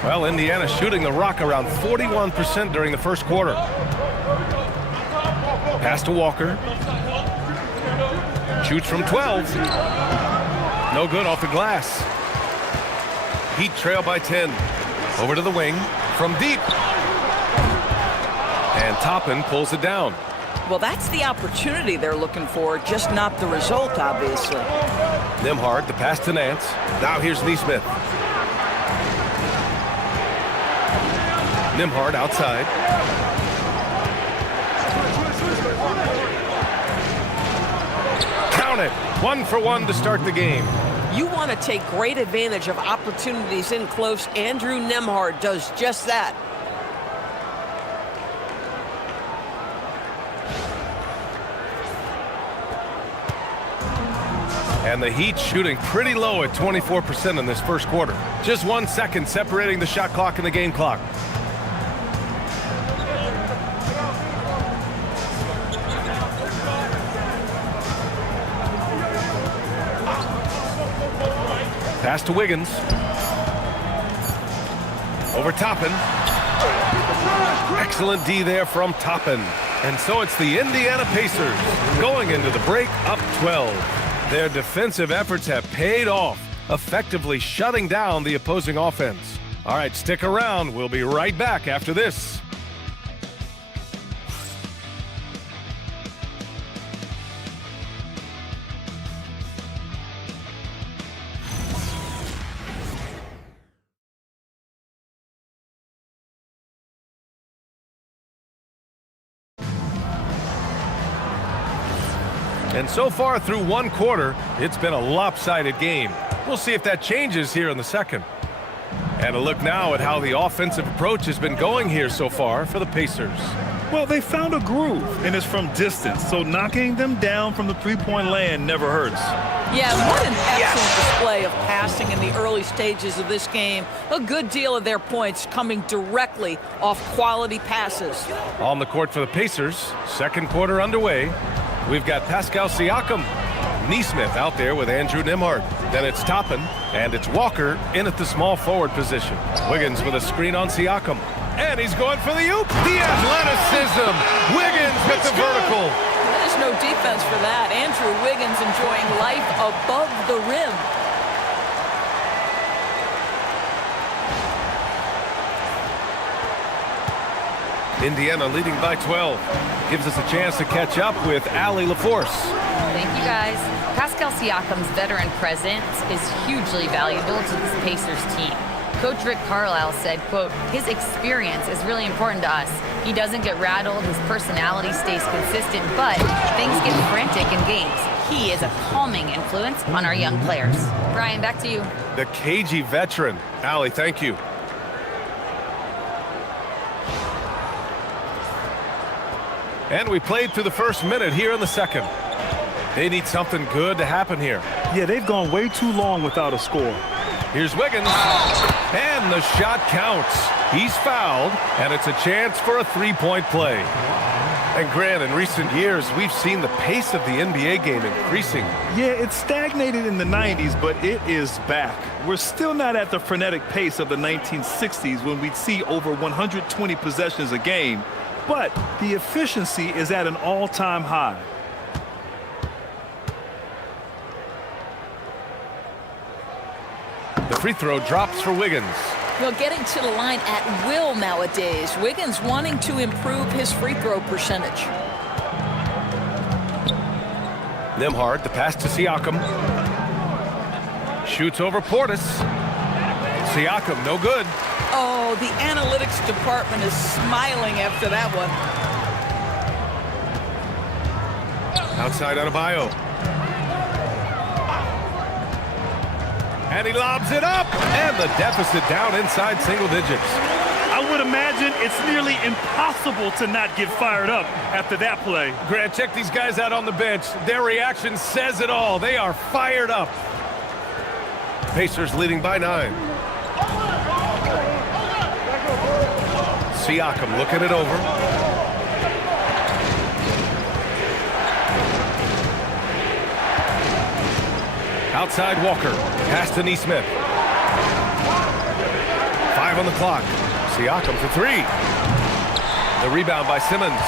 Well, Indiana shooting the rock around 41% during the first quarter. Pass to Walker. Shoots from 12. No good off the glass. Heat trail by 10. Over to the wing from deep. And Toppin pulls it down. Well, that's the opportunity they're looking for, just not the result, obviously. Nembhard, the pass to Nance. Now here's Nesmith. Nembhard outside. Count it. 1 for 1 to start the game. You want to take great advantage of opportunities in close. Andrew Nembhard does just that. And the Heat shooting pretty low at 24% in this first quarter. Just 1 second separating the shot clock and the game clock. Pass to Wiggins. Over Toppin. Excellent D there from Toppin. And so it's the Indiana Pacers going into the break up 12. Their defensive efforts have paid off, effectively shutting down the opposing offense. All right, stick around. We'll be right back after this. And so far through 1 quarter, it's been a lopsided game. We'll see if that changes here in the second. And a look now at how the offensive approach has been going here so far for the Pacers. Well, they found a groove, and it's from distance, so knocking them down from the three-point land never hurts. Yeah, what an excellent display of passing in the early stages of this game. A good deal of their points coming directly off quality passes. On the court for the Pacers, second quarter underway. We've got Pascal Siakam, Nesmith out there with Andrew Nembhard. Then it's Toppin, and it's Walker in at the small forward position. Wiggins with a screen on Siakam. And he's going for the oop. The athleticism. Wiggins with the vertical. There's no defense for that. Andrew Wiggins enjoying life above the rim. Indiana leading by 12. Gives us a chance to catch up with Allie LaForce. Thank you, guys. Pascal Siakam's veteran presence is hugely valuable to this Pacers team. Coach Rick Carlisle said, quote, his experience is really important to us. He doesn't get rattled, his personality stays consistent, but things get frantic in games. He is a calming influence on our young players. Brian, back to you. The cagey veteran. Allie, thank you. And we played through the first minute here in the second. They need something good to happen here. Yeah, they've gone way too long without a score. Here's Wiggins. And the shot counts. He's fouled, and it's a chance for a three-point play. And Grant, in recent years, we've seen the pace of the NBA game increasing. Yeah, it stagnated in the 90s, but it is back. We're still not at the frenetic pace of the 1960s when we'd see over 120 possessions a game. But the efficiency is at an all-time high. The free throw drops for Wiggins. Well, getting to the line at will nowadays. Wiggins wanting to improve his free throw percentage. Nembhard, the pass to Siakam. Shoots over Portis. Siakam, no good. Oh, the analytics department is smiling after that one. Outside Adebayo. And he lobs it up. And the deficit down inside single digits. I would imagine it's nearly impossible to not get fired up after that play. Grant, check these guys out on the bench. Their reaction says it all. They are fired up. Pacers leading by 9. Siakam looking it over. Outside Walker. Pass to Nesmith. 5 on the clock. Siakam for 3. The rebound by Simmons.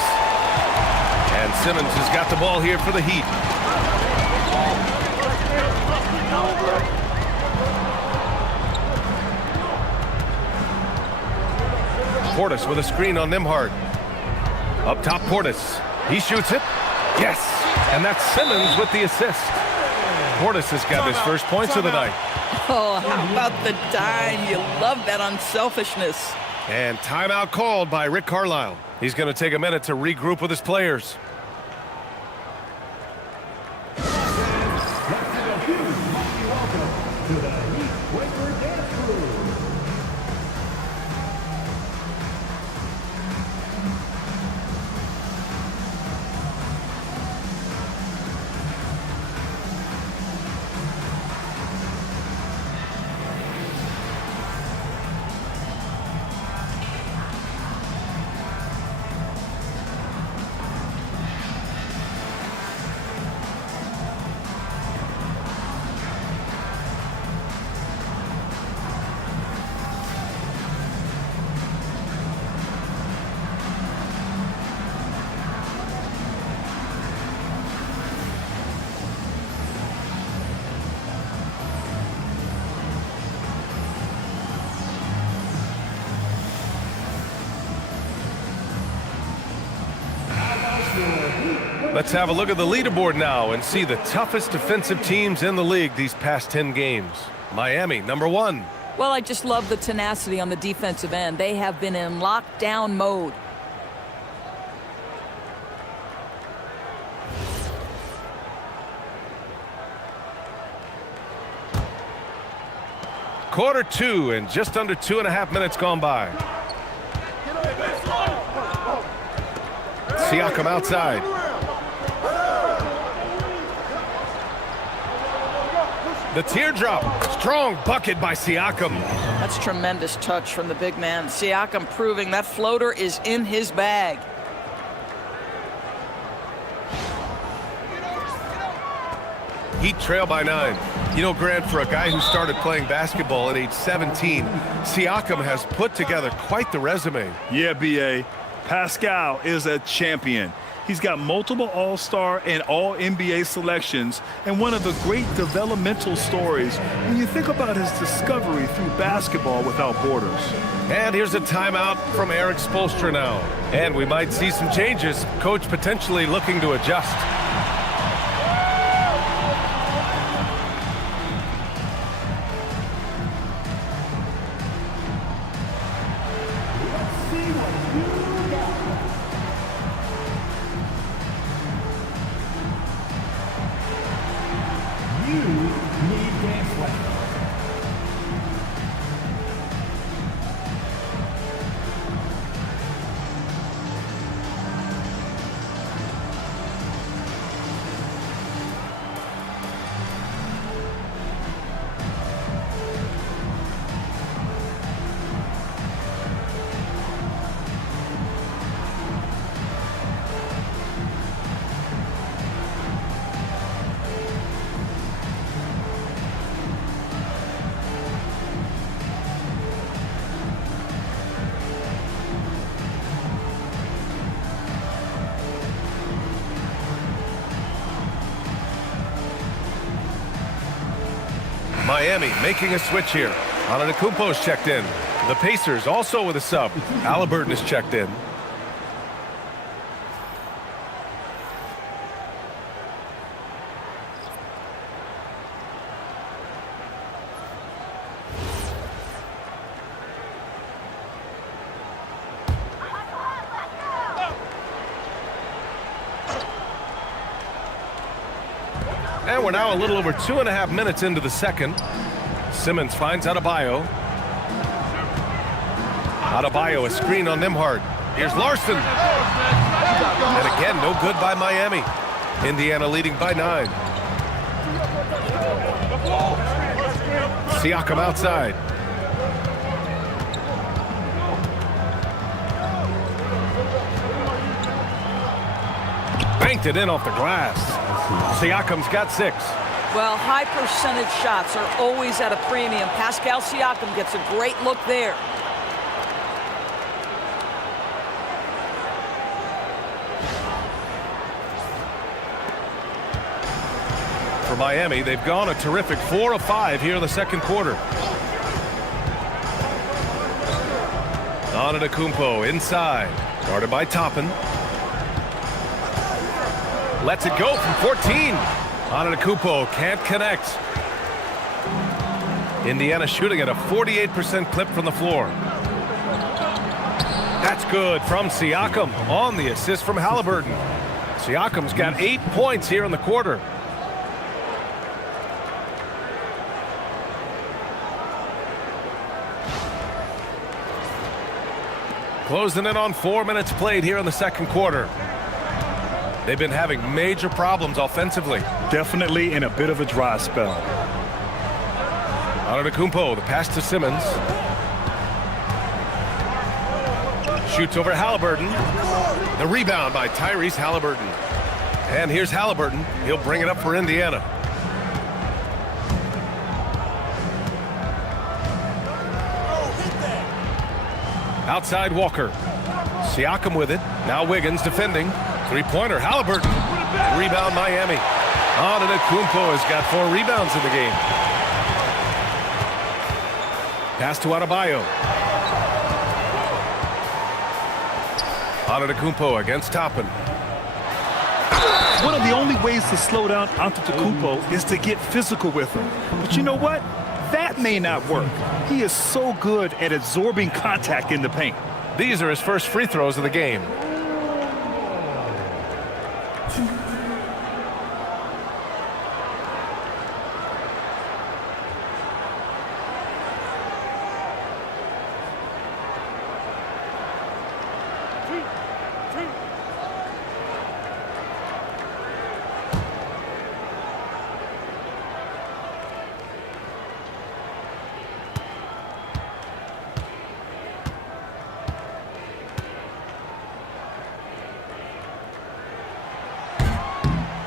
And Simmons has got the ball here for the Heat. Portis with a screen on Nembhard. Up top, Portis. He shoots it. Yes. And that's Simmons with the assist. Portis has got his first points of the night. Oh, how about the dime? You love that unselfishness. And timeout called by Rick Carlisle. He's going to take a minute to regroup with his players. Welcome to the Heat Breaker Dance Crew. Let's have a look at the leaderboard now and see the toughest defensive teams in the league these past 10 games. Miami, number 1. Well, I just love the tenacity on the defensive end. They have been in lockdown mode. Quarter 2 and just under 2.5 minutes gone by. Siakam outside. The teardrop. Strong bucket by Siakam. That's tremendous touch from the big man. Siakam proving that floater is in his bag. Heat trail by 9. You know, Grant, for a guy who started playing basketball at age 17, Siakam has put together quite the resume. Yeah, B.A. Pascal is a champion. He's got multiple All-Star and All-NBA selections, and one of the great developmental stories when you think about his discovery through Basketball Without Borders. And here's a timeout from Eric Spoelstra now. And we might see some changes. Coach potentially looking to adjust. Miami making a switch here. Antetokounmpo's checked in. The Pacers also with a sub. Halliburton is checked in. And we're now a little over 2.5 minutes into the second. Simmons finds Adebayo. Adebayo, a screen on Nembhard. Here's Larson. And again, no good by Miami. Indiana leading by 9. Siakam outside. Banked it in off the glass. Siakam's got 6. Well, high percentage shots are always at a premium. Pascal Siakam gets a great look there. For Miami, they've gone a terrific 4 of 5 here in the second quarter. Antetokounmpo inside, guarded by Toppin. Lets it go from 14. Antetokounmpo can't connect. Indiana shooting at a 48% clip from the floor. That's good from Siakam on the assist from Halliburton. Siakam's got 8 points here in the quarter. Closing in on 4 minutes played here in the second quarter. They've been having major problems offensively. Definitely in a bit of a dry spell. Antetokounmpo, the pass to Simmons. Shoots over Halliburton. The rebound by Tyrese Halliburton. And here's Halliburton. He'll bring it up for Indiana. Outside Walker. Siakam with it. Now Wiggins defending. Three-pointer, Halliburton. Rebound Miami. Antetokounmpo has got 4 rebounds in the game. Pass to Adebayo. Antetokounmpo against Toppin. One of the only ways to slow down Antetokounmpo is to get physical with him. But you know what? That may not work. He is so good at absorbing contact in the paint. These are his first free throws of the game.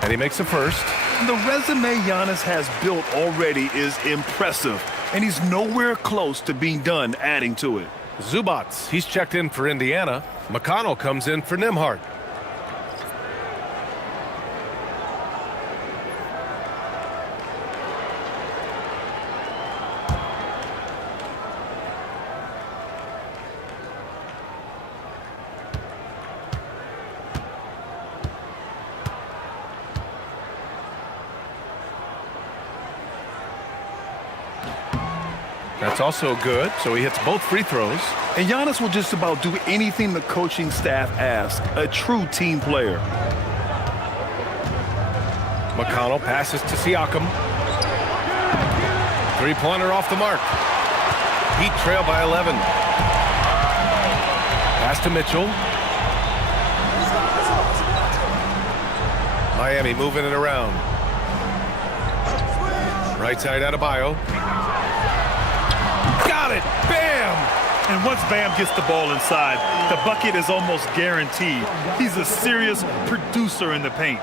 And he makes the first. The resume Giannis has built already is impressive, and he's nowhere close to being done adding to it. Zubats, he's checked in for Indiana. McConnell comes in for Nembhard. That's also good, so he hits both free throws. And Giannis will just about do anything the coaching staff asks. A true team player. McConnell passes to Siakam. Three-pointer off the mark. Heat trail by 11. Pass to Mitchell. Miami moving it around. Right side Adebayo. Got it! Bam! And once Bam gets the ball inside, the bucket is almost guaranteed. He's a serious producer in the paint.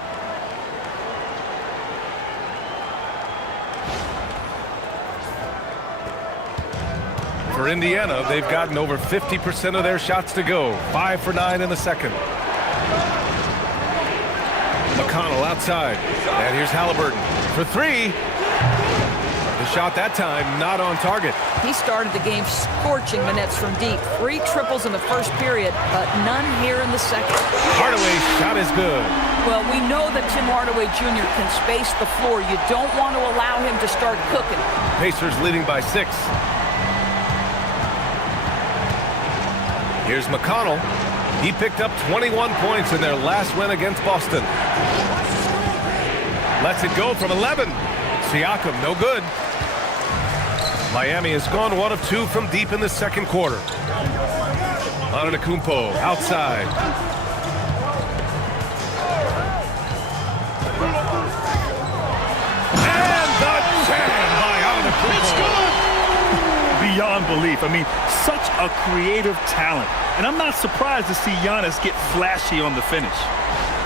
For Indiana, they've gotten over 50% of their shots to go. 5 for 9 in the second. McConnell outside. And here's Halliburton for 3. The shot that time not on target. He started the game scorching minutes from deep. 3 triples in the first period, but none here in the second. Hardaway's shot is good. Well, we know that Tim Hardaway Jr. can space the floor. You don't want to allow him to start cooking. Pacers leading by 6. Here's McConnell. He picked up 21 points in their last win against Boston. Lets it go from 11. Siakam, no good. Miami has gone 1 of 2 from deep in the second quarter. Antetokounmpo outside. And the jam by Antetokounmpo. It's good! Beyond belief. I mean, such a creative talent. And I'm not surprised to see Giannis get flashy on the finish.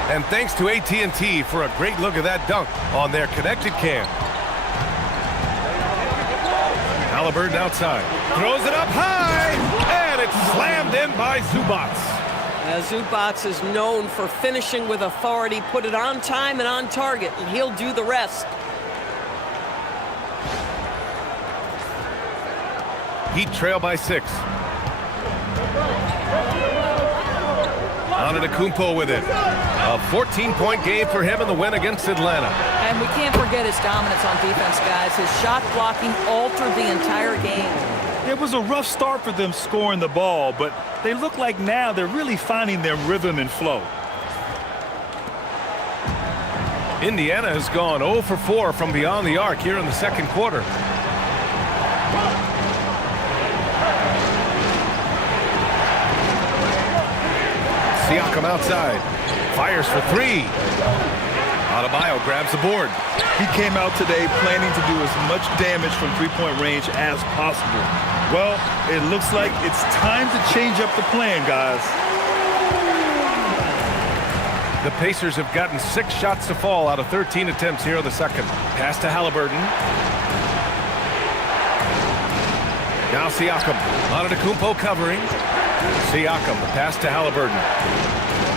And thanks to AT&T for a great look at that dunk on their connected cam. Halliburton outside. Throws it up high. And it's slammed in by Zubats. Zubats is known for finishing with authority. Put it on time and on target, and he'll do the rest. Heat trail by 6. Antetokounmpo with it. A 14-point game for him in the win against Atlanta. And we can't forget his dominance on defense, guys. His shot blocking altered the entire game. It was a rough start for them scoring the ball, but they look like now they're really finding their rhythm and flow. Indiana has gone 0 for 4 from beyond the arc here in the second quarter. Siakam outside. Fires for three. Adebayo grabs the board. He came out today planning to do as much damage from three-point range as possible. Well, it looks like it's time to change up the plan, guys. The Pacers have gotten 6 shots to fall out of 13 attempts here in the second. Pass to Halliburton. Now Siakam. Antetokounmpo covering. Siakam, the pass to Halliburton.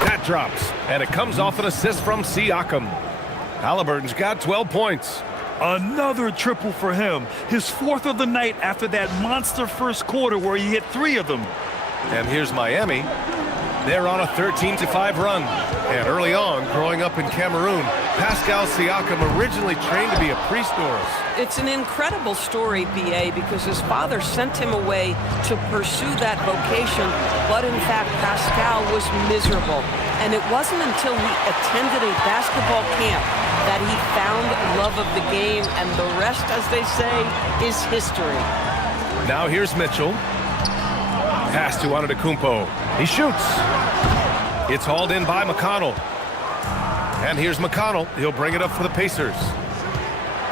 That drops, and it comes off an assist from Siakam. Halliburton's got 12 points. Another triple for him. His 4th of the night after that monster first quarter where he hit 3 of them. And here's Miami. They're on a 13-5 run. And early on, growing up in Cameroon, Pascal Siakam originally trained to be a priest, Doris. It's an incredible story, B.A., because his father sent him away to pursue that vocation, but in fact, Pascal was miserable. And it wasn't until he attended a basketball camp that he found love of the game, and the rest, as they say, is history. Now here's Mitchell. Pass to Antetokounmpo. He shoots. It's hauled in by McConnell. And here's McConnell. He'll bring it up for the Pacers.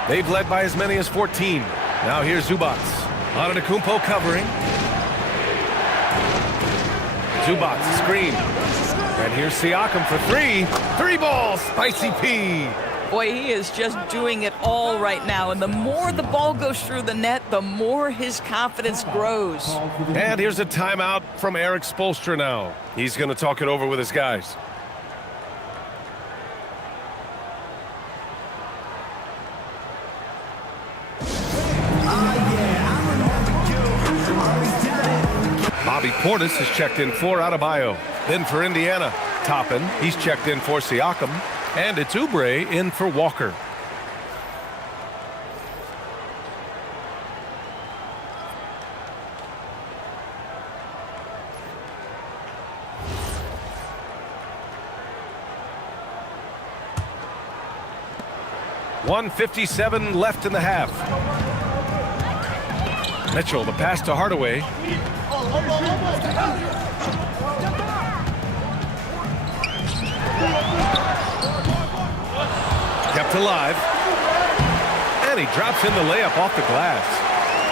They've led by as many as 14. Now here's Zubac. Antetokounmpo covering. Zubac screen. And here's Siakam for three. 3 ball, Spicy P. Boy, he is just doing it all right now. And the more the ball goes through the net, the more his confidence grows. And here's a timeout from Eric Spoelstra now. He's going to talk it over with his guys. Bobby Portis has checked in for Adebayo. Then for Indiana, Toppin. He's checked in for Siakam. And it's Oubre in for Walker. .157 left in the half. Mitchell, the pass to Hardaway. Kept alive. And he drops in the layup off the glass.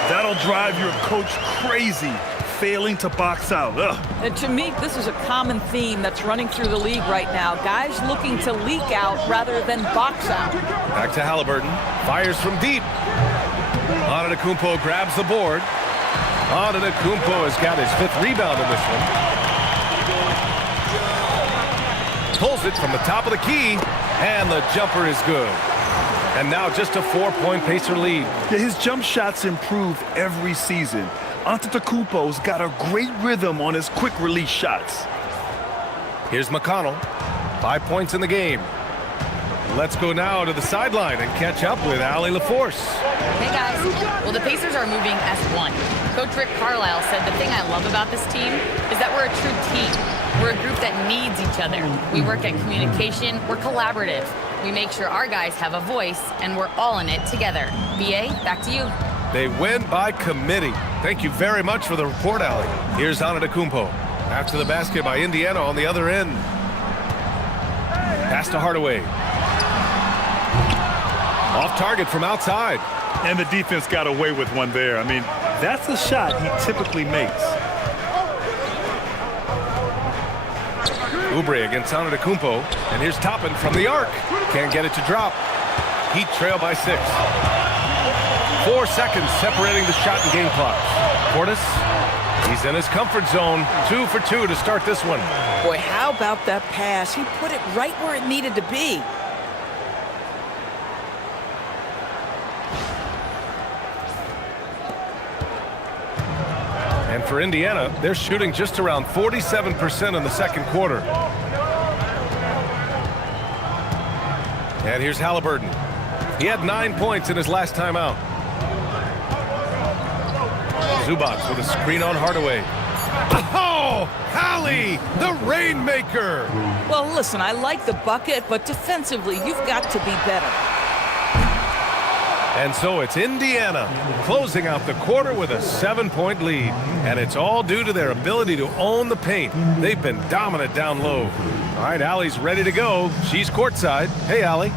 That'll drive your coach crazy, failing to box out. Ugh. And to me, this is a common theme that's running through the league right now. Guys looking to leak out rather than box out. Back to Halliburton. Fires from deep. Antetokounmpo grabs the board. Antetokounmpo has got his 5th rebound in this one. Pulls it from the top of the key. And the jumper is good. And now just a 4-point Pacer lead. Yeah, his jump shots improve every season. Antetokounmpo's got a great rhythm on his quick release shots. Here's McConnell. 5 points in the game. Let's go now to the sideline and catch up with Allie LaForce. Hey guys. Well, the Pacers are moving as one. Coach Rick Carlisle said the thing I love about this team is that we're a true team. We're a group that needs each other. We work at communication. We're collaborative. We make sure our guys have a voice, and we're all in it together. B.A., back to you. They win by committee. Thank you very much for the report, Allie. Here's Antetokounmpo. After the basket by Indiana on the other end. Pass to Hardaway. Off target from outside. And the defense got away with one there. I mean, that's a shot he typically makes. Oubre against Antetokounmpo. And here's Toppin from the arc. Can't get it to drop. Heat trail by 6. 4 seconds separating the shot and game clock. Portis, he's in his comfort zone. 2 for 2 to start this one. Boy, how about that pass? He put it right where it needed to be. And for Indiana, they're shooting just around 47% in the second quarter. And here's Halliburton. He had 9 points in his last time out. Zubats with a screen on Hardaway. Oh, Hallie, the Rainmaker. Well, listen, I like the bucket, but defensively, you've got to be better. And so it's Indiana closing out the quarter with a 7-point lead. And it's all due to their ability to own the paint. They've been dominant down low. All right, Allie's ready to go. She's courtside. Hey, Allie.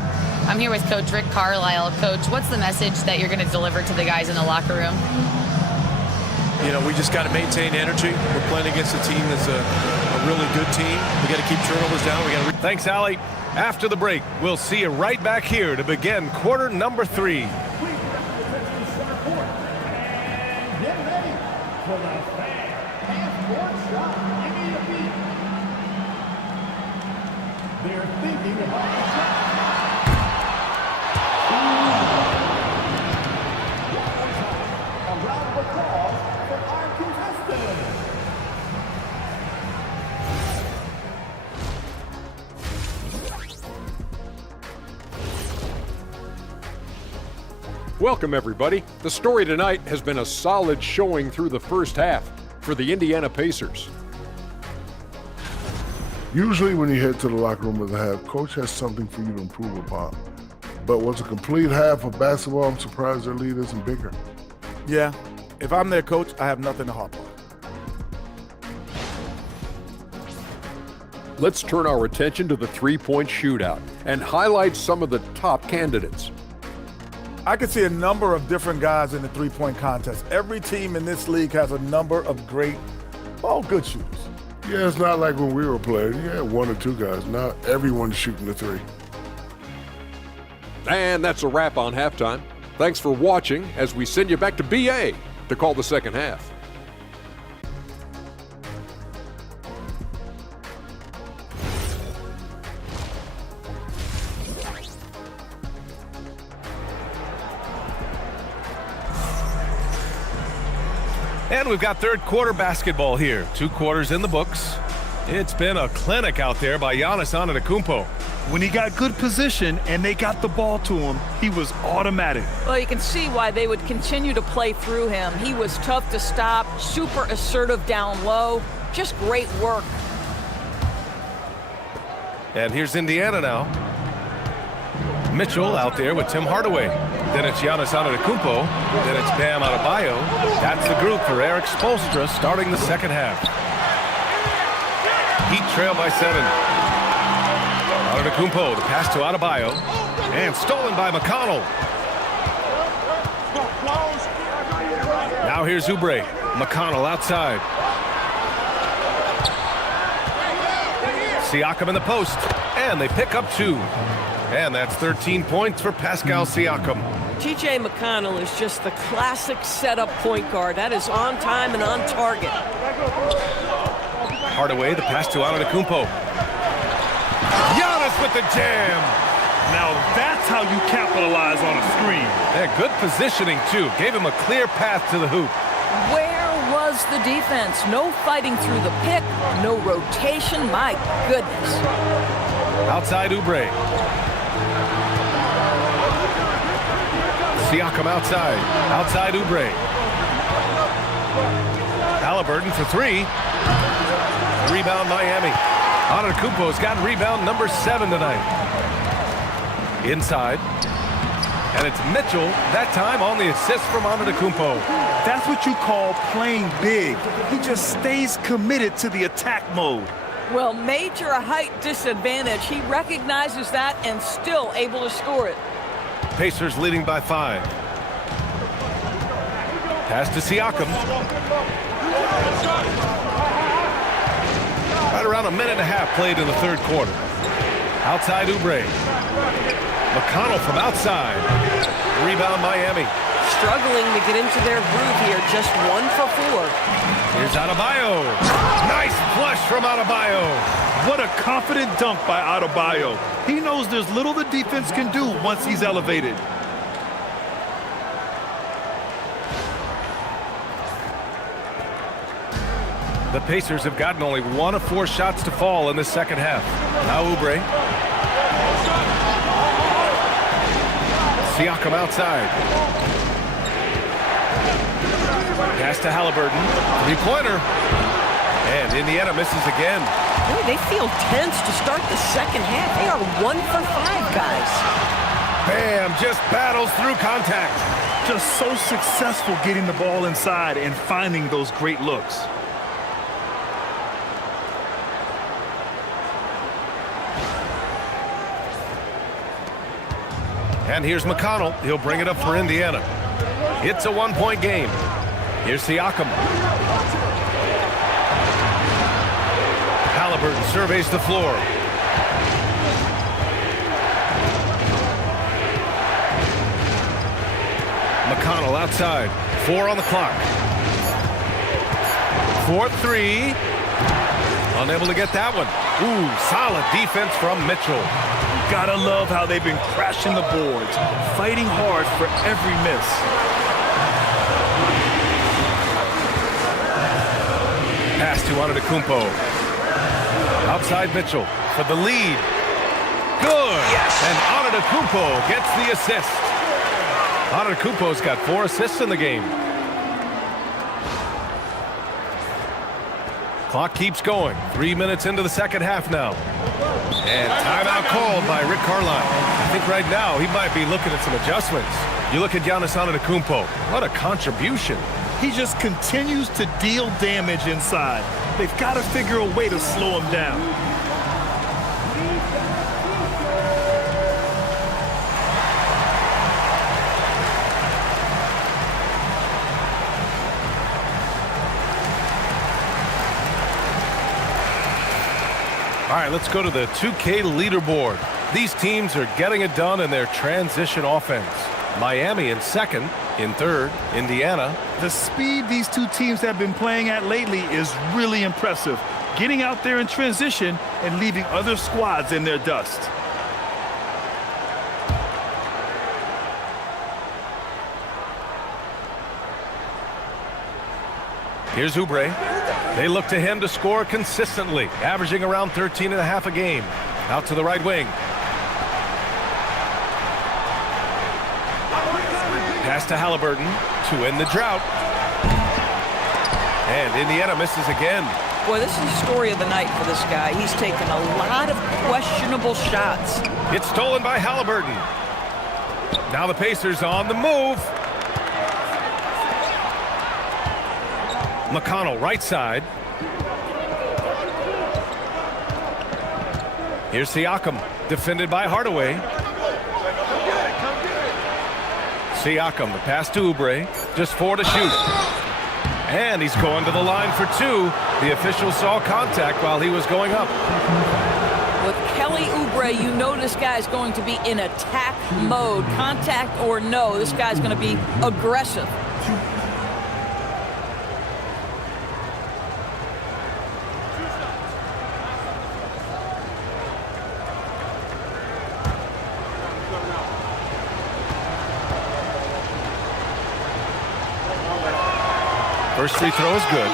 I'm here with Coach Rick Carlisle. Coach, what's the message that you're going to deliver to the guys in the locker room? You know, we just got to maintain energy. We're playing against a team that's a really good team. We got to keep turnovers down. We got to. Thanks, Allie. After the break, we'll see you right back here to begin quarter number 3. Get ready for the half-court shot. Give me the beat. They're thinking about the shot. A round of applause for our contestants. Welcome, everybody. The story tonight has been a solid showing through the first half for the Indiana Pacers. Usually when you head to the locker room at the half, coach has something for you to improve upon. But what's a complete half of basketball, I'm surprised their lead isn't bigger. Yeah, if I'm their coach, I have nothing to harp on. Let's turn our attention to the three-point shootout and highlight some of the top candidates. I could see a number of different guys in the three-point contest. Every team in this league has a number of great, good shooters. Yeah, it's not like when we were playing. You had 1 or 2 guys. Now everyone's shooting the 3. And that's a wrap on halftime. Thanks for watching as we send you back to BA to call the second half. And we've got third quarter basketball here. 2 quarters in the books. It's been a clinic out there by Giannis Antetokounmpo. When he got good position and they got the ball to him, he was automatic. Well, you can see why they would continue to play through him. He was tough to stop, super assertive down low. Just great work. And here's Indiana now. Mitchell out there with Tim Hardaway. Then it's Giannis Antetokounmpo. Then it's Bam Adebayo. That's the group for Eric Spoelstra starting the second half. Heat trail by 7. Antetokounmpo, the pass to Adebayo. And stolen by McConnell. Now here's Oubre. McConnell outside. Siakam in the post. And they pick up 2. And that's 13 points for Pascal Siakam. TJ McConnell is just the classic setup point guard. That is on time and on target. Hardaway, the pass to Antetokounmpo. Giannis with the jam. Now that's how you capitalize on a screen. Yeah, good positioning, too. Gave him a clear path to the hoop. Where was the defense? No fighting through the pick, no rotation. My goodness. Outside Oubre. Siakam outside. Outside Oubre. Halliburton for 3. Rebound Miami. Antetokounmpo's got rebound number 7 tonight. Inside. And it's Mitchell, that time on the assist from Antetokounmpo. That's what you call playing big. He just stays committed to the attack mode. Well, major height disadvantage. He recognizes that and still able to score it. Pacers leading by 5. Pass to Siakam. Right around a minute and a half played in the third quarter. Outside Oubre. McConnell from outside. Rebound Miami. Struggling to get into their groove here. Just 1 for 4. Here's Adebayo. Nice flush from Adebayo. What a confident dunk by Adebayo. He knows there's little the defense can do once he's elevated. The Pacers have gotten only 1 of 4 shots to fall in the second half. Now Oubre. Siakam outside. Pass to Halliburton. Three-pointer. And Indiana misses again. Boy, they feel tense to start the second half. They are 1 for 5, guys. Bam, just battles through contact. Just so successful getting the ball inside and finding those great looks. And here's McConnell. He'll bring it up for Indiana. It's a one-point game. Here's Siakam. Halliburton surveys the floor. McConnell outside. 4 on the clock. 4-3. Unable to get that one. Ooh, solid defense from Mitchell. Gotta love how they've been crashing the boards, fighting hard for every miss. Pass to Antetokounmpo. Outside Mitchell for the lead. Good. Yes. And Antetokounmpo gets the assist. Antetokounmpo's got 4 assists in the game. Clock keeps going. 3 minutes into the second half now. And timeout called by Rick Carlisle. I think right now he might be looking at some adjustments. You look at Giannis Antetokounmpo. What a contribution. He just continues to deal damage inside. They've got to figure a way to slow him down. All right, let's go to the 2K leaderboard. These teams are getting it done in their transition offense. Miami in second. In third, Indiana. The speed these two teams have been playing at lately is really impressive. Getting out there in transition and leaving other squads in their dust. Here's Oubre. They look to him to score consistently, averaging around 13.5 a game. Out to the right wing. Pass to Halliburton to end the drought. And Indiana misses again. Boy, this is the story of the night for this guy. He's taken a lot of questionable shots. It's stolen by Halliburton. Now the Pacers on the move. McConnell right side. Here's Siakam, defended by Hardaway. Siakam, the pass to Oubre, just 4 to shoot. And he's going to the line for 2. The official saw contact while he was going up. With Kelly Oubre, you know this guy's going to be in attack mode. Contact or no, this guy's going to be aggressive. First free throw is good.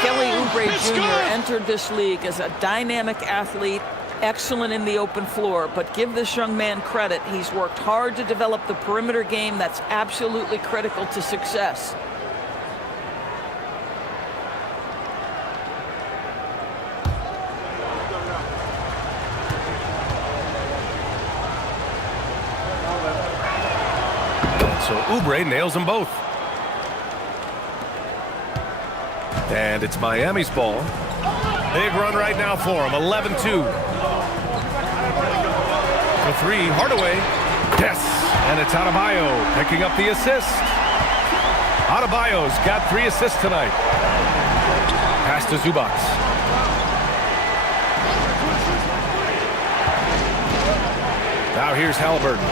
Kelly Oubre Jr. entered this league as a dynamic athlete, excellent in the open floor, but give this young man credit. He's worked hard to develop the perimeter game that's absolutely critical to success. So Oubre nails them both. And it's Miami's ball. Big run right now for him. 11-2. For 3, Hardaway. Yes. And it's Adebayo picking up the assist. Adebayo's got 3 assists tonight. Pass to Zubac. Now here's Halliburton.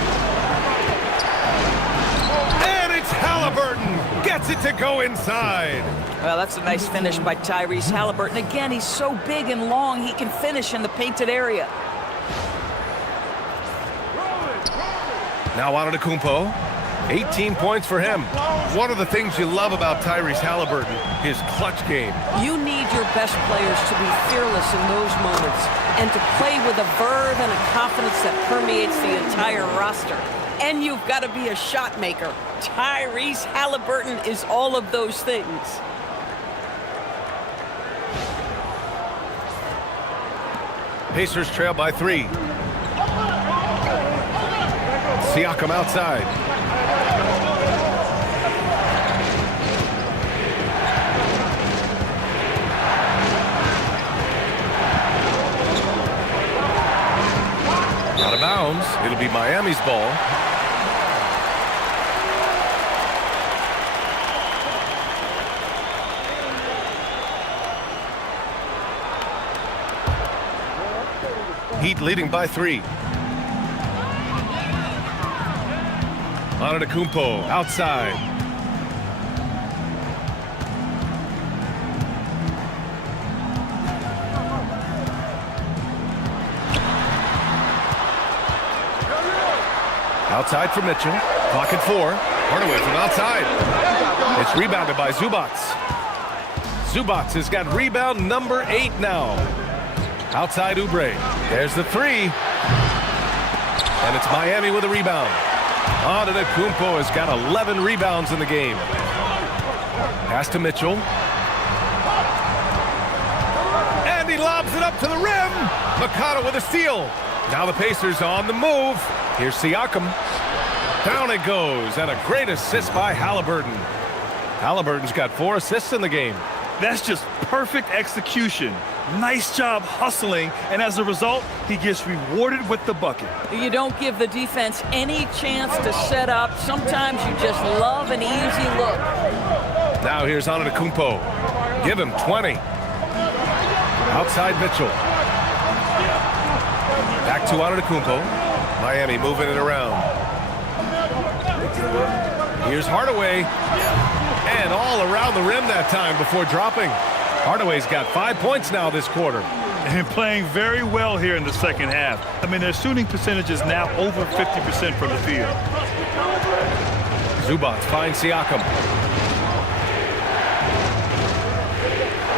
And it's Halliburton. Gets it to go inside. Well, that's a nice finish by Tyrese Halliburton. Again, he's so big and long, he can finish in the painted area. Now Antetokounmpo, 18 points for him. One of the things you love about Tyrese Halliburton, his clutch game. You need your best players to be fearless in those moments and to play with a verve and a confidence that permeates the entire roster. and you've got to be a shot maker. Tyrese Halliburton is all of those things. Pacers trail by 3. Siakam outside. Out of bounds. It'll be Miami's ball. Heat leading by 3. Antetokounmpo outside. Outside for Mitchell. Clock at 4. Hardaway from outside. It's rebounded by Zubac. Zubac has got rebound number 8 now. Outside Oubre. There's the 3. And it's Miami with a rebound. Antetokounmpo has got 11 rebounds in the game. Pass to Mitchell. And he lobs it up to the rim. McConnell with a steal. Now the Pacers on the move. Here's Siakam. Down it goes. And a great assist by Halliburton. Halliburton's got 4 assists in the game. That's just perfect execution. Nice job hustling, and as a result, he gets rewarded with the bucket. You don't give the defense any chance to set up. Sometimes you just love an easy look. Now here's Antetokounmpo. Give him 20. Outside Mitchell. Back to Antetokounmpo. Miami moving it around. Here's Hardaway. And all around the rim that time before dropping. Hardaway's got 5 points now this quarter. And playing very well here in the second half. I mean, their shooting percentage is now over 50% from the field. Zubac finds Siakam.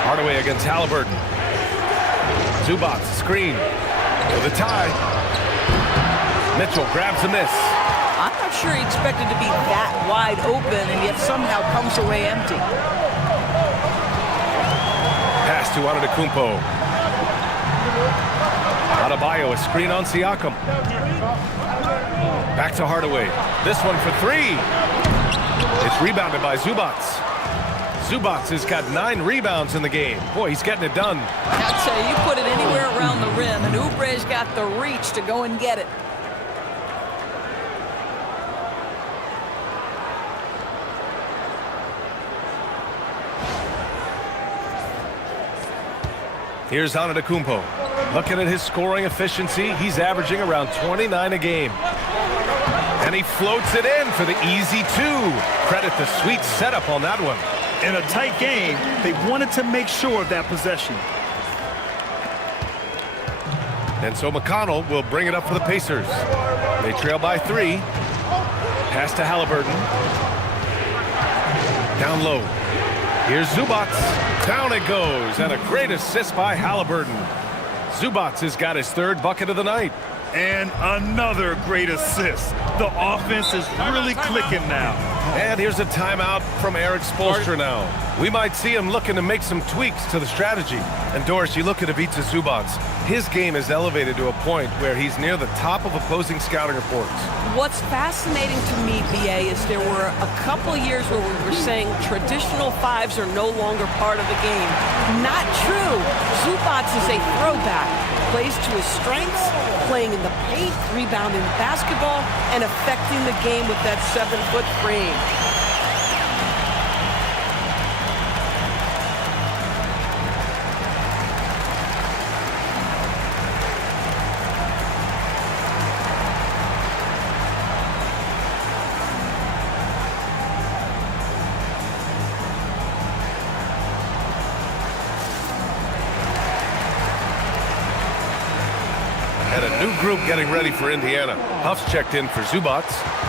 Hardaway against Halliburton. Zubac screen for the tie. Mitchell grabs a miss. I'm not sure he expected to be that wide open and yet somehow comes away empty. Pass to Antetokounmpo. Adebayo, a screen on Siakam. Back to Hardaway. This one for 3. It's rebounded by Zubac. Zubac has got 9 rebounds in the game. Boy, he's getting it done. I'd say you put it anywhere around the rim, and Oubre's got the reach to go and get it. Here's Antetokounmpo. Looking at his scoring efficiency, he's averaging around 29 a game. And he floats it in for the easy 2. Credit the sweet setup on that one. In a tight game, they wanted to make sure of that possession. And so McConnell will bring it up for the Pacers. They trail by 3. Pass to Halliburton. Down low. Here's Zubac. Down it goes. And a great assist by Halliburton. Zubac has got his 3rd bucket of the night. And another great assist. The offense is really clicking now. And here's a timeout from Eric Spoelstra now. We might see him looking to make some tweaks to the strategy. And Doris, you look at Ivica Zubac. His game is elevated to a point where he's near the top of opposing scouting reports. What's fascinating to me, BA, is there were a couple years where we were saying traditional 5s are no longer part of the game. Not true. Zubac is a throwback. Plays to his strengths, playing in the paint, rebounding the basketball, and affecting the game with that 7-foot frame. And a new group getting ready for Indiana. Huff's checked in for Zubac.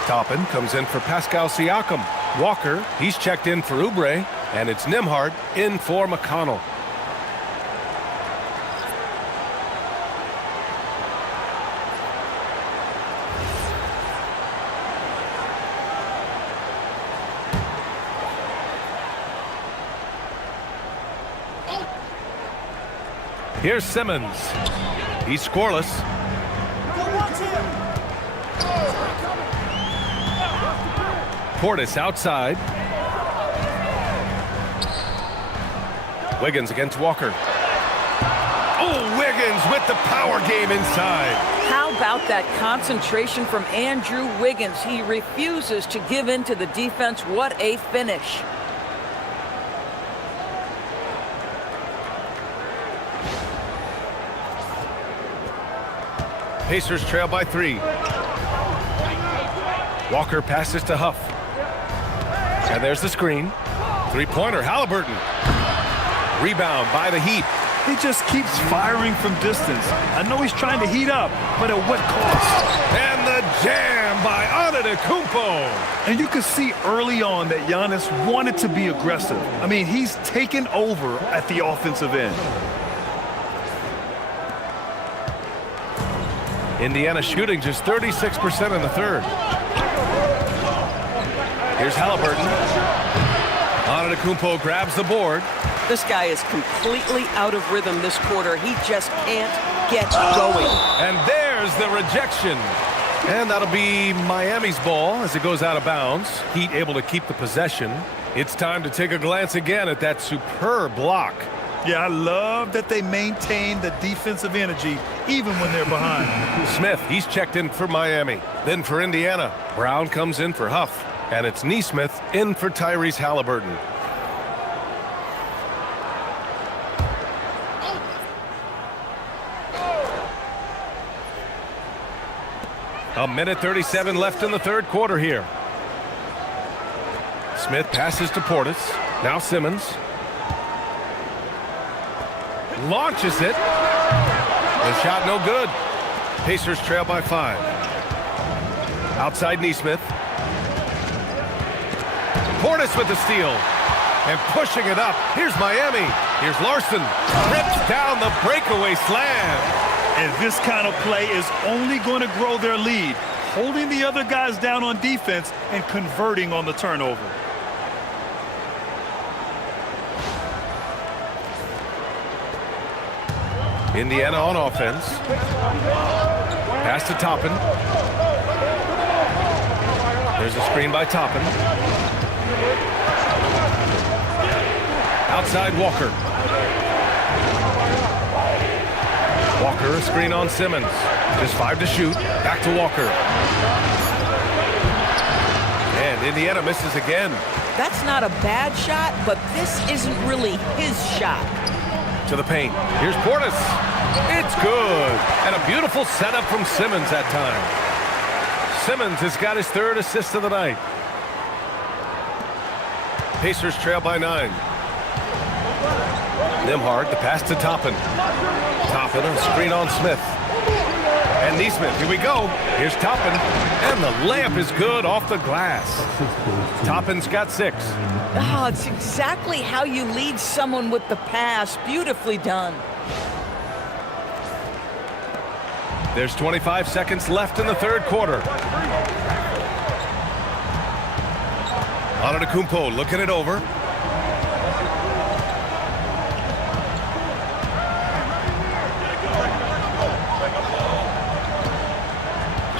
Toppin comes in for Pascal Siakam. Walker, he's checked in for Oubre. And it's Nembhard in for McConnell. Here's Simmons. He's scoreless. Portis outside. Wiggins against Walker. Oh, Wiggins with the power game inside. How about that concentration from Andrew Wiggins? He refuses to give in to the defense. What a finish. Pacers trail by 3. Walker passes to Huff. And there's the screen. Three-pointer, Halliburton. Rebound by the Heat. He just keeps firing from distance. I know he's trying to heat up, but at what cost? And the jam by Antetokounmpo. And you could see early on that Giannis wanted to be aggressive. I mean, he's taken over at the offensive end. Indiana shooting just 36% in the third. Here's Halliburton. Antetokounmpo grabs the board. This guy is completely out of rhythm this quarter. He just can't get going. And there's the rejection. And that'll be Miami's ball as it goes out of bounds. Heat able to keep the possession. It's time to take a glance again at that superb block. Yeah, I love that they maintain the defensive energy even when they're behind. Smith, he's checked in for Miami. Then for Indiana, Brown comes in for Huff. And it's Nesmith in for Tyrese Halliburton. A minute 37 left in the third quarter here. Smith passes to Portis. Now Simmons. Launches it. The shot no good. Pacers trail by 5. Outside Nesmith. Portis with the steal. And pushing it up. Here's Miami. Here's Larson. Rips down the breakaway slam. And this kind of play is only going to grow their lead, holding the other guys down on defense and converting on the turnover. Indiana on offense. Pass to Toppin. There's a screen by Toppin. Outside Walker. Walker, a screen on Simmons. Just 5 to shoot. Back to Walker. And Indiana misses again. That's not a bad shot, but this isn't really his shot. To the paint. Here's Portis. It's good. And a beautiful setup from Simmons that time. Simmons has got his 3rd assist of the night. Pacers trail by 9. Nembhard, the pass to Toppin. Toppin, a screen on Smith. And Nesmith, here we go. Here's Toppin. And the layup is good off the glass. Toppin's got 6. Oh, it's exactly how you lead someone with the pass. Beautifully done. There's 25 seconds left in the third quarter. Antetokounmpo looking it over.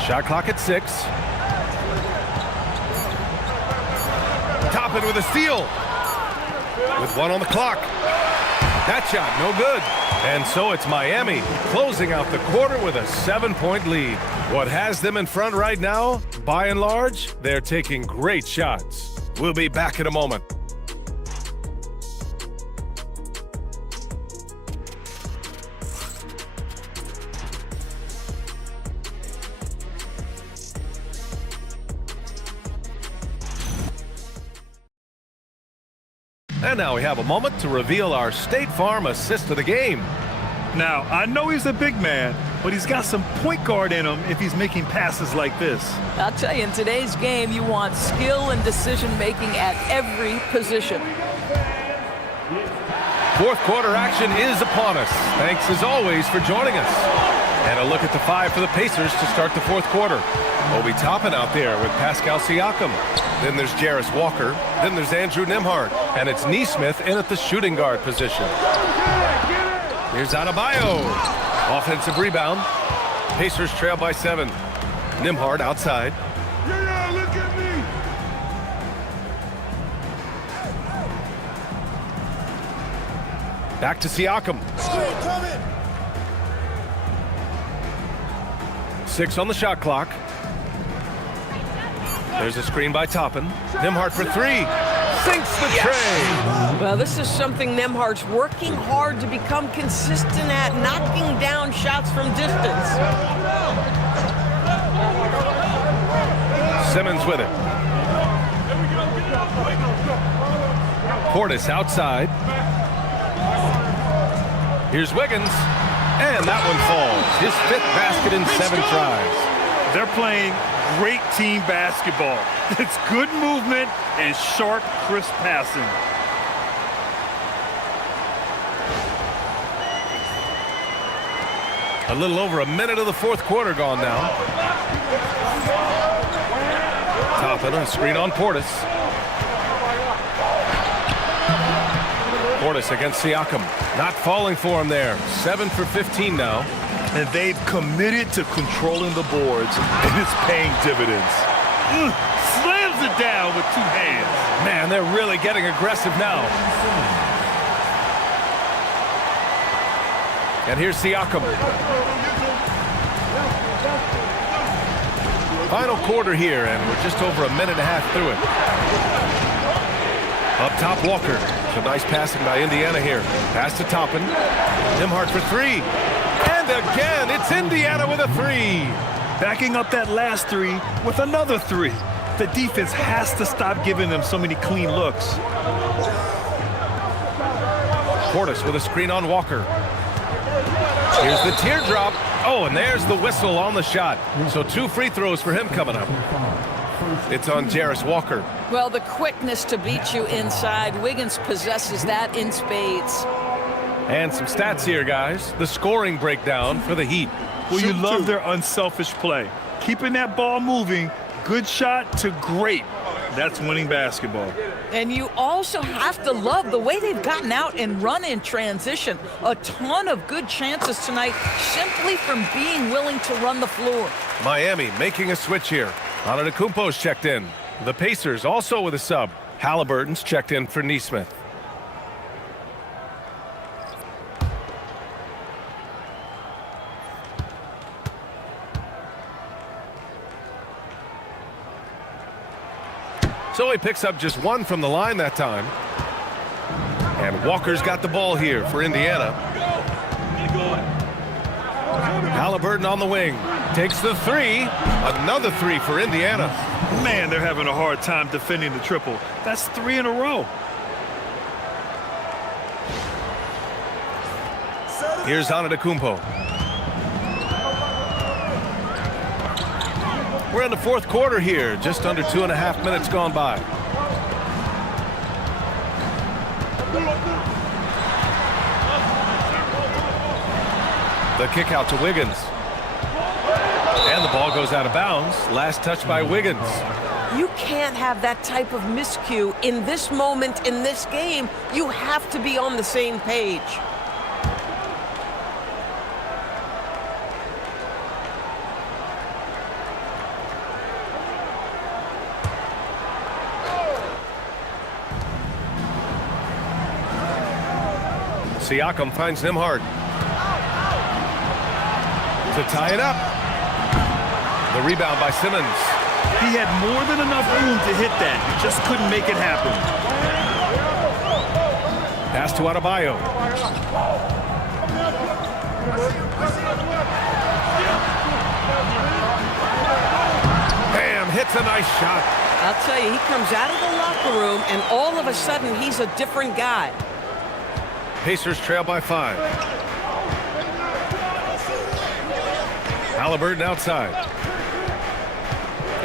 Shot clock at 6. Toppin with a steal. With 1 on the clock. That shot no good. And so it's Miami closing out the quarter with a 7-point lead. What has them in front right now, by and large, they're taking great shots. We'll be back in a moment. And now we have a moment to reveal our State Farm assist of the game. Now, I know he's a big man, but he's got some point guard in him if he's making passes like this. I'll tell you, in today's game, you want skill and decision-making at every position. Fourth quarter action is upon us. Thanks, as always, for joining us. And a look at the 5 for the Pacers to start the fourth quarter. Obi Toppin out there with Pascal Siakam. Then there's Jarris Walker. Then there's Andrew Nembhard. And it's Nesmith in at the shooting guard position. Here's Adebayo. Offensive rebound. Pacers trail by 7. Nembhard outside. Yeah, look at me. Back to Siakam. 6 on the shot clock. There's a screen by Toppin. Nembhard for 3. Sinks the tray. Well, this is something Nembhard's working hard to become consistent at, knocking down shots from distance. Simmons with it. Portis outside. Here's Wiggins. And that one falls. His 5th basket in 7 tries. They're playing great team basketball. It's good movement and sharp, crisp passing. A little over a minute of the 4th quarter gone now. Toppin, a screen on Portis. Portis against Siakam. Not falling for him there. 7 for 15 now. And they've committed to controlling the boards, and it's paying dividends. Slams it down with 2 hands. Man, they're really getting aggressive now. And here's Siakam. Final quarter here, and we're just over a minute and a half through it. Up top, Walker. Some nice passing by Indiana here. Pass to Toppin. Nembhard for 3. And again, it's Indiana with a 3. Backing up that last 3 with another 3. The defense has to stop giving them so many clean looks. Portis with a screen on Walker. Here's the teardrop. Oh, and there's the whistle on the shot. So 2 free throws for him coming up. It's on Jarris Walker. Well, the quickness to beat you inside, Wiggins possesses that in spades. And some stats here, guys. The scoring breakdown for the Heat. Well, you love their unselfish play. Keeping that ball moving, good shot to great. That's winning basketball. And you also have to love the way they've gotten out and run in transition. A ton of good chances tonight simply from being willing to run the floor. Miami making a switch here. Antetokounmpo's checked in. The Pacers also with a sub. Halliburton's checked in for Nesmith. So he picks up just 1 from the line that time. And Walker's got the ball here for Indiana. Halliburton on the wing. Takes the 3. Another 3 for Indiana. Man, they're having a hard time defending the triple. That's 3 in a row. Here's Antetokounmpo. We're in the 4th quarter here. Just under 2.5 minutes gone by. The kick out to Wiggins. And the ball goes out of bounds. Last touch by Wiggins. You can't have that type of miscue in this moment in this game. You have to be on the same page. Siakam finds Nembhard to tie it up. The rebound by Simmons. He had more than enough room to hit that. He just couldn't make it happen. Pass to Adebayo. Bam, hits a nice shot. I'll tell you, he comes out of the locker room and all of a sudden he's a different guy. Pacers trail by 5. Halliburton outside.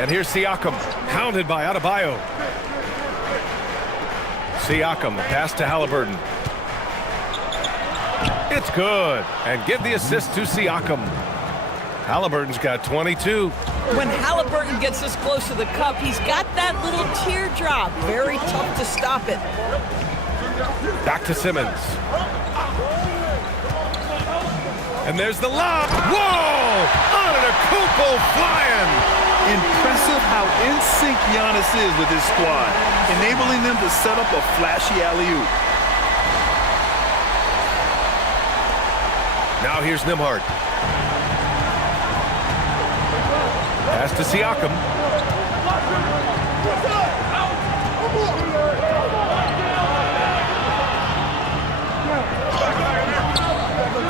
And here's Siakam, hounded by Adebayo. Siakam, the pass to Halliburton. It's good. And give the assist to Siakam. Halliburton's got 22. When Halliburton gets this close to the cup, he's got that little teardrop. Very tough to stop it. Back to Simmons. And there's the lob. Whoa! Antetokounmpo flying. Impressive how in sync Giannis is with his squad, enabling them to set up a flashy alley-oop. Now here's Nembhard. Pass to Siakam.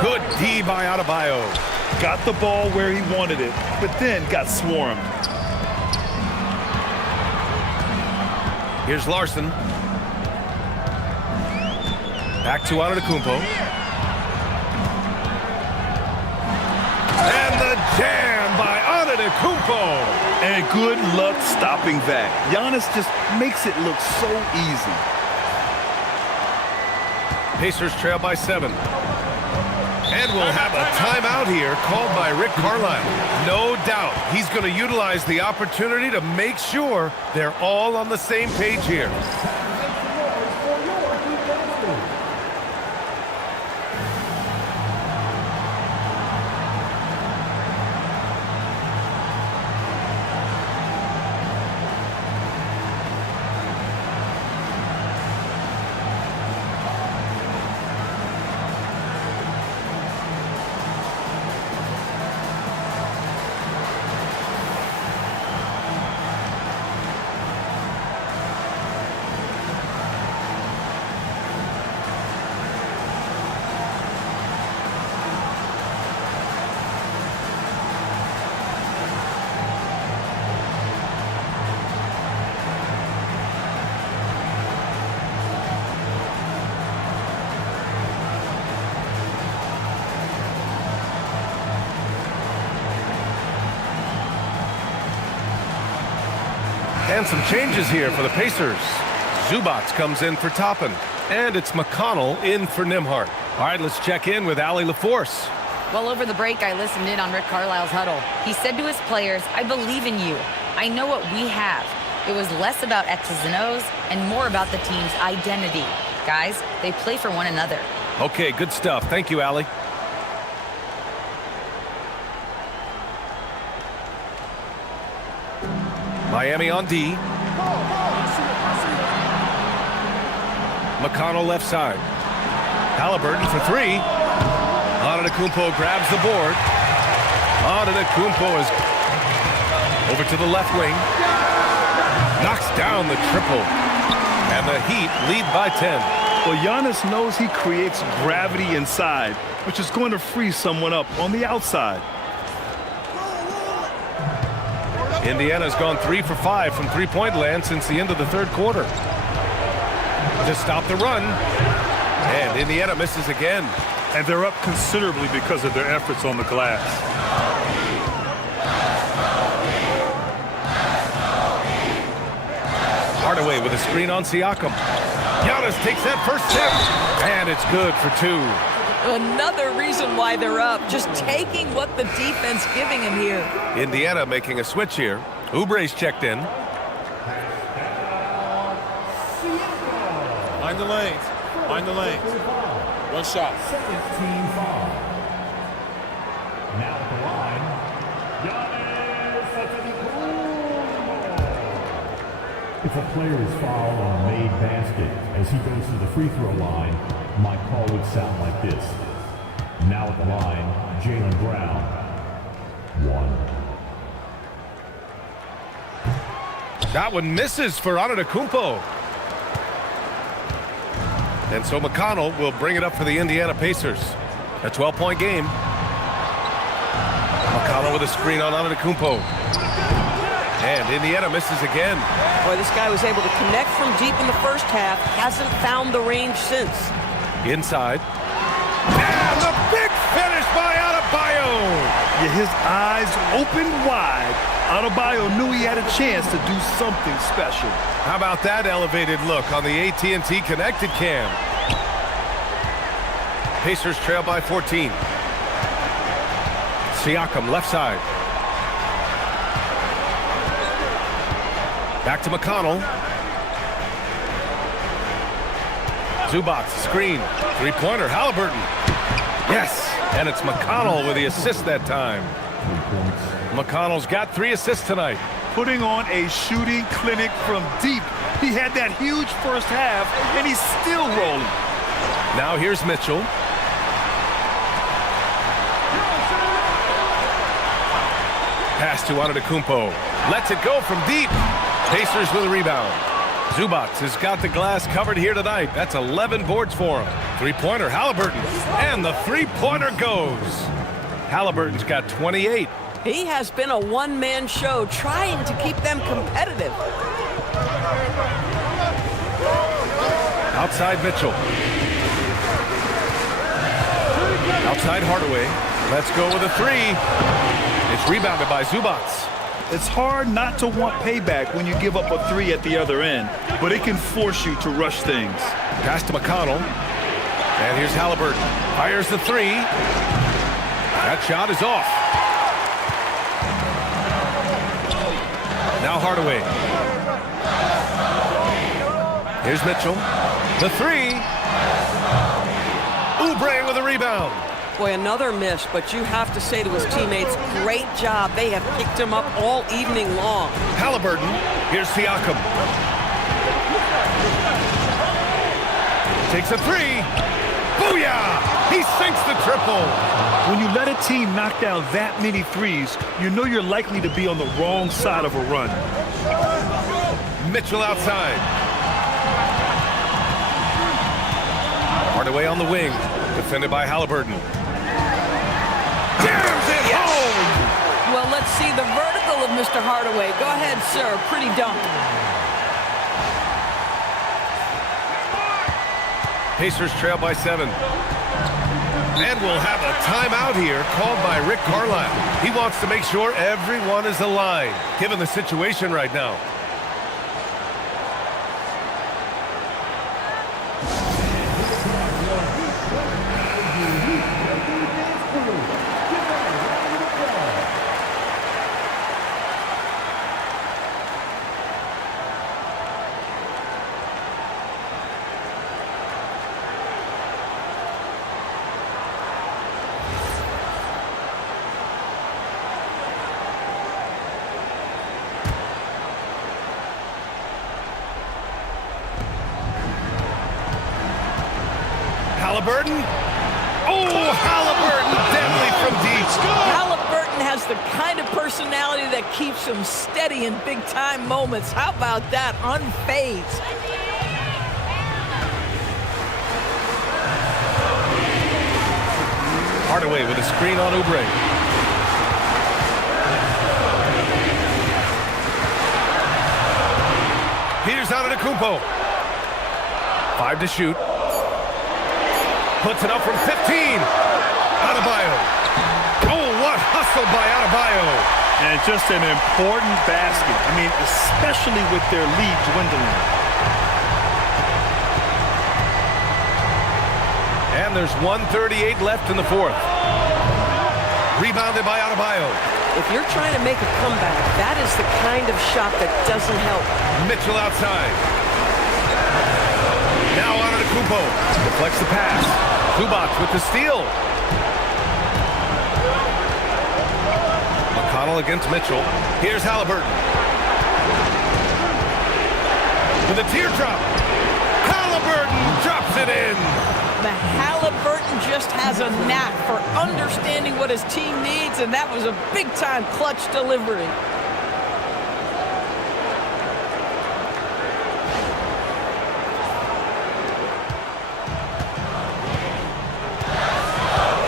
Good D by Adebayo. Got the ball where he wanted it, but then got swarmed. Here's Larson. Back to Antetokounmpo. And the jam by Antetokounmpo. And good luck stopping that. Giannis just makes it look so easy. Pacers trail by 7. And we'll have a timeout here called by Rick Carlisle. No doubt he's going to utilize the opportunity to make sure they're all on the same page here. And some changes here for the Pacers. Zubac comes in for Toppin. And it's McConnell in for Nembhard. All right, let's check in with Allie LaForce. Well, over the break, I listened in on Rick Carlisle's huddle. He said to his players, I believe in you. I know what we have. It was less about X's and O's and more about the team's identity. Guys, they play for one another. Okay, good stuff. Thank you, Allie. Miami on D. McConnell left side. Halliburton for 3. Antetokounmpo grabs the board. Antetokounmpo is over to the left wing. Knocks down the triple. And the Heat lead by 10. Well, Giannis knows he creates gravity inside, which is going to free someone up on the outside. Indiana's gone 3 for 5 from three-point land since the end of the third quarter. To stop the run. And Indiana misses again. And they're up considerably because of their efforts on the glass. Hardaway with a screen on Siakam. Giannis takes that first tip. And it's good for 2. Another reason why they're up, just taking what the defense giving him here. Indiana making a switch here. Oubre's checked in. Mind the lanes. Mind the lanes. One shot. Second team foul. Now at the line, Giannis Antetokounmpo. If a player is fouled on a made basket as he goes to the free throw line, my call would sound like this. Now at the line, Jaylen Brown. 1. That one misses for Antetokounmpo. And so McConnell will bring it up for the Indiana Pacers. A 12-point game. McConnell with a screen on Antetokounmpo. And Indiana misses again. Boy, this guy was able to connect from deep in the first half. Hasn't found the range since. Inside. And the big finish by Adebayo. Yeah, his eyes opened wide. Adebayo knew he had a chance to do something special. How about that elevated look on the AT&T Connected Cam? Pacers trail by 14. Siakam left side. Back to McConnell. Zubac screen. Three-pointer. Halliburton. Yes. And it's McConnell with the assist that time. McConnell's got 3 assists tonight. Putting on a shooting clinic from deep. He had that huge first half, and he's still rolling. Now here's Mitchell. Pass to Antetokounmpo. Lets it go from deep. Pacers with a rebound. Zubac has got the glass covered here tonight. That's 11 boards for him. Three-pointer, Halliburton. And the three-pointer goes. Halliburton's got 28. He has been a one-man show trying to keep them competitive. Outside Mitchell. Outside Hardaway. Let's go with a 3. It's rebounded by Zubac. It's hard not to want payback when you give up a 3 at the other end, but it can force you to rush things. Pass to McConnell. And here's Halliburton. Fires the 3. That shot is off. Now Hardaway. Here's Mitchell. The 3. Oubre with a rebound. Boy, another miss, but you have to say to his teammates, great job. They have picked him up all evening long. Halliburton. Here's Siakam. Takes a 3. Booyah! He sinks the triple. When you let a team knock down that many threes, you know you're likely to be on the wrong side of a run. Mitchell outside. Hardaway on the wing. Defended by Halliburton. Jams it home! Well, let's see the vertical of Mr. Hardaway. Go ahead, sir. Pretty dunk. Pacers trail by 7. And we'll have a timeout here called by Rick Carlisle. He wants to make sure everyone is aligned, given the situation right now. Halliburton. Oh, Halliburton deadly from deep. Halliburton has the kind of personality that keeps him steady in big-time moments. How about that? Unfazed. Hardaway with a screen on Oubre. Here's Antetokounmpo. 5 to shoot. Puts it up from 15. Adebayo. Oh, what hustle by Adebayo. And just an important basket. I mean, especially with their lead dwindling. And there's 1:38 left in the 4th. Rebounded by Adebayo. If you're trying to make a comeback, that is the kind of shot that doesn't help. Mitchell outside. Now Antetokounmpo deflects the pass. Zubac with the steal. McConnell against Mitchell. Here's Halliburton. With a teardrop. Halliburton drops it in. The Halliburton just has a knack for understanding what his team needs, and that was a big-time clutch delivery.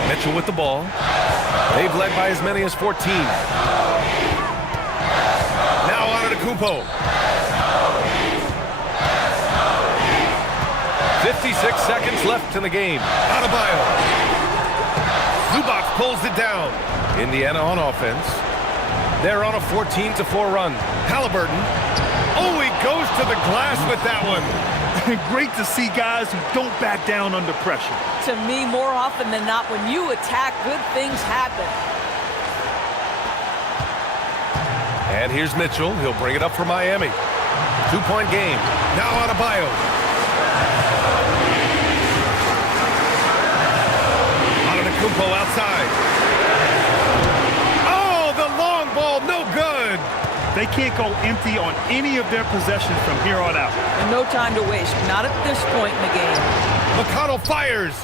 Mitchell with the ball. They've led by as many as 14. Now Antetokounmpo. 56 seconds left in the game. Adebayo. Zubac pulls it down. Indiana on offense. They're on a 14-4 run. Halliburton. Oh, he goes to the glass with that one. Great to see guys who don't back down under pressure. To me, more often than not, when you attack, good things happen. And here's Mitchell. He'll bring it up for Miami. 2-point game. Now Adebayo. Antetokounmpo outside. Oh, the long ball, no good. They can't go empty on any of their possessions from here on out. And no time to waste, not at this point in the game. McConnell fires.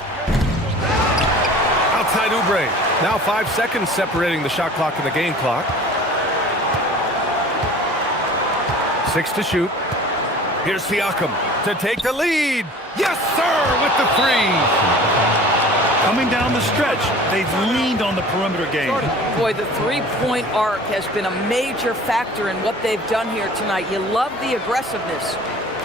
Outside Oubre. Now 5 seconds separating the shot clock and the game clock. 6 to shoot. Here's Siakam to take the lead. Yes, sir, with the three. Coming down the stretch, they've leaned on the perimeter game. Boy, the three-point arc has been a major factor in what they've done here tonight. You love the aggressiveness.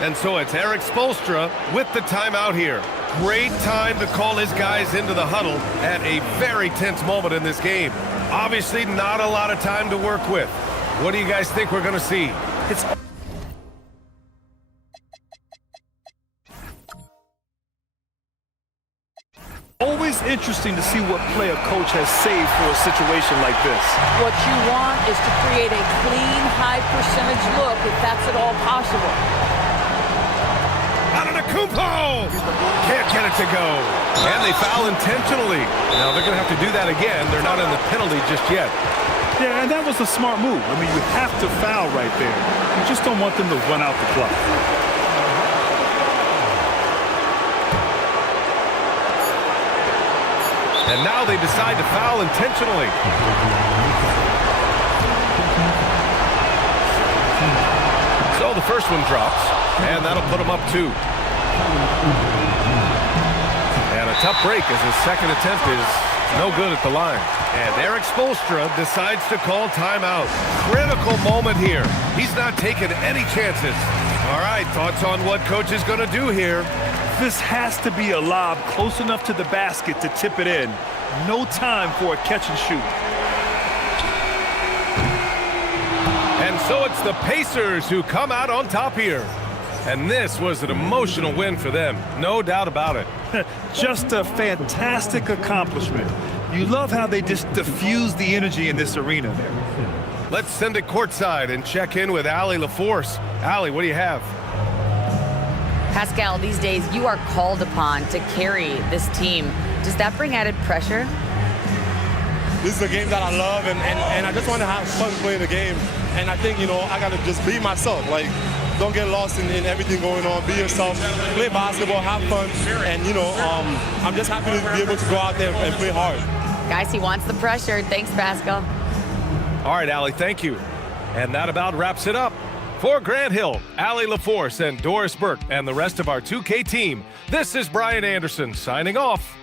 And so it's Eric Spoelstra with the timeout here. Great time to call his guys into the huddle at a very tense moment in this game. Obviously not a lot of time to work with. What do you guys think we're going to see? It's always interesting to see what play a coach has saved for a situation like this. What you want is to create a clean, high-percentage look if that's at all possible. Antetokounmpo! Can't get it to go. And they foul intentionally. Now they're going to have to do that again. They're not in the penalty just yet. Yeah, and that was a smart move. I mean, you have to foul right there. You just don't want them to run out the clock. And now they decide to foul intentionally. So the first one drops, and that'll put them up 2. And a tough break as his second attempt is no good at the line. And Eric Spoelstra decides to call timeout. Critical moment here. He's not taking any chances. All right, thoughts on what coach is going to do here? This has to be a lob close enough to the basket to tip it in. No time for a catch and shoot. And so it's the Pacers who come out on top here. And this was an emotional win for them, no doubt about it. Just a fantastic accomplishment. You love how they just diffuse the energy in this arena. Let's send it courtside and check in with Allie LaForce. Allie, what do you have? Pascal, these days you are called upon to carry this team. Does that bring added pressure? This is a game that I love, and I just want to have fun playing the game. And I think, I got to just be myself. Like, don't get lost in everything going on. Be yourself, play basketball, have fun. And, I'm just happy to be able to go out there and play hard. Guys, he wants the pressure. Thanks, Pascal. All right, Allie, thank you. And that about wraps it up. For Grant Hill, Allie LaForce, and Doris Burke, and the rest of our 2K team, this is Brian Anderson signing off.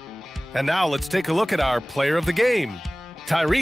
And now let's take a look at our player of the game, Tyrese